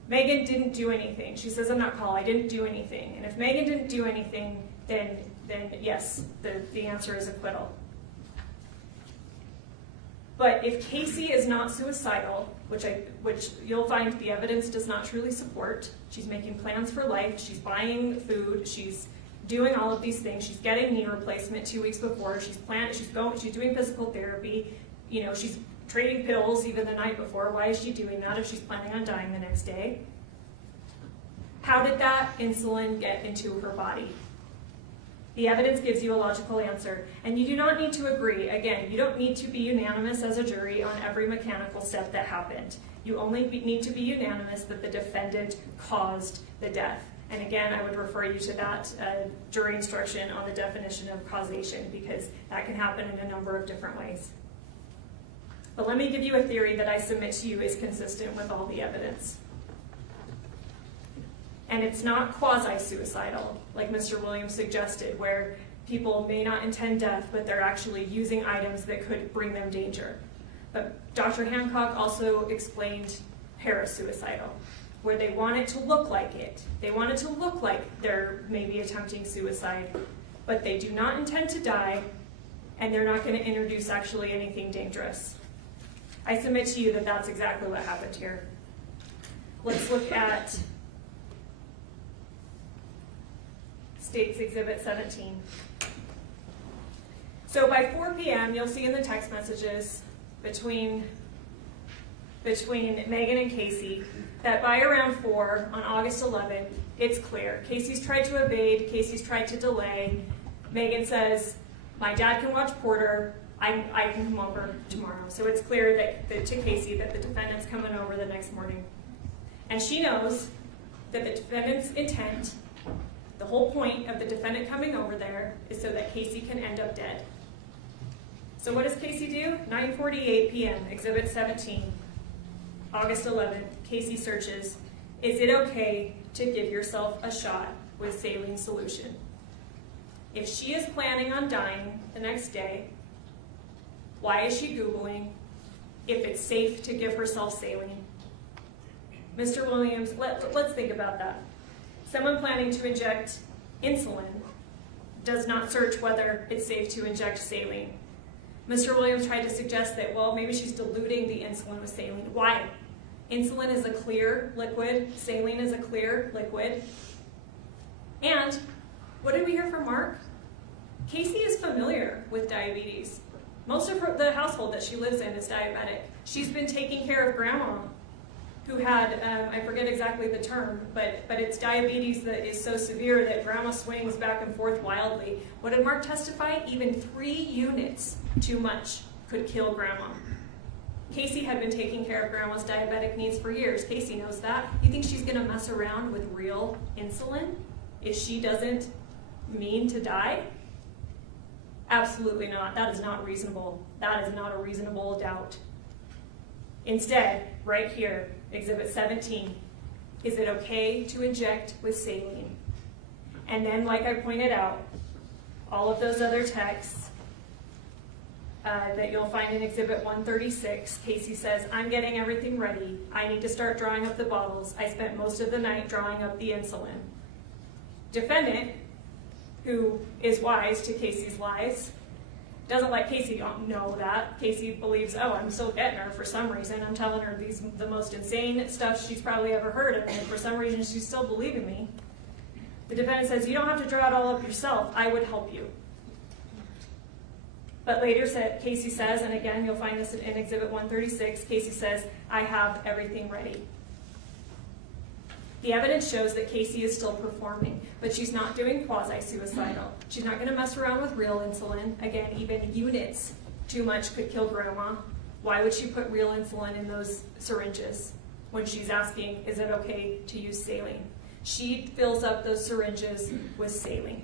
Meggan didn't do anything. She says, I'm not called, I didn't do anything. And if Meggan didn't do anything, then yes, the answer is acquittal. But if Casey is not suicidal, which you'll find the evidence does not truly support, she's making plans for life, she's buying food, she's doing all of these things, she's getting knee replacement 2 weeks before, she's doing physical therapy, she's trading pills even the night before. Why is she doing that if she's planning on dying the next day? How did that insulin get into her body? The evidence gives you a logical answer, and you do not need to agree. Again, you don't need to be unanimous as a jury on every mechanical step that happened. You only need to be unanimous that the defendant caused the death. And again, I would refer you to that jury instruction on the definition of causation, because that can happen in a number of different ways. But let me give you a theory that I submit to you is consistent with all the evidence. And it's not quasi-suicidal, like Mr. Williams suggested, where people may not intend death, but they're actually using items that could bring them danger. But Dr. Hancock also explained parasuicidal, where they want it to look like it. They want it to look like they're maybe attempting suicide, but they do not intend to die, and they're not going to introduce actually anything dangerous. I submit to you that that's exactly what happened here. Let's look at State's Exhibit 17. So by 4 p.m., you'll see in the text messages between Meggan and Casey that by around 4 on August 11th, it's clear. Casey's tried to evade, Casey's tried to delay. Meggan says, my dad can watch Porter, I can come over tomorrow. So it's clear that to Casey that the defendant's coming over the next morning. And she knows that the defendant's intent, the whole point of the defendant coming over there, is so that Casey can end up dead. So what does Casey do? 9:48 p.m., Exhibit 17, August 11th, Casey searches, is it okay to give yourself a shot with saline solution? If she is planning on dying the next day, why is she Googling if it's safe to give herself saline? Mr. Williams, let's think about that. Someone planning to inject insulin does not search whether it's safe to inject saline. Mr. Williams tried to suggest that, well, maybe she's diluting the insulin with saline. Why? Insulin is a clear liquid. Saline is a clear liquid. And what did we hear from Mark? Casey is familiar with diabetes. Most of the household that she lives in is diabetic. She's been taking care of grandma, who had, I forget exactly the term, but it's diabetes that is so severe that grandma swings back and forth wildly. What did Mark testify? Even 3 units too much could kill grandma. Casey had been taking care of grandma's diabetic needs for years. Casey knows that. You think she's gonna mess around with real insulin if she doesn't mean to die? Absolutely not. That is not reasonable. That is not a reasonable doubt. Instead, right here, Exhibit 17, is it okay to inject with saline? And then, like I pointed out, all of those other texts that you'll find in Exhibit 136, Casey says, I'm getting everything ready. I need to start drawing up the bottles. I spent most of the night drawing up the insulin. Defendant, who is wise to Casey's lies, doesn't let Casey know that. Casey believes, oh, I'm still getting her for some reason. I'm telling her the most insane stuff she's probably ever heard of, and for some reason she's still believing me. The defendant says, you don't have to draw it all up yourself. I would help you. But later, Casey says, and again, you'll find this in Exhibit 136, Casey says, I have everything ready. The evidence shows that Casey is still performing, but she's not doing quasi-suicidal. She's not going to mess around with real insulin. Again, even units too much could kill grandma. Why would she put real insulin in those syringes when she's asking, is it okay to use saline? She fills up those syringes with saline.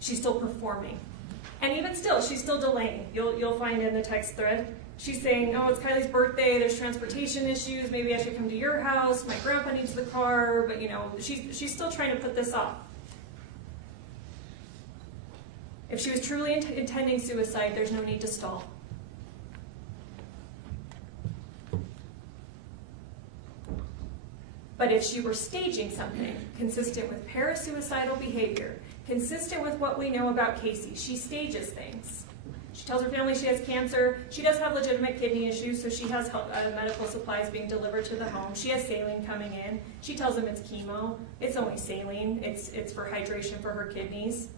She's still performing. And even still, she's still delaying. You'll find in the text thread, she's saying, oh, it's Kylie's birthday, there's transportation issues, maybe I should come to your house, my grandpa needs the car, but she's still trying to put this off. If she was truly intending suicide, there's no need to stall. But if she were staging something consistent with parasuicidal behavior, consistent with what we know about Casey, she stages things. She tells her family she has cancer. She does have legitimate kidney issues, so she has medical supplies being delivered to the home. She has saline coming in. She tells them it's chemo. It's only saline. It's for hydration for her kidneys.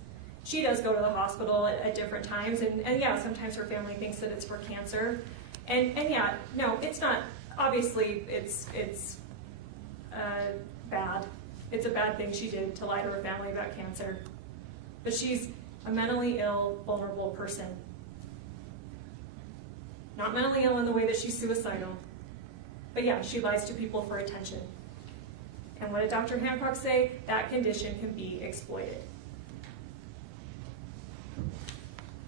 She does go to the hospital at different times, and yeah, sometimes her family thinks that it's for cancer. And yeah, no, it's not. Obviously, it's bad. It's a bad thing she did to lie to her family about cancer. But she's a mentally ill, vulnerable person. Not mentally ill in the way that she's suicidal. But yeah, she lies to people for attention. And what did Dr. Hancock say? That condition can be exploited.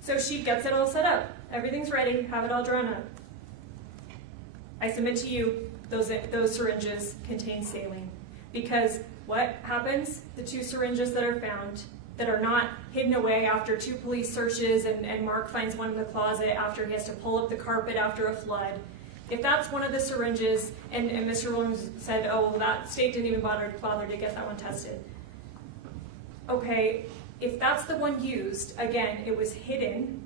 So she gets it all set up. Everything's ready, have it all drawn up. I submit to you, those syringes contain saline. Because what happens? The 2 syringes that are found, that are not hidden away after 2 police searches and Mark finds one in the closet after he has to pull up the carpet after a flood. If that's one of the syringes, and Mr. Williams said, oh, well, that state didn't even bother to get that one tested. Okay, if that's the one used, again, it was hidden.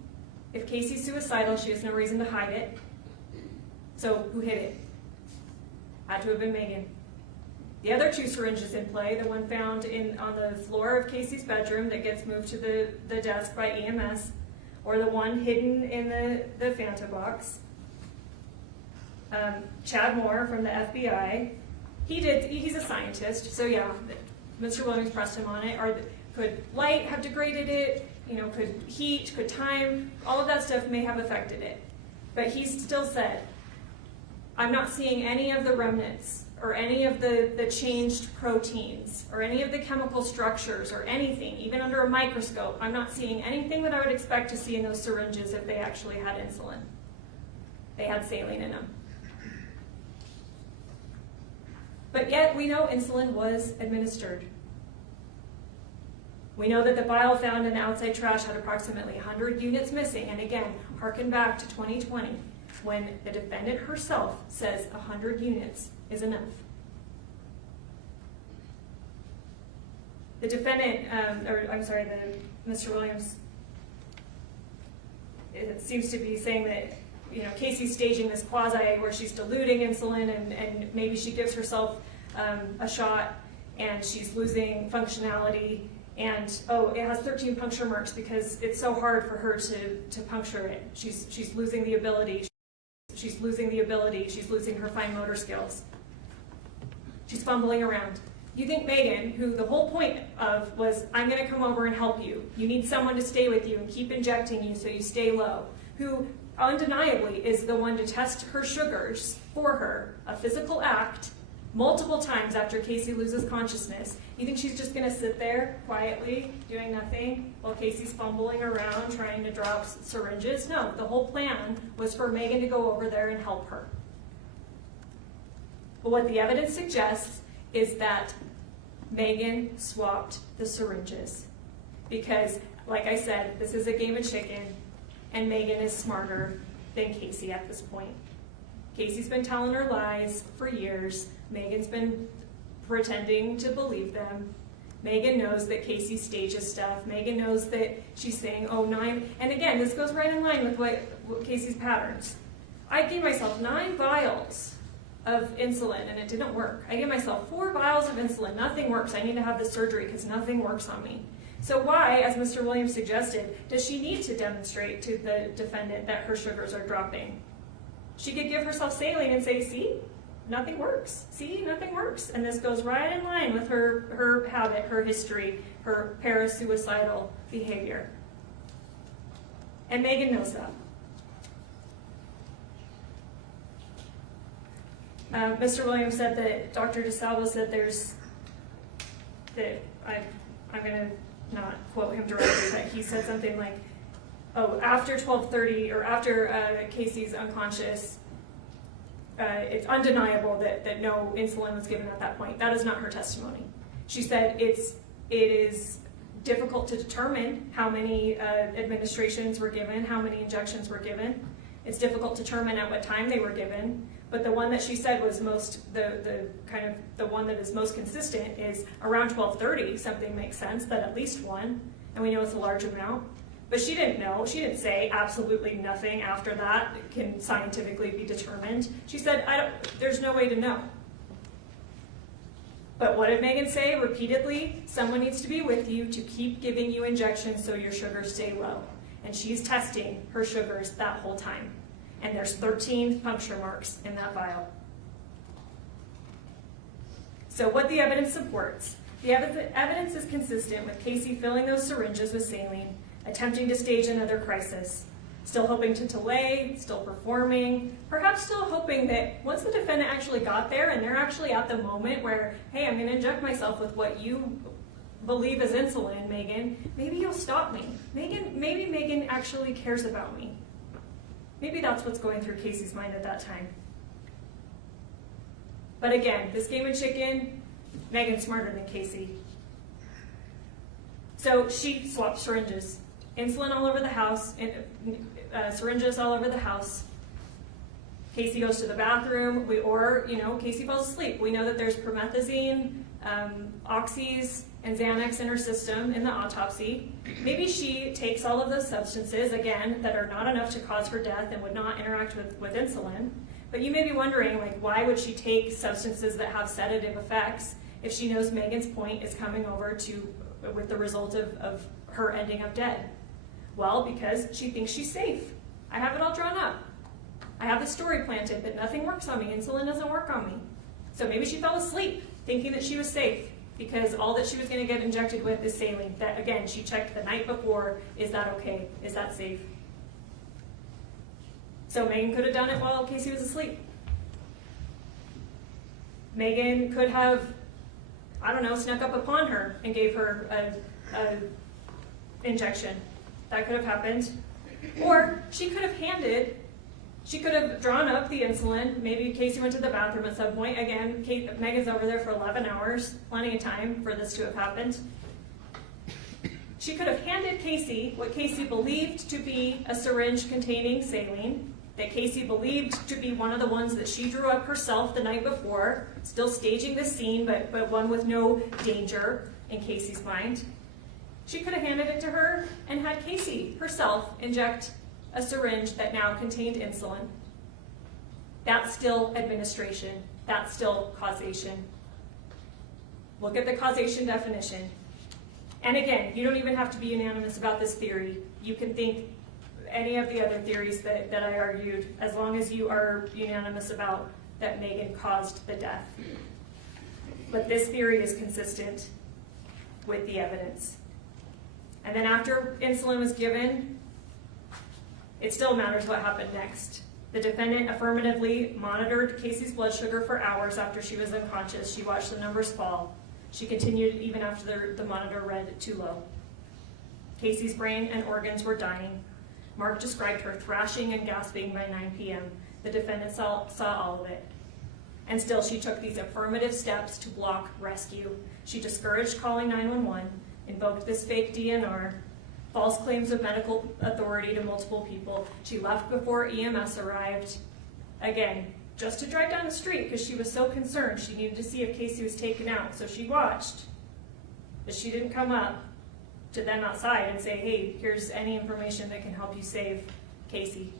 If Casey's suicidal, she has no reason to hide it. So who hid it? Had to have been Meggan. The other 2 syringes in play, the one found on the floor of Casey's bedroom that gets moved to the desk by EMS, or the one hidden in the Fanta box. Chad Moore from the FBI, he's a scientist, so yeah, Mr. Williams pressed him on it. Could light have degraded it? Could heat, could time, all of that stuff may have affected it. But he still said, I'm not seeing any of the remnants or any of the changed proteins or any of the chemical structures or anything, even under a microscope. I'm not seeing anything that I would expect to see in those syringes if they actually had insulin. They had saline in them. But yet we know insulin was administered. We know that the vial found in the outside trash had approximately 100 units missing. And again, harken back to 2020, when the defendant herself says 100 units is enough. The defendant, Mr. Williams, it seems to be saying that Casey's staging this quasi where she's diluting insulin and maybe she gives herself a shot and she's losing functionality and, oh, it has 13 puncture marks because it's so hard for her to puncture it. She's losing the ability. She's losing the ability. She's losing her fine motor skills. She's fumbling around. You think Meggan, who the whole point of was, I'm going to come over and help you. You need someone to stay with you and keep injecting you so you stay low, who undeniably is the one to test her sugars for her, a physical act, multiple times after Casey loses consciousness. You think she's just going to sit there quietly doing nothing while Casey's fumbling around trying to drop syringes? No, the whole plan was for Meggan to go over there and help her. But what the evidence suggests is that Meggan swapped the syringes because, like I said, this is a game of chicken and Meggan is smarter than Casey at this point. Casey's been telling her lies for years. Meggan's been pretending to believe them. Meggan knows that Casey stages stuff. Meggan knows that she's saying, oh, 9. And again, this goes right in line with what Casey's patterns. I gave myself 9 vials of insulin and it didn't work. I gave myself 4 vials of insulin. Nothing works. I need to have the surgery because nothing works on me. So why, as Mr. Williams suggested, does she need to demonstrate to the defendant that her sugars are dropping? She could give herself saline and say, see, nothing works. See, nothing works. And this goes right in line with her habit, her history, her parasuicidal behavior. And Meggan knows that. Mr. Williams said that Dr. DeSalvo said I'm going to not quote him directly, but he said something like, oh, after 12:30 or after Casey's unconscious, it's undeniable that no insulin was given at that point. That is not her testimony. She said it is difficult to determine how many administrations were given, how many injections were given. It's difficult to determine at what time they were given. But the one that she said was the one that is most consistent is around 12:30. Something makes sense that at least one, and we know it's a large amount. But she didn't know. She didn't say absolutely nothing after that can scientifically be determined. She said, there's no way to know. But what did Meggan say repeatedly? Someone needs to be with you to keep giving you injections so your sugars stay low. And she's testing her sugars that whole time. And there's 13 puncture marks in that vial. So what the evidence supports. The evidence is consistent with Casey filling those syringes with saline, attempting to stage another crisis, still hoping to delay, still performing, perhaps still hoping that once the defendant actually got there and they're actually at the moment where, hey, I'm going to inject myself with what you believe is insulin, Meggan, maybe you'll stop me. Maybe Meggan actually cares about me. Maybe that's what's going through Casey's mind at that time. But again, this game of chicken, Meggan's smarter than Casey. So she swaps syringes. Insulin all over the house, syringes all over the house. Casey goes to the bathroom, Casey falls asleep. We know that there's promethazine, oxys, and Xanax in her system in the autopsy. Maybe she takes all of those substances, again, that are not enough to cause her death and would not interact with insulin. But you may be wondering, why would she take substances that have sedative effects if she knows Meggan's point is coming over with the result of her ending up dead? Well, because she thinks she's safe. I have it all drawn up. I have the story planted that nothing works on me. Insulin doesn't work on me. So maybe she fell asleep thinking that she was safe because all that she was going to get injected with is saline. That, again, she checked the night before. Is that okay? Is that safe? So Meggan could have done it while Casey was asleep. Meggan could have, snuck up upon her and gave her a injection. That could have happened. Or she could have drawn up the insulin. Maybe Casey went to the bathroom at some point. Again, Meggan's over there for 11 hours, plenty of time for this to have happened. She could have handed Casey what Casey believed to be a syringe containing saline, that Casey believed to be one of the ones that she drew up herself the night before, still staging the scene, but one with no danger in Casey's mind. She could have handed it to her and had Casey herself inject a syringe that now contained insulin. That's still administration. That's still causation. Look at the causation definition. And again, you don't even have to be unanimous about this theory. You can think any of the other theories that I argued, as long as you are unanimous about that Meggan caused the death. But this theory is consistent with the evidence. And then after insulin was given, it still matters what happened next. The defendant affirmatively monitored Casey's blood sugar for hours after she was unconscious. She watched the numbers fall. She continued even after the monitor read too low. Casey's brain and organs were dying. Mark described her thrashing and gasping by 9 p.m. The defendant saw all of it. And still, she took these affirmative steps to block rescue. She discouraged calling 911, invoked this fake DNR, false claims of medical authority to multiple people. She left before EMS arrived. Again, just to drive down the street because she was so concerned. She needed to see if Casey was taken out. So she watched, but she didn't come up to them outside and say, hey, here's any information that can help you save Casey.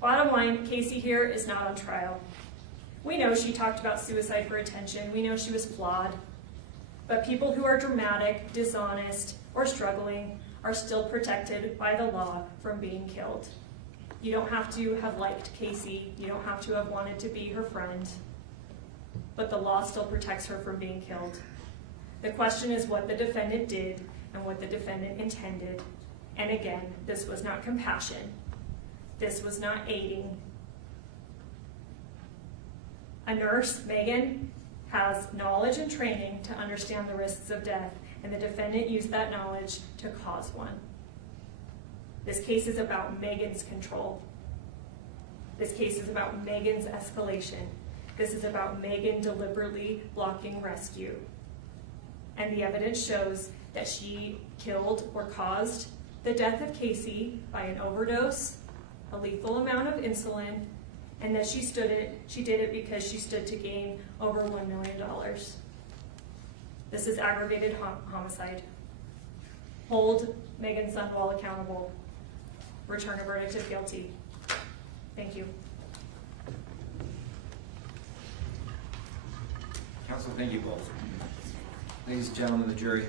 Bottom line, Casey here is not on trial. We know she talked about suicide for attention. We know she was flawed. But people who are dramatic, dishonest, or struggling are still protected by the law from being killed. You don't have to have liked Casey. You don't have to have wanted to be her friend. But the law still protects her from being killed. The question is what the defendant did and what the defendant intended. And again, this was not compassion. This was not aiding. A nurse, Meggan, has knowledge and training to understand the risks of death, and the defendant used that knowledge to cause one. This case is about Meggan's control. This case is about Meggan's escalation. This is about Meggan deliberately blocking rescue. And the evidence shows that she killed or caused the death of Casey by an overdose, a lethal amount of insulin, and that she did it because she stood to gain over $1 million. This is aggravated homicide. Hold Meggan Sundwall accountable. Return a verdict of guilty. Thank you. Counsel, thank you both. Ladies and gentlemen of the jury,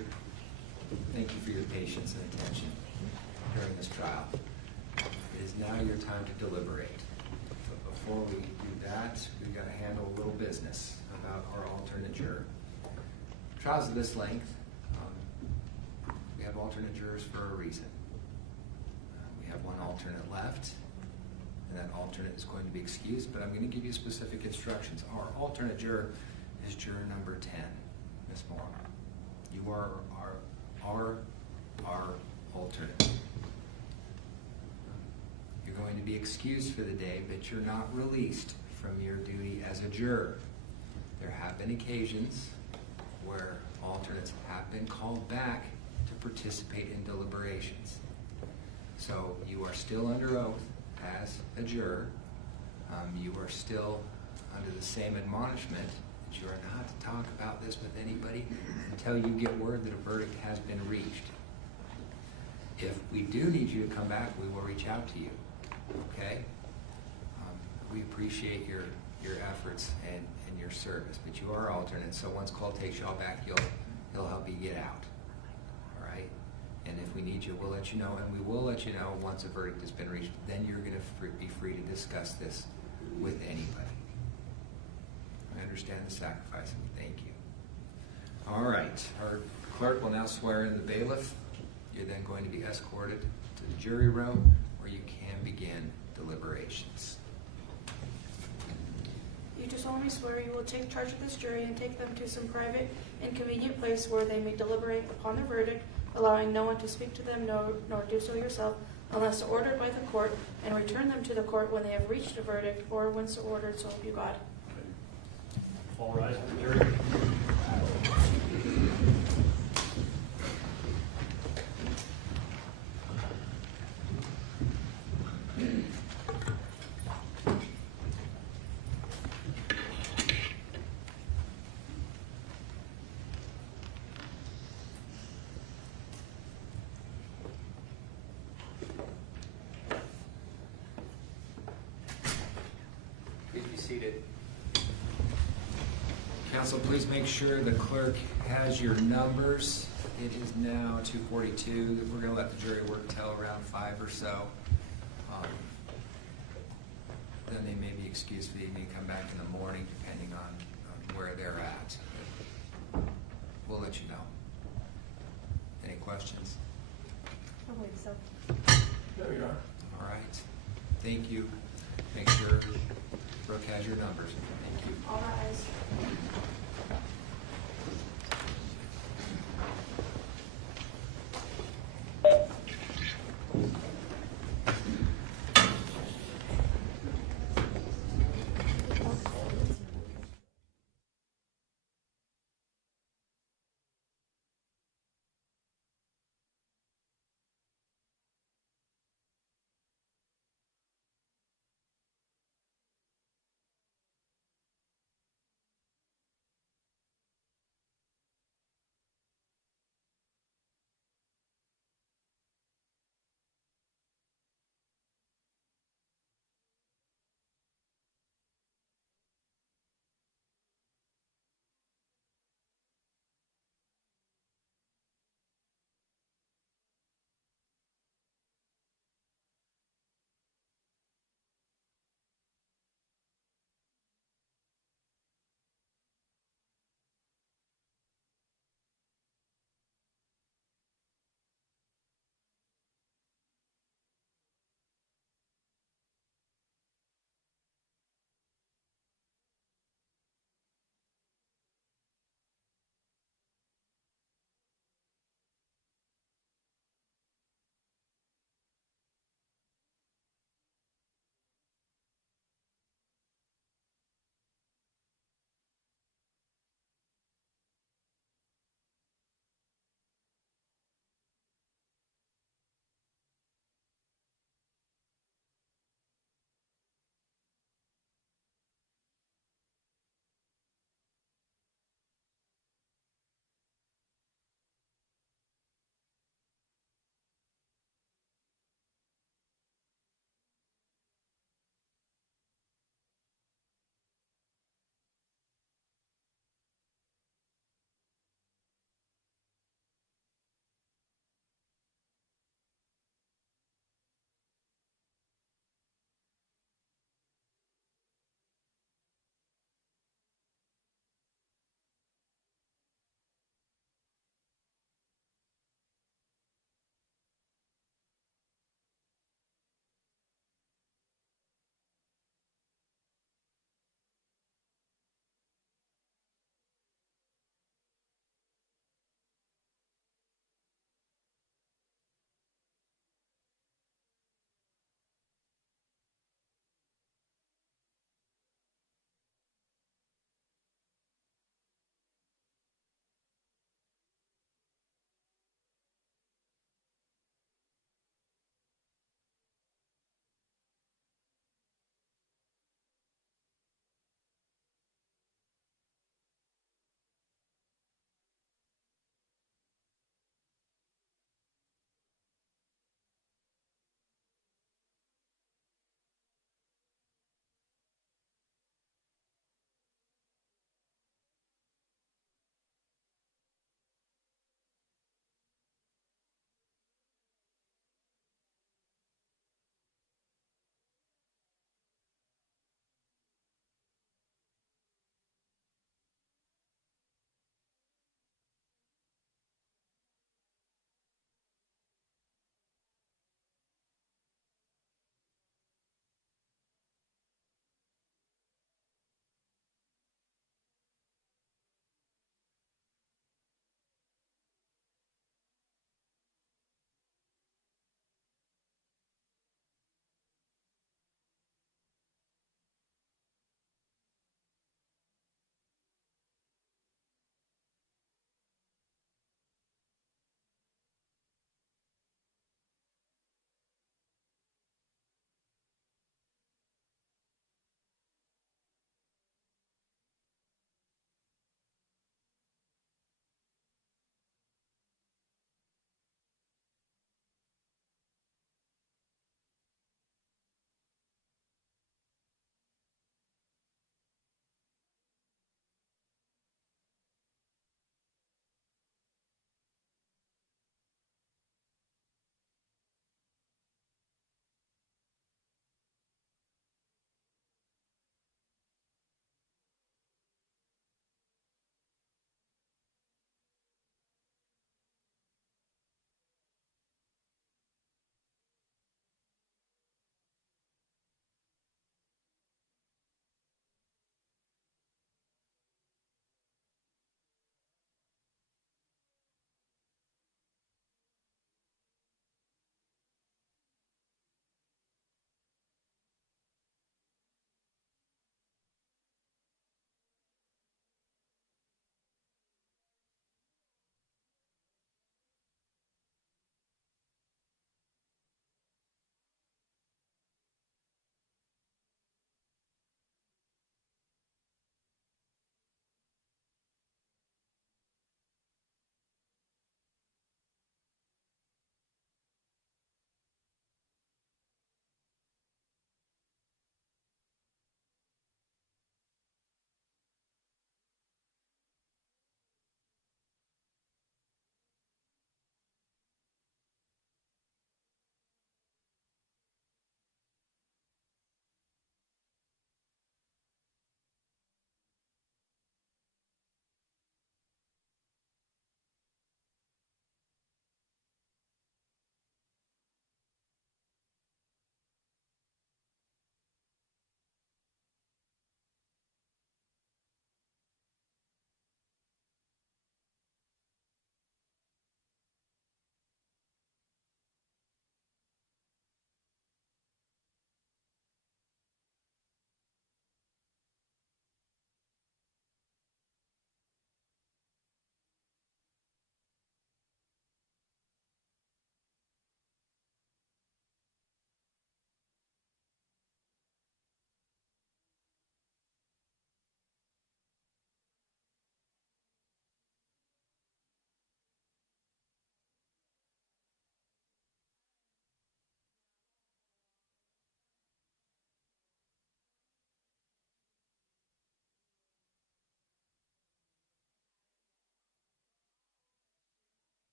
thank you for your patience and attention during this trial. It is now your time to deliberate. But before we do that, we've got gonna handle a little business about our alternate juror. Trials of this length, we have alternate jurors for a reason. We have one alternate left, and that alternate is going to be excused, but I'm gonna give you specific instructions. Our alternate juror is juror number 10, Ms. Moore. You are our alternate. You're going to be excused for the day, but you're not released from your duty as a juror. There have been occasions where alternates have been called back to participate in deliberations. So you are still under oath as a juror. You are still under the same admonishment that you are not to talk about this with anybody until you get word that a verdict has been reached. If we do need you to come back, we will reach out to you. Okay? We appreciate your efforts and your service, but you are alternate, so once call takes y'all back, he'll help you get out. All right? And if we need you, we'll let you know, and we will let you know once a verdict has been reached. Then you're going to be free to discuss this with anybody. I understand the sacrifice, and we thank you. All right. Our clerk will now swear in the bailiff. You're then going to be escorted to the jury room where you can begin deliberations. You do solemnly swear you will take charge of this jury and take them to some private and convenient place where they may deliberate upon the verdict, allowing no one to speak to them nor do so yourself, unless ordered by the court, and return them to the court when they have reached a verdict, or when so ordered, so help you God. All rise for the jury. Please be seated. Council, please make sure the clerk has your numbers. It is now 2:42. We're going to let the jury work till around 5 or so. Then they may be excused for the evening, come back in the morning, depending on where they're at. But we'll let you know. Any questions? I believe so. There you are. All right. Thank you. Make sure Brooke has your numbers. Thank you. All rise.